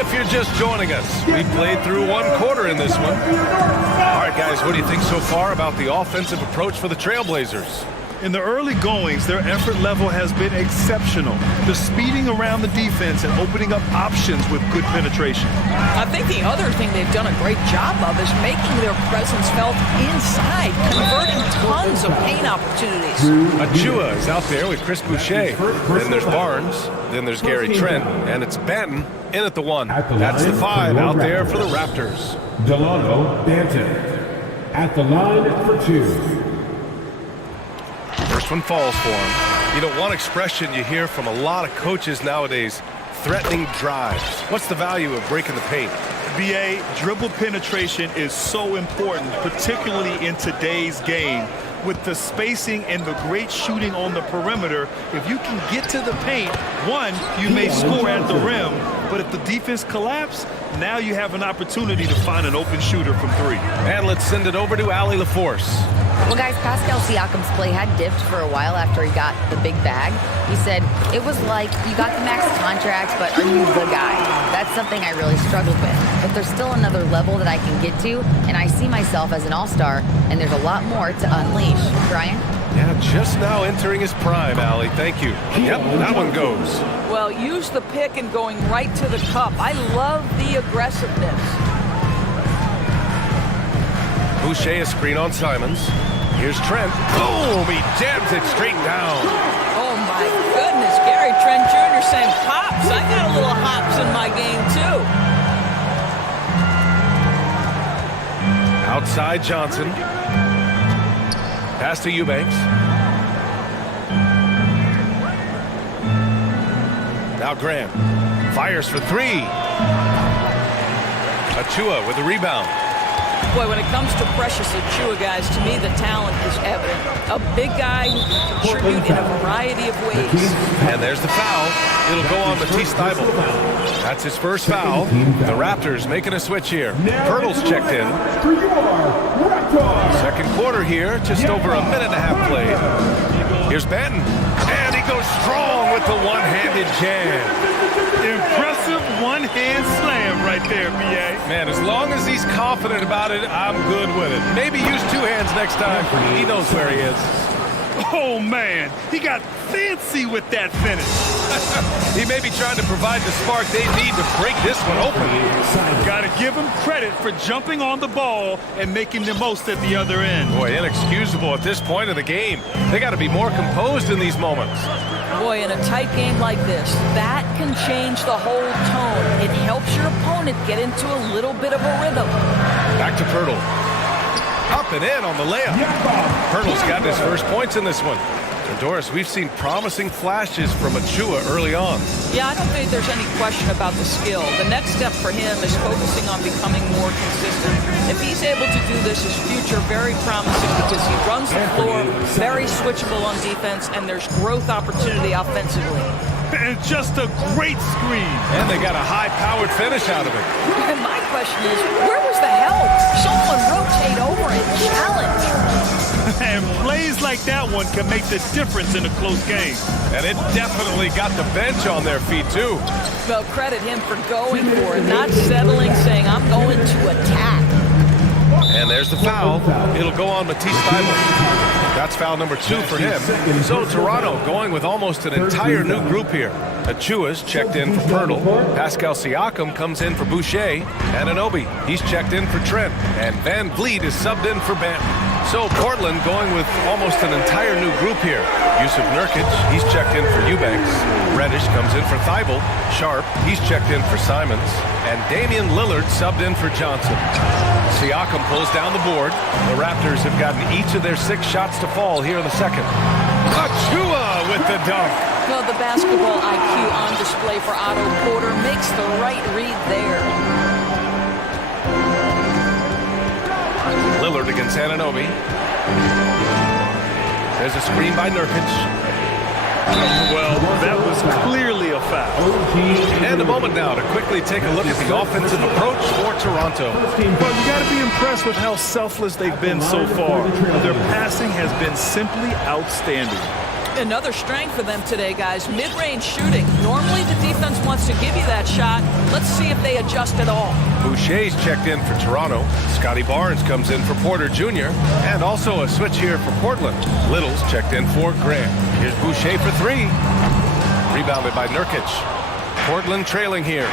If you're just joining us, we played through 1 quarter in this one. All right, guys, what do you think so far about the offensive approach for the Trailblazers? In the early goings, their effort level has been exceptional. The speeding around the defense and opening up options with good penetration. I think the other thing they've done a great job of is making their presence felt inside, converting tons of paint opportunities. Achua is out there with Chris Boucher. Then there's Barnes. Then there's Gary Trent. And it's Banton in at the 1. That's the 5 out there for the Raptors. Delano Banton at the line for 2. First one falls for him. You know, one expression you hear from a lot of coaches nowadays, threatening drives. What's the value of breaking the paint? BA, dribble penetration is so important, particularly in today's game. With the spacing and the great shooting on the perimeter, if you can get to the paint, one, you may score at the rim, but if the defense collapses, now you have an opportunity to find an open shooter from 3. And let's send it over to Allie LaForce. Well, guys, Pascal Siakam's play had dipped for a while after he got the big bag. He said, it was like, you got the max contract, but are you the guy? That's something I really struggled with. But there's still another level that I can get to, and I see myself as an all-star, and there's a lot more to unleash. Brian? Yeah, just now entering his prime, Allie. Thank you. Yep, that one goes. Well, use the pick and going right to the cup. I love the aggressiveness. Boucher a screen on Simons. Here's Trent. Boom! He jams it straight down. Oh, my goodness. Gary Trent Jr. saying hops. I got a little hops in my game, too. Outside Johnson. Pass to Eubanks. Now Graham. Fires for 3. Achua with the rebound. Boy, when it comes to Precious Achua, guys, to me the talent is evident. A big guy who can contribute in a variety of ways. And there's the foul. It'll go on Matisse Thybulle. That's his first foul. The Raptors making a switch here. Pirtle's checked in. Second quarter here, just over a minute and a half played. Here's Banton. And he goes strong with the one-handed jam. Impressive one-hand slam right there, B.A. Man, as long as he's confident about it, I'm good with it. Maybe use 2 hands next time. He knows where he is. Oh, man. He got fancy with that finish. He may be trying to provide the spark they need to break this one open. Got to give him credit for jumping on the ball and making the most at the other end. Boy, inexcusable at this point of the game. They got to be more composed in these moments. Boy, in a tight game like this, that can change the whole tone. It helps your opponent get into a little bit of a rhythm. Back to Pirtle. Up and in on the layup. Pirtle's got his first points in this one. And Doris, we've seen promising flashes from Achua early on. Yeah, I don't think there's any question about the skill. The next step for him is focusing on becoming more consistent. If he's able to do this, his future very promising because he runs the floor, very switchable on defense, and there's growth opportunity offensively. And just a great screen. And they got a high-powered finish out of it. And my question is, where was the help? Someone rotate over and challenge. And plays like that one can make the difference in a close game. And it definitely got the bench on their feet, too. Well, credit him for going for it, not settling, saying, I'm going to attack. And there's the foul. It'll go on Matisse Thybulle. That's foul number 2 for him. So Toronto going with almost an entire new group here. Achua's checked in for Pirtle. Pascal Siakam comes in for Boucher. Anunoby, he's checked in for Trent. And Van Vliet is subbed in for Banton. So Portland going with almost an entire new group here. Yusuf Nurkic, he's checked in for Eubanks. Reddish comes in for Thybulle. Sharp, he's checked in for Simons. And Damian Lillard subbed in for Johnson. Siakam pulls down the board. The Raptors have gotten each of their 6 shots to fall here in the second. Achua with the dunk. Well, the basketball IQ on display for Otto Porter makes the right read there. Lillard against Anunoby. There's a screen by Nurkic. Well, that was clearly a foul. And a moment now to quickly take a look at the offensive approach for Toronto. Well, you got to be impressed with how selfless they've been so far. Their passing has been simply outstanding. Another strength for them today, guys. Mid-range shooting. Normally the defense wants to give you that shot. Let's see if they adjust at all. Boucher's checked in for Toronto. Scotty Barnes comes in for Porter Jr. And also a switch here for Portland. Little's checked in for Grant. Here's Boucher for 3. Rebounded by Nurkic. Portland trailing here.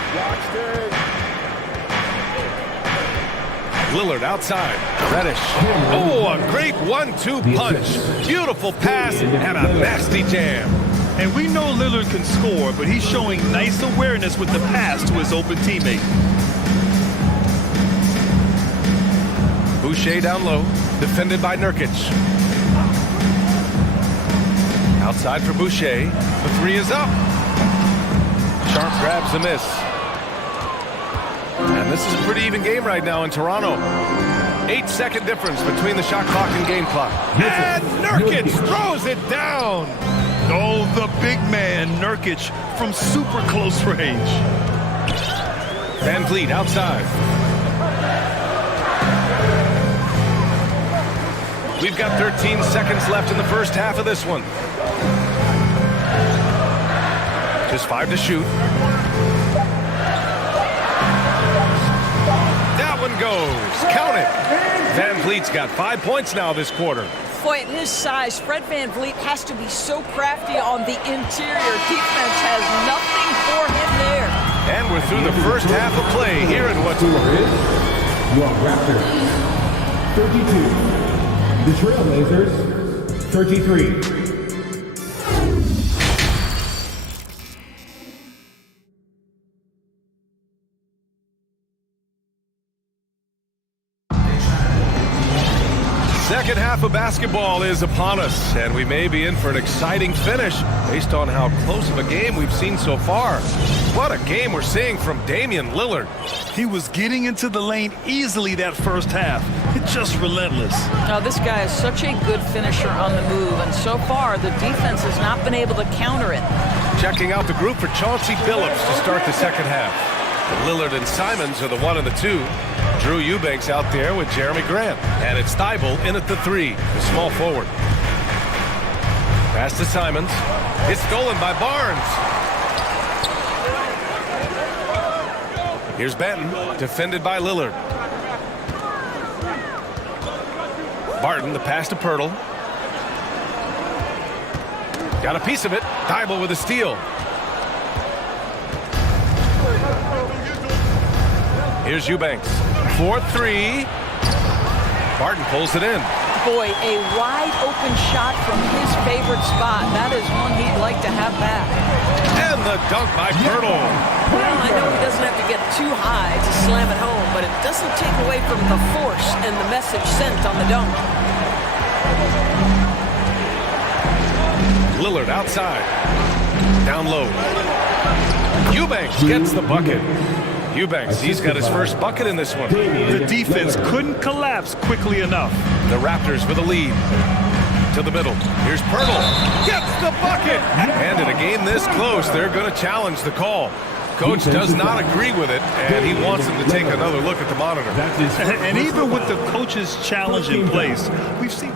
Lillard outside. Reddish. Oh, a great 1-2 punch. Beautiful pass and a nasty jam. And we know Lillard can score, but he's showing nice awareness with the pass to his open teammate. Boucher down low. Defended by Nurkic. Outside for Boucher. The 3 is up. Sharp grabs the miss. And this is a pretty even game right now in Toronto. 8-second difference between the shot clock and game clock. And Nurkic throws it down. Oh, the big man, Nurkic, from super close range. Van Vliet outside. We've got 13 seconds left in the first half of this one. Just 5 to shoot. That one goes. Count it. Van Vliet's got 5 points now this quarter. Boy, at his size, Fred Van Vliet has to be so crafty on the interior. Defense has nothing for him there. And we're through the first half of play here in what's... Your Raptors, 32. The Trailblazers, 33. Second half of basketball is upon us, and we may be in for an exciting finish based on how close of a game we've seen so far. What a game we're seeing from Damian Lillard. He was getting into the lane easily that first half. It's just relentless. Now, this guy is such a good finisher on the move, and so far the defense has not been able to counter it. Checking out the group for Chauncey Billups to start the second half. Lillard and Simons are the 1 and the 2. Drew Eubanks out there with Jeremy Grant. And it's Thybulle in at the 3, the small forward. Pass to Simons. It's stolen by Barnes. Here's Banton, defended by Lillard. Barton, the pass to Pirtle. Got a piece of it. Thybulle with a steal. Here's Eubanks. 4-3. Barton pulls it in. Boy, a wide open shot from his favorite spot. That is one he'd like to have back. And the dunk by Pirtle. Well, I know he doesn't have to get too high to slam it home, but it doesn't take away from the force and the message sent on the dunk. Lillard outside. Down low. Eubanks gets the bucket. Eubanks, he's got his first bucket in this one. The defense couldn't collapse quickly enough. The Raptors with a lead. To the middle. Here's Pirtle. Gets the bucket! And in a game this close, they're going to challenge the call. Coach does not agree with it, and he wants them to take another look at the monitor. And even with the coach's challenge in place, we've seen...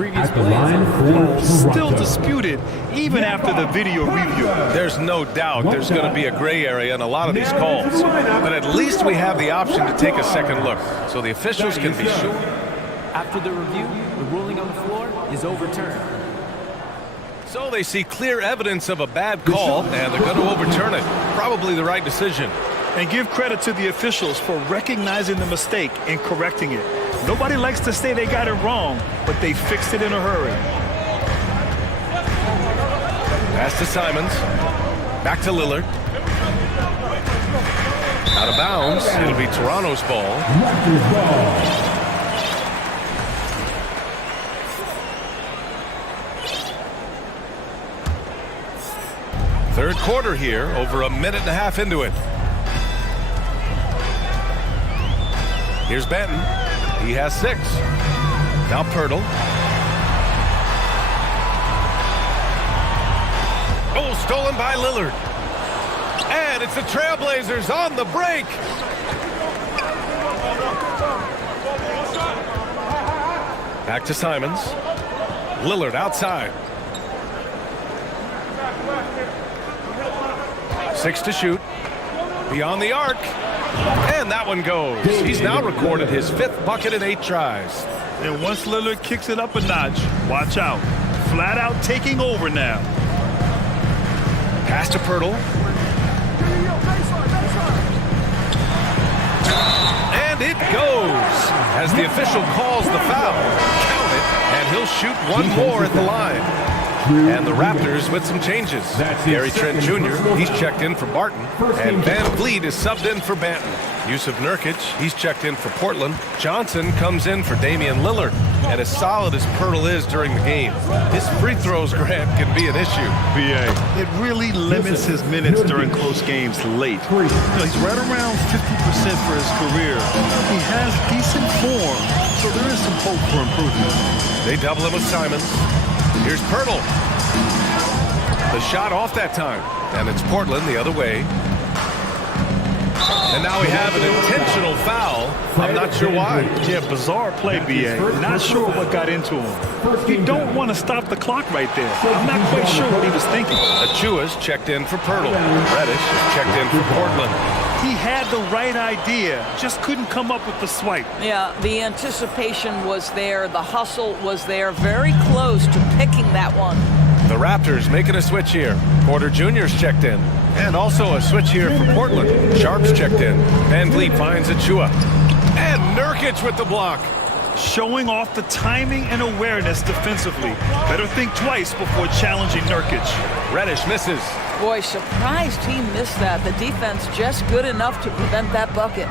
previous at the line for Still Toronto. disputed even after the video review. There's no doubt there's going to be a gray area in a lot of these calls. But at least we have the option to take a second look, so the officials can be sure. After the review, the ruling on the floor is overturned. So they see clear evidence of a bad call, and they're going to overturn it. Probably the right decision. And give credit to the officials for recognizing the mistake and correcting it. Nobody likes to say they got it wrong, but they fixed it in a hurry. Pass to Simons. Back to Lillard. Out of bounds. It'll be Toronto's ball. Raptors ball. Third quarter here, over a minute and a half into it. Here's Benton. He has 6. Now Pirtle. Oh, stolen by Lillard. And it's the Trailblazers on the break. Back to Simons. Lillard outside. 6 to shoot. Beyond the arc. And that one goes. He's now recorded his 5th bucket in 8 tries. And once Lillard kicks it up a notch, watch out. Flat out taking over now. Pass to Pirtle. And it goes. As the official calls the foul. Count it. And he'll shoot one more at the line. And the Raptors with some changes. Gary Trent Jr., he's checked in for Barton. And Van Vliet is subbed in for Banton. Yusuf Nurkic, he's checked in for Portland. Johnson comes in for Damian Lillard. And as solid as Pirtle is during the game, his free throws, Grant, can be an issue. BA. It really limits his minutes during close games late. He's right around 50% for his career. He has decent form, so there is some hope for improvement. They double him with Simons. Here's Pirtle. The shot off that time. And it's Portland the other way. And now we have an intentional foul. I'm not sure why. Yeah, bizarre play, BA. Not sure what got into him. You don't want to stop the clock right there. I'm not quite sure what he was thinking. Achua's checked in for Pirtle. Reddish is checked in for Portland. He had the right idea, just couldn't come up with the swipe. Yeah, the anticipation was there. The hustle was there. Very close to picking that one. The Raptors making a switch here. Porter Jr.'s checked in. And also a switch here for Portland. Sharp's checked in. Van Vliet finds Achua. And Nurkic with the block. Showing off the timing and awareness defensively. Better think twice before challenging Nurkic. Reddish misses. Boy, surprised he missed that. The defense just good enough to prevent that bucket.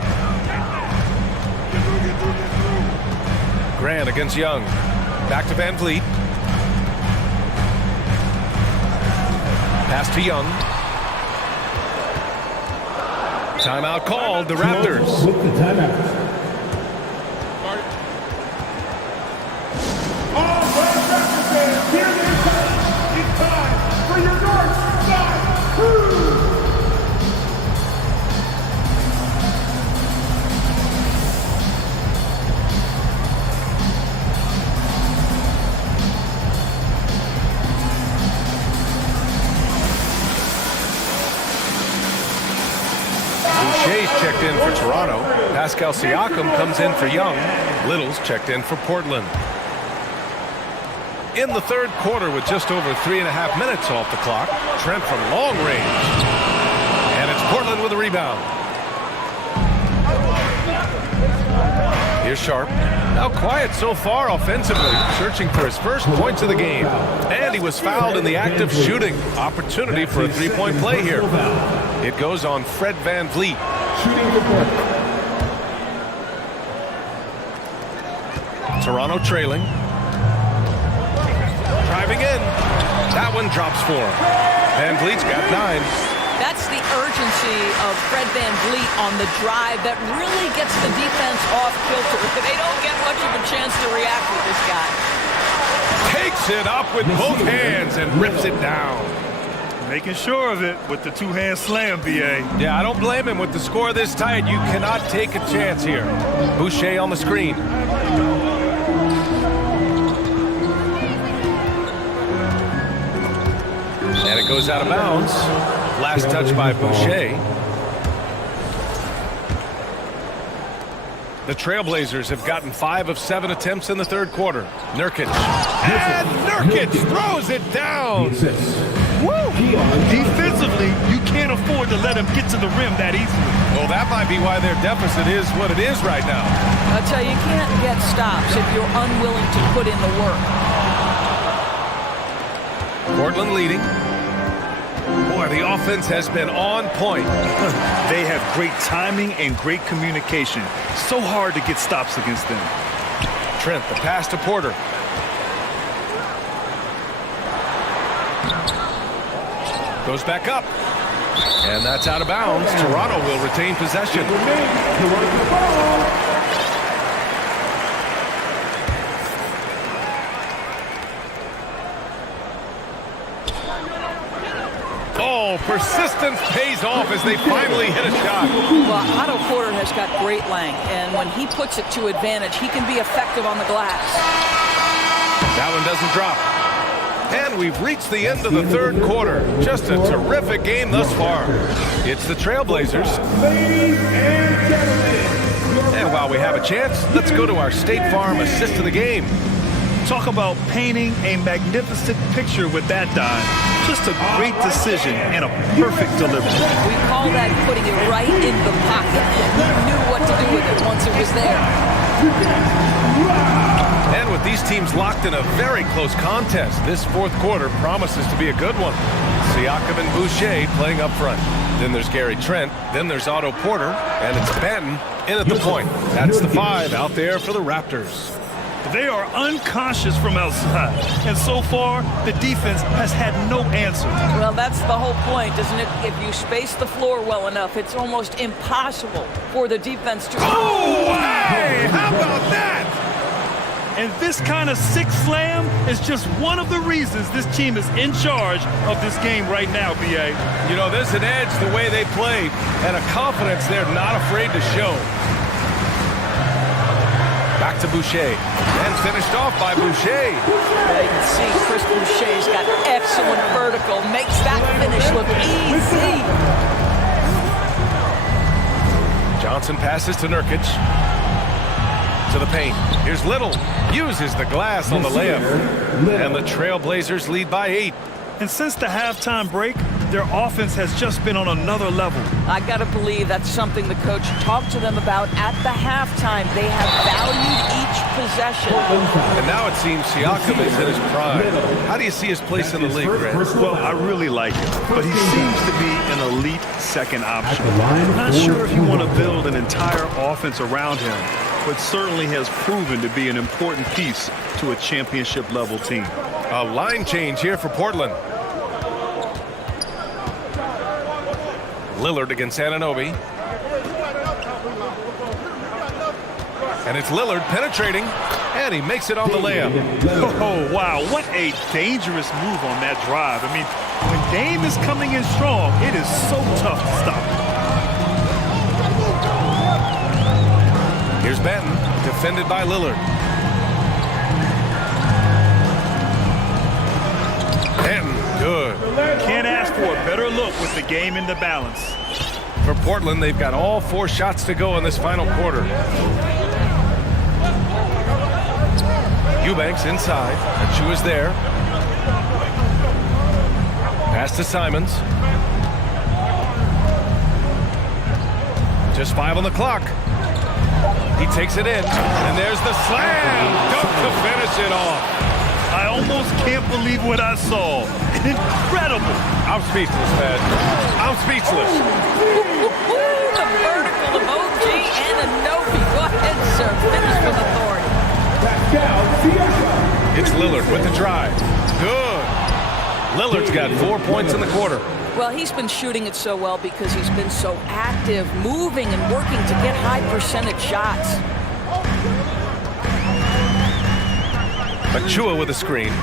Grant against Young. Back to Van Vliet. Pass to Young. Timeout called, the Raptors. With the timeout. All right, Raptors fans, here it is. It's time for your North Side Crew. Boucher's checked in for Toronto. Pascal Siakam comes in for Young. Little's checked in for Portland. In the third quarter with just over 3.5 minutes off the clock, Trent from long range. And it's Portland with a rebound. Here's Sharp. Now quiet so far offensively, searching for his first points of the game. And he was fouled in the act of shooting. Opportunity for a three-point play here. It goes on Fred Van Vliet. Toronto trailing. Driving in. That one drops for him. Van Vliet's got 9. That's the urgency of Fred Van Vliet on the drive that really gets the defense off kilter. They don't get much of a chance to react with this guy. Takes it up with both hands and rips it down. Making sure of it with the two-hand slam, BA. Yeah, I don't blame him. With the score this tight, you cannot take a chance here. Boucher on the screen. And it goes out of bounds. Last touch by Boucher. The Trailblazers have gotten 5 of 7 attempts in the third quarter. Nurkic. And Nurkic throws it down. Woo! Defensively, you can't afford to let him get to the rim that easily. Well, that might be why their deficit is what it is right now. I'll tell you, you can't get stops if you're unwilling to put in the work. Portland leading. Boy, the offense has been on point. They have great timing and great communication. So hard to get stops against them. Trent, the pass to Porter. Goes back up. And that's out of bounds. Toronto will retain possession. Oh, persistence pays off as they finally hit a shot. Well, Otto Porter has got great length, and when he puts it to advantage, he can be effective on the glass. That one doesn't drop. And we've reached the end of the third quarter. Just a terrific game thus far. It's the Trailblazers. And while we have a chance, let's go to our State Farm assist of the game. Talk about painting a magnificent picture with that dive. Just a great decision and a perfect delivery. We call that putting it right in the pocket. He knew what to do with it once it was there. And with these teams locked in a very close contest, this fourth quarter promises to be a good one. Siakam and Boucher playing up front. Then there's Gary Trent. Then there's Otto Porter. And it's Banton in at the point. That's the 5 out there for the Raptors. They are unconscious from outside, and so far, the defense has had no answer. Well, that's the whole point, isn't it? If you space the floor well enough, it's almost impossible for the defense to... Oh, hey! How about that? And this kind of sick slam is just one of the reasons this team is in charge of this game right now, B.A. You know, there's an edge the way they play, and a confidence they're not afraid to show. Back to Boucher, and finished off by Boucher. Yeah, you can see Chris Boucher's got excellent vertical, makes that finish look easy. Johnson passes to Nurkic. To the paint. Here's Little. Uses the glass on the layup. And the Trailblazers lead by 8. And since the halftime break, their offense has just been on another level. I got to believe that's something the coach talked to them about at the halftime. They have valued each possession. And now it seems Siakam is in his prime. How do you see his place in the league, Grant? Well, I really like him, but he seems to be an elite second option. I'm not sure if you want to build an entire offense around him, but certainly has proven to be an important piece to a championship-level team. A line change here for Portland. Lillard against Anunoby. And it's Lillard penetrating, and he makes it on the layup. Oh, wow, what a dangerous move on that drive. I mean, when Dame is coming in strong, it is so tough to stop. Here's Banton, defended by Lillard. Banton, good. Can't ask for a better look with the game in the balance. For Portland, they've got all 4 shots to go in this final quarter. Eubanks inside. Achua's there. Pass to Simons. Just 5 on the clock. He takes it in, and there's the slam dunk to finish it off. I almost can't believe what I saw. Incredible. I'm speechless, man. I'm speechless. The vertical of OG and Anunoby. Go ahead, sir. Finish with authority. It's Lillard with the drive. Good. Lillard's got 4 points in the quarter. Well, he's been shooting it so well because he's been so active, moving and working to get high percentage shots. Achua with a screen.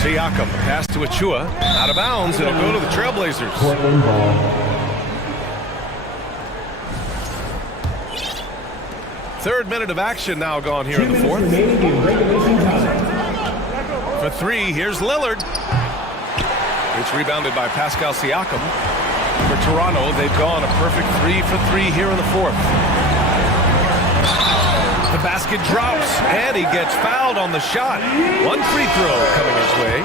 Siakam, pass to Achua. Out of bounds, it'll go to the Trailblazers. Third minute of action now gone here in the fourth. For 3, here's Lillard. It's rebounded by Pascal Siakam. For Toronto, they've gone a perfect 3 for 3 here in the fourth. The basket drops, and he gets fouled on the shot. One free throw coming his way.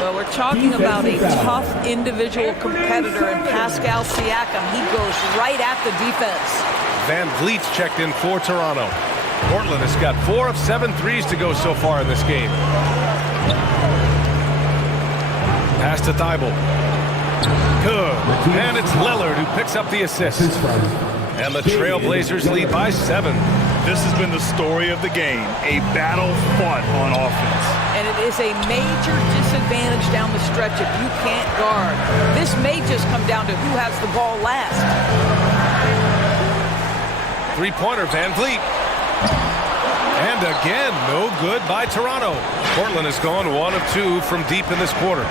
Well, we're talking about a tough individual competitor in Pascal Siakam. He goes right at the defense. Van Vliet's checked in for Toronto. Portland has got 4 of 7 threes to go so far in this game. Pass to Thibault. Good. And it's Lillard who picks up the assist. And the Trailblazers lead by 7. This has been the story of the game, a battle fought on offense. And it is a major disadvantage down the stretch if you can't guard. This may just come down to who has the ball last. Three-pointer, Van Vliet. And again, no good by Toronto. Portland has gone 1 of 2 from deep in this quarter.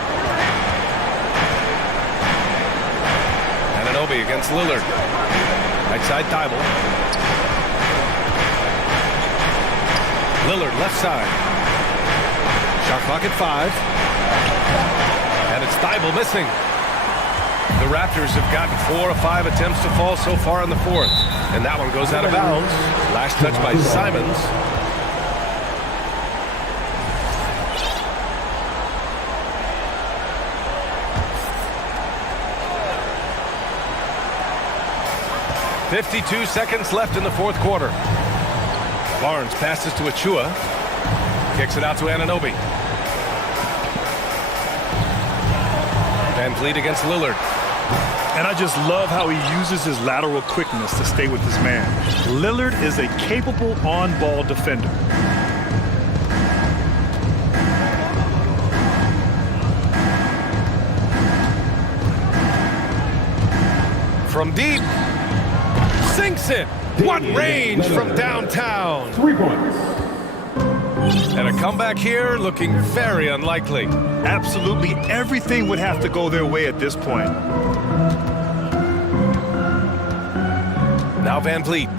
Anunoby against Lillard. Right side, Thibault. Lillard, left side. Shot clock at 5. And it's Thibault missing. The Raptors have gotten 4 of 5 attempts to fall so far in the fourth. And that one goes out of bounds. Last touch by Simons. .52 seconds left in the fourth quarter. Barnes passes to Achua. Kicks it out to Anunoby. Van Vliet against Lillard. And I just love how he uses his lateral quickness to stay with his man. Lillard is a capable on-ball defender. From deep. Sinks it. What range from downtown. 3 points. And a comeback here looking very unlikely. Absolutely everything would have to go their way at this point. Now Van Vliet.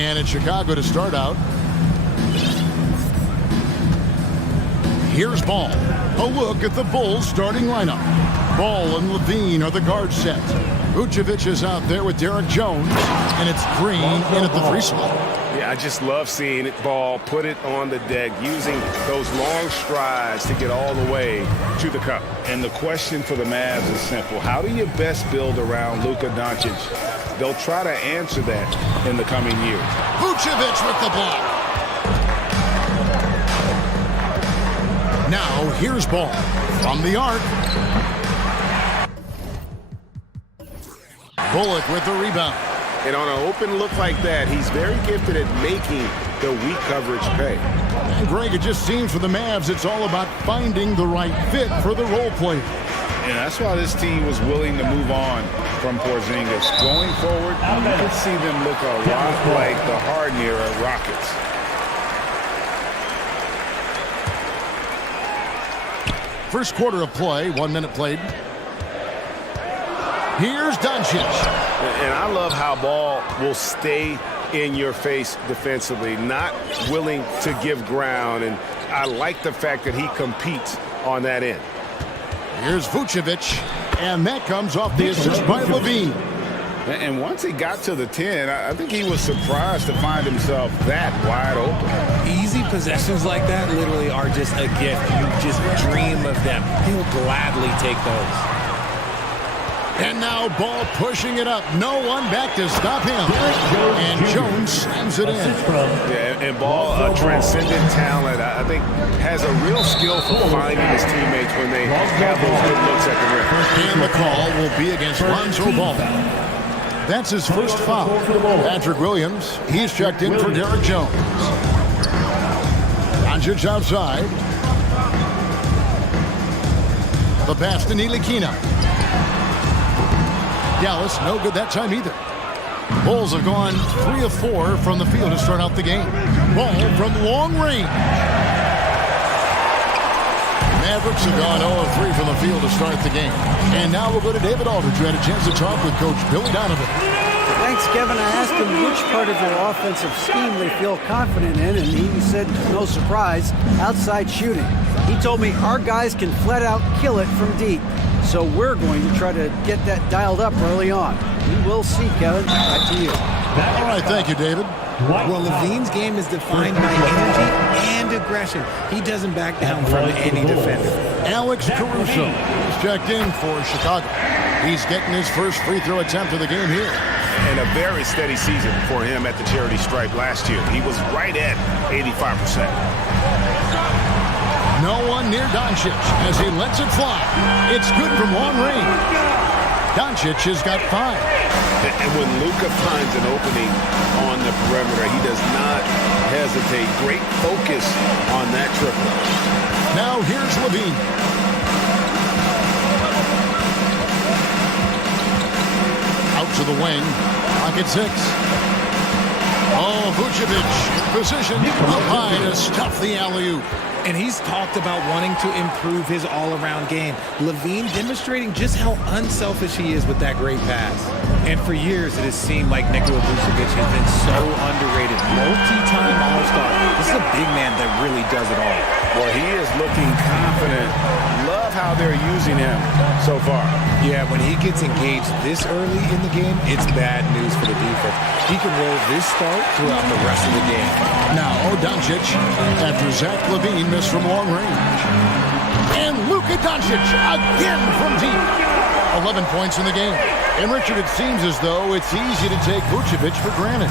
And it's Chicago to start out. Here's Ball. A look at the Bulls starting lineup. Ball and Levine are the guard set. Vucevic is out there with Derek Jones. And it's Green in at the free spot. Yeah, I just love seeing it. Ball put it on the deck, using those long strides to get all the way to the cup. And the question for the Mavs is simple. How do you best build around Luka Doncic? They'll try to answer that in the coming years. Vucevic with the block. Now, here's Ball from the arc. Bullock with the rebound. And on an open look like that, he's very gifted at making the weak coverage pay. And Greg, it just seems for the Mavs, it's all about finding the right fit for the role player. And that's why this team was willing to move on from Porzingis. Going forward, you can see them look a lot like the Harden-era Rockets. First quarter of play, 1 minute played. Here's Doncic. And I love how Ball will stay in your face defensively, not willing to give ground. And I like the fact that he competes on that end. Here's Vucevic, and that comes off the assist by Levine. And once he got to the 10, I think he was surprised to find himself that wide open. Easy possessions like that literally are just a gift. You just dream of them. He'll gladly take those. And now Ball pushing it up. No one back to stop him. And Jones slams it in. Yeah, and Ball, a transcendent talent, I think, has a real skill for finding his teammates when they have those good looks at the rim. And the call will be against Lonzo Ball. That's his first foul. Patrick Williams, he's checked in for Derek Jones. Doncic outside. The pass to Ntilikina. Dallas, no good that time either. Bulls have gone 3 of 4 from the field to start out the game. Ball from long range. Mavericks have gone 0 of 3 from the field to start the game. And now we'll go to David Aldridge, who had a chance to talk with Coach Billy Donovan. Thanks, Kevin. I asked him which part of their offensive scheme they feel confident in, and he said, no surprise, outside shooting. He told me our guys can flat out kill it from deep. So we're going to try to get that dialed up early on. We will see, Kevin. Back to you. All right, thank you, David. Well, Levine's game is defined by energy and aggression. He doesn't back down from any defender. Alex Caruso is checked in for Chicago. He's getting his first free throw attempt of the game here. And a very steady season for him at the charity stripe last year. He was right at 85%. No one near Doncic as he lets it fly. It's good from long range. Doncic has got 5. And when Luka finds an opening on the perimeter, he does not hesitate. Great focus on that triple. Now here's Levine. Out to the wing. Pocket 6. Oh, Vucevic in position up high to stuff the alley-oop. And he's talked about wanting to improve his all-around game. Levine demonstrating just how unselfish he is with that great pass. And for years, it has seemed like Nikola Vucevic has been so underrated. Multi-time All-Star. This is a big man that really does it all. Well, he is looking confident. Love how they're using him so far. Yeah, when he gets engaged this early in the game, it's bad news for the defense. He can roll this start throughout the rest of the game. Now, Doncic, after Zach Levine missed from long range. And Luka Doncic again from deep. 11 points in the game. And Richard, it seems as though it's easy to take Vucevic for granted.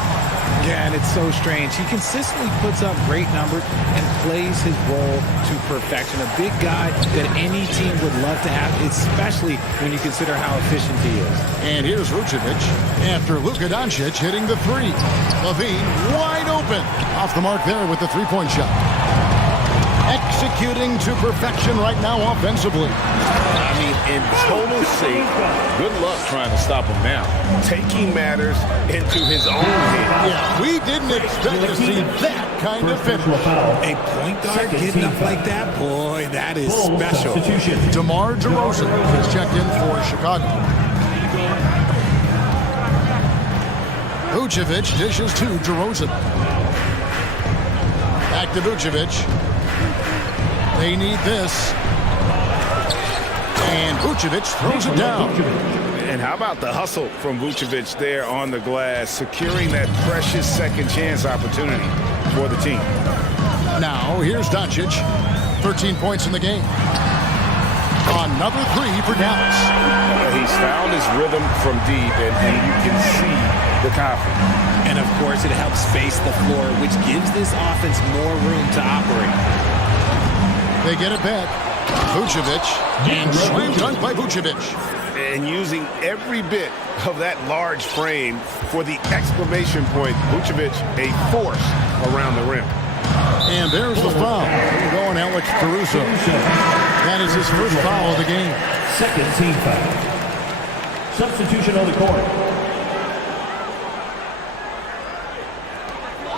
Yeah, and it's so strange. He consistently puts up great numbers and plays his role to perfection. A big guy that any team would love to have, especially when you consider how efficient he is. And here's Vucevic after Luka Doncic hitting the 3. Levine wide open. Off the mark there with the three-point shot. Executing to perfection right now offensively. I mean, in total sake, good luck trying to stop him now. Taking matters into his own hands. Yeah, we didn't expect to see that kind of finish. A point guard getting up like that, boy, that is special. DeMar DeRozan has checked in for Chicago. Vucevic dishes to DeRozan. Back to Vucevic. They need this. And Vucevic throws it down. And how about the hustle from Vucevic there on the glass, securing that precious second chance opportunity for the team. Now, here's Doncic. 13 points in the game. Another three for Dallas. He's found his rhythm from deep, and you can see the confidence. And, of course, it helps space the floor, which gives this offense more room to operate. They get it back. Vucevic. And slam dunk by Vucevic. And using every bit of that large frame for the exclamation point, Vucevic, a force around the rim. And there's the foul. Going Alex Caruso. That is his first foul of the game. Second team foul. Substitution on the court.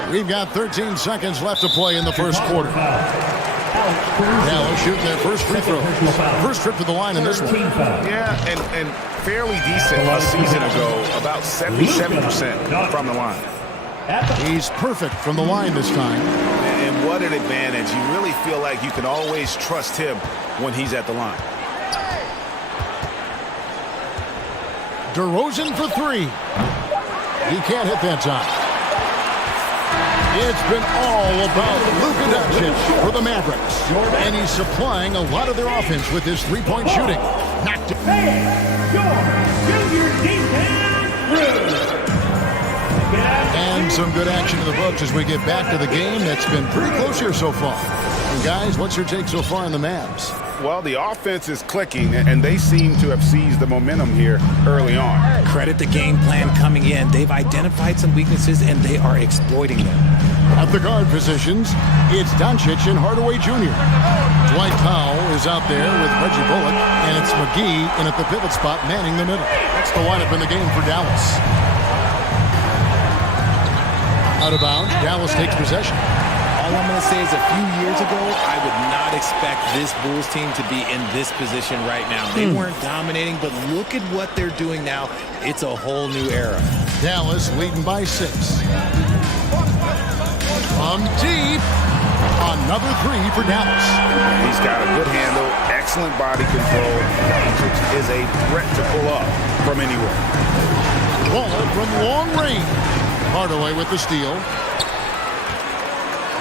We've got 13 seconds left to play in the first quarter. Dallas shooting their first free throw. First trip to the line in this one. Yeah, and fairly decent a season ago, about 77% from the line. He's perfect from the line this time. And what an advantage. You really feel like you can always trust him when he's at the line. DeRozan for three. He can't hit that time. It's been all about Luka Doncic for the Mavericks. And he's supplying a lot of their offense with his three-point shooting. Knocked it. And some good action in the books as we get back to the game that's been pretty close here so far. And guys, what's your take so far on the Mavs? Well, the offense is clicking, and they seem to have seized the momentum here early on. Credit the game plan coming in. They've identified some weaknesses, and they are exploiting them. At the guard positions, it's Doncic and Hardaway Jr. Dwight Powell is out there with Reggie Bullock, and it's McGee in at the pivot spot manning the middle. That's the lineup in the game for Dallas. Out of bounds, Dallas takes possession. All I'm going to say is a few years ago, I would not expect this Bulls team to be in this position right now. They weren't dominating, but look at what they're doing now. It's a whole new era. Dallas leading by 6. From deep, another three for Dallas. He's got a good handle, excellent body control. He is a threat to pull up from anywhere. Ball from long range. Hardaway with the steal.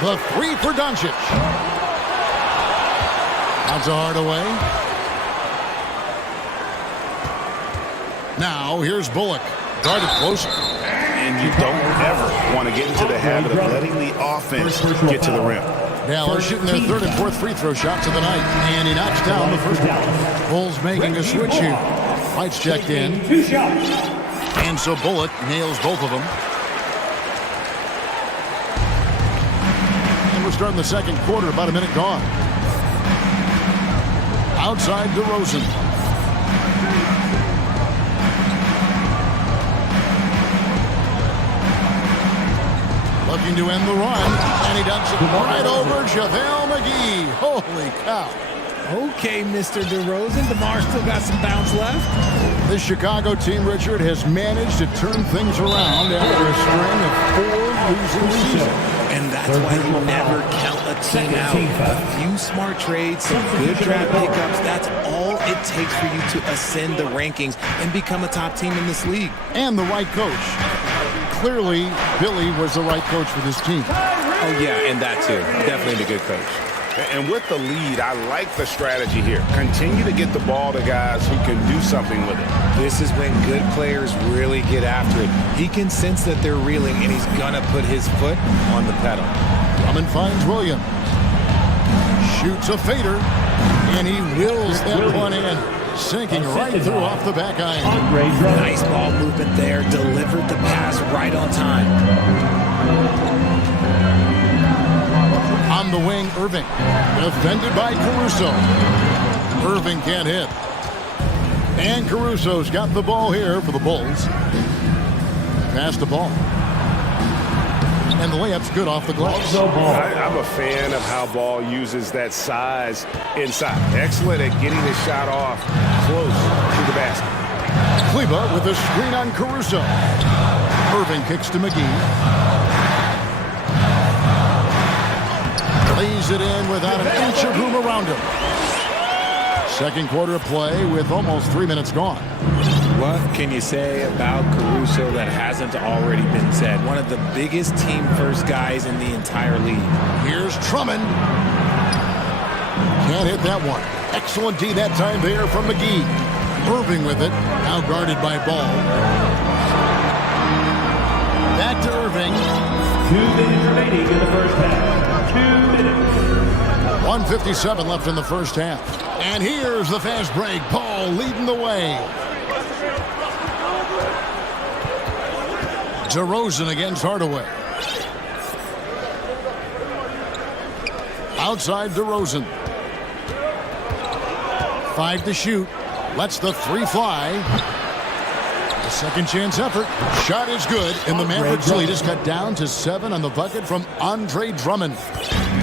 The three for Doncic. Out to Hardaway. Now here's Bullock. Guarded closer. And you don't ever want to get into the habit of letting the offense get to the rim. Dallas shooting their third and fourth free throw shots of the night. And he knocks down the first one. Bulls making a switch here. White's checked in. And so Bullock nails both of them. And we're starting the second quarter, about a minute gone. Outside DeRozan. Looking to end the run, and he does it right over JaVale McGee. Holy cow. Okay, Mr. DeRozan. DeMar still got some bounce left. This Chicago team, Richard, has managed to turn things around after a string of 4 losing seasons. And that's why you never count a team out. A few smart trades, some good draft pickups, that's all it takes for you to ascend the rankings and become a top team in this league. And the right coach. Clearly, Billy was the right coach for this team. Oh, yeah, and that too. Definitely a good coach. And with the lead, I like the strategy here. Continue to get the ball to guys who can do something with it. This is when good players really get after it. He can sense that they're reeling, and he's going to put his foot on the pedal. Drummond finds Williams. Shoots a fader, and he wills that one in. Sinking right through off the back iron. Nice ball movement there. Delivered the pass right on time. On the wing, Irving. Defended by Caruso. Irving can't hit. And Caruso's got the ball here for the Bulls. Pass the ball. And the layup's good off the glass. I'm a fan of how Ball uses that size inside. Excellent at getting the shot off close to the basket. Kleba with a screen on Caruso. Irving kicks to McGee. Lays it in without an inch of room around him. Second quarter of play with almost 3 minutes gone. What can you say about Caruso that hasn't already been said? One of the biggest team-first guys in the entire league. Here's Drummond. Can't hit that one. Excellent D that time there from McGee. Irving with it. Now guarded by Ball. Back to Irving. 2 minutes remaining in the first half. 2 minutes. 1:57 left in the first half. And here's the fast break. Ball leading the way. DeRozan against Hardaway. Outside DeRozan. 5 to shoot. Lets the 3 fly. The second chance effort. Shot is good, and the Mavericks lead is cut down to 7 on the bucket from Andre Drummond.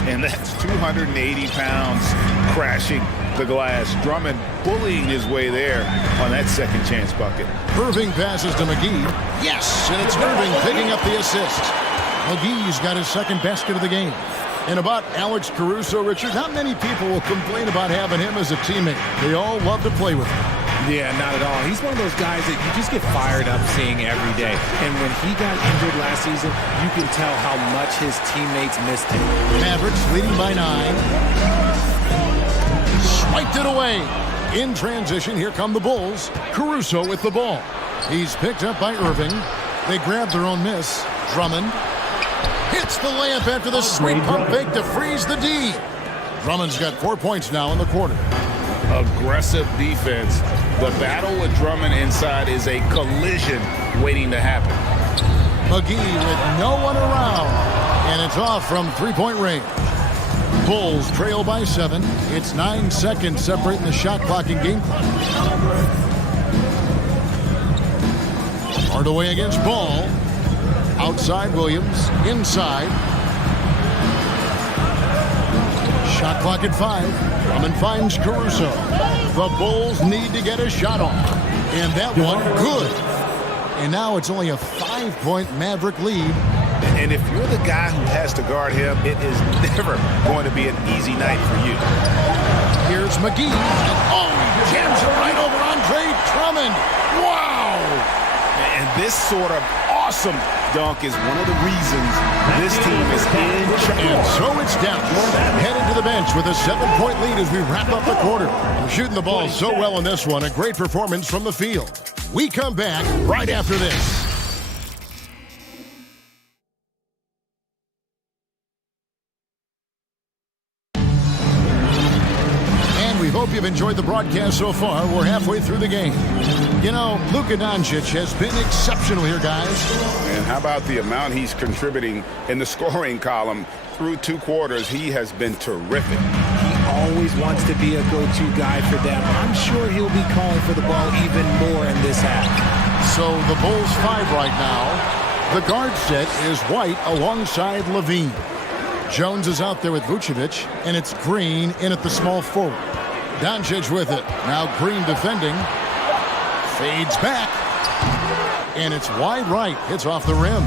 And that's 280 pounds crashing the glass. Drummond bullying his way there on that second chance bucket. Irving passes to McGee. Yes, and it's Irving picking up the assist. McGee's got his second basket of the game. And about Alex Caruso, Richard, not many people will complain about having him as a teammate. They all love to play with him. Yeah, not at all. He's one of those guys that you just get fired up seeing every day. And when he got injured last season, you can tell how much his teammates missed him. Mavericks leading by 9. Swiped it away. In transition, here come the Bulls. Caruso with the ball. He's picked up by Irving. They grab their own miss. Drummond hits the layup after the sweet pump fake to freeze the D. Drummond's got 4 points now in the quarter. Aggressive defense. The battle with Drummond inside is a collision waiting to happen. McGee with no one around, and it's off from three-point range. Bulls trail by 7. It's 9 seconds separating the shot clock and game clock. Hardaway against Ball. Outside Williams. Inside. Shot clock at 5. Drummond finds Caruso. The Bulls need to get a shot off. And that one, good. And now it's only a 5-point Maverick lead. And if you're the guy who has to guard him, it is never going to be an easy night for you. Here's McGee. Oh, he jams it right over Andre Drummond. Wow! And this sort of awesome dunk is one of the reasons this team is in charge. And so it's down. Headed to the bench with a 7-point lead as we wrap up the quarter. We're shooting the ball so well in this one. A great performance from the field. We come back right after this. We hope you've enjoyed the broadcast so far. We're halfway through the game. You know, Luka Doncic has been exceptional here, guys. And how about the amount he's contributing in the scoring column through 2 quarters? He has been terrific. He always wants to be a go-to guy for them. I'm sure he'll be calling for the ball even more in this half. So the Bulls 5 right now. The guard set is White alongside Levine. Jones is out there with Vucevic, and it's Green in at the small forward. Doncic with it. Now Green defending. Fades back. And it's wide right. Hits off the rim.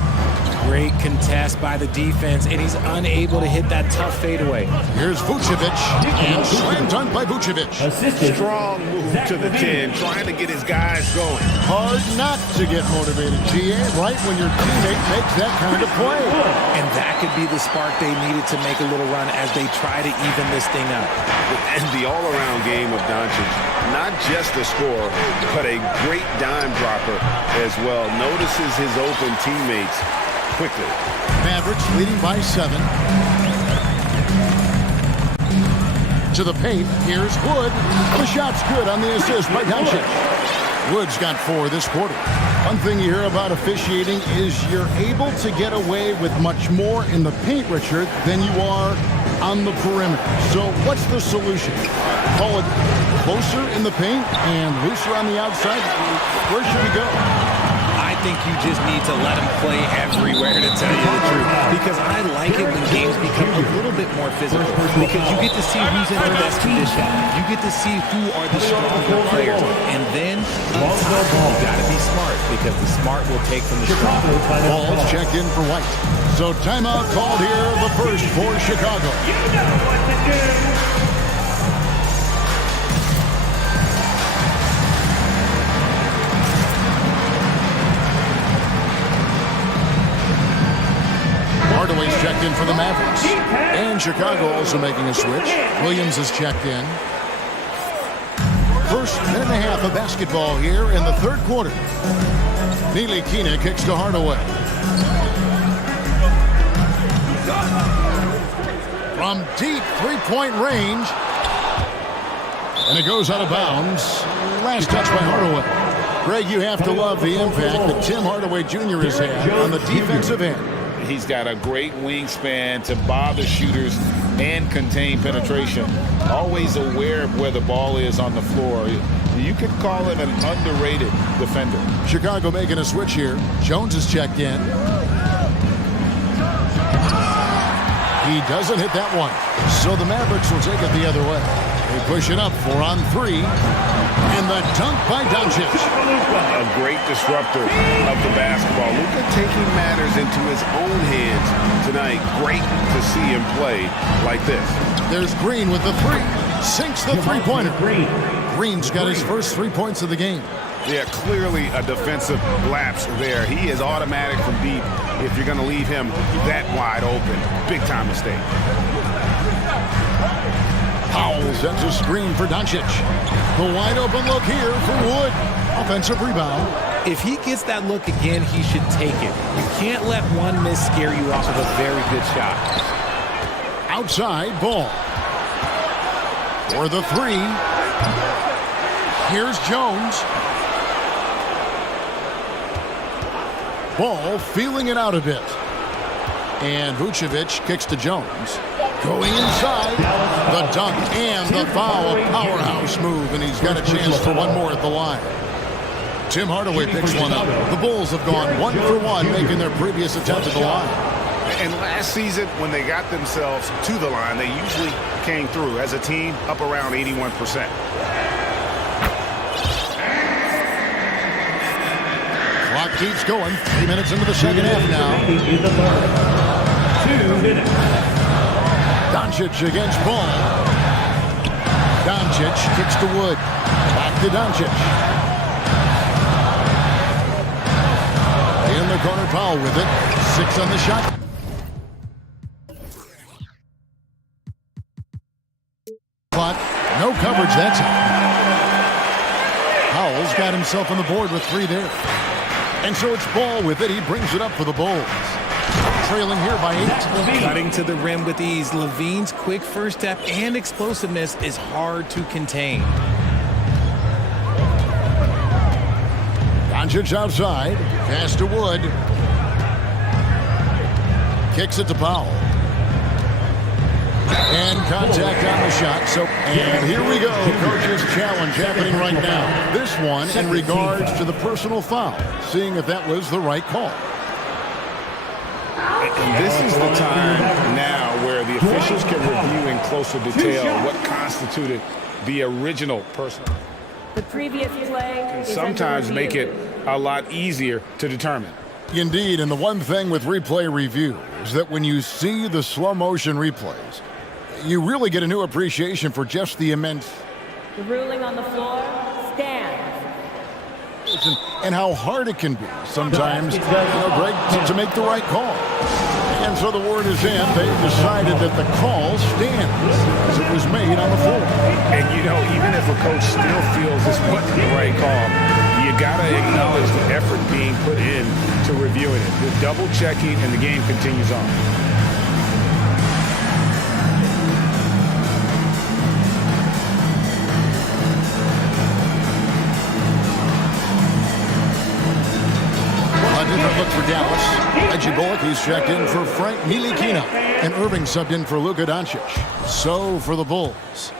Great contest by the defense, and he's unable to hit that tough fadeaway. Here's Vucevic. And slam dunk by Vucevic. Strong move to the 10, trying to get his guys going. Hard not to get motivated, GA, right when your teammate makes that kind of play. And that could be the spark they needed to make a little run as they try to even this thing up. And the all-around game of Doncic, not just a scorer, but a great dime dropper as well. Notices his open teammates quickly. Mavericks leading by 7. To the paint, here's Wood. The shot's good on the assist by Doncic. Wood's got 4 this quarter. One thing you hear about officiating is you're able to get away with much more in the paint, Richard, than you are on the perimeter. So what's the solution? Call it closer in the paint and looser on the outside? Where should we go? I think you just need to let him play everywhere, to tell you the truth. Because I like it when games become a little bit more physical. Because you get to see who's in their best condition. You get to see who are the stronger players. And then, on top, you got to be smart. Because the smart will take from the strong. Ball's checked in for White. So timeout called here, the first for Chicago. You know what to do. Hardaway's checked in for the Mavericks. And Chicago also making a switch. Williams is checked in. First minute and a half of basketball here in the third quarter. Ntilikina kicks to Hardaway. From deep three-point range. And it goes out of bounds. Last touch by Hardaway. Greg, you have to love the impact that Tim Hardaway Jr. has had on the defensive end. He's got a great wingspan to bother shooters and contain penetration. Always aware of where the ball is on the floor. You could call him an underrated defender. Chicago making a switch here. Jones is checked in. He doesn't hit that one. So the Mavericks will take it the other way. They push it up 4 on 3. And the dunk by Doncic. A great disruptor of the basketball. Luka taking matters into his own hands tonight. Great to see him play like this. There's Green with the 3. Sinks the three-pointer. Green's got his first 3 points of the game. Yeah, clearly a defensive lapse there. He is automatic from deep if you're going to leave him that wide open. Big-time mistake. Powell sends a screen for Doncic. The wide open look here for Wood. Offensive rebound. If he gets that look again, he should take it. You can't let one miss scare you off of a very good shot. Outside, Ball. For the 3. Here's Jones. Ball feeling it out a bit. And Vucevic kicks to Jones. Going inside, the dunk and the foul, a powerhouse move, and he's got a chance for one more at the line. Tim Hardaway picks one up. The Bulls have gone 1 for 1, making their previous attempt at the line. And last season, when they got themselves to the line, they usually came through as a team up around 81%. Clock keeps going. 3 minutes into the second half now. 2 minutes. Doncic against Ball. Doncic kicks to Wood. Back to Doncic. In the corner, Powell with it. 6 on the shot. But no coverage that time. Powell's got himself on the board with 3 there. And so it's Ball with it. He brings it up for the Bulls. Trailing here by 8. Cutting to the rim with ease. Levine's quick first step and explosiveness is hard to contain. Doncic outside. Pass to Wood. Kicks it to Powell. And contact on the shot. And here we go. Coach's challenge happening right now. This one in regards to the personal foul. Seeing if that was the right call. And this is the time now where the officials can review in closer detail what constituted the original personal. The previous play And is sometimes under make review. it a lot easier to determine. Indeed, and the one thing with replay review is that when you see the slow motion replays, you really get a new appreciation for just the immense The ruling on the floor stands. and how hard it can be sometimes, Greg, to make the right call. And so the word is in. They've decided that the call stands as it was made on the floor. And, even if a coach still feels this wasn't the right call, you got to acknowledge the effort being put in to reviewing it. The double checking, and the game continues on. Different look for Dallas. Reggie Bullock, he's checked in for Frank Ntilikina. And Irving subbed in for Luka Doncic. So for the Bulls.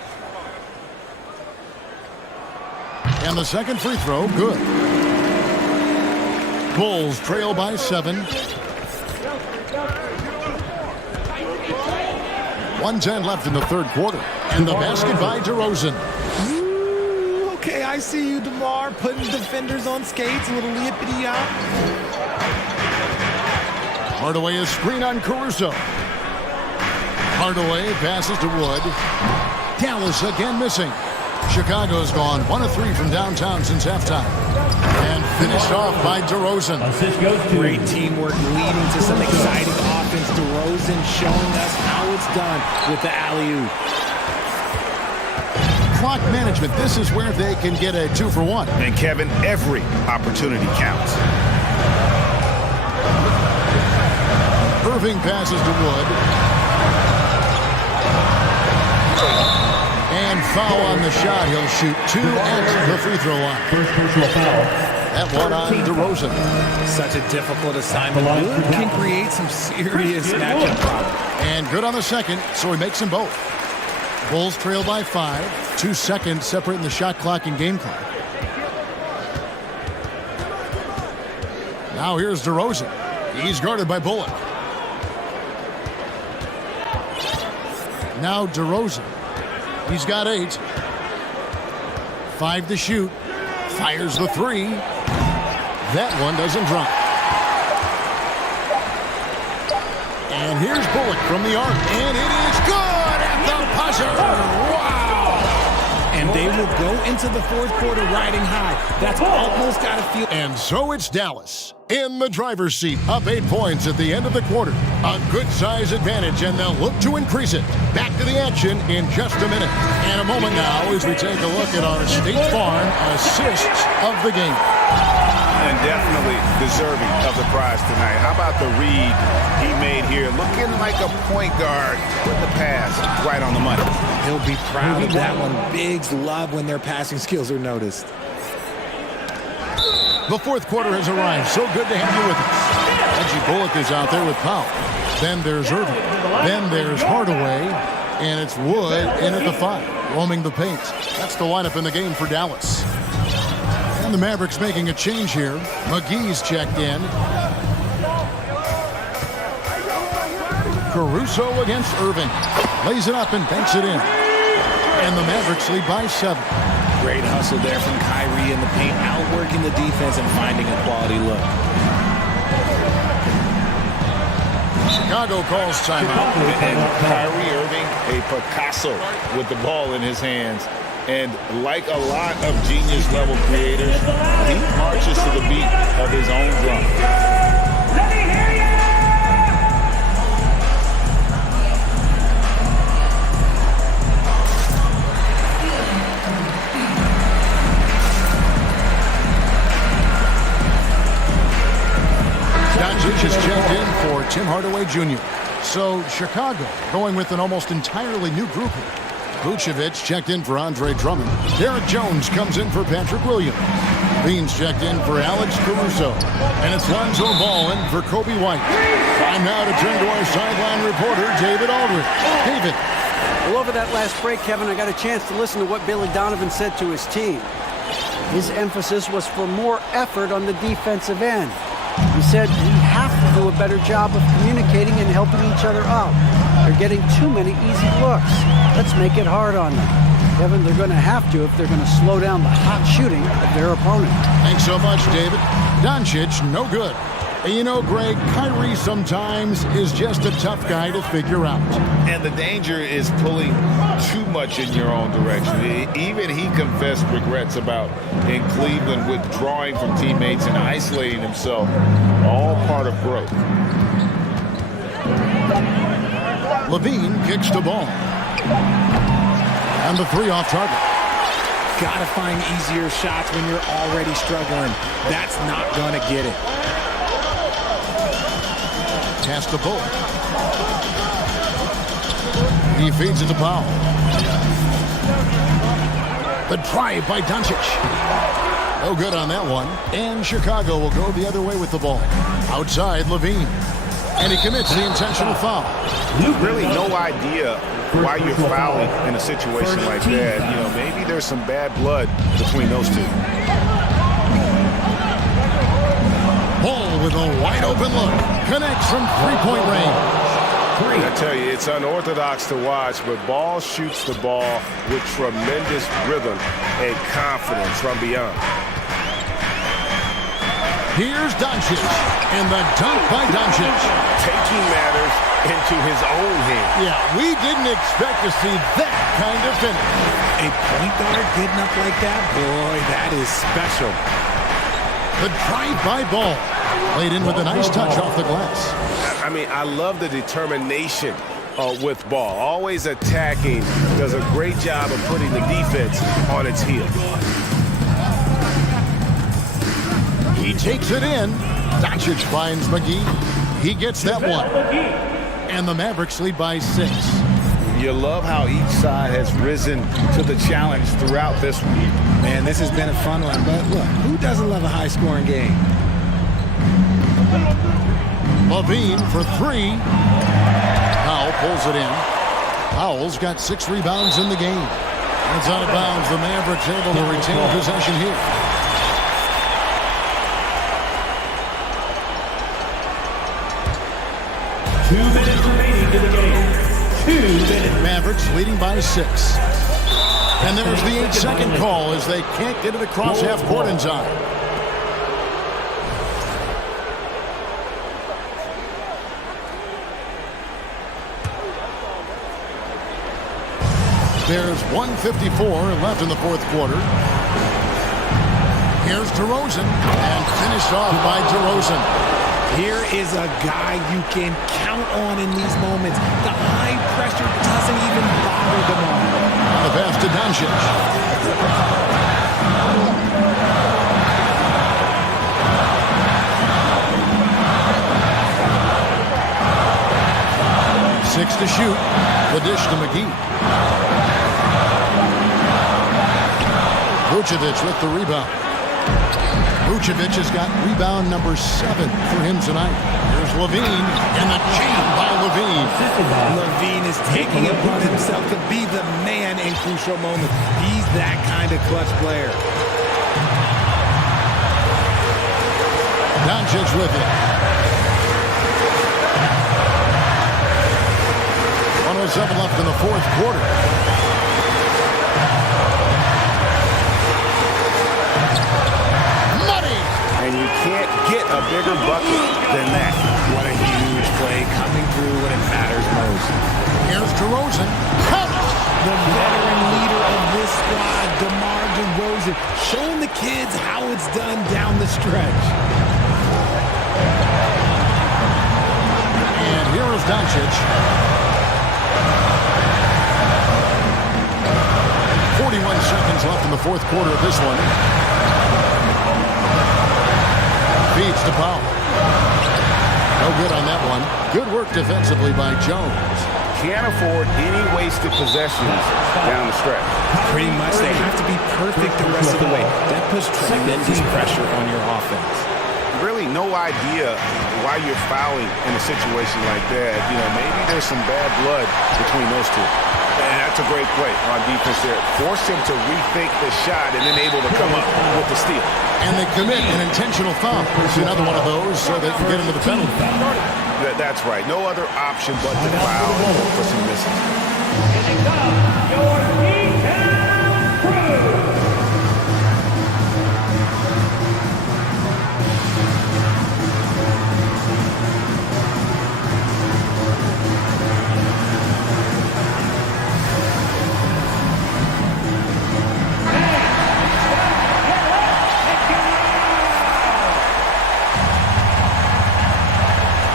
And the second free throw, good. Bulls trail by 7. 1:10 left in the third quarter. And the basket by DeRozan. Ooh, okay, I see you, DeMar, putting defenders on skates, a little yippity-yop. Hardaway is screen on Caruso. Hardaway passes to Wood. Dallas again missing. Chicago's gone 1 of 3 from downtown since halftime. And finished off by DeRozan. Great teamwork leading to some exciting offense. DeRozan showing us how it's done with the alley-oop. Clock management. This is where they can get a 2-for-1. And Kevin, every opportunity counts. Irving passes to Wood. And foul on the shot. He'll shoot 2 at the free throw line. First personal foul. That one on DeRozan. Such a difficult assignment. Wood can create some serious matchup problems. And good on the second, so he makes them both. Bulls trail by 5. 2 seconds separating the shot clock and game clock. Now here's DeRozan. He's guarded by Bullock. Now DeRozan. He's got 8. 5 to shoot. Fires the 3. That one doesn't drop. And here's Bullock from the arc. And it is good at the buzzer. Wow! And they will go into the fourth quarter riding high. That's almost got to feel. And so it's Dallas in the driver's seat, up 8 points at the end of the quarter. A good size advantage, and they'll look to increase it. Back to the action in just a minute. And a moment now as we take a look at our State Farm assists of the game. And definitely deserving of the prize tonight. How about the read he made here? Looking like a point guard with the pass right on the money. He'll be proud of that one. Bigs love when their passing skills are noticed. The fourth quarter has arrived. So good to have you with us. Reggie Bullock is out there with Powell. Then there's Irving. Then there's Hardaway. And it's Wood in at the 5, roaming the paint. That's the lineup in the game for Dallas. And the Mavericks making a change here. McGee's checked in. Caruso against Irving. Lays it up and banks it in. And the Mavericks lead by 7. Great hustle there from Kyrie in the paint, outworking the defense and finding a quality look. Chicago calls timeout. And Kyrie Irving, a Picasso with the ball in his hands. And like a lot of genius-level creators, he marches to the beat of his own drum. Is checked in for Tim Hardaway Jr. So Chicago going with an almost entirely new group here. Vucevic checked in for Andre Drummond. Derek Jones comes in for Patrick Williams. Beans checked in for Alex Caruso. And it's Lonzo Ball in for Kobe White. Time now to turn to our sideline reporter, David Aldridge. David. Well, over that last break, Kevin, I got a chance to listen to what Billy Donovan said to his team. His emphasis was for more effort on the defensive end. He said we have to do a better job of communicating and helping each other out. They're getting too many easy looks. Let's make it hard on them. Kevin, they're going to have to if they're going to slow down the hot shooting of their opponent. Thanks so much, David. Doncic, no good. And you know, Greg, Kyrie sometimes is just a tough guy to figure out. And the danger is pulling too much in your own direction. Even he confessed regrets about in Cleveland withdrawing from teammates and isolating himself. All part of growth. Levine kicks the ball. And the 3 off target. Gotta find easier shots when you're already struggling. That's not gonna get it. Pass the ball. He feeds it to Powell. The drive by Doncic. No good on that one. And Chicago will go the other way with the ball. Outside, Levine. And he commits the intentional foul. Really no idea why you're fouling in a situation like that. You know, maybe there's some bad blood between those two. with a wide open look. Connects from three-point range. I tell you, it's unorthodox to watch, but Ball shoots the ball with tremendous rhythm and confidence from beyond. Here's Doncic, and the dunk by Doncic. Taking matters into his own hands. Yeah, we didn't expect to see that kind of finish. A point guard getting up like that, boy, that is special. The drive-by Ball. Played in with a nice touch off the glass. I mean, I love the determination with Ball. Always attacking. Does a great job of putting the defense on its heels. He takes it in. Doncic finds McGee. He gets that one. And the Mavericks lead by 6. You love how each side has risen to the challenge throughout this one. Man, this has been a fun one, but look, who doesn't love a high-scoring game? Levine for 3. Powell pulls it in. Powell's got 6 rebounds in the game. It's out of bounds. The Mavericks able to retain possession here. Remaining in the game. 2 minutes. Mavericks leading by 6. And there's the 8-second call as they can't get it across half court in time. There's 1:54 left in the fourth quarter. Here's DeRozan, and finished off by DeRozan. Here is a guy you can count on in these moments. The high pressure doesn't even bother them all. The pass to Doncic. Six to shoot. The dish to McGee. Vucevic with the rebound. Vucevic has got rebound number 7 for him tonight. Here's Levine, and the chain by Levine. Levine is taking it upon himself to be the man in crucial moments. He's that kind of clutch player. Doncic with it. 1:07 left in the fourth quarter. And you can't get a bigger bucket than that. What a huge play coming through when it matters most. Here's DeRozan. The veteran leader of this squad, DeMar DeRozan, showing the kids how it's done down the stretch. And here is Doncic. 41 seconds left in the fourth quarter of this one. Feeds to Powell. No good on that one. Good work defensively by Jones. Can't afford any wasted possessions down the stretch. Pretty much, they have to be perfect the rest of the way. That puts tremendous pressure on your offense. Really no idea why you're fouling in a situation like that. You know, maybe there's some bad blood between those two. And that's a great play on defense there. Force him to rethink the shot and then able to come up with the steal. And they commit an intentional foul. It's another one of those so they can get into the penalty. That's right. No other option but to foul for some misses. Your D-Town crew.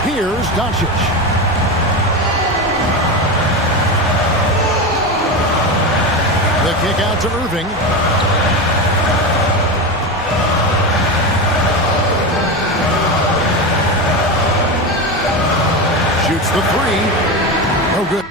Here's Doncic. The kick out to Irving. Shoots the 3. No good.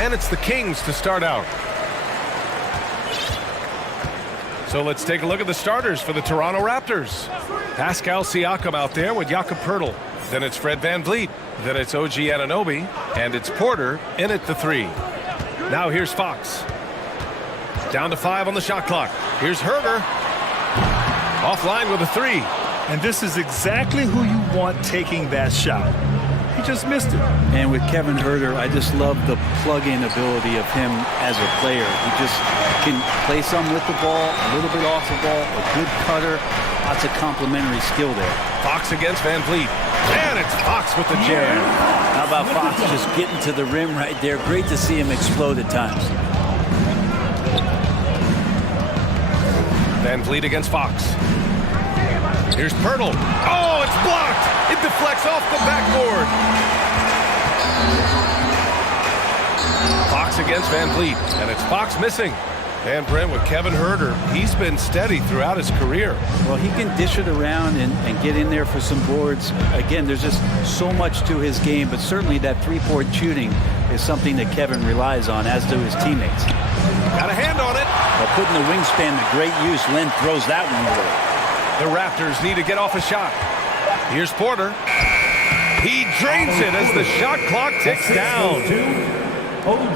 And it's the Kings to start out. So let's take a look at the starters for the Toronto Raptors. Pascal Siakam out there with Jakob Poeltl. Then it's Fred VanVleet. Then it's OG Anunoby. And it's Porter in at the 3. Now here's Fox. Down to 5 on the shot clock. Here's Herder. Offline with a 3. And this is exactly who you want taking that shot. He just missed it. And with Kevin Herder, I just love the plug-in ability of him as a player. He just can play some with the ball, a little bit off the ball, a good cutter, lots of complementary skill there. Fox against VanVleet. And it's Fox with the jam. How about Fox just getting to the rim right there? Great to see him explode at times. VanVleet against Fox. Here's Poeltl. Oh, it's blocked. It deflects off the backboard. Fox against VanVleet. And it's Fox missing. And Brent with Kevin Herder. He's been steady throughout his career. Well, he can dish it around and get in there for some boards. Again, there's just so much to his game, but certainly that three-point shooting is something that Kevin relies on, as do his teammates. Got a hand on it. Well, putting the wingspan to great use, Len throws that one away. The Raptors need to get off a shot. Here's Porter. He drains it as the shot clock ticks down.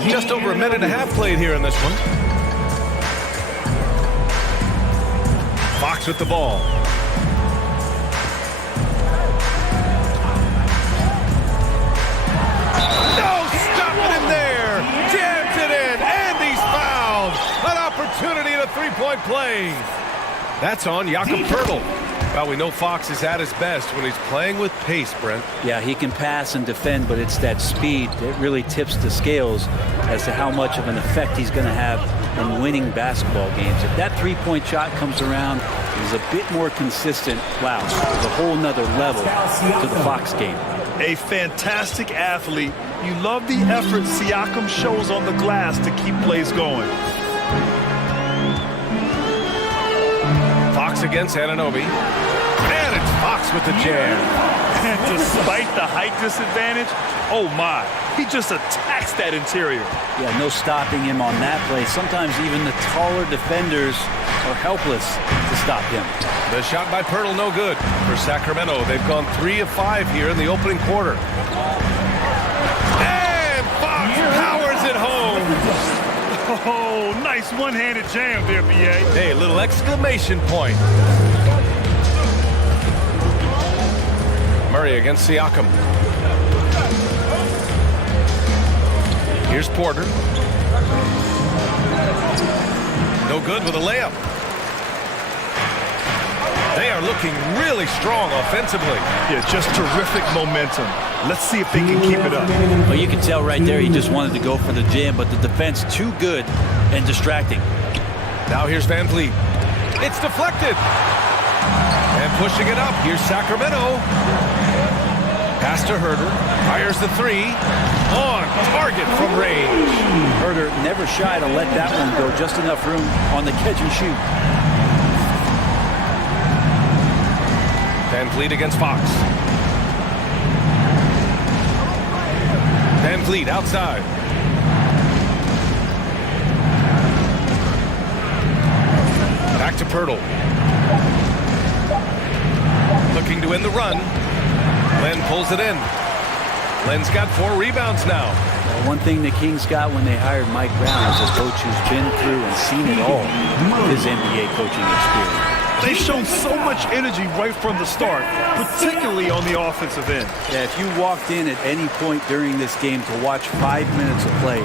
Just over a minute and a half played here in this one. Fox with the ball. No, stopping him there. Jams it in, and he's fouled. An opportunity at a three-point play. That's on Jakob Poeltl. Well, we know Fox is at his best when he's playing with pace, Brent. Yeah, he can pass and defend, but it's that speed that really tips the scales as to how much of an effect he's going to have in winning basketball games. If that three-point shot comes around, he's a bit more consistent. Wow, there's a whole nother level to the Fox game. A fantastic athlete. You love the effort Siakam shows on the glass to keep plays going. Fox against Anunoby. And it's Fox with the jam. And despite the height disadvantage, oh my, he just attacks that interior. Yeah, no stopping him on that play. Sometimes even the taller defenders are helpless to stop him. The shot by Poeltl no good. For Sacramento, they've gone 3 of 5 here in the opening quarter. And Fox powers it home. Oh, nice one-handed jam there, B.A. Hey, a little exclamation point. Murray against Siakam. Here's Porter. No good with a layup. They are looking really strong offensively. Yeah, just terrific momentum. Let's see if they can keep it up. Well, you can tell right there he just wanted to go for the jam, but the defense too good and distracting. Now here's VanVleet. It's deflected. And pushing it up, here's Sacramento. Pass to Herder. Fires the 3. On target from range. Herder never shy to let that one go. Just enough room on the catch and shoot. VanVleet against Fox. VanVleet outside. Back to Poeltl. Looking to win the run. Len pulls it in. Len's got 4 rebounds now. One thing the Kings got when they hired Mike Brown is a coach who's been through and seen it all with his NBA coaching experience. They showed so much energy right from the start, particularly on the offensive end. Yeah, if you walked in at any point during this game to watch 5 minutes of play,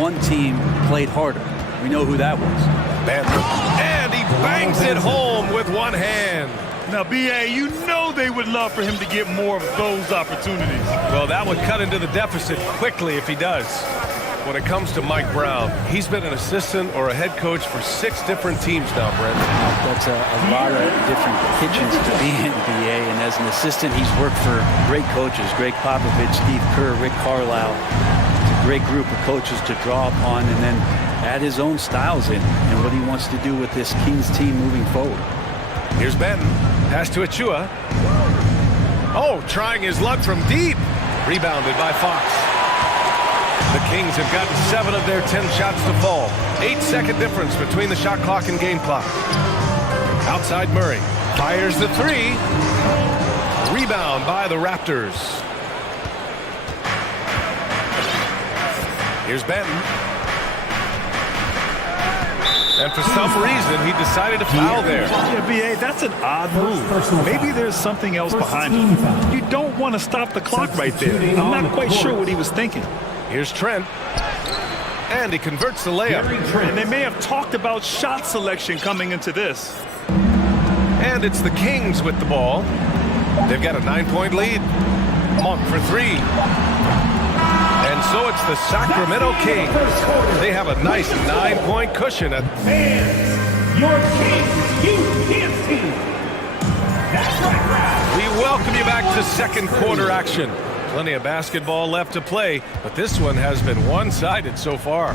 one team played harder. We know who that was. And he bangs it home with one hand. Now, B.A., you know they would love for him to get more of those opportunities. Well, that would cut into the deficit quickly if he does. When it comes to Mike Brown, he's been an assistant or a head coach for 6 different teams now, Brent. That's a lot of different kitchens to be in, B.A., and as an assistant, he's worked for great coaches, Greg Popovich, Steve Kerr, Rick Carlisle. It's a great group of coaches to draw upon and then add his own styles in and what he wants to do with this Kings team moving forward. Here's Benton. Pass to Achua. Oh, trying his luck from deep. Rebounded by Fox. The Kings have gotten 7 of their 10 shots to fall. 8-second difference between the shot clock and game clock. Outside Murray. Fires the 3. Rebound by the Raptors. Here's Benton. And for some reason, he decided to foul there. Yeah, B.A., that's an odd move. Maybe there's something else behind it. You don't want to stop the clock right there. I'm not quite sure what he was thinking. Here's Trent. And he converts the layup. And they may have talked about shot selection coming into this. And it's the Kings with the ball. They've got a 9-point lead. Monk for 3. And so it's the Sacramento Kings. They have a nice 9-point cushion. Your Kings UPS team. That's right. We welcome you back to second quarter action. Plenty of basketball left to play, but this one has been one-sided so far.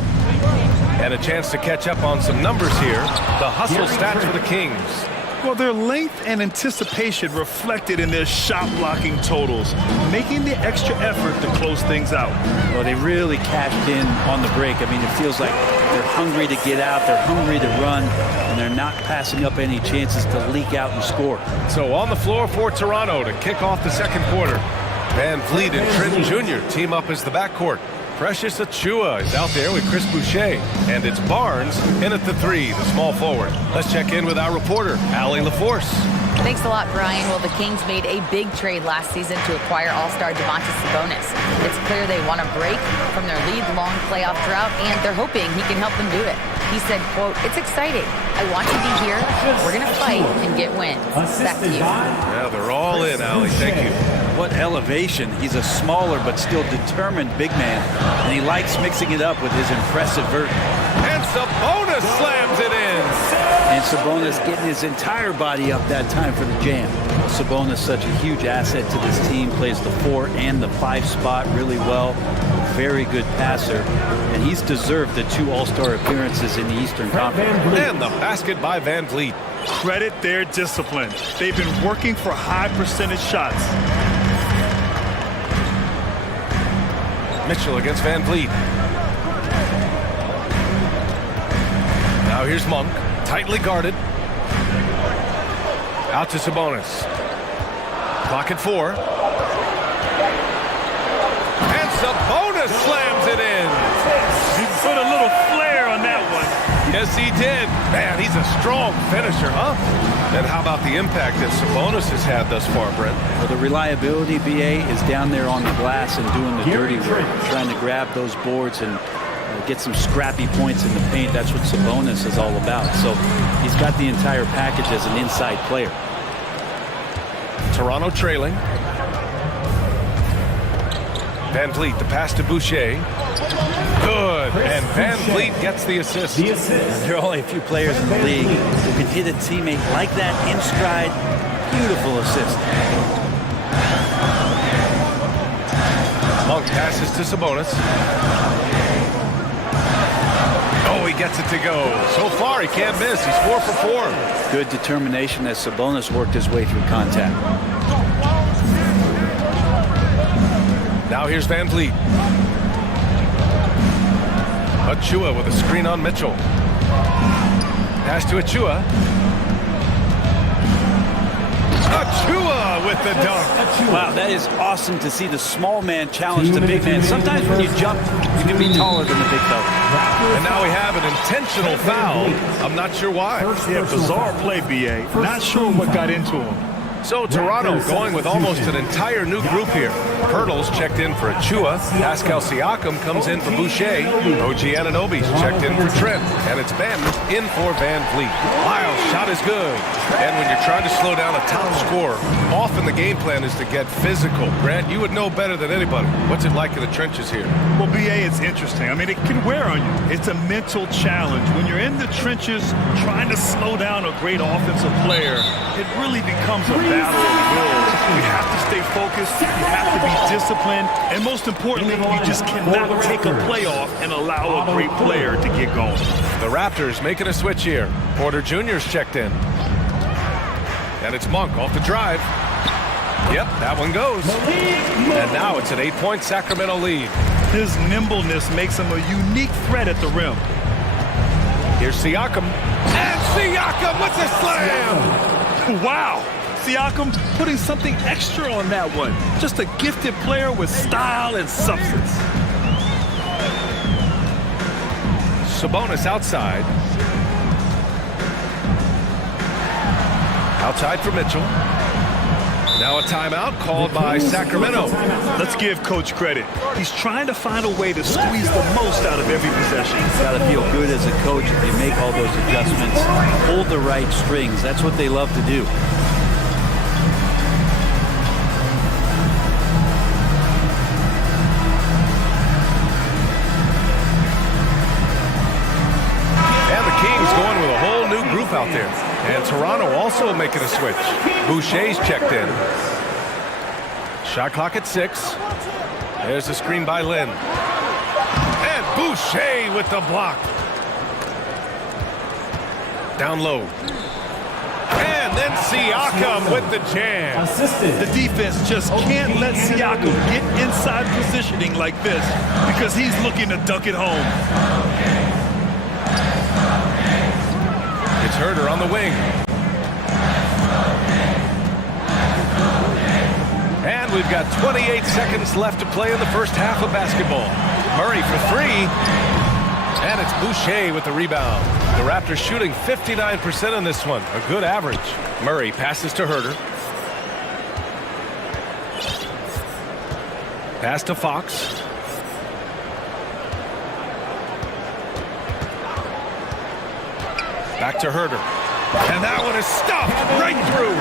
And a chance to catch up on some numbers here. The hustle stats for the Kings. Well, their length and anticipation reflected in their shot blocking totals, making the extra effort to close things out. Well, they really cashed in on the break. I mean, it feels like they're hungry to get out, they're hungry to run, and they're not passing up any chances to leak out and score. So on the floor for Toronto to kick off the second quarter. Van Vliet and Trenton Jr. team up as the backcourt. Precious Achiuwa is out there with Chris Boucher. And it's Barnes in at the 3, the small forward. Let's check in with our reporter, Allie LaForce. Thanks a lot, Brian. Well, the Kings made a big trade last season to acquire all-star Domantas Sabonis. It's clear they want to break from their league-long playoff drought, and they're hoping he can help them do it. He said, quote, "It's exciting. I want to be here. We're going to fight and get wins." Back to you. Yeah, they're all in, Allie. Thank you. What elevation. He's a smaller but still determined big man, and he likes mixing it up with his impressive vert. And Sabonis slams it in. And Sabonis getting his entire body up that time for the jam. Sabonis such a huge asset to this team, plays the 4 and the 5 spot really well. Very good passer, and he's deserved the 2 All-Star appearances in the Eastern Conference. And the basket by Van Vliet. Credit their discipline. They've been working for high percentage shots. Mitchell against Van Vliet. Now here's Monk, tightly guarded. Out to Sabonis. Clock at 4. And Sabonis slams it in. He put a little flair on that one. Yes, he did. Man, he's a strong finisher, huh? And how about the impact that Sabonis has had thus far, Brent? Well, the reliability, BA, is down there on the glass and doing the dirty work, trying to grab those boards and get some scrappy points in the paint. That's what Sabonis is all about. So he's got the entire package as an inside player. Toronto trailing. Van Vliet, the pass to Boucher. Good, and Van Vliet gets the assist. There are only a few players in the league who can hit a teammate like that in stride. Beautiful assist. Monk passes to Sabonis. Oh, he gets it to go. So far, he can't miss. He's 4 for 4. Good determination as Sabonis worked his way through contact. Now here's Van Vliet. Achiuwa with a screen on Mitchell. Pass to Achiuwa. Achiuwa with the dunk. Wow, that is awesome to see the small man challenge the big man. Sometimes when you jump, you can be taller than the big fella. And now we have an intentional foul. I'm not sure why. Yeah, bizarre play, B.A. Not sure what got into him. So Toronto going with almost an entire new group here. Hurdles checked in for Achiuwa. Pascal Siakam comes in for Boucher. OG Anunoby's checked in for Trent. And it's Ben in for Van Vliet. Lyles' shot is good. And when you're trying to slow down a top scorer, often the game plan is to get physical. Grant, you would know better than anybody. What's it like in the trenches here? Well, B.A., it's interesting. I mean, it can wear on you. It's a mental challenge. When you're in the trenches trying to slow down a great offensive player, it really becomes a battle of wills. You have to stay focused, you have to be disciplined, and most importantly, you just cannot take a play off and allow a great player to get going. The Raptors making a switch here. Porter Jr.'s checked in. And it's Monk off the drive. Yep, that one goes. And now it's an 8-point Sacramento lead. His nimbleness makes him a unique threat at the rim. Here's Siakam. And Siakam with the slam! Wow! Siakam putting something extra on that one. Just a gifted player with style and substance. Sabonis outside. Outside for Mitchell. Now a timeout called by Sacramento. Let's give Coach credit. He's trying to find a way to squeeze the most out of every possession. Got to feel good as a coach if they make all those adjustments, hold the right strings. That's what they love to do. And the Kings going with a whole new group out there. And Toronto also making a switch. Boucher's checked in. Shot clock at 6. There's a screen by Lynn. And Boucher with the block. Down low. And then Siakam with the jam. The defense just can't let Siakam get inside positioning like this because he's looking to dunk it home. It's Herder on the wing. And we've got 28 seconds left to play in the first half of basketball. Murray for 3. And it's Boucher with the rebound. The Raptors shooting 59% in this one. A good average. Murray passes to Herder. Pass to Fox. Back to Herder. And that one is stopped right through.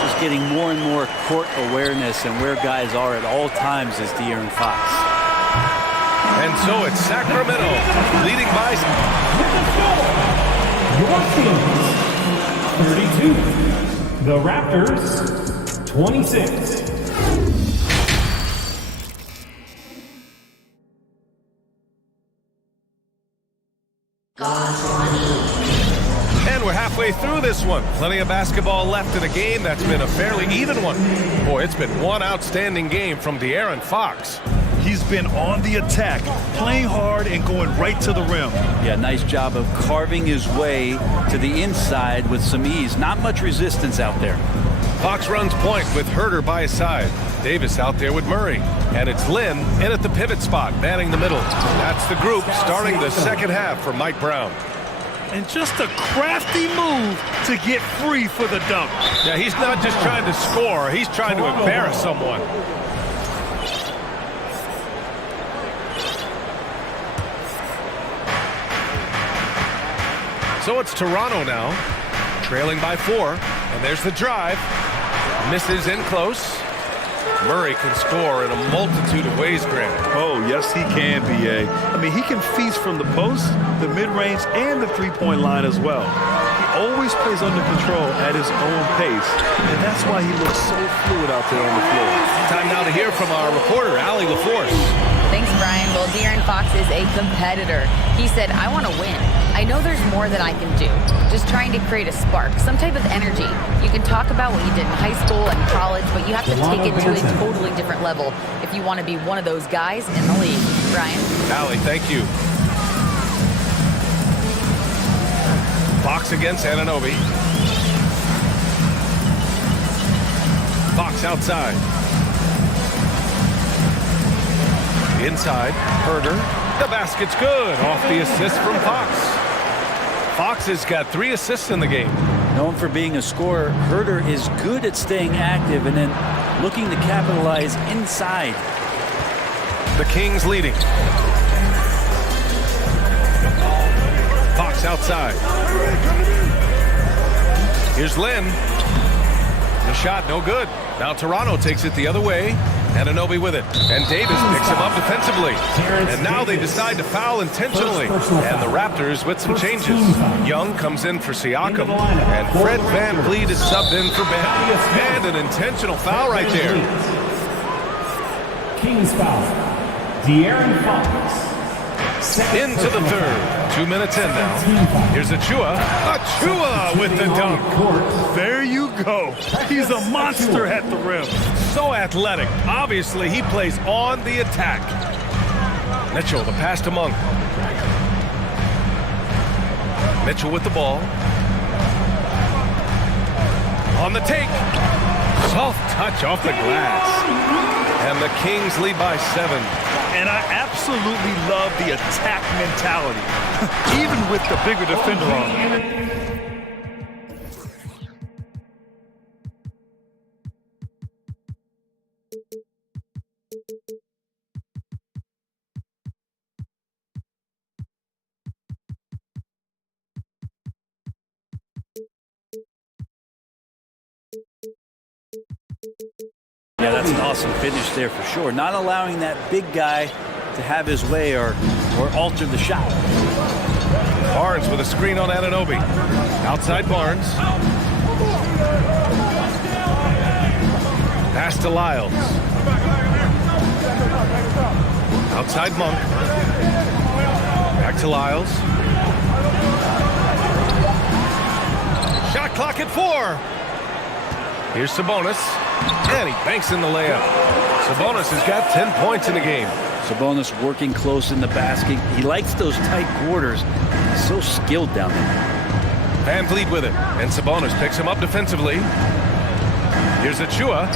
Just getting more and more court awareness and where guys are at all times is De'Aaron Fox. And so it's Sacramento leading by Your teams, 32. The Raptors, 26. And we're halfway through this one. Plenty of basketball left in a game that's been a fairly even one. Boy, it's been one outstanding game from De'Aaron Fox. He's been on the attack, playing hard and going right to the rim. Yeah, nice job of carving his way to the inside with some ease. Not much resistance out there. Fox runs point with Herder by his side. Davis out there with Murray. And it's Lynn in at the pivot spot, manning the middle. That's the group starting the second half for Mike Brown. And just a crafty move to get free for the dunk. Yeah, he's not just trying to score. He's trying to embarrass someone. So it's Toronto now, trailing by 4. And there's the drive. Misses in close. Murray can score in a multitude of ways, Grant. Oh, yes, he can, B.A. I mean, he can feast from the post, the mid-range, and the three-point line as well. He always plays under control at his own pace, and that's why he looks so fluid out there on the floor. Time now to hear from our reporter, Allie LaForce. Thanks, Brian. Well, De'Aaron Fox is a competitor. He said, I want to win. I know there's more that I can do. Just trying to create a spark, some type of energy. You can talk about what you did in high school and college, but you have to take it to a totally different level if you want to be one of those guys in the league. Brian? Allie, thank you. Fox against Anunoby. Fox outside. Inside, Herder. The basket's good. Off the assist from Fox. Fox has got 3 assists in the game. Known for being a scorer, Herder is good at staying active and then looking to capitalize inside. The Kings leading. Fox outside. Here's Lynn. The shot, no good. Now Toronto takes it the other way. Anunoby with it. And Davis picks him up defensively. And now they decide to foul intentionally. And the Raptors with some changes. Young comes in for Siakam. And Fred VanVleet is subbed in for Ben. And an intentional foul right there. Kings foul. De'Aaron Fox. Into the third. 2 minutes in now. Here's Achua. Achua with the dunk. There you go. He's a monster at the rim. So athletic. Obviously, he plays on the attack. Mitchell, the pass to Monk. Mitchell with the ball. On the take. Soft touch off the glass. And the Kings lead by 7. And I absolutely love the attack mentality, even with the bigger defender on him. Yeah, that's an awesome finish there for sure. Not allowing that big guy to have his way or alter the shot. Barnes with a screen on Anunoby. Outside Barnes. Pass to Lyles. Outside Monk. Back to Lyles. Shot clock at 4. Here's Sabonis. And he banks in the layup. Sabonis has got 10 points in the game. Sabonis working close in the basket. He likes those tight quarters. He's so skilled down there. Van Vliet with it. And Sabonis picks him up defensively. Here's Achua.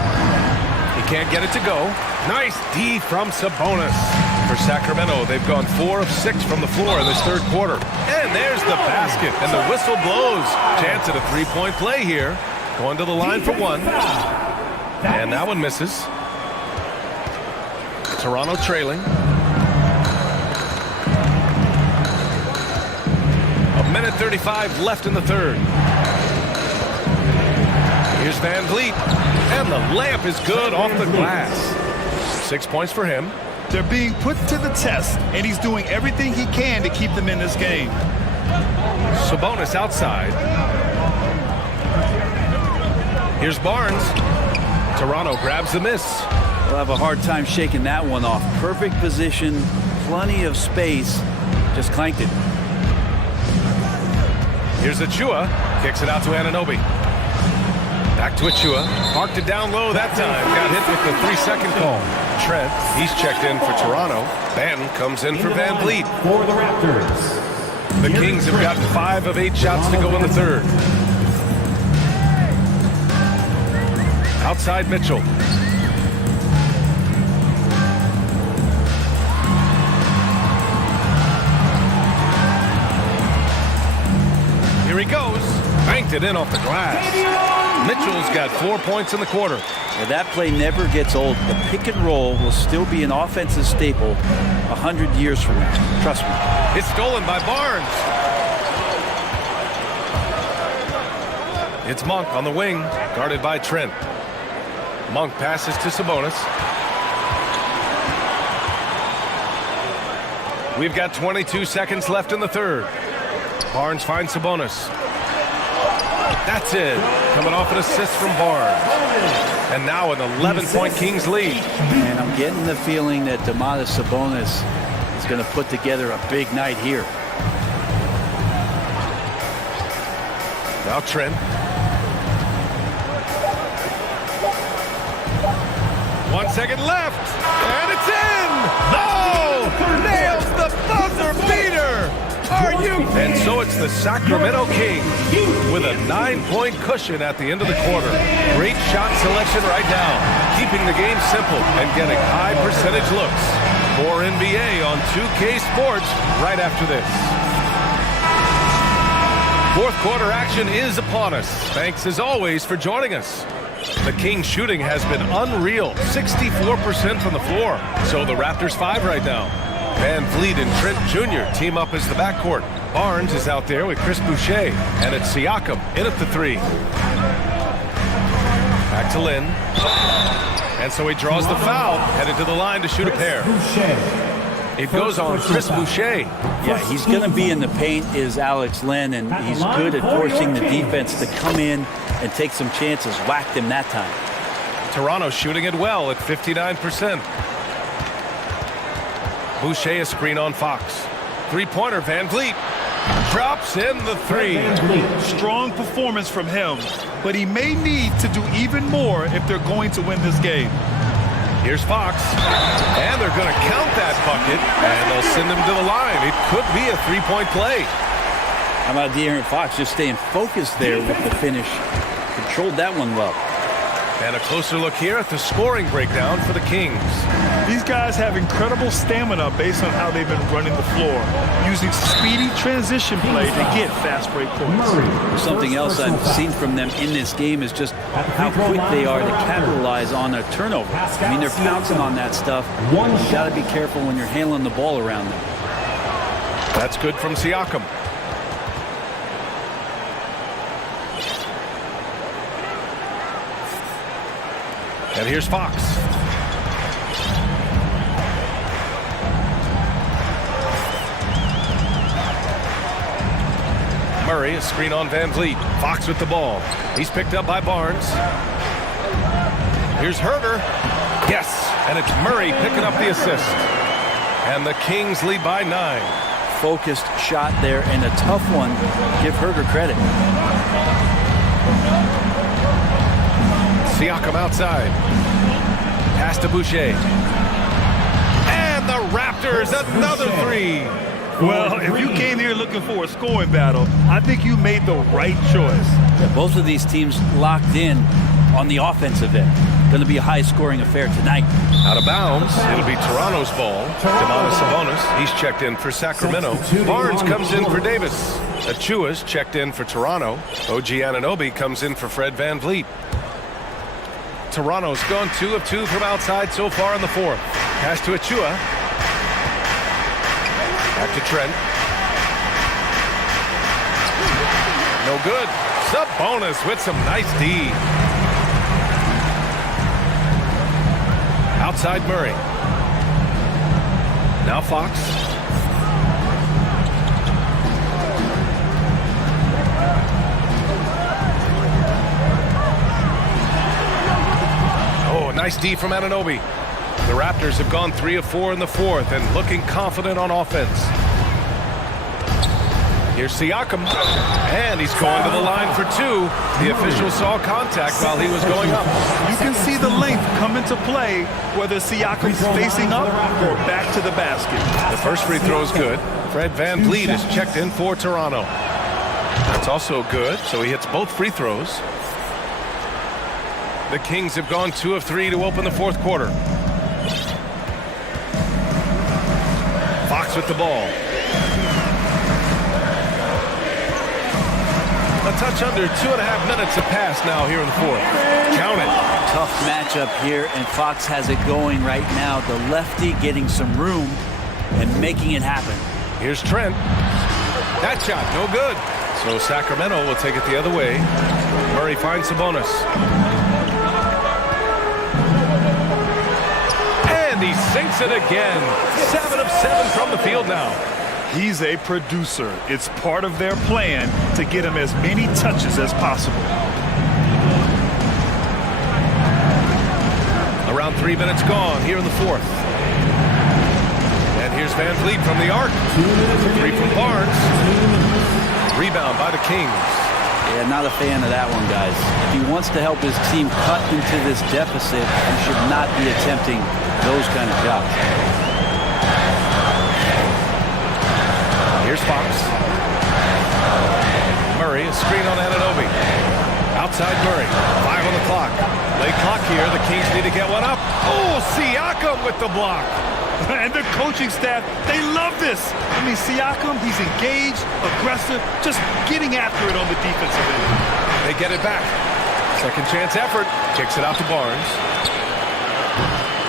He can't get it to go. Nice D from Sabonis. For Sacramento, they've gone 4 of 6 from the floor in this third quarter. And there's the basket. And the whistle blows. Chance at a three-point play here. Going to the line for 1. And that one misses. Toronto trailing. A minute 35 left in the third. Here's Van Vliet. And the layup is good off the glass. 6 points for him. They're being put to the test, and he's doing everything he can to keep them in this game. Sabonis outside. Here's Barnes. Toronto grabs the miss. They'll have a hard time shaking that one off. Perfect position, plenty of space. Just clanked it. Here's Achua. Kicks it out to Anunoby. Back to Achua. Parked it down low that time. Got hit with the 3-second call. Trent, he's checked in for Toronto. Ben comes in for Van Vliet. For the Raptors. The Kings have got 5 of 8 shots to go in the third. Outside Mitchell. Here he goes. Banked it in off the glass. Mitchell's got 4 points in the quarter. Yeah, that play never gets old. The pick and roll will still be an offensive staple 100 years from now. Trust me. It's stolen by Barnes. It's Monk on the wing, guarded by Trent. Monk passes to Sabonis. We've got 22 seconds left in the third. Barnes finds Sabonis. That's it. Coming off an assist from Barnes. And now an 11-point Kings lead. And I'm getting the feeling that Domantas Sabonis is going to put together a big night here. Now Trent. 1 second left. And it's in. Oh! Nails the buzzer beater. Are you? And so it's the Sacramento Kings with a 9-point cushion at the end of the quarter. Great shot selection right now, keeping the game simple and getting high percentage looks. More NBA on 2K Sports right after this. Fourth quarter action is upon us. Thanks as always for joining us. The Kings shooting has been unreal, 64% from the floor. So the Raptors 5 right now. Van Vliet and Trent Jr. team up as the backcourt. Barnes is out there with Chris Boucher, and it's Siakam in at the 3. Back to Lynn. And so he draws the foul, headed to the line to shoot a pair. It goes on Chris Boucher. Yeah, he's going to be in the paint is Alex Len, and he's good at forcing the defense to come in and take some chances. Whacked him that time. Toronto shooting it well at 59%. Boucher a screen on Fox. Three-pointer, Van Vliet. Drops in the 3. Strong performance from him, but he may need to do even more if they're going to win this game. Here's Fox. And they're going to count that bucket, and they'll send him to the line. It could be a three-point play. How about De'Aaron Fox just staying focused there with the finish? Controlled that one well. And a closer look here at the scoring breakdown for the Kings. These guys have incredible stamina based on how they've been running the floor, using speedy transition play to get fast break points. Something else I've seen from them in this game is just how quick they are to capitalize on a turnover. I mean, they're pouncing on that stuff. You got to be careful when you're handling the ball around them. That's good from Siakam. And here's Fox. Murray, a screen on Van Vliet. Fox with the ball. He's picked up by Barnes. Here's Herter. Yes, and it's Murray picking up the assist. And the Kings lead by 9. Focused shot there and a tough one. Give Herter credit. Siakam outside. Pass to Boucher. And the Raptors, another three. Well, if you came here looking for a scoring battle, I think you made the right choice. Yeah, both of these teams locked in on the offensive end. Going to be a high-scoring affair tonight. Out of bounds. It'll be Toronto's ball. Domantas Sabonis, he's checked in for Sacramento. Barnes comes in for Davis. Achua's checked in for Toronto. OG Anunoby comes in for Fred Van Vliet. Toronto's gone 2 of 2 from outside so far in the fourth. Pass to Achua. Back to Trent. No good. Sabonis with some nice D. Outside Murray. Now Fox. Oh, nice D from Anunoby. The Raptors have gone 3 of 4 in the fourth and looking confident on offense. Here's Siakam, and he's going to the line for 2. The official saw contact while he was going up. You can see the length come into play, whether Siakam's facing up or back to the basket. The first free throw is good. Fred Van Vliet is checked in for Toronto. That's also good, so he hits both free throws. The Kings have gone 2 of 3 to open the fourth quarter. Fox with the ball. A touch under 2.5 minutes have passed now here in the fourth. Count it. Tough matchup here, and Fox has it going right now. The lefty getting some room and making it happen. Here's Trent. That shot, no good. So Sacramento will take it the other way. Murray finds Sabonis. And he sinks it again. 7 of 7 from the field now. He's a producer. It's part of their plan to get him as many touches as possible. Around 3 minutes gone here in the fourth. And here's Van Vliet from the arc. 3 from Barnes. Rebound by the Kings. Yeah, not a fan of that one, guys. If he wants to help his team cut into this deficit, he should not be attempting those kind of shots. Here's Fox. Murray, a screen on Anunoby. Outside Murray. 5 on the clock. Late clock here. The Kings need to get one up. Oh, Siakam with the block. And the coaching staff, they love this. I mean, Siakam, he's engaged, aggressive, just getting after it on the defensive end. They get it back. Second chance effort. Kicks it out to Barnes.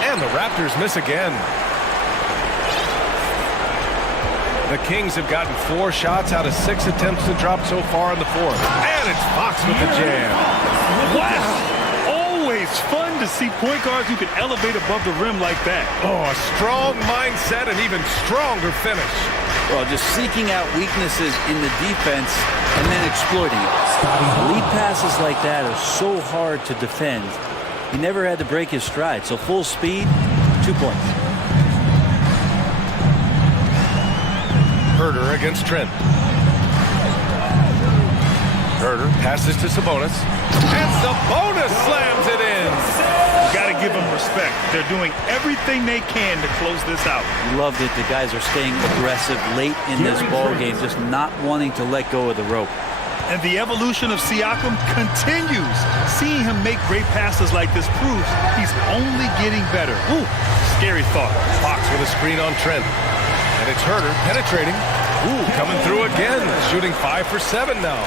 And the Raptors miss again. The Kings have gotten 4 shots out of 6 attempts to drop so far in the fourth. And it's Fox with the jam. Wow! Always fun to see point guards who can elevate above the rim like that. Oh, a strong mindset and even stronger finish. Well, just seeking out weaknesses in the defense and then exploiting it. Lead passes like that are so hard to defend. He never had to break his stride, so full speed, 2 points. Herter against Trent. Herter passes to Sabonis. And Sabonis slams it in. You got to give them respect. They're doing everything they can to close this out. Loved it. The guys are staying aggressive late in this ball game, just not wanting to let go of the rope. And the evolution of Siakam continues. Seeing him make great passes like this proves he's only getting better. Ooh, scary thought. Fox with a screen on Trent. And it's Herter penetrating. Ooh, coming through again. Shooting 5 for 7 now.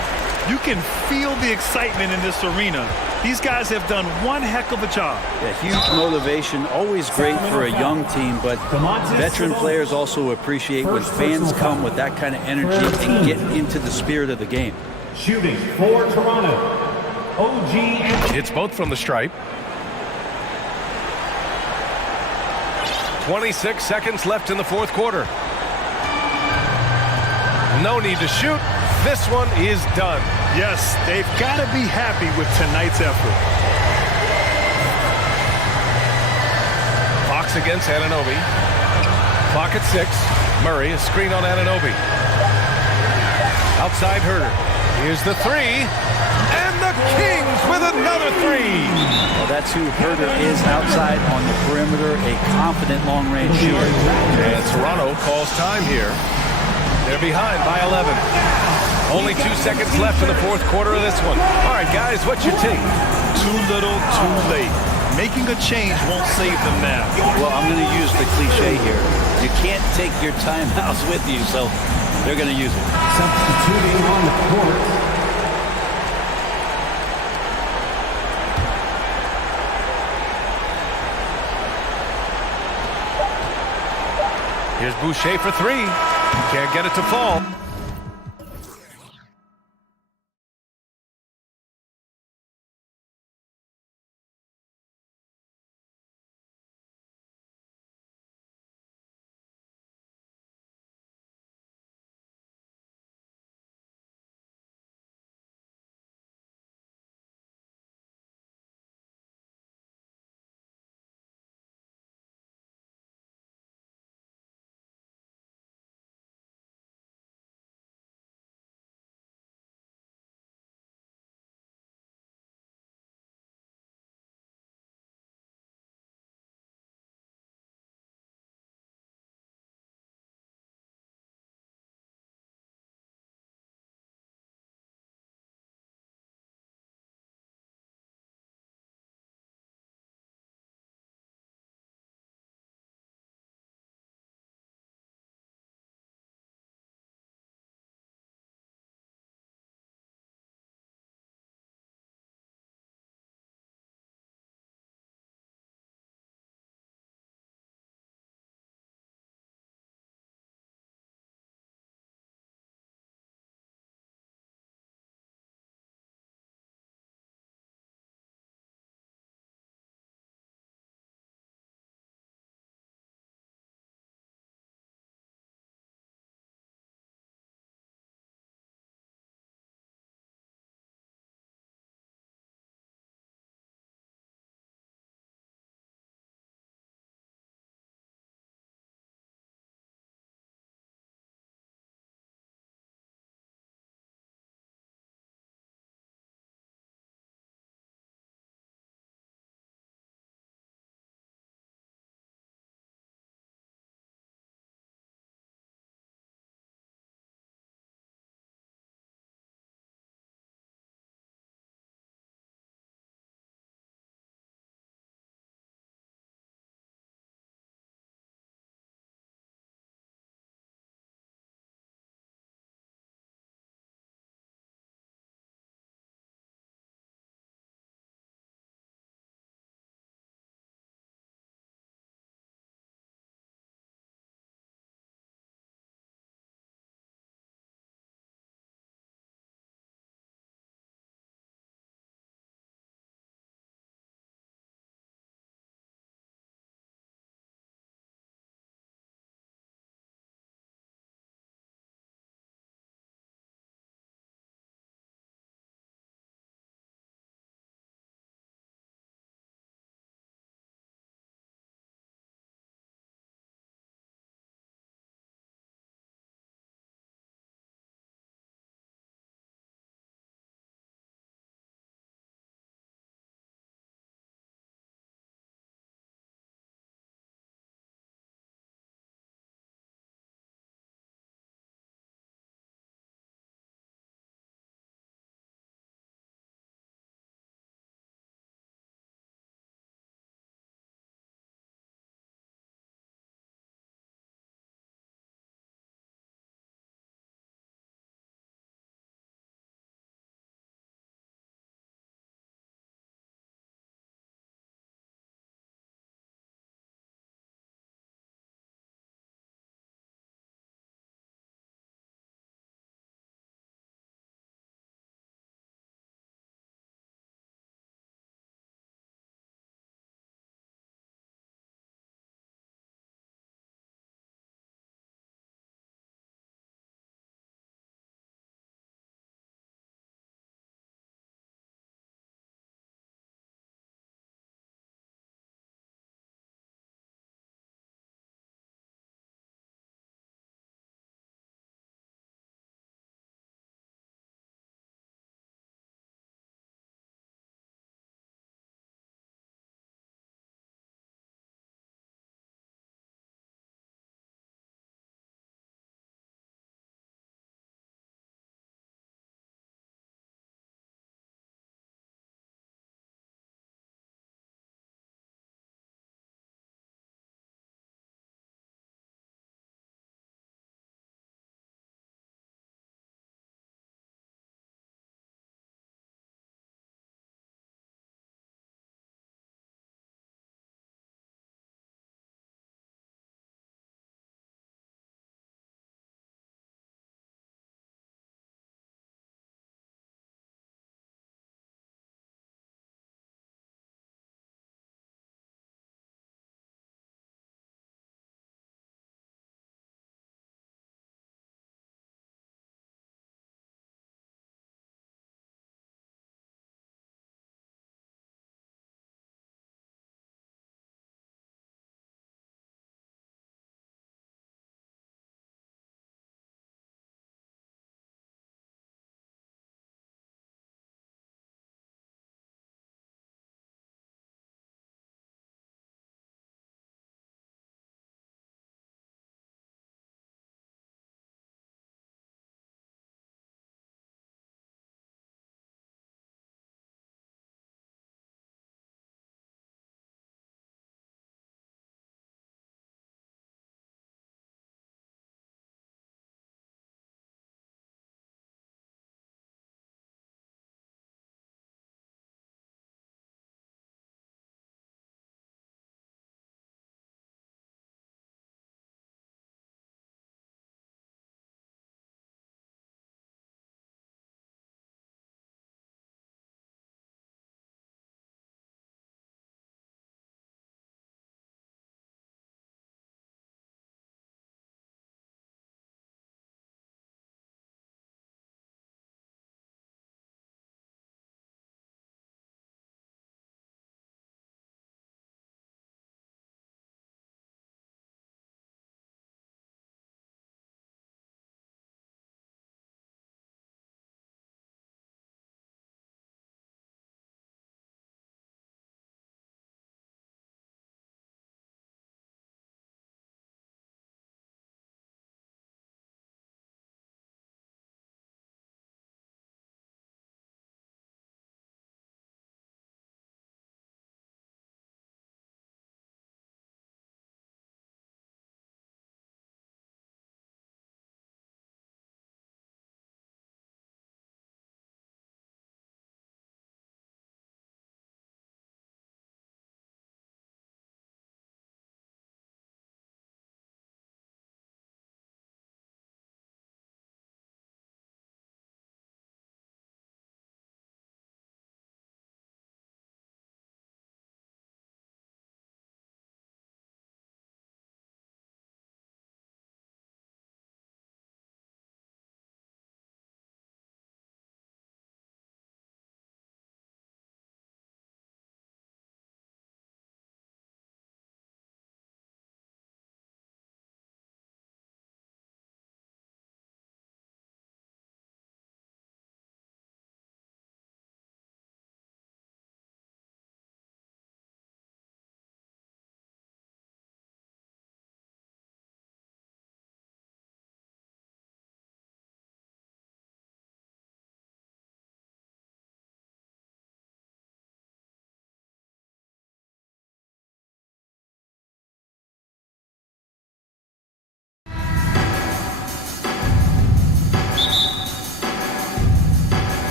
You can feel the excitement in this arena. These guys have done one heck of a job. Yeah, huge motivation, always great for a young team, but veteran players also appreciate when fans come with that kind of energy and get into the spirit of the game. Shooting for Toronto, OG. It's both from the stripe. 26 seconds left in the fourth quarter. No need to shoot. This one is done. Yes, they've got to be happy with tonight's effort. Fox against Anunoby. Clock at 6. Murray, a screen on Anunoby. Outside Herter. Here's the three. And the Kings with another three. Well, that's who Herter is outside on the perimeter, a confident long-range shooter. And Toronto calls time here. They're behind by 11. Only 2 seconds left in the fourth quarter of this one. All right, guys, what's your take? Too little, too late. Making a change won't save them now. Well, I'm going to use the cliche here. You can't take your timeouts with you, so they're going to use it. Substituting on the court. Here's Boucher for three. Can't get it to fall.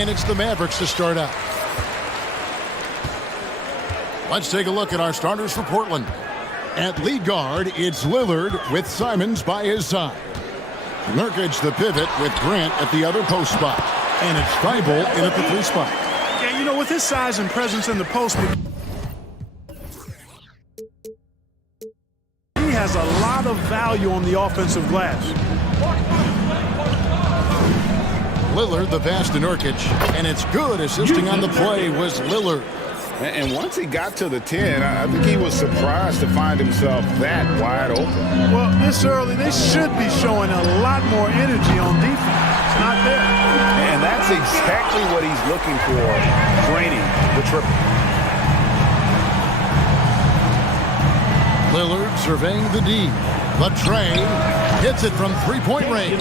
And it's the Mavericks to start out. Let's take a look at our starters for Portland. At lead guard, it's Lillard with Simons by his side. Nurkic the pivot with Grant at the other post spot. And it's Thibault in at the 3 spot. Yeah, you know, with his size and presence in the post, he has a lot of value on the offensive glass. Lillard the pass to Nurkic, and it's good. Assisting on the play was Lillard. And once he got to the 10, I think he was surprised to find himself that wide open. Well, this early, they should be showing a lot more energy on defense. It's not there. And that's exactly what he's looking for, draining the triple. Lillard surveying the D. Latrey hits it from three-point range.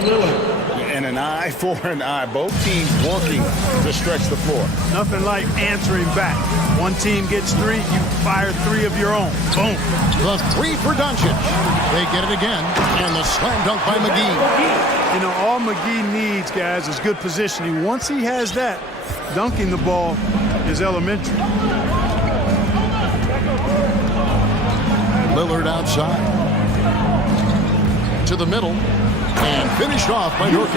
And an eye for an eye. Both teams working to stretch the floor. Nothing like answering back. One team gets 3, you fire 3 of your own. Boom. The 3 for Doncic. They get it again. And the slam dunk by McGee. You know, all McGee needs, guys, is good positioning. Once he has that, dunking the ball is elementary. Lillard outside. To the middle. And finished off by Nurkic.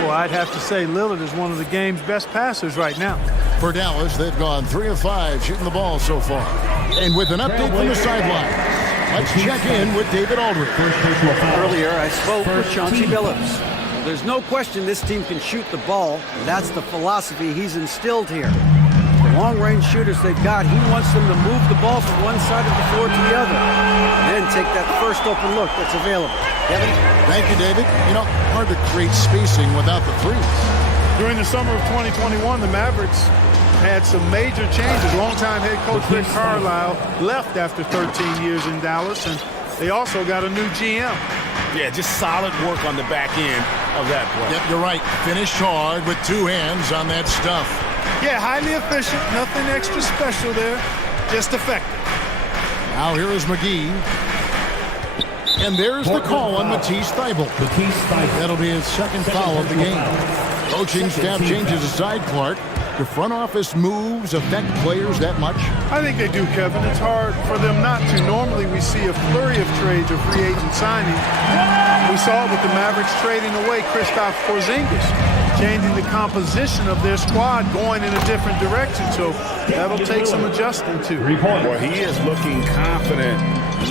Well, I'd have to say Lillard is one of the game's best passers right now. For Dallas, they've gone 3 of 5 shooting the ball so far. And with an update from the sideline, let's check in with David Aldridge. Earlier, I spoke with Chauncey Billups. There's no question this team can shoot the ball. That's the philosophy he's instilled here. The long-range shooters they've got, he wants them to move the ball from one side of the floor to the other. And then take that first open look that's available. Kevin? Thank you, David. You know, hard to create spacing without the threes. During the summer of 2021, the Mavericks had some major changes. Longtime head coach Rick Carlisle left after 13 years in Dallas, and they also got a new GM. Yeah, just solid work on the back end of that play. Yep, you're right. Finished hard with 2 hands on that stuff. Yeah, highly efficient. Nothing extra special there. Just effective. Now here is McGee. And there's the call on Matisse Thibault. That'll be his second foul of the game. Coaching staff changes aside, Clark. Do front office moves affect players that much? I think they do, Kevin. It's hard for them not to. Normally we see a flurry of trades or free agent signings. We saw it with the Mavericks trading away Kristaps Porzingis, changing the composition of their squad, going in a different direction. So that'll take some adjusting to. Well, he is looking confident.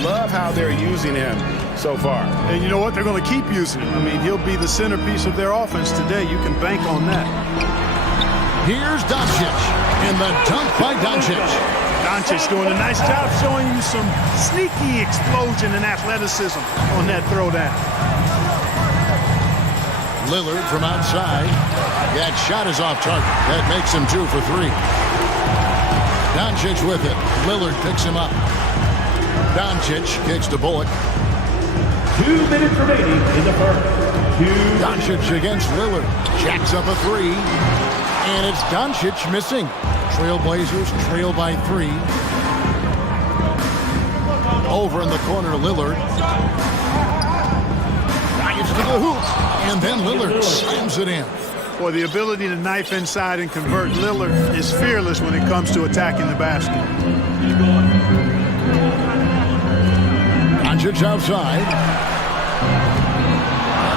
Love how they're using him so far. And you know what? They're going to keep using him. I mean, he'll be the centerpiece of their offense today. You can bank on that. Here's Doncic, and the dunk by Doncic. Doncic doing a nice job showing you some sneaky explosion and athleticism on that throwdown. Lillard from outside. That shot is off target. That makes him 2 for 3. Doncic with it. Lillard picks him up. Doncic kicks to Bullock. 2 minutes remaining in the first. Doncic against Lillard. Jacks up a 3. And it's Doncic missing. Trailblazers trail by 3. Over in the corner, Lillard. Gets to the hoop. And then Lillard slams it in. Boy, the ability to knife inside and convert. Lillard is fearless when it comes to attacking the basket. Doncic outside.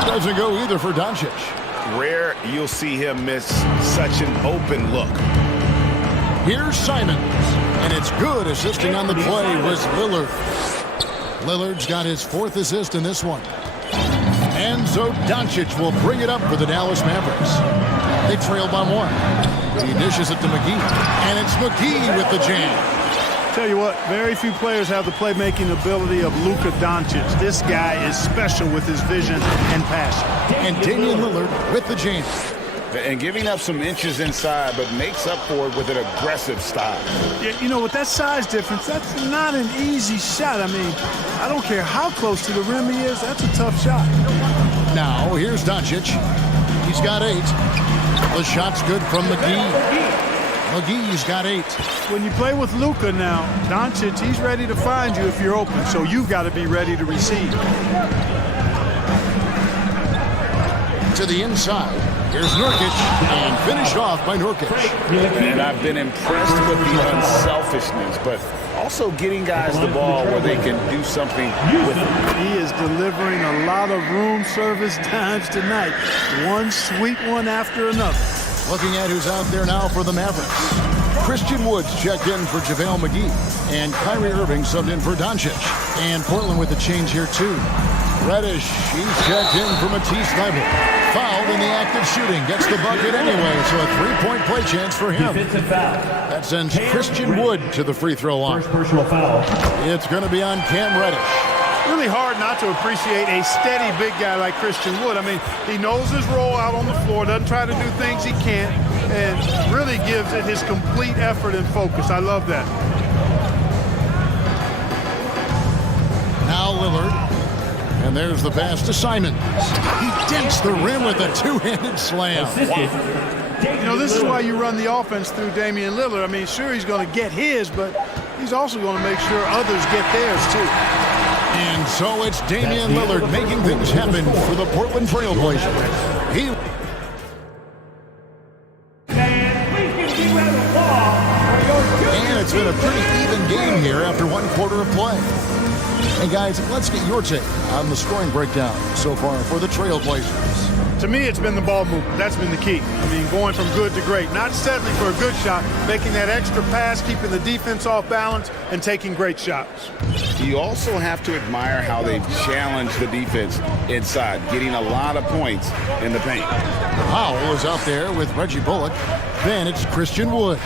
Doesn't go either for Doncic. Rare you'll see him miss such an open look. Here's Simons, and it's good. Assisting on the play was Lillard. Lillard's got his 4th assist in this one. And so Doncic will bring it up for the Dallas Mavericks. They trail by 1. He dishes it to McGee, and it's McGee with the jam. Tell you what, very few players have the playmaking ability of Luka Doncic. This guy is special with his vision and passion. And Damian Lillard with the jam. And giving up some inches inside, but makes up for it with an aggressive style. Yeah, you know, with that size difference, that's not an easy shot. I mean, I don't care how close to the rim he is, that's a tough shot. Now, here's Doncic. He's got 8. The shot's good from McGee. McGee's got 8. When you play with Luka now, Doncic, he's ready to find you if you're open, so you've got to be ready to receive. To the inside. Here's Nurkic, and finished off by Nurkic. And I've been impressed with the unselfishness, but also getting guys the ball where they can do something with it. He is delivering a lot of room service times tonight. One sweet one after another. Looking at who's out there now for the Mavericks. Christian Woods checked in for JaVale McGee, and Kyrie Irving subbed in for Doncic. And Portland with a change here too. Reddish, he's checked in for Matisse Thybulle. Fouled in the act of shooting, gets the bucket anyway, so a three-point play chance for him. That sends Christian Wood to the free throw line. First personal foul. It's going to be on Cam Reddish. Really hard not to appreciate a steady big guy like Christian Wood. I mean, he knows his role out on the floor, doesn't try to do things he can't, and really gives it his complete effort and focus. I love that. Now Lillard. And there's the pass to Simons. He dents the rim with a two-handed slam. You know, this is why you run the offense through Damian Lillard. I mean, sure, he's going to get his, but he's also going to make sure others get theirs, too. And so it's Damian Lillard making things happen for the Portland Trailblazers. And it's been a pretty even game here after one quarter of play. And guys, let's get your take on the scoring breakdown so far for the Trailblazers. To me, it's been the ball movement. That's been the key. I mean, going from good to great. Not settling for a good shot, making that extra pass, keeping the defense off balance, and taking great shots. You also have to admire how they've challenged the defense inside, getting a lot of points in the paint. Powell is out there with Reggie Bullock. Then it's Christian Wood.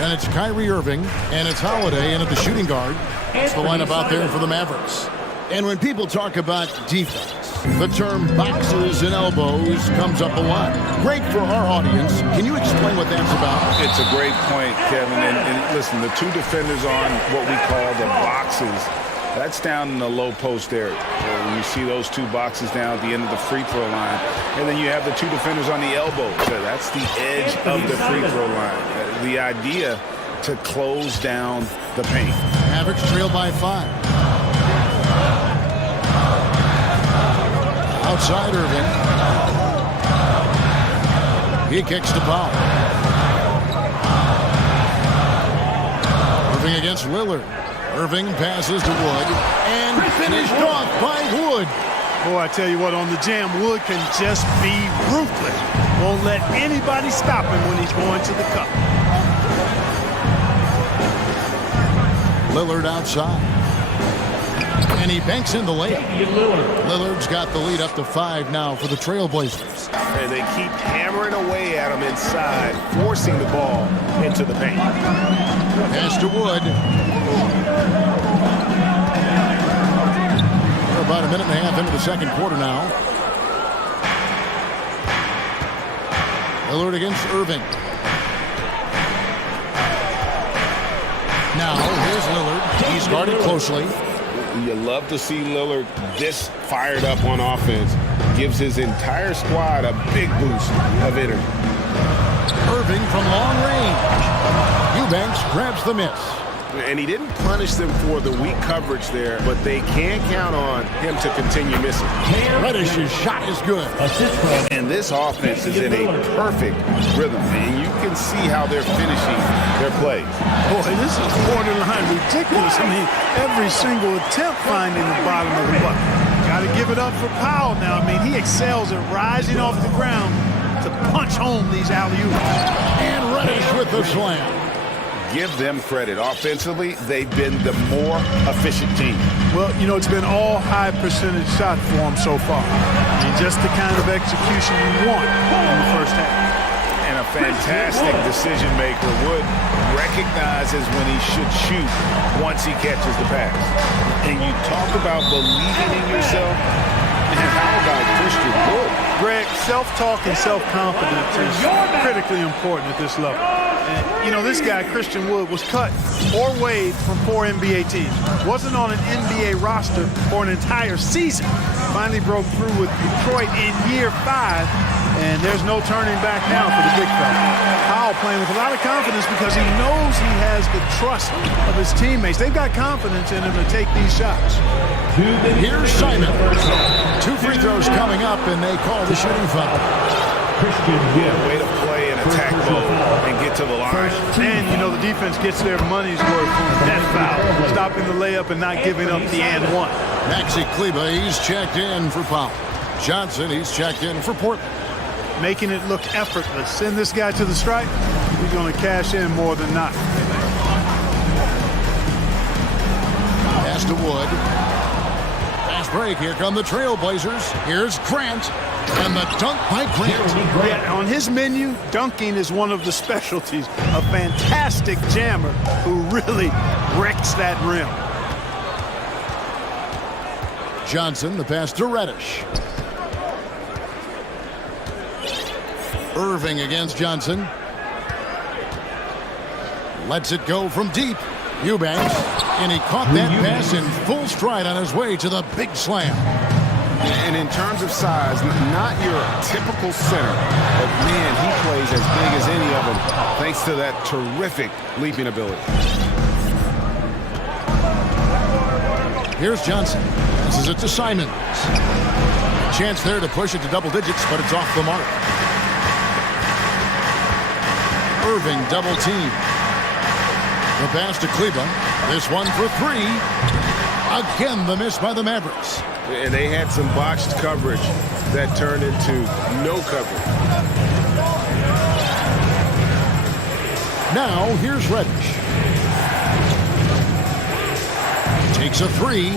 Then it's Kyrie Irving. And it's Holiday in at the shooting guard. That's the lineup out there for the Mavericks. And when people talk about defense, the term boxes and elbows comes up a lot. Great for our audience. Can you explain what that's about? It's a great point, Kevin. And listen, the two defenders on what we call the boxes, that's down in the low post area. When you see those two boxes down at the end of the free throw line. And then you have the two defenders on the elbows. So that's the edge of the free throw line. The idea to close down the paint. Mavericks trail by 5. Outside Irving. He kicks to Powell. Irving against Lillard. Irving passes to Wood. And finished off by Wood. Boy, I tell you what, on the jam, Wood can just be ruthless. Won't let anybody stop him when he's going to the cup. Lillard outside. And he banks in the layup. Lillard's got the lead up to 5 now for the Trailblazers. And they keep hammering away at him inside, forcing the ball into the paint. Pass to Wood. We're about a minute and a half into the second quarter now. Lillard against Irving. Now, here's Lillard. He's guarded closely. You love to see Lillard this fired up on offense. Gives his entire squad a big boost of energy. Irving from long range. Eubanks grabs the miss. And he didn't punish them for the weak coverage there, but they can count on him to continue missing. Reddish's shot is good. And this offense is in a perfect rhythm. And you can see how they're finishing their plays. Boy, this is borderline ridiculous. I mean, every single attempt finding the bottom of the bucket. Got to give it up for Powell now. I mean, he excels at rising off the ground to punch home these alley-oops. And Reddish with the slam. Give them credit. Offensively, they've been the more efficient team. Well, you know, it's been all high percentage shot for them so far. I mean, just the kind of execution you want in the first half. And a fantastic decision maker. Wood recognizes when he should shoot once he catches the pass. And you talk about believing in yourself. And how about Christian Wood? Greg, self-talk and self-confidence is critically important at this level. And, you know, this guy, Christian Wood, was cut or waived from 4 NBA teams. Wasn't on an NBA roster for an entire season. Finally broke through with Detroit in year 5. And there's no turning back now for the big fella. Powell playing with a lot of confidence because he knows he has the trust of his teammates. They've got confidence in him to take these shots. Here's Simon. 2 free throws coming up, and they call the shooting foul. Way to play and attack mode and get to the line. And, you know, the defense gets their money's worth from that foul, stopping the layup and not giving up the and one. Maxi Kleba, he's checked in for Powell. Johnson, he's checked in for Portland. Making it look effortless. Send this guy to the stripe, he's going to cash in more than not. Pass to Wood. Fast break. Here come the Trailblazers. Here's Grant. And the dunk by Grant. Yeah, on his menu, dunking is one of the specialties. A fantastic jammer who really wrecks that rim. Johnson, the pass to Reddish. Irving against Johnson. Lets it go from deep. Eubanks, and he caught that pass in full stride on his way to the big slam. And in terms of size, not your typical center, but man, he plays as big as any of them thanks to that terrific leaping ability. Here's Johnson. Passes it to Simons. Chance there to push it to double digits, but it's off the mark. Irving double team. The pass to Kleba. This one for three. Again, the miss by the Mavericks. And they had some botched coverage that turned into no coverage. Now, here's Reddish. Takes a three.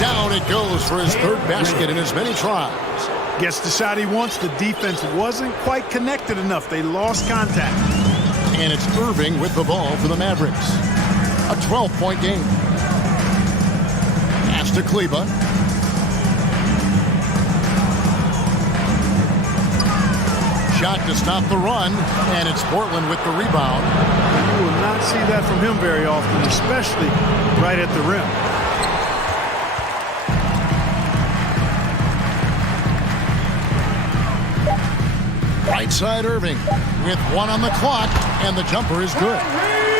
Down it goes for his third basket in as many tries. Gets the shot he wants. The defense wasn't quite connected enough. They lost contact. And it's Irving with the ball for the Mavericks. A 12-point game. Pass to Kleba. Shot to stop the run, and it's Portland with the rebound. You will not see that from him very often, especially right at the rim. Right side Irving with one on the clock, and the jumper is good.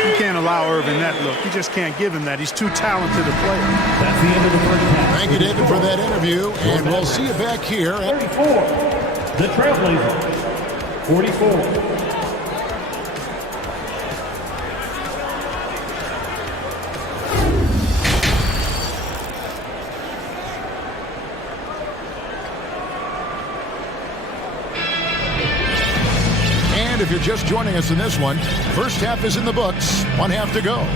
You can't allow Irving that look. You just can't give him that. He's too talented a player. That's the end of the first half. Thank you, David, for that interview, and we'll see you back here at 34. The Trailblazers. 44. If you're just joining us in this one, first half is in the books, one half to go.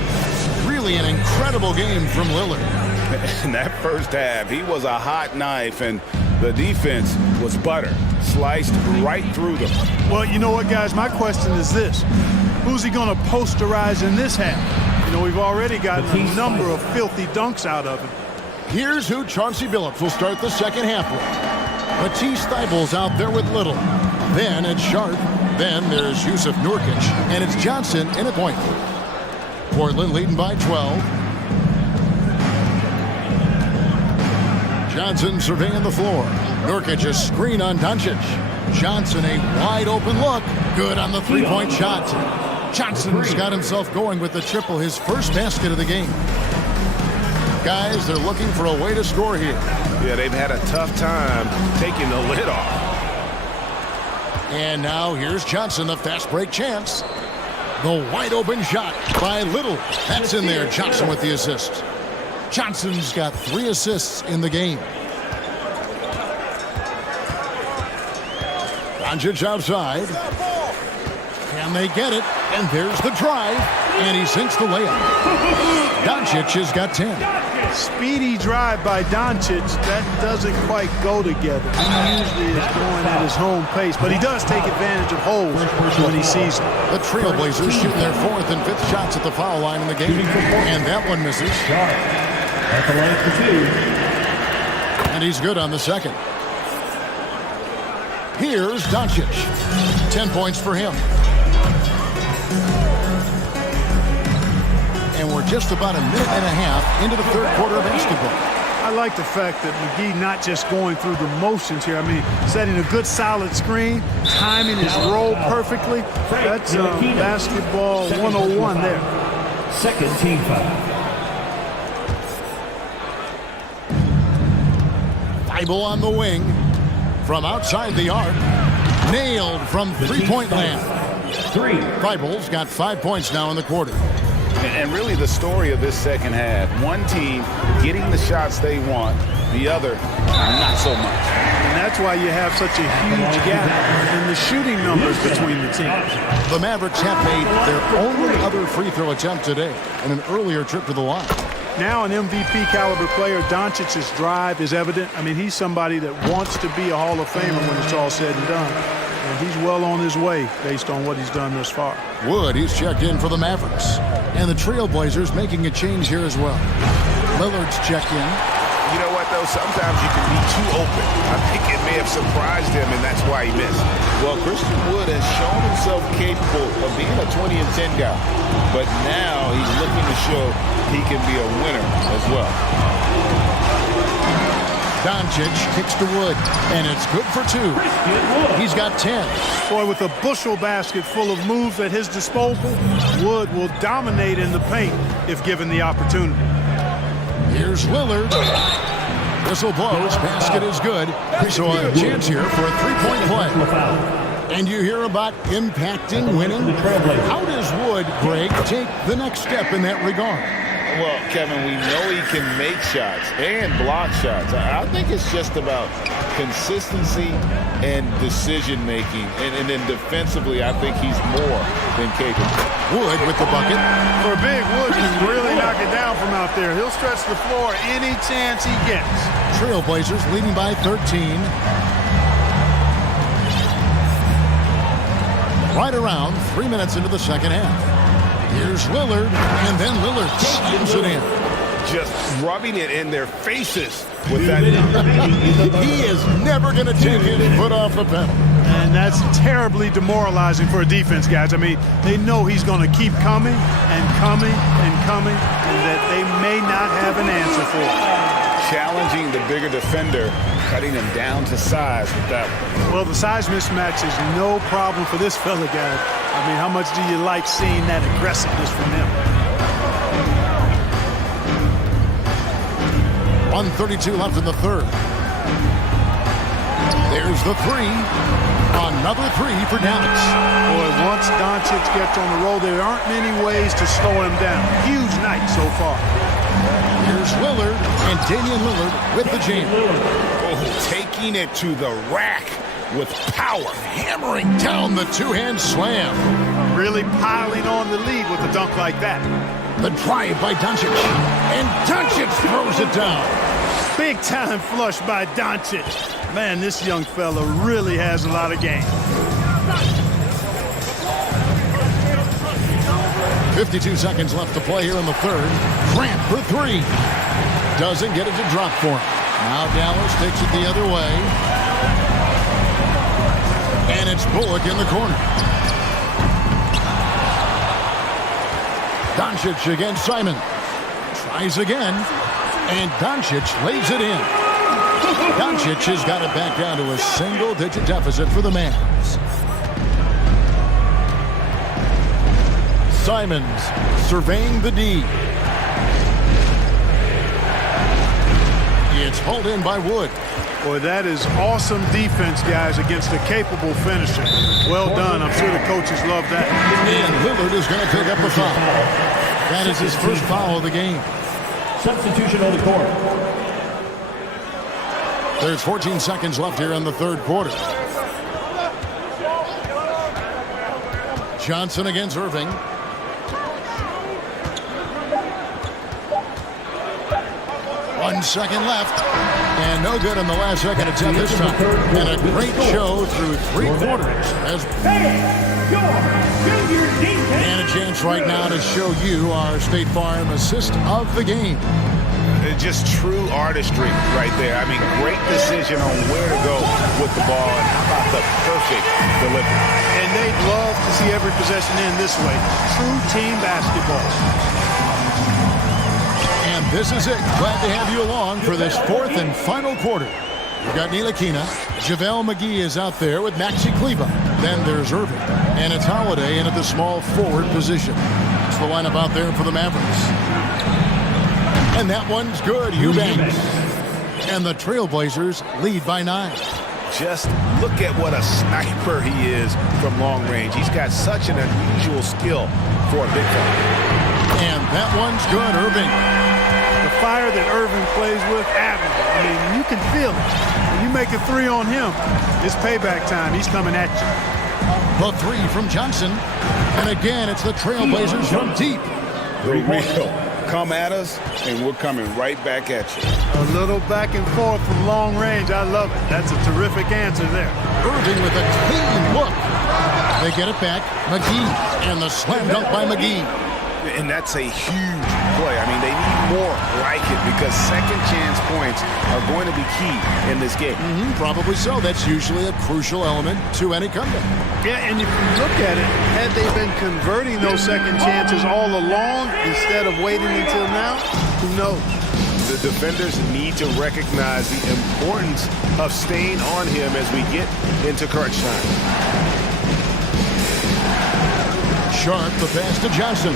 Really an incredible game from Lillard. In that first half, he was a hot knife, and the defense was butter, sliced right through them. Well, you know what, guys? My question is this. Who's he going to posterize in this half? You know, we've already gotten a number of filthy dunks out of him. Here's who Chauncey Billups will start the second half with. Matisse Thybulle's out there with Little. Then it's Sharp. Then there's Yusuf Nurkic, and it's Johnson in a point. Portland leading by 12. Johnson surveying the floor. Nurkic a screen on Doncic. Johnson a wide open look. Good on the three-point shot. Johnson's got himself going with the triple, his first basket of the game. Guys, they're looking for a way to score here. Yeah, they've had a tough time taking the lid off. And now here's Johnson, the fast break chance. The wide open shot by Little. That's in there. Johnson with the assist. Johnson's got 3 assists in the game. Doncic outside. Can they get it? And there's the drive. And he sinks the layup. Doncic has got 10. Speedy drive by Doncic. That doesn't quite go together. He usually is going at his home pace, but he does take advantage of holes when he sees them. The Trailblazers shooting their 4th and 5th shots at the foul line in the game. And that one misses. At the line for 2. And he's good on the second. Here's Doncic. 10 points for him. And we're just about a minute and a half into the third quarter of basketball. I like the fact that McGee not just going through the motions here. I mean, setting a good solid screen, timing his roll perfectly. That's basketball 101 there. Second team foul. Thibault on the wing from outside the arc. Nailed from three-point land. Thibault's got 5 points now in the quarter. And really the story of this second half, one team getting the shots they want, the other not so much. And that's why you have such a huge gap in the shooting numbers between the teams. The Mavericks have made their only other free throw attempt today in an earlier trip to the line. Now an MVP caliber player, Doncic's drive is evident. I mean, he's somebody that wants to be a Hall of Famer when it's all said and done. And he's well on his way based on what he's done thus far. Wood, he's checked in for the Mavericks. And the Trailblazers making a change here as well. Lillard's checked in. You know what, though? Sometimes you can be too open. I think it may have surprised him, and that's why he missed. Well, Christian Wood has shown himself capable of being a 20 and 10 guy. But now he's looking to show he can be a winner as well. Doncic kicks to Wood, and it's good for 2. He's got 10. Boy, with a bushel basket full of moves at his disposal, Wood will dominate in the paint if given the opportunity. Here's Lillard. Whistle blows, basket is good. So a chance here for a three-point play. And you hear about impacting, winning. How does Wood, Greg, take the next step in that regard? Well, Kevin, we know he can make shots and block shots. I think it's just about consistency and decision-making. And then defensively, I think he's more than capable. Wood with the bucket. For big, Wood can really knock it down from out there. He'll stretch the floor any chance he gets. Trailblazers leading by 13. Right around 3 minutes into the second half. Here's Lillard, and then Lillard slams it in. Just rubbing it in their faces with that. He is never going to take his foot off the pedal. And that's terribly demoralizing for a defense, guys. I mean, they know he's going to keep coming and coming and coming, and that they may not have an answer for it. Challenging the bigger defender, cutting him down to size with that one. Well, the size mismatch is no problem for this fella, guys. I mean, how much do you like seeing that aggressiveness from him? 1:32 left in the third. There's the three. Another three for Dallas. Boy, once Doncic gets on the roll, there aren't many ways to slow him down. Huge night so far. Here's Lillard, and Damian Lillard with the jam. Oh, taking it to the rack with power, hammering down the two-hand slam. Really piling on the lead with a dunk like that. The drive by Doncic, and Doncic throws it down. Big time flush by Doncic. Man, this young fella really has a lot of game. 52 seconds left to play here in the third. Grant for three. Doesn't get it to drop for him. Now Dallas takes it the other way. And it's Bullock in the corner. Doncic against Simon. Tries again. And Doncic lays it in. Doncic has got it back down to a single-digit deficit for the Mavs. Simons surveying the D. It's hauled in by Wood. Boy, that is awesome defense, guys, against a capable finisher. Well done. I'm sure the coaches love that. And Lillard is going to pick up a foul. That is his first foul of the game. Substitution on the court. There's 14 seconds left here in the third quarter. Johnson against Irving. One second left. And no good in the last second attempt this time. And a great show through three quarters. And a chance right now to show you our State Farm assist of the game. Just true artistry right there. I mean, great decision on where to go with the ball, and how about the perfect delivery. And they'd love to see every possession end this way. True team basketball. And this is it. Glad to have you along for this fourth and final quarter. We've got Ntilikina. JaVale McGee is out there with Maxi Kleber. Then there's Irving. And it's Holiday in at the small forward position. It's the lineup out there for the Mavericks. And that one's good. Eubanks. And the Trailblazers lead by 9. just look at what a sniper he is from long range. He's got such an unusual skill for a big fella. And that one's good, Irving. The fire that Irving plays with, admirable. I mean, you can feel it. When you make a three on him, it's payback time. He's coming at you. The three from Johnson. And again, it's the Trailblazers from deep. Real. Come at us, and we're coming right back at you. A little back and forth from long range. I love it. That's a terrific answer there. Irving with a clean look. They get it back. McGee. And the slam dunk by McGee. And that's a huge play. I mean, they need more like it because second chance points are going to be key in this game. Probably so. That's usually a crucial element to any comeback. Yeah, and if you look at it, had they been converting those second chances all along instead of waiting until now, who knows? The defenders need to recognize the importance of staying on him as we get into crunch time. Sharp, the pass to Johnson.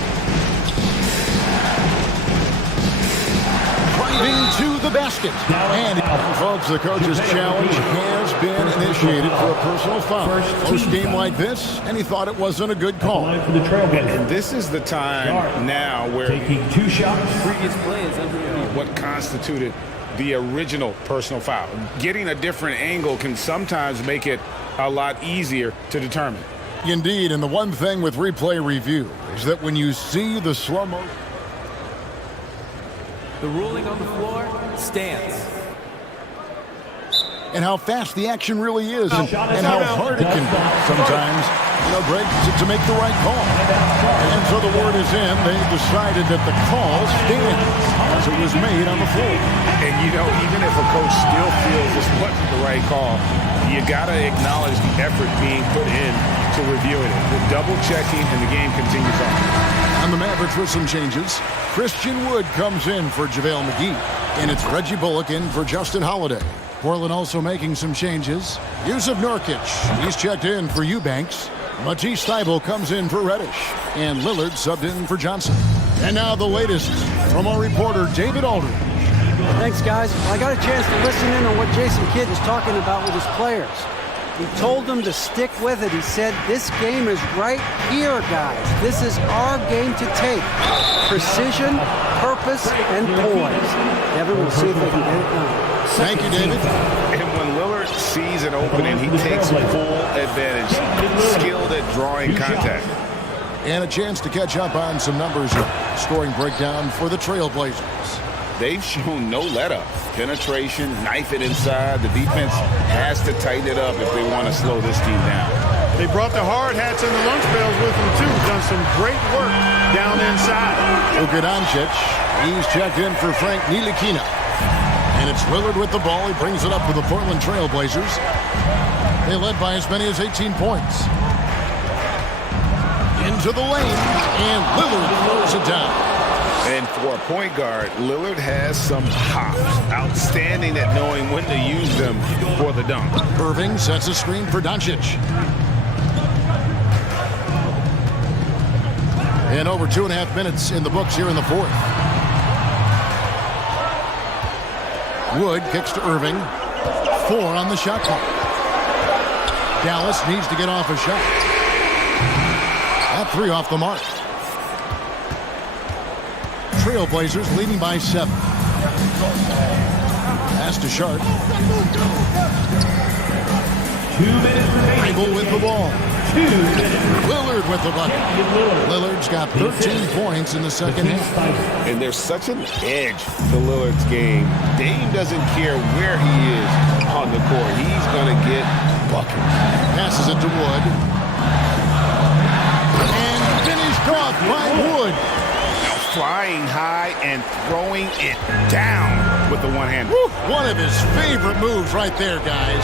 Driving to the basket. And, folks, the coach's challenge has been initiated for a personal foul. Post game like this, and he thought it wasn't a good call. And this is the time now where taking 2 shots. Previous play is under review. What constituted the original personal foul. Getting a different angle can sometimes make it a lot easier to determine. Indeed, and the one thing with replay review is that when you see the slow-mo... The ruling on the floor stands. And how fast the action really is, and how hard it can be sometimes, Greg, to make the right call. And so the word is in. They decided that the call stands as it was made on the floor. And, even if a coach still feels this wasn't the right call, you got to acknowledge the effort being put in to reviewing it. The double-checking, and the game continues on. On the Mavericks with some changes, Christian Wood comes in for JaVale McGee, and it's Reggie Bullock in for Justin Holiday. Portland also making some changes. Yusuf Nurkic, he's checked in for Eubanks. Matisse Thybulle comes in for Reddish, and Lillard subbed in for Johnson. And now the latest from our reporter, David Aldridge. Thanks, guys. I got a chance to listen in on what Jason Kidd is talking about with his players. He told them to stick with it. He said, this game is right here, guys. This is our game to take. Precision, purpose, and poise. Devin, we'll see if they can get it done. Thank you, David. And when Lillard sees an opening, he takes full advantage. Skilled at drawing contact. And a chance to catch up on some numbers of scoring breakdown for the Trailblazers. They've shown no let-up. Penetration, knife it inside. The defense has to tighten it up if they want to slow this team down. They brought the hard hats and the lunch pails with them, too. Done some great work down inside. Luka Doncic, he's checked in for Frank Ntilikina. And it's Lillard with the ball. He brings it up for the Portland Trailblazers. They led by as many as 18 points. Into the lane, and Lillard throws it down. And for a point guard, Lillard has some hops. Outstanding at knowing when to use them for the dunk. Irving sets a screen for Doncic. And over 2.5 minutes in the books here in the fourth. Wood kicks to Irving. 4 on the shot clock. Dallas needs to get off a shot. That 3 off the mark. Trailblazers leading by 7. Pass to Sharp. 2 minutes remaining. Thybulle with the ball. 2 minutes. Lillard with the bucket. Lillard's got 13 points in the second half. And there's such an edge to Lillard's game. Dame doesn't care where he is on the court. He's going to get buckets. Passes it to Wood. And finished off by Wood. Flying high and throwing it down with the one-hand. One of his favorite moves right there, guys.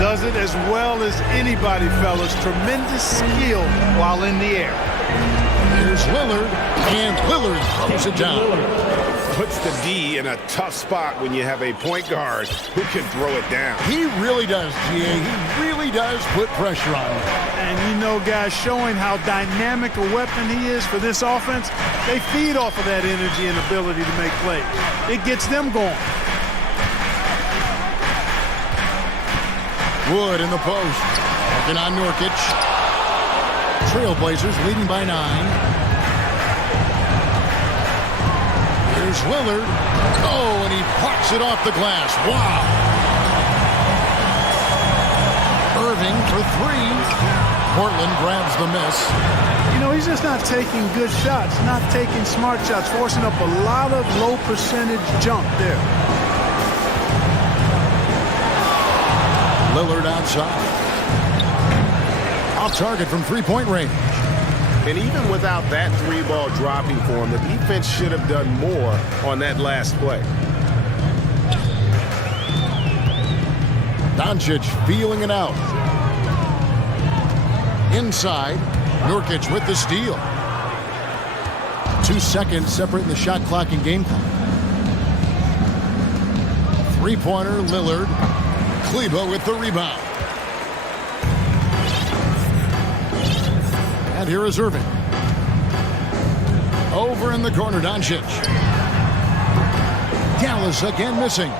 Does it as well as anybody, fellas. Tremendous skill while in the air. Here's Lillard, and Lillard throws it down. Puts the D in a tough spot when you have a point guard who can throw it down. He really does, GA. He really does put pressure on him. And guys, showing how dynamic a weapon he is for this offense, they feed off of that energy and ability to make plays. It gets them going. Wood in the post. Working on Nurkic. Trailblazers leading by 9. Here's Lillard. Oh, and he parks it off the glass. Wow. Irving for 3. Portland grabs the miss. You know, he's just not taking good shots, not taking smart shots, forcing up a lot of low percentage jump there. Lillard outside. Off target from three-point range. And even without that 3-ball dropping for him, the defense should have done more on that last play. Doncic feeling it out. Inside, Nurkic with the steal. 2 seconds separating the shot clock and game clock. Three-pointer, Lillard. Kleba with the rebound. And here is Irving. Over in the corner, Doncic. Dallas again missing.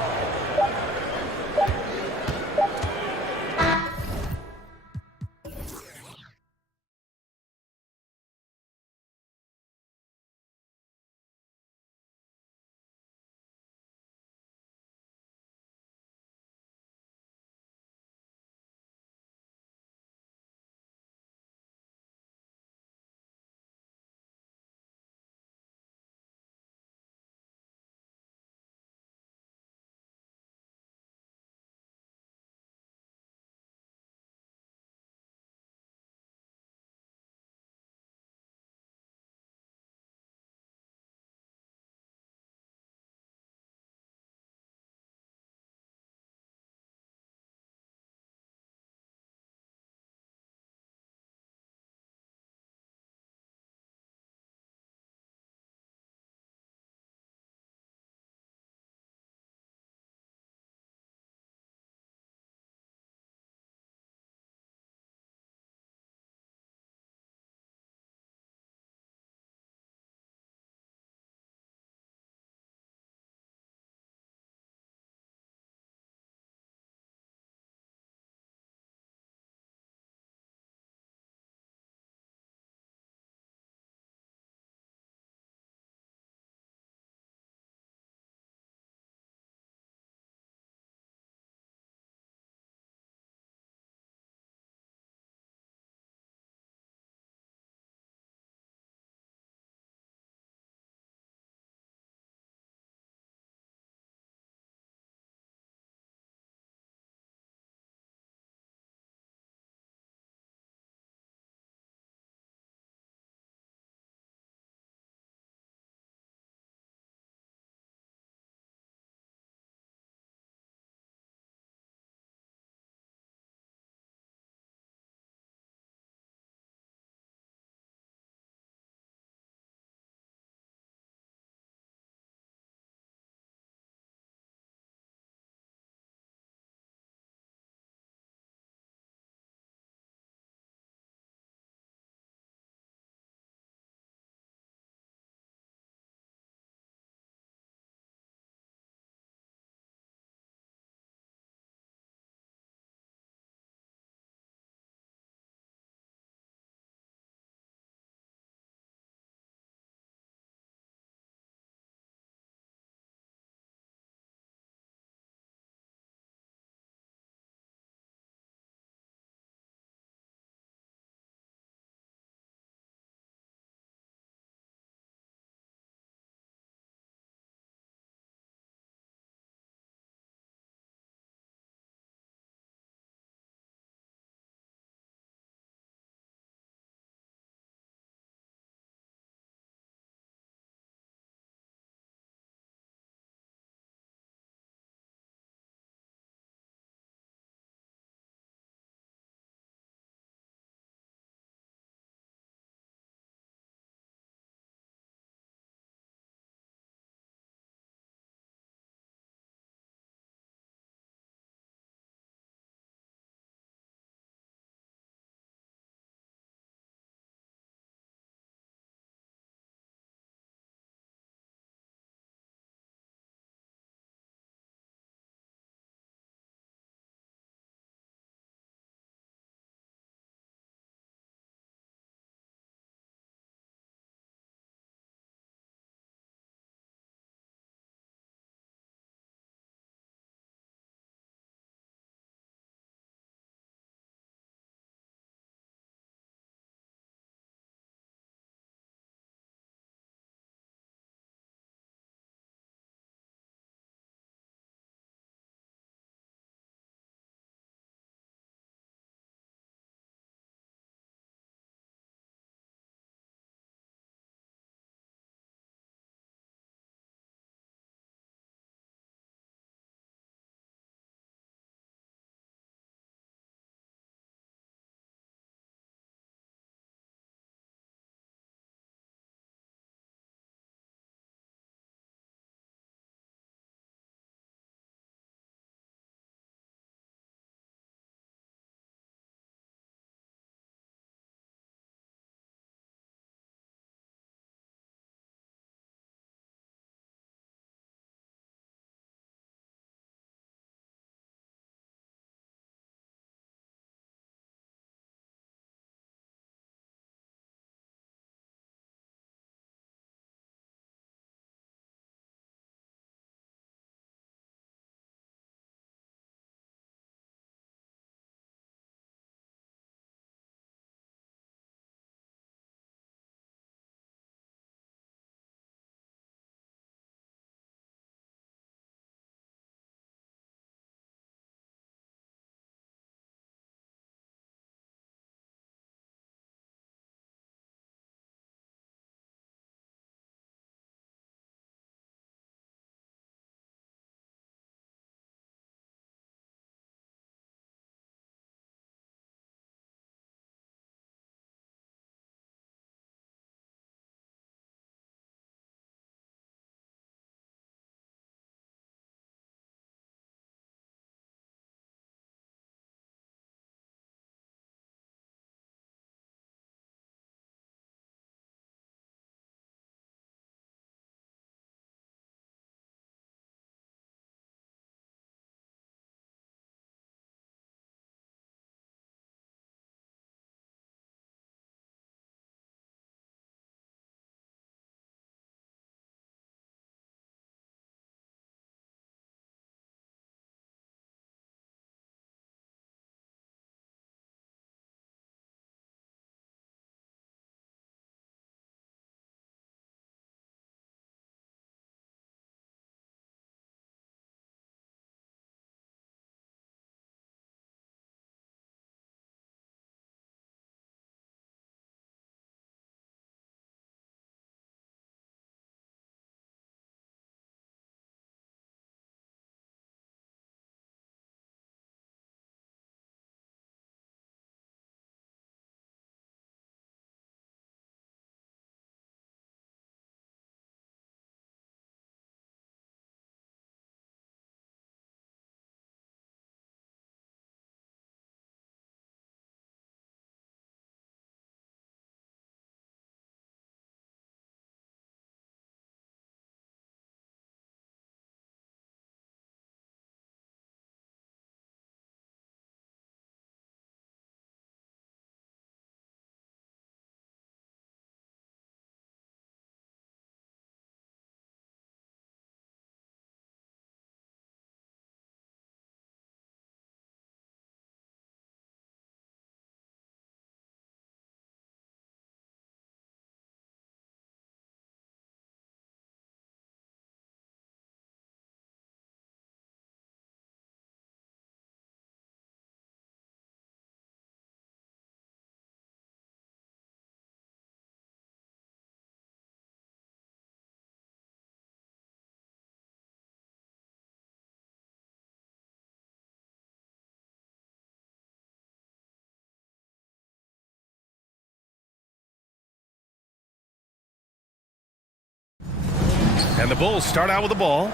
And the Bulls start out with the ball.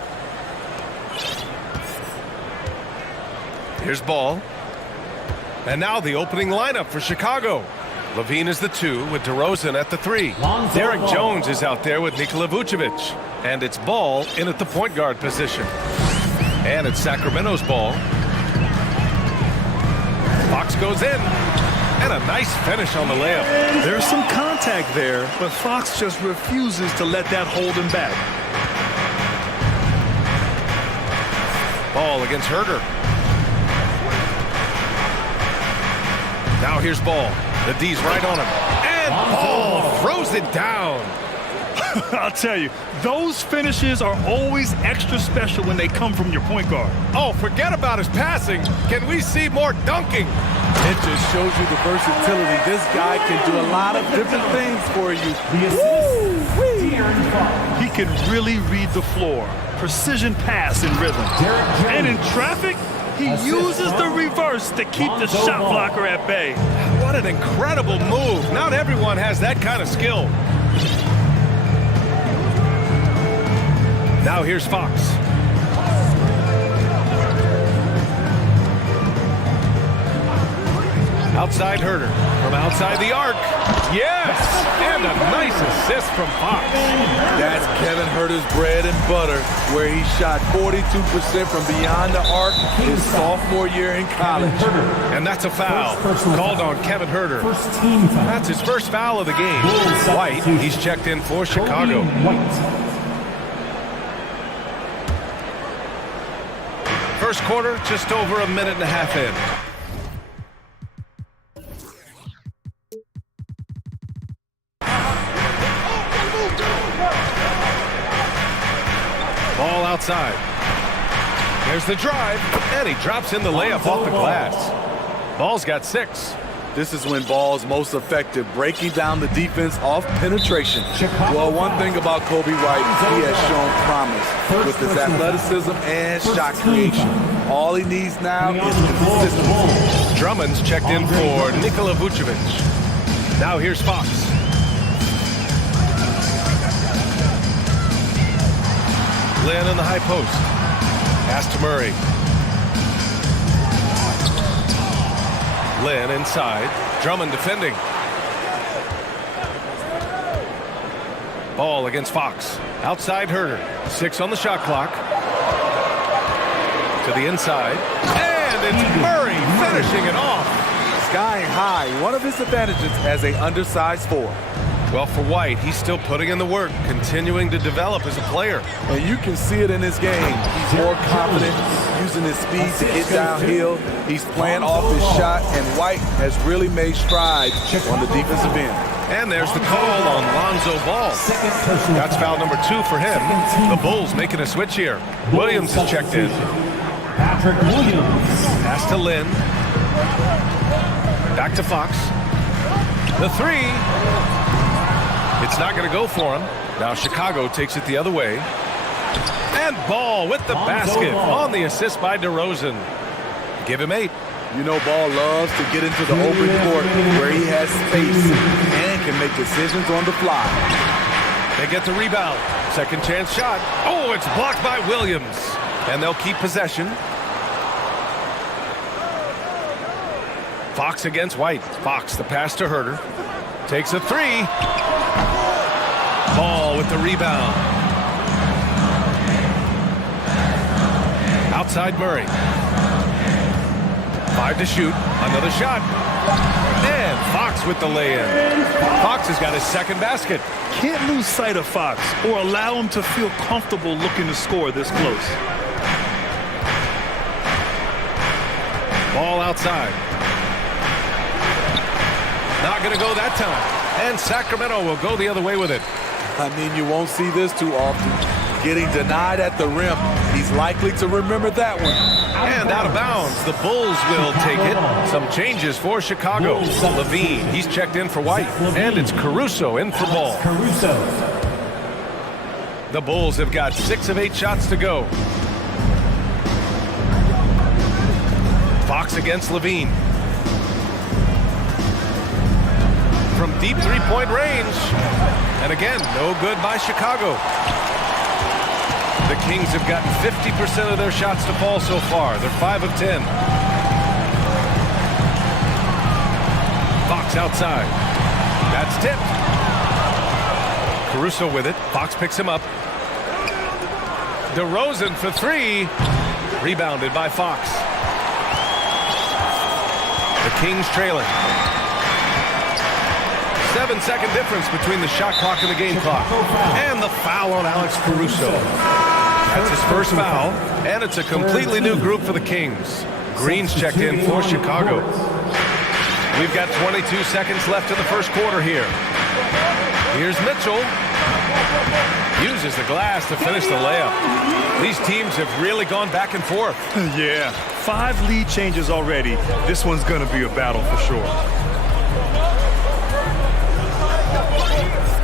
Here's Ball. And now the opening lineup for Chicago. Levine is the 2 with DeRozan at the 3. Derek Jones is out there with Nikola Vucevic. And it's Ball in at the point guard position. And it's Sacramento's ball. Fox goes in. And a nice finish on the layup. There's some contact there, but Fox just refuses to let that hold him back. Ball against Herder. Now here's Ball. The D's right on him. And Ball throws it down. I'll tell you, those finishes are always extra special when they come from your point guard. Oh, forget about his passing. Can we see more dunking? It just shows you the versatility. This guy can do a lot of different things for you. He can really read the floor. Precision pass in rhythm. And in traffic, he uses the reverse to keep the shot blocker at bay. What an incredible move. Not everyone has that kind of skill. Now here's Fox. Outside Herder. From outside the arc. Yes! And a nice assist from Fox. That's Kevin Herder's bread and butter, where he shot 42% from beyond the arc his sophomore year in college. And that's a foul called on Kevin Herder. That's his first foul of the game. White, he's checked in for Chicago. First quarter, just over a minute and a half in. Ball outside. There's the drive, and he drops in the layup off the glass. Ball's got 6. This is when Ball's most effective, breaking down the defense off penetration. Well, one thing about Kobe White, he has shown promise with his athleticism and shot creation. All he needs now is consistency. Drummond's checked in for Nikola Vucevic. Now here's Fox. Lynn in the high post. Pass to Murray. Lynn inside. Drummond defending. Ball against Fox. Outside Herder. 6 on the shot clock. To the inside. And it's Murray finishing it off. Skying high. One of his advantages as an undersized 4. Well, for White, he's still putting in the work, continuing to develop as a player. And you can see it in his game. He's more confident, using his speed to get downhill. He's playing off his shot, and White has really made strides on the defensive end. And there's the call on Lonzo Ball. That's foul number 2 for him. The Bulls making a switch here. Williams is checked in. Patrick Williams. Pass to Lynn. Back to Fox. The 3. It's not going to go for him. Now Chicago takes it the other way. And Ball with the basket on the assist by DeRozan. Give him 8. You know, Ball loves to get into the open court where he has space and can make decisions on the fly. They get the rebound. Second chance shot. Oh, it's blocked by Williams. And they'll keep possession. Fox against White. Fox, the pass to Herder. Takes a 3. Ball with the rebound. Outside Murray. 5 to shoot. Another shot. And Fox with the lay-in. Fox has got his second basket. Can't lose sight of Fox or allow him to feel comfortable looking to score this close. Ball outside. Not going to go that time. And Sacramento will go the other way with it. I mean, you won't see this too often. Getting denied at the rim. He's likely to remember that one. And out of bounds. The Bulls will take it. Some changes for Chicago. Levine, he's checked in for White. And it's Caruso in for Ball. The Bulls have got 6 of 8 shots to go. Fox against Levine. From deep three-point range. And again, no good by Chicago. The Kings have gotten 50% of their shots to fall so far. They're 5 of 10. Fox outside. That's tipped. Caruso with it. Fox picks him up. DeRozan for three. Rebounded by Fox. The Kings trailing. 7-second difference between the shot clock and the game clock. And the foul on Alex Caruso. That's his first foul, and it's a completely new group for the Kings. Green's checked in for Chicago. We've got 22 seconds left in the first quarter here. Here's Mitchell. Uses the glass to finish the layup. These teams have really gone back and forth. Yeah, 5 lead changes already. This one's going to be a battle for sure.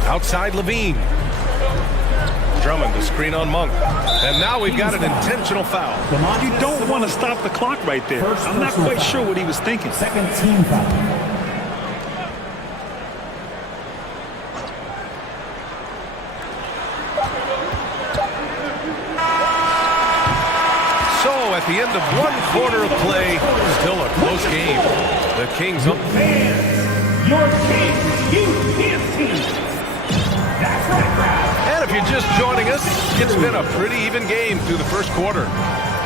Outside Levine. Drummond, the screen on Monk. And now we've got an intentional foul. You don't want to stop the clock right there. I'm not quite sure what he was thinking. Second team foul. So at the end of 1 quarter of play, still a close game. The Kings up. Your team, UPSC. That's right, crowd. And if you're just joining us, it's been a pretty even game through the first quarter.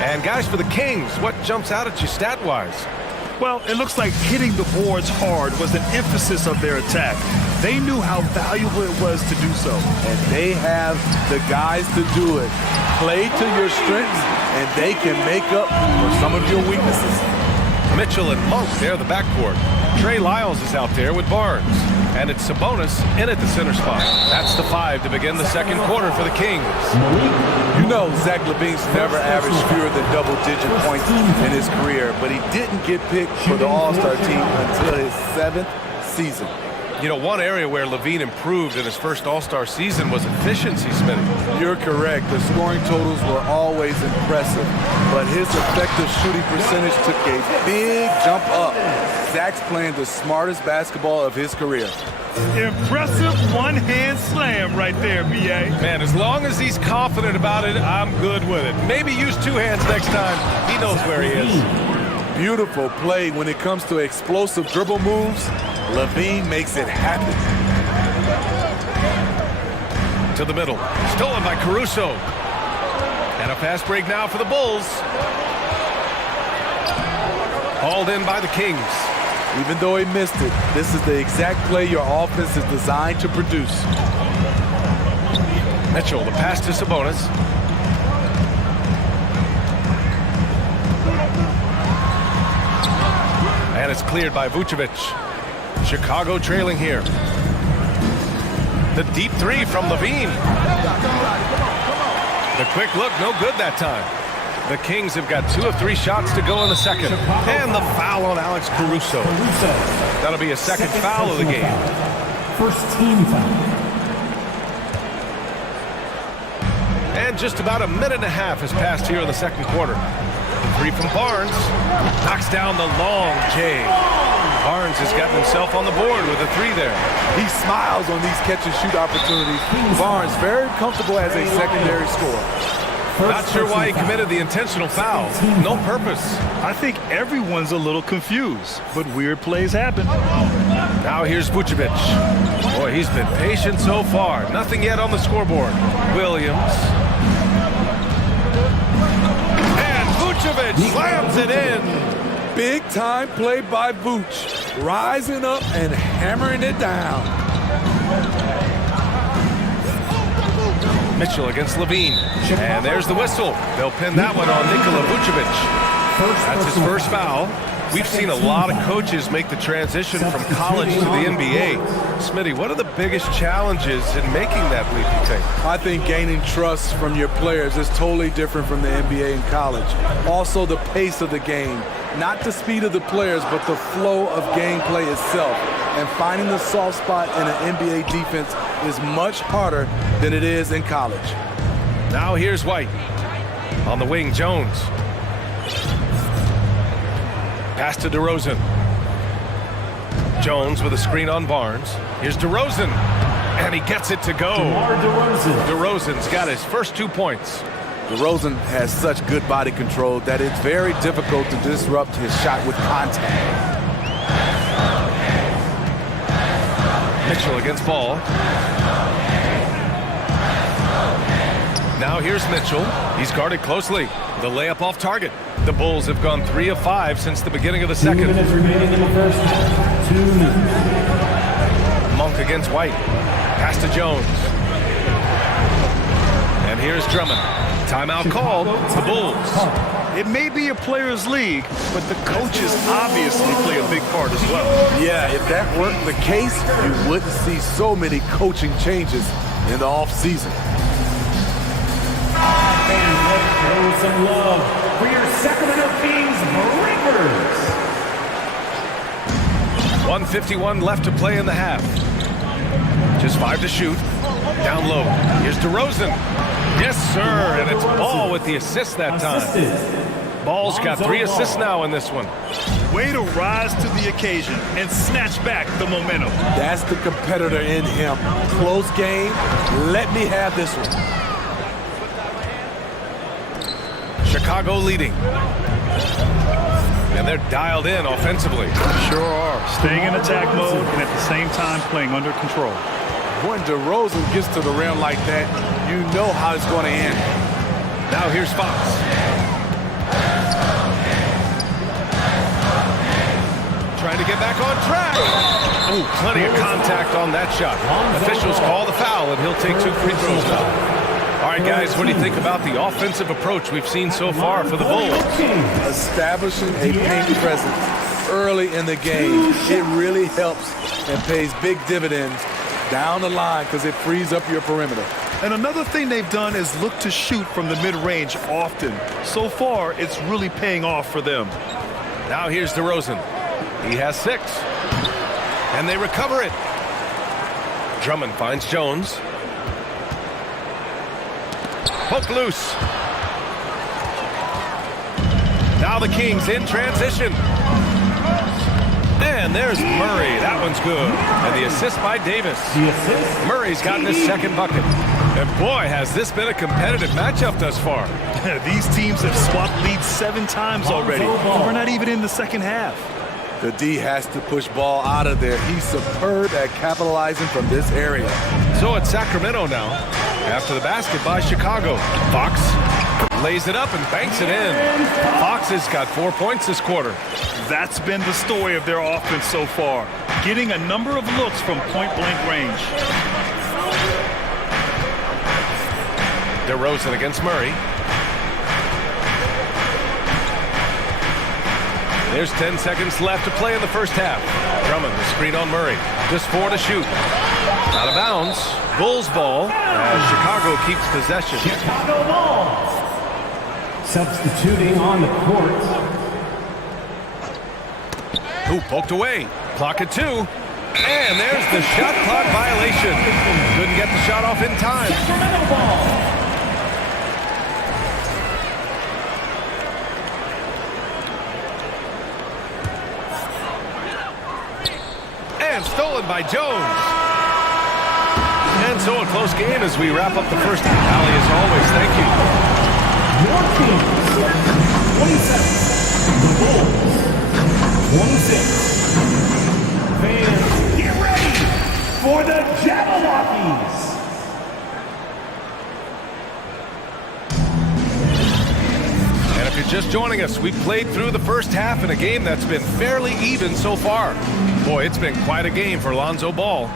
And guys, for the Kings, what jumps out at you stat-wise? Well, it looks like hitting the boards hard was an emphasis of their attack. They knew how valuable it was to do so. And they have the guys to do it. Play to your strengths, and they can make up for some of your weaknesses. Mitchell and Monk there, the backcourt. Trey Lyles is out there with Barnes. And it's Sabonis in at the center spot. That's the 5 to begin the second quarter for the Kings. You know Zach LaVine's never averaged fewer than double-digit points in his career, but he didn't get picked for the All-Star team until his 7th season. You know, one area where LaVine improved in his first All-Star season was efficiency, Smitty. You're correct. The scoring totals were always impressive, but his effective shooting percentage took a big jump up. Zach's playing the smartest basketball of his career. Impressive one-hand slam right there, B.A. Man, as long as he's confident about it, I'm good with it. Maybe use 2 hands next time. He knows where he is. Beautiful play when it comes to explosive dribble moves. LaVine makes it happen. To the middle. Stolen by Caruso. And a fast break now for the Bulls. Hauled in by the Kings. Even though he missed it, this is the exact play your offense is designed to produce. Mitchell, the pass to Sabonis. And it's cleared by Vucevic. Chicago trailing here. The deep 3 from Levine. The quick look, no good that time. The Kings have got 2 of 3 shots to go in the second. And the foul on Alex Caruso. That'll be a second foul of the game. First team foul. And just about a minute and a half has passed here in the second quarter. 3 from Barnes. Knocks down the long J. Barnes has gotten himself on the board with a 3 there. He smiles on these catch-and-shoot opportunities. Barnes very comfortable as a secondary scorer. Not sure why he committed the intentional foul. No purpose. I think everyone's a little confused, but weird plays happen. Now here's Vucevic. Boy, he's been patient so far. Nothing yet on the scoreboard. Williams. And Vucevic slams it in. Big time play by Vooch. Rising up and hammering it down. Mitchell against Levine. And there's the whistle. They'll pin that one on Nikola Vucevic. That's his first foul. We've seen a lot of coaches make the transition from college to the NBA. Smitty, what are the biggest challenges in making that leap, you think? I think gaining trust from your players is totally different from the NBA and college. Also, the pace of the game. Not the speed of the players, but the flow of gameplay itself. And finding the soft spot in an NBA defense is much harder than it is in college. Now here's White. On the wing, Jones. Pass to DeRozan. Jones with a screen on Barnes. Here's DeRozan. And he gets it to go. DeRozan's got his first 2 points. DeRozan has such good body control that it's very difficult to disrupt his shot with contact. Mitchell against ball. Now here's Mitchell. He's guarded closely. The layup off target. The Bulls have gone 3 of 5 since the beginning of the second. 2 minutes remaining in the first. 2 minutes. Monk against White. Pass to Jones. And here's Drummond. Timeout called. The Bulls. It may be a players' league, but the coaches obviously play a big part as well. Yeah, if that weren't the case, you wouldn't see so many coaching changes in the offseason. Fans, let's show some love for your Sacramento Kings Breakers. 1:51 left to play in the half. Just 5 to shoot. Down low. Here's DeRozan. Yes, sir. And it's Ball with the assist that time. Ball's got 3 assists now in this one. Way to rise to the occasion and snatch back the momentum. That's the competitor in him. Close game. Let me have this one. Chicago leading. And they're dialed in offensively. Sure are. Staying in attack mode and at the same time playing under control. When DeRozan gets to the rim like that, you know how it's going to end. Now here's Fox. Trying to get back on track. Oh, plenty of contact on that shot. Officials call the foul, and he'll take 2 free throws now. All right, guys, what do you think about the offensive approach we've seen so far for the Bulls? Establishing a paint presence early in the game, it really helps and pays big dividends down the line because it frees up your perimeter. And another thing they've done is look to shoot from the mid-range often. So far, it's really paying off for them. Now here's DeRozan. He has 6. And they recover it. Drummond finds Jones. Poke loose. Now the Kings in transition. And there's Murray. That one's good. And the assist by Davis. Murray's gotten his second bucket. And boy, has this been a competitive matchup thus far. These teams have swapped leads 7 times already. And we're not even in the second half. The D has to push Ball out of there. He's superb at capitalizing from this area. So it's Sacramento now. After the basket by Chicago. Fox lays it up and banks it in. Fox has got 4 points this quarter. That's been the story of their offense so far. Getting a number of looks from point-blank range. DeRozan against Murray. There's 10 seconds left to play in the first half. Drummond, the screen on Murray. Just 4 to shoot. Out of bounds. Bulls ball as Chicago keeps possession. Chicago ball. Substituting on the court. Ooh, poked away. Clock at 2. And there's the shot clock violation. Couldn't get the shot off in time. Sacramento ball. And stolen by Jones. And so a close game as we wrap up the first half. Ali, as always, thank you. Your teams, 27. The Bulls, 26. Fans, get ready for the Jabberwockies. And if you're just joining us, we've played through the first half in a game that's been fairly even so far. Boy, it's been quite a game for Lonzo Ball.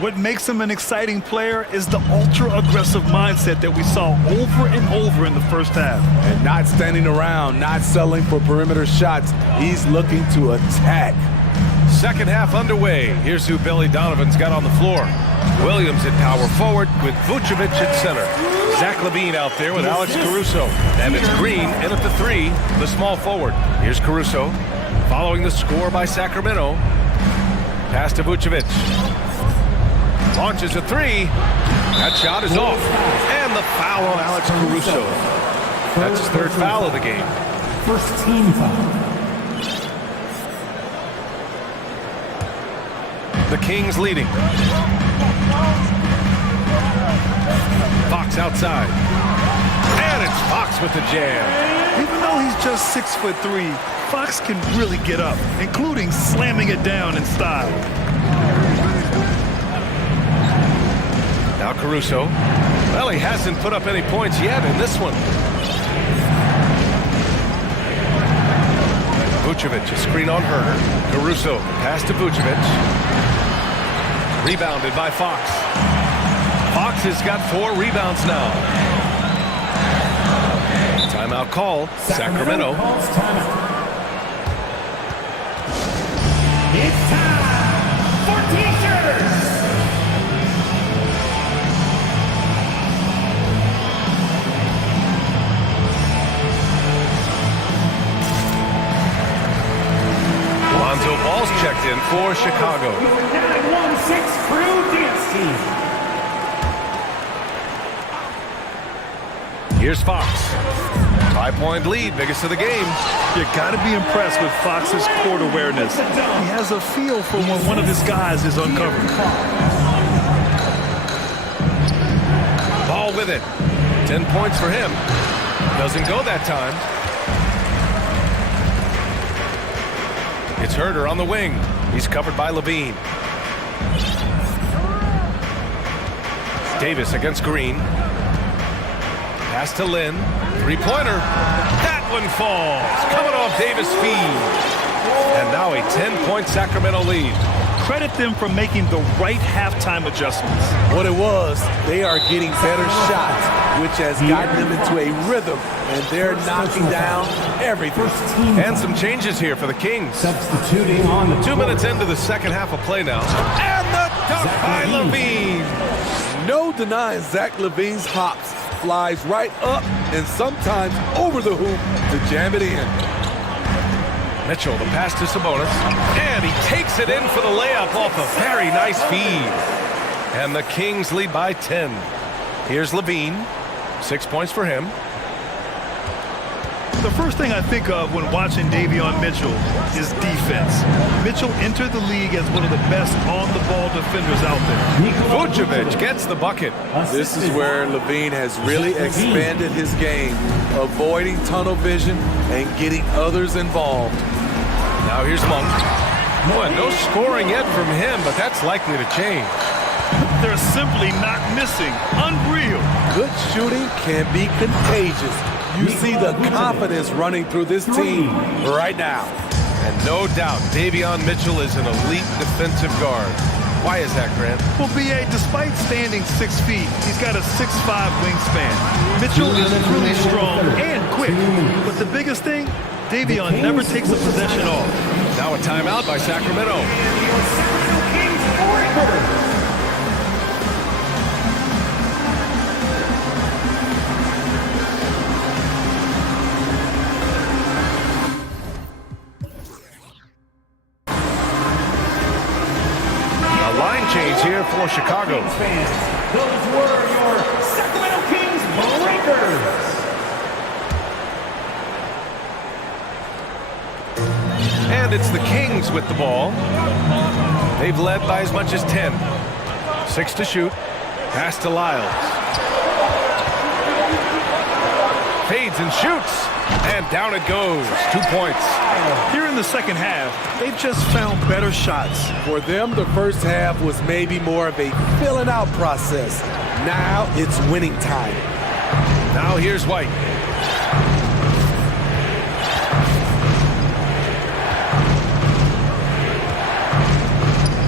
What makes him an exciting player is the ultra-aggressive mindset that we saw over and over in the first half. And not standing around, not settling for perimeter shots. He's looking to attack. Second half underway. Here's who Billy Donovan's got on the floor. Williams at power forward with Vucevic at center. Zach LaVine out there with Alex Caruso. Evans Green in at the 3, the small forward. Here's Caruso following the score by Sacramento. Pass to Vucevic. Launches a 3. That shot is off. And the foul on Alex Caruso. That's his 3rd foul of the game. First team foul. The Kings leading. Fox outside. And It's Fox with the jam. Even though he's just 6'3", Fox can really get up, including slamming it down in style. Now Caruso. Well, he hasn't put up any points yet in this one. Vucevic, a screen on Herder. Caruso, pass to Vucevic. Rebounded by Fox. Fox has got 4 rebounds now. Timeout call, Sacramento. It's time for T-shirts. Lonzo Ball's checked in for Chicago. 916 Crew Dance Team. Here's Fox. 5-point lead, biggest of the game. You got to be impressed with Fox's court awareness. He has a feel for when one of his guys is uncovered. Ball with it. 10 points for him. Doesn't go that time. It's Herder on the wing. He's covered by Levine. Davis against Green. Pass to Lynn. Three-pointer. That one falls. Coming off Davis' feed. And now a 10-point Sacramento lead. Credit them for making the right halftime adjustments. What it was, they are getting better shots, which has gotten them into a rhythm, and they're knocking down everything. And some changes here for the Kings. Substituting on the 2 minutes into the second half of play now. And the dunk by Levine. No denying Zach Levine's hops. Flies right up and sometimes over the hoop to jam it in. Mitchell, the pass to Sabonis. And he takes it in for the layup off a very nice feed. And the Kings lead by 10. Here's Levine. 6 points for him. The first thing I think of when watching Davion Mitchell is defense. Mitchell entered the league as one of the best on-the-ball defenders out there. Vucevic gets the bucket. This is where Levine has really expanded his game, avoiding tunnel vision and getting others involved. Now here's Monk. Boy, no scoring yet from him, but that's likely to change. They're simply not missing. Unreal. Good shooting can be contagious. You see the confidence running through this team right now. And no doubt, Davion Mitchell is an elite defensive guard. Why is that, Grant? Well, B.A., despite standing 6 feet, he's got a 6'5" wingspan. Mitchell is really strong and quick. But the biggest thing, Davion never takes a possession off. Now a timeout by Sacramento. Change here for Chicago. Those were your Sacramento Kings breakers. And it's the Kings with the ball. They've led by as much as 10. 6 to shoot. Pass to Lyles. Fades and shoots. And down it goes. 2 points. Here in the second half, they've just found better shots. For them, the first half was maybe more of a filling out process. Now it's winning time. Now here's White.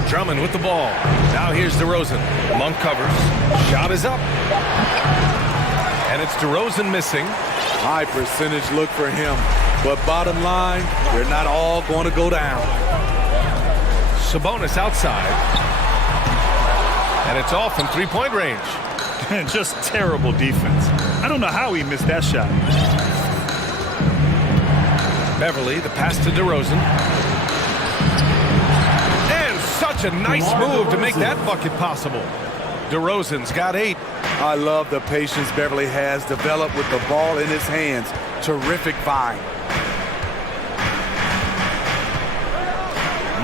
Drummond with the ball. Now here's DeRozan. Monk covers. Shot is up. And it's DeRozan missing. High percentage look for him. But bottom line, they're not all going to go down. Sabonis outside. And it's off from three-point range. Just terrible defense. I don't know how he missed that shot. Beverly, the pass to DeRozan. And such a nice move to make that bucket possible. DeRozan's got 8. I love the patience Beverly has developed with the ball in his hands. Terrific find.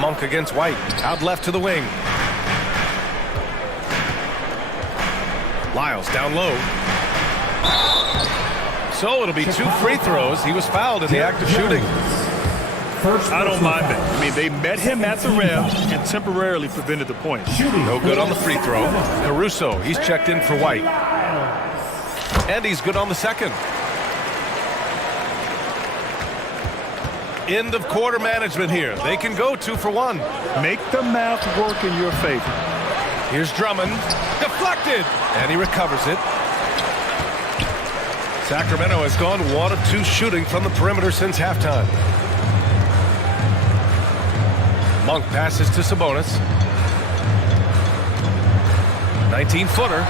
Monk against White. Out left to the wing. Lyles down low. So it'll be 2 free throws. He was fouled in the act of shooting. I don't mind that. I mean, they met him at the rim and temporarily prevented the point. No good on the free throw. Caruso, he's checked in for White. And he's good on the second. End of quarter management here. They can go 2 for 1. Make the math work in your favor. Here's Drummond. Deflected. And he recovers it. Sacramento has gone 1 of 2 shooting from the perimeter since halftime. Monk passes to Sabonis. 19-footer.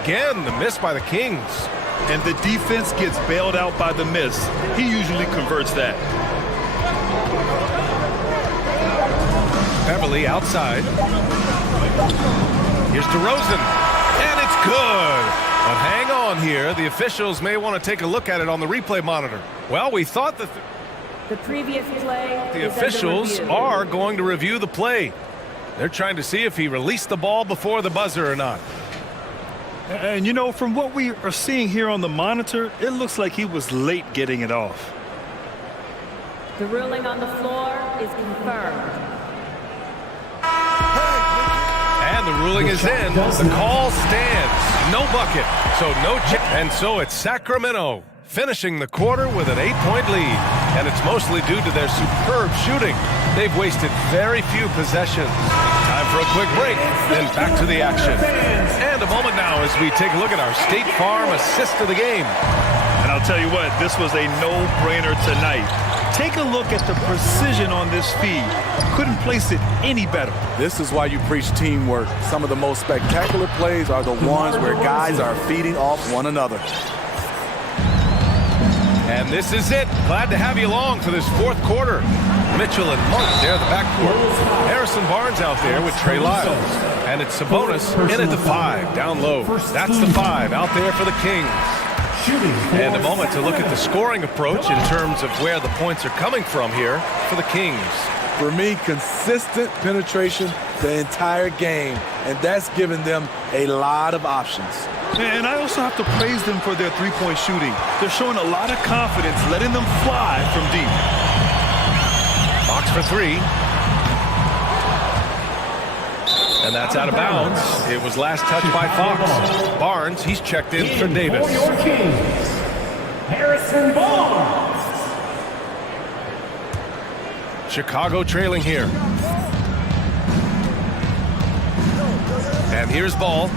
Again, the miss by the Kings. And the defense gets bailed out by the miss. He usually converts that. Beverly outside. Here's DeRozan. And it's good. But hang on here. The officials may want to take a look at it on the replay monitor. Well, we thought that The previous play. the officials are going to review the play. They're trying to see if he released the ball before the buzzer or not. And you know, from what we are seeing here on the monitor, it looks like he was late getting it off. The ruling on the floor is confirmed. And the ruling is in. The call stands. No bucket. So no chip. And so it's Sacramento finishing the quarter with an 8-point lead. And it's mostly due to their superb shooting. They've wasted very few possessions. Time for a quick break, then back to the action. And a moment now as we take a look at our State Farm assist of the game. And I'll tell you what, this was a no-brainer tonight. Take a look at the precision on this feed. Couldn't place it any better. This is why you preach teamwork. Some of the most spectacular plays are the ones where guys are feeding off one another. And this is it. Glad to have you along for this 4th quarter. Mitchell and Monk there at the backcourt. Harrison Barnes out there with Trey Lyles. And it's Sabonis in at the 5, down low. That's the 5 out there for the Kings. And a moment to look at the scoring approach in terms of where the points are coming from here for the Kings. For me, consistent penetration the entire game, and that's given them a lot of options. And I also have to praise them for their three-point shooting. They're showing a lot of confidence, letting them fly from deep. Fox for 3. And that's out of bounds. It was last touched by Fox. Barnes, he's checked in for Davis. For your Kings, Harrison Barnes. Chicago trailing here. And here's Ball.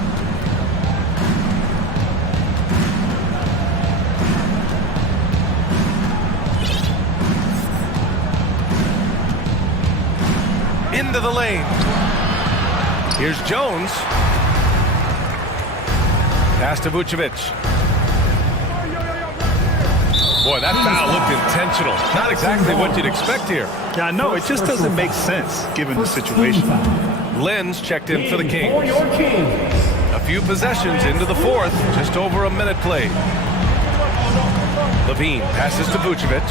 Into the lane. Here's Jones. Pass to Vucevic. Boy, that foul looked intentional. Not exactly what you'd expect here. Yeah, I know. It just doesn't make sense given the situation. Lynn's checked in for the Kings. A few possessions into the 4th. Just over a minute played. Levine passes to Vucevic.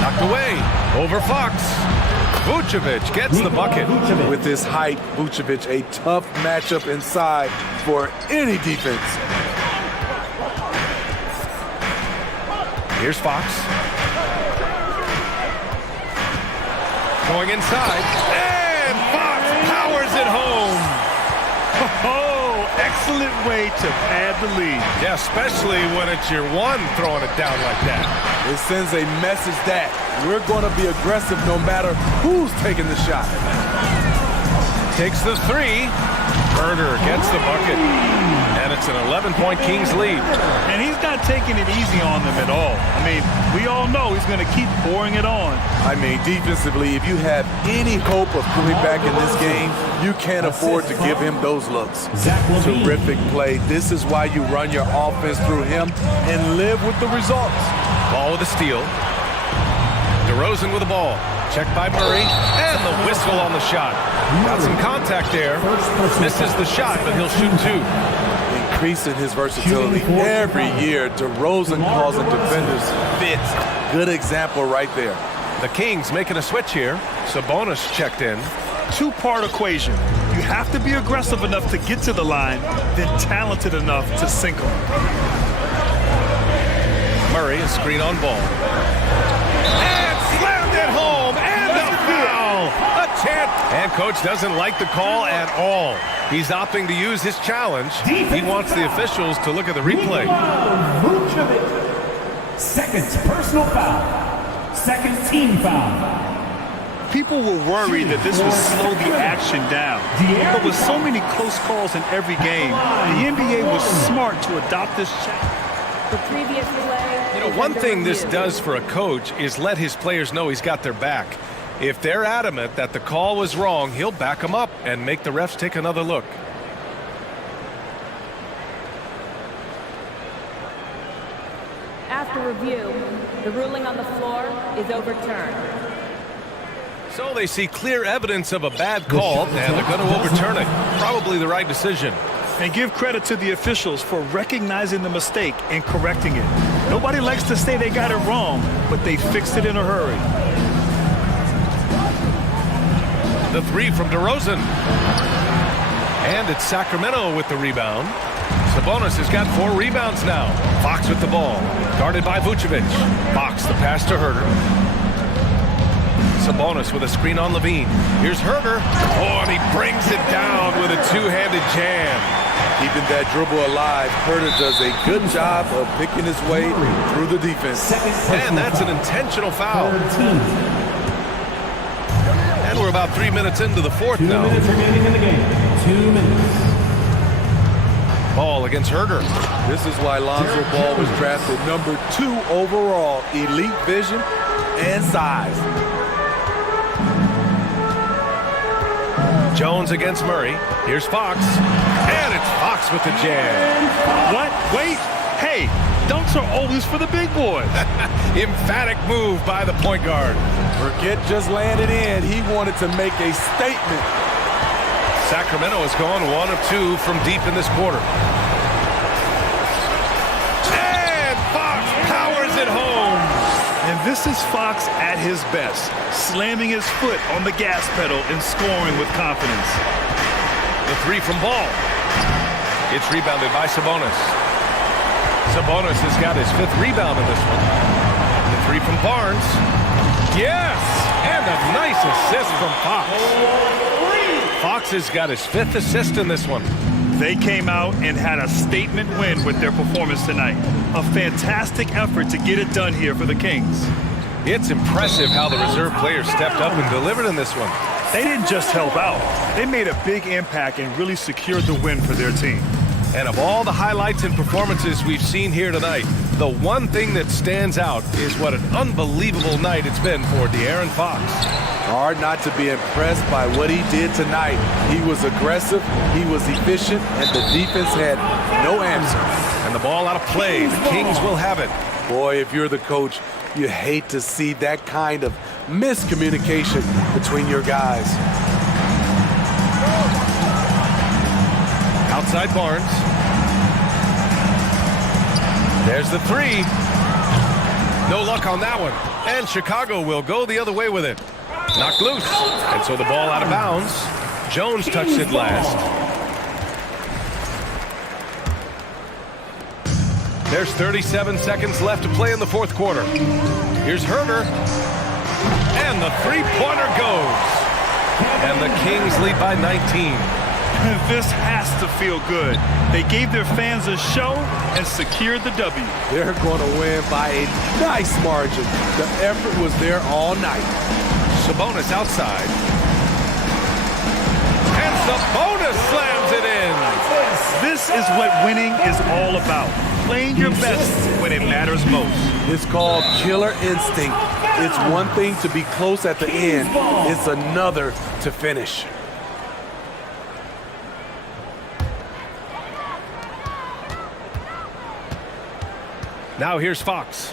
Knocked away. Over Fox. Vucevic gets the bucket. With his height, Vucevic, a tough matchup inside for any defense. Here's Fox. Going inside. And Fox powers it home. Oh, excellent way to pad the lead. Yeah, especially when it's your one throwing it down like that. It sends a message that we're going to be aggressive no matter who's taking the shot. Takes the 3. Herder gets the bucket. And it's an 11-point Kings lead. And he's not taking it easy on them at all. I mean, we all know he's going to keep pouring it on. I mean, defensively, if you have any hope of coming back in this game, you can't afford to give him those looks. Terrific play. This is why you run your offense through him and live with the results. Ball with a steal. DeRozan with the ball. Checked by Murray. And the whistle on the shot. Got some contact there. Misses the shot, but he'll shoot 2. Increasing his versatility every year. DeRozan causing defenders fits. Good example right there. The Kings making a switch here. Sabonis checked in. Two-part equation. You have to be aggressive enough to get to the line, then talented enough to sink them. Murray, a screen on ball. And slammed it home, and a foul! A chance! And coach doesn't like the call at all. He's opting to use his challenge. He wants the officials to look at the replay. Second personal foul. Second team foul. People were worried that this would slow the action down. But with so many close calls in every game, the NBA was smart to adopt this challenge. The previous play. You know, one thing this does for a coach is let his players know he's got their back. If they're adamant that the call was wrong, he'll back them up and make the refs take another look. After review, the ruling on the floor is overturned. So they see clear evidence of a bad call, and they're going to overturn it. Probably the right decision. And give credit to the officials for recognizing the mistake and correcting it. Nobody likes to say they got it wrong, but they fixed it in a hurry. The three from DeRozan. And it's Sacramento with the rebound. Sabonis has got 4 rebounds now. Fox with the ball. Guarded by Vucevic. Fox, the pass to Herter. Sabonis with a screen on Levine. Here's Herter. Oh, and he brings it down with a two-handed jam. Keeping that dribble alive, Herter does a good job of picking his way through the defense. And that's an intentional foul. And we're about 3 minutes into the fourth now. 2 minutes remaining in the game. 2 minutes. Ball against Herter. This is why Lonzo Ball was drafted number 2 overall. Elite vision and size. Jones against Murray. Here's Fox. And it's Fox with the jam. What? Wait. Hey, dunks are always for the big boys. Emphatic move by the point guard. Forget just landed in. He wanted to make a statement. Sacramento has gone 1 of 2 from deep in this quarter. And Fox powers it home. And this is Fox at his best, slamming his foot on the gas pedal and scoring with confidence. The 3 from Ball. It's rebounded by Sabonis. Sabonis has got his 5th rebound in this one. The 3 from Barnes. Yes! And a nice assist from Fox. Fox has got his 5th assist in this one. They came out and had a statement win with their performance tonight. A fantastic effort to get it done here for the Kings. It's impressive how the reserve players stepped up and delivered in this one. They didn't just help out. They made a big impact and really secured the win for their team. And of all the highlights and performances we've seen here tonight, the one thing that stands out is what an unbelievable night it's been for De'Aaron Fox. Hard not to be impressed by what he did tonight. He was aggressive, he was efficient, and the defense had no answer. And the ball out of play. The Kings will have it. Boy, if you're the coach, you hate to see that kind of miscommunication between your guys. Outside Barnes. There's the 3. No luck on that one. And Chicago will go the other way with it. Knocked loose. And so the ball out of bounds. Jones touched it last. There's 37 seconds left to play in the fourth quarter. Here's Herter. And the three-pointer goes. And the Kings lead by 19. This has to feel good. They gave their fans a show and secured the W. They're going to win by a nice margin. The effort was there all night. Sabonis outside. And Sabonis slams it in. This is what winning is all about. Playing your best when it matters most. It's called killer instinct. It's one thing to be close at the end. It's another to finish. Now here's Fox.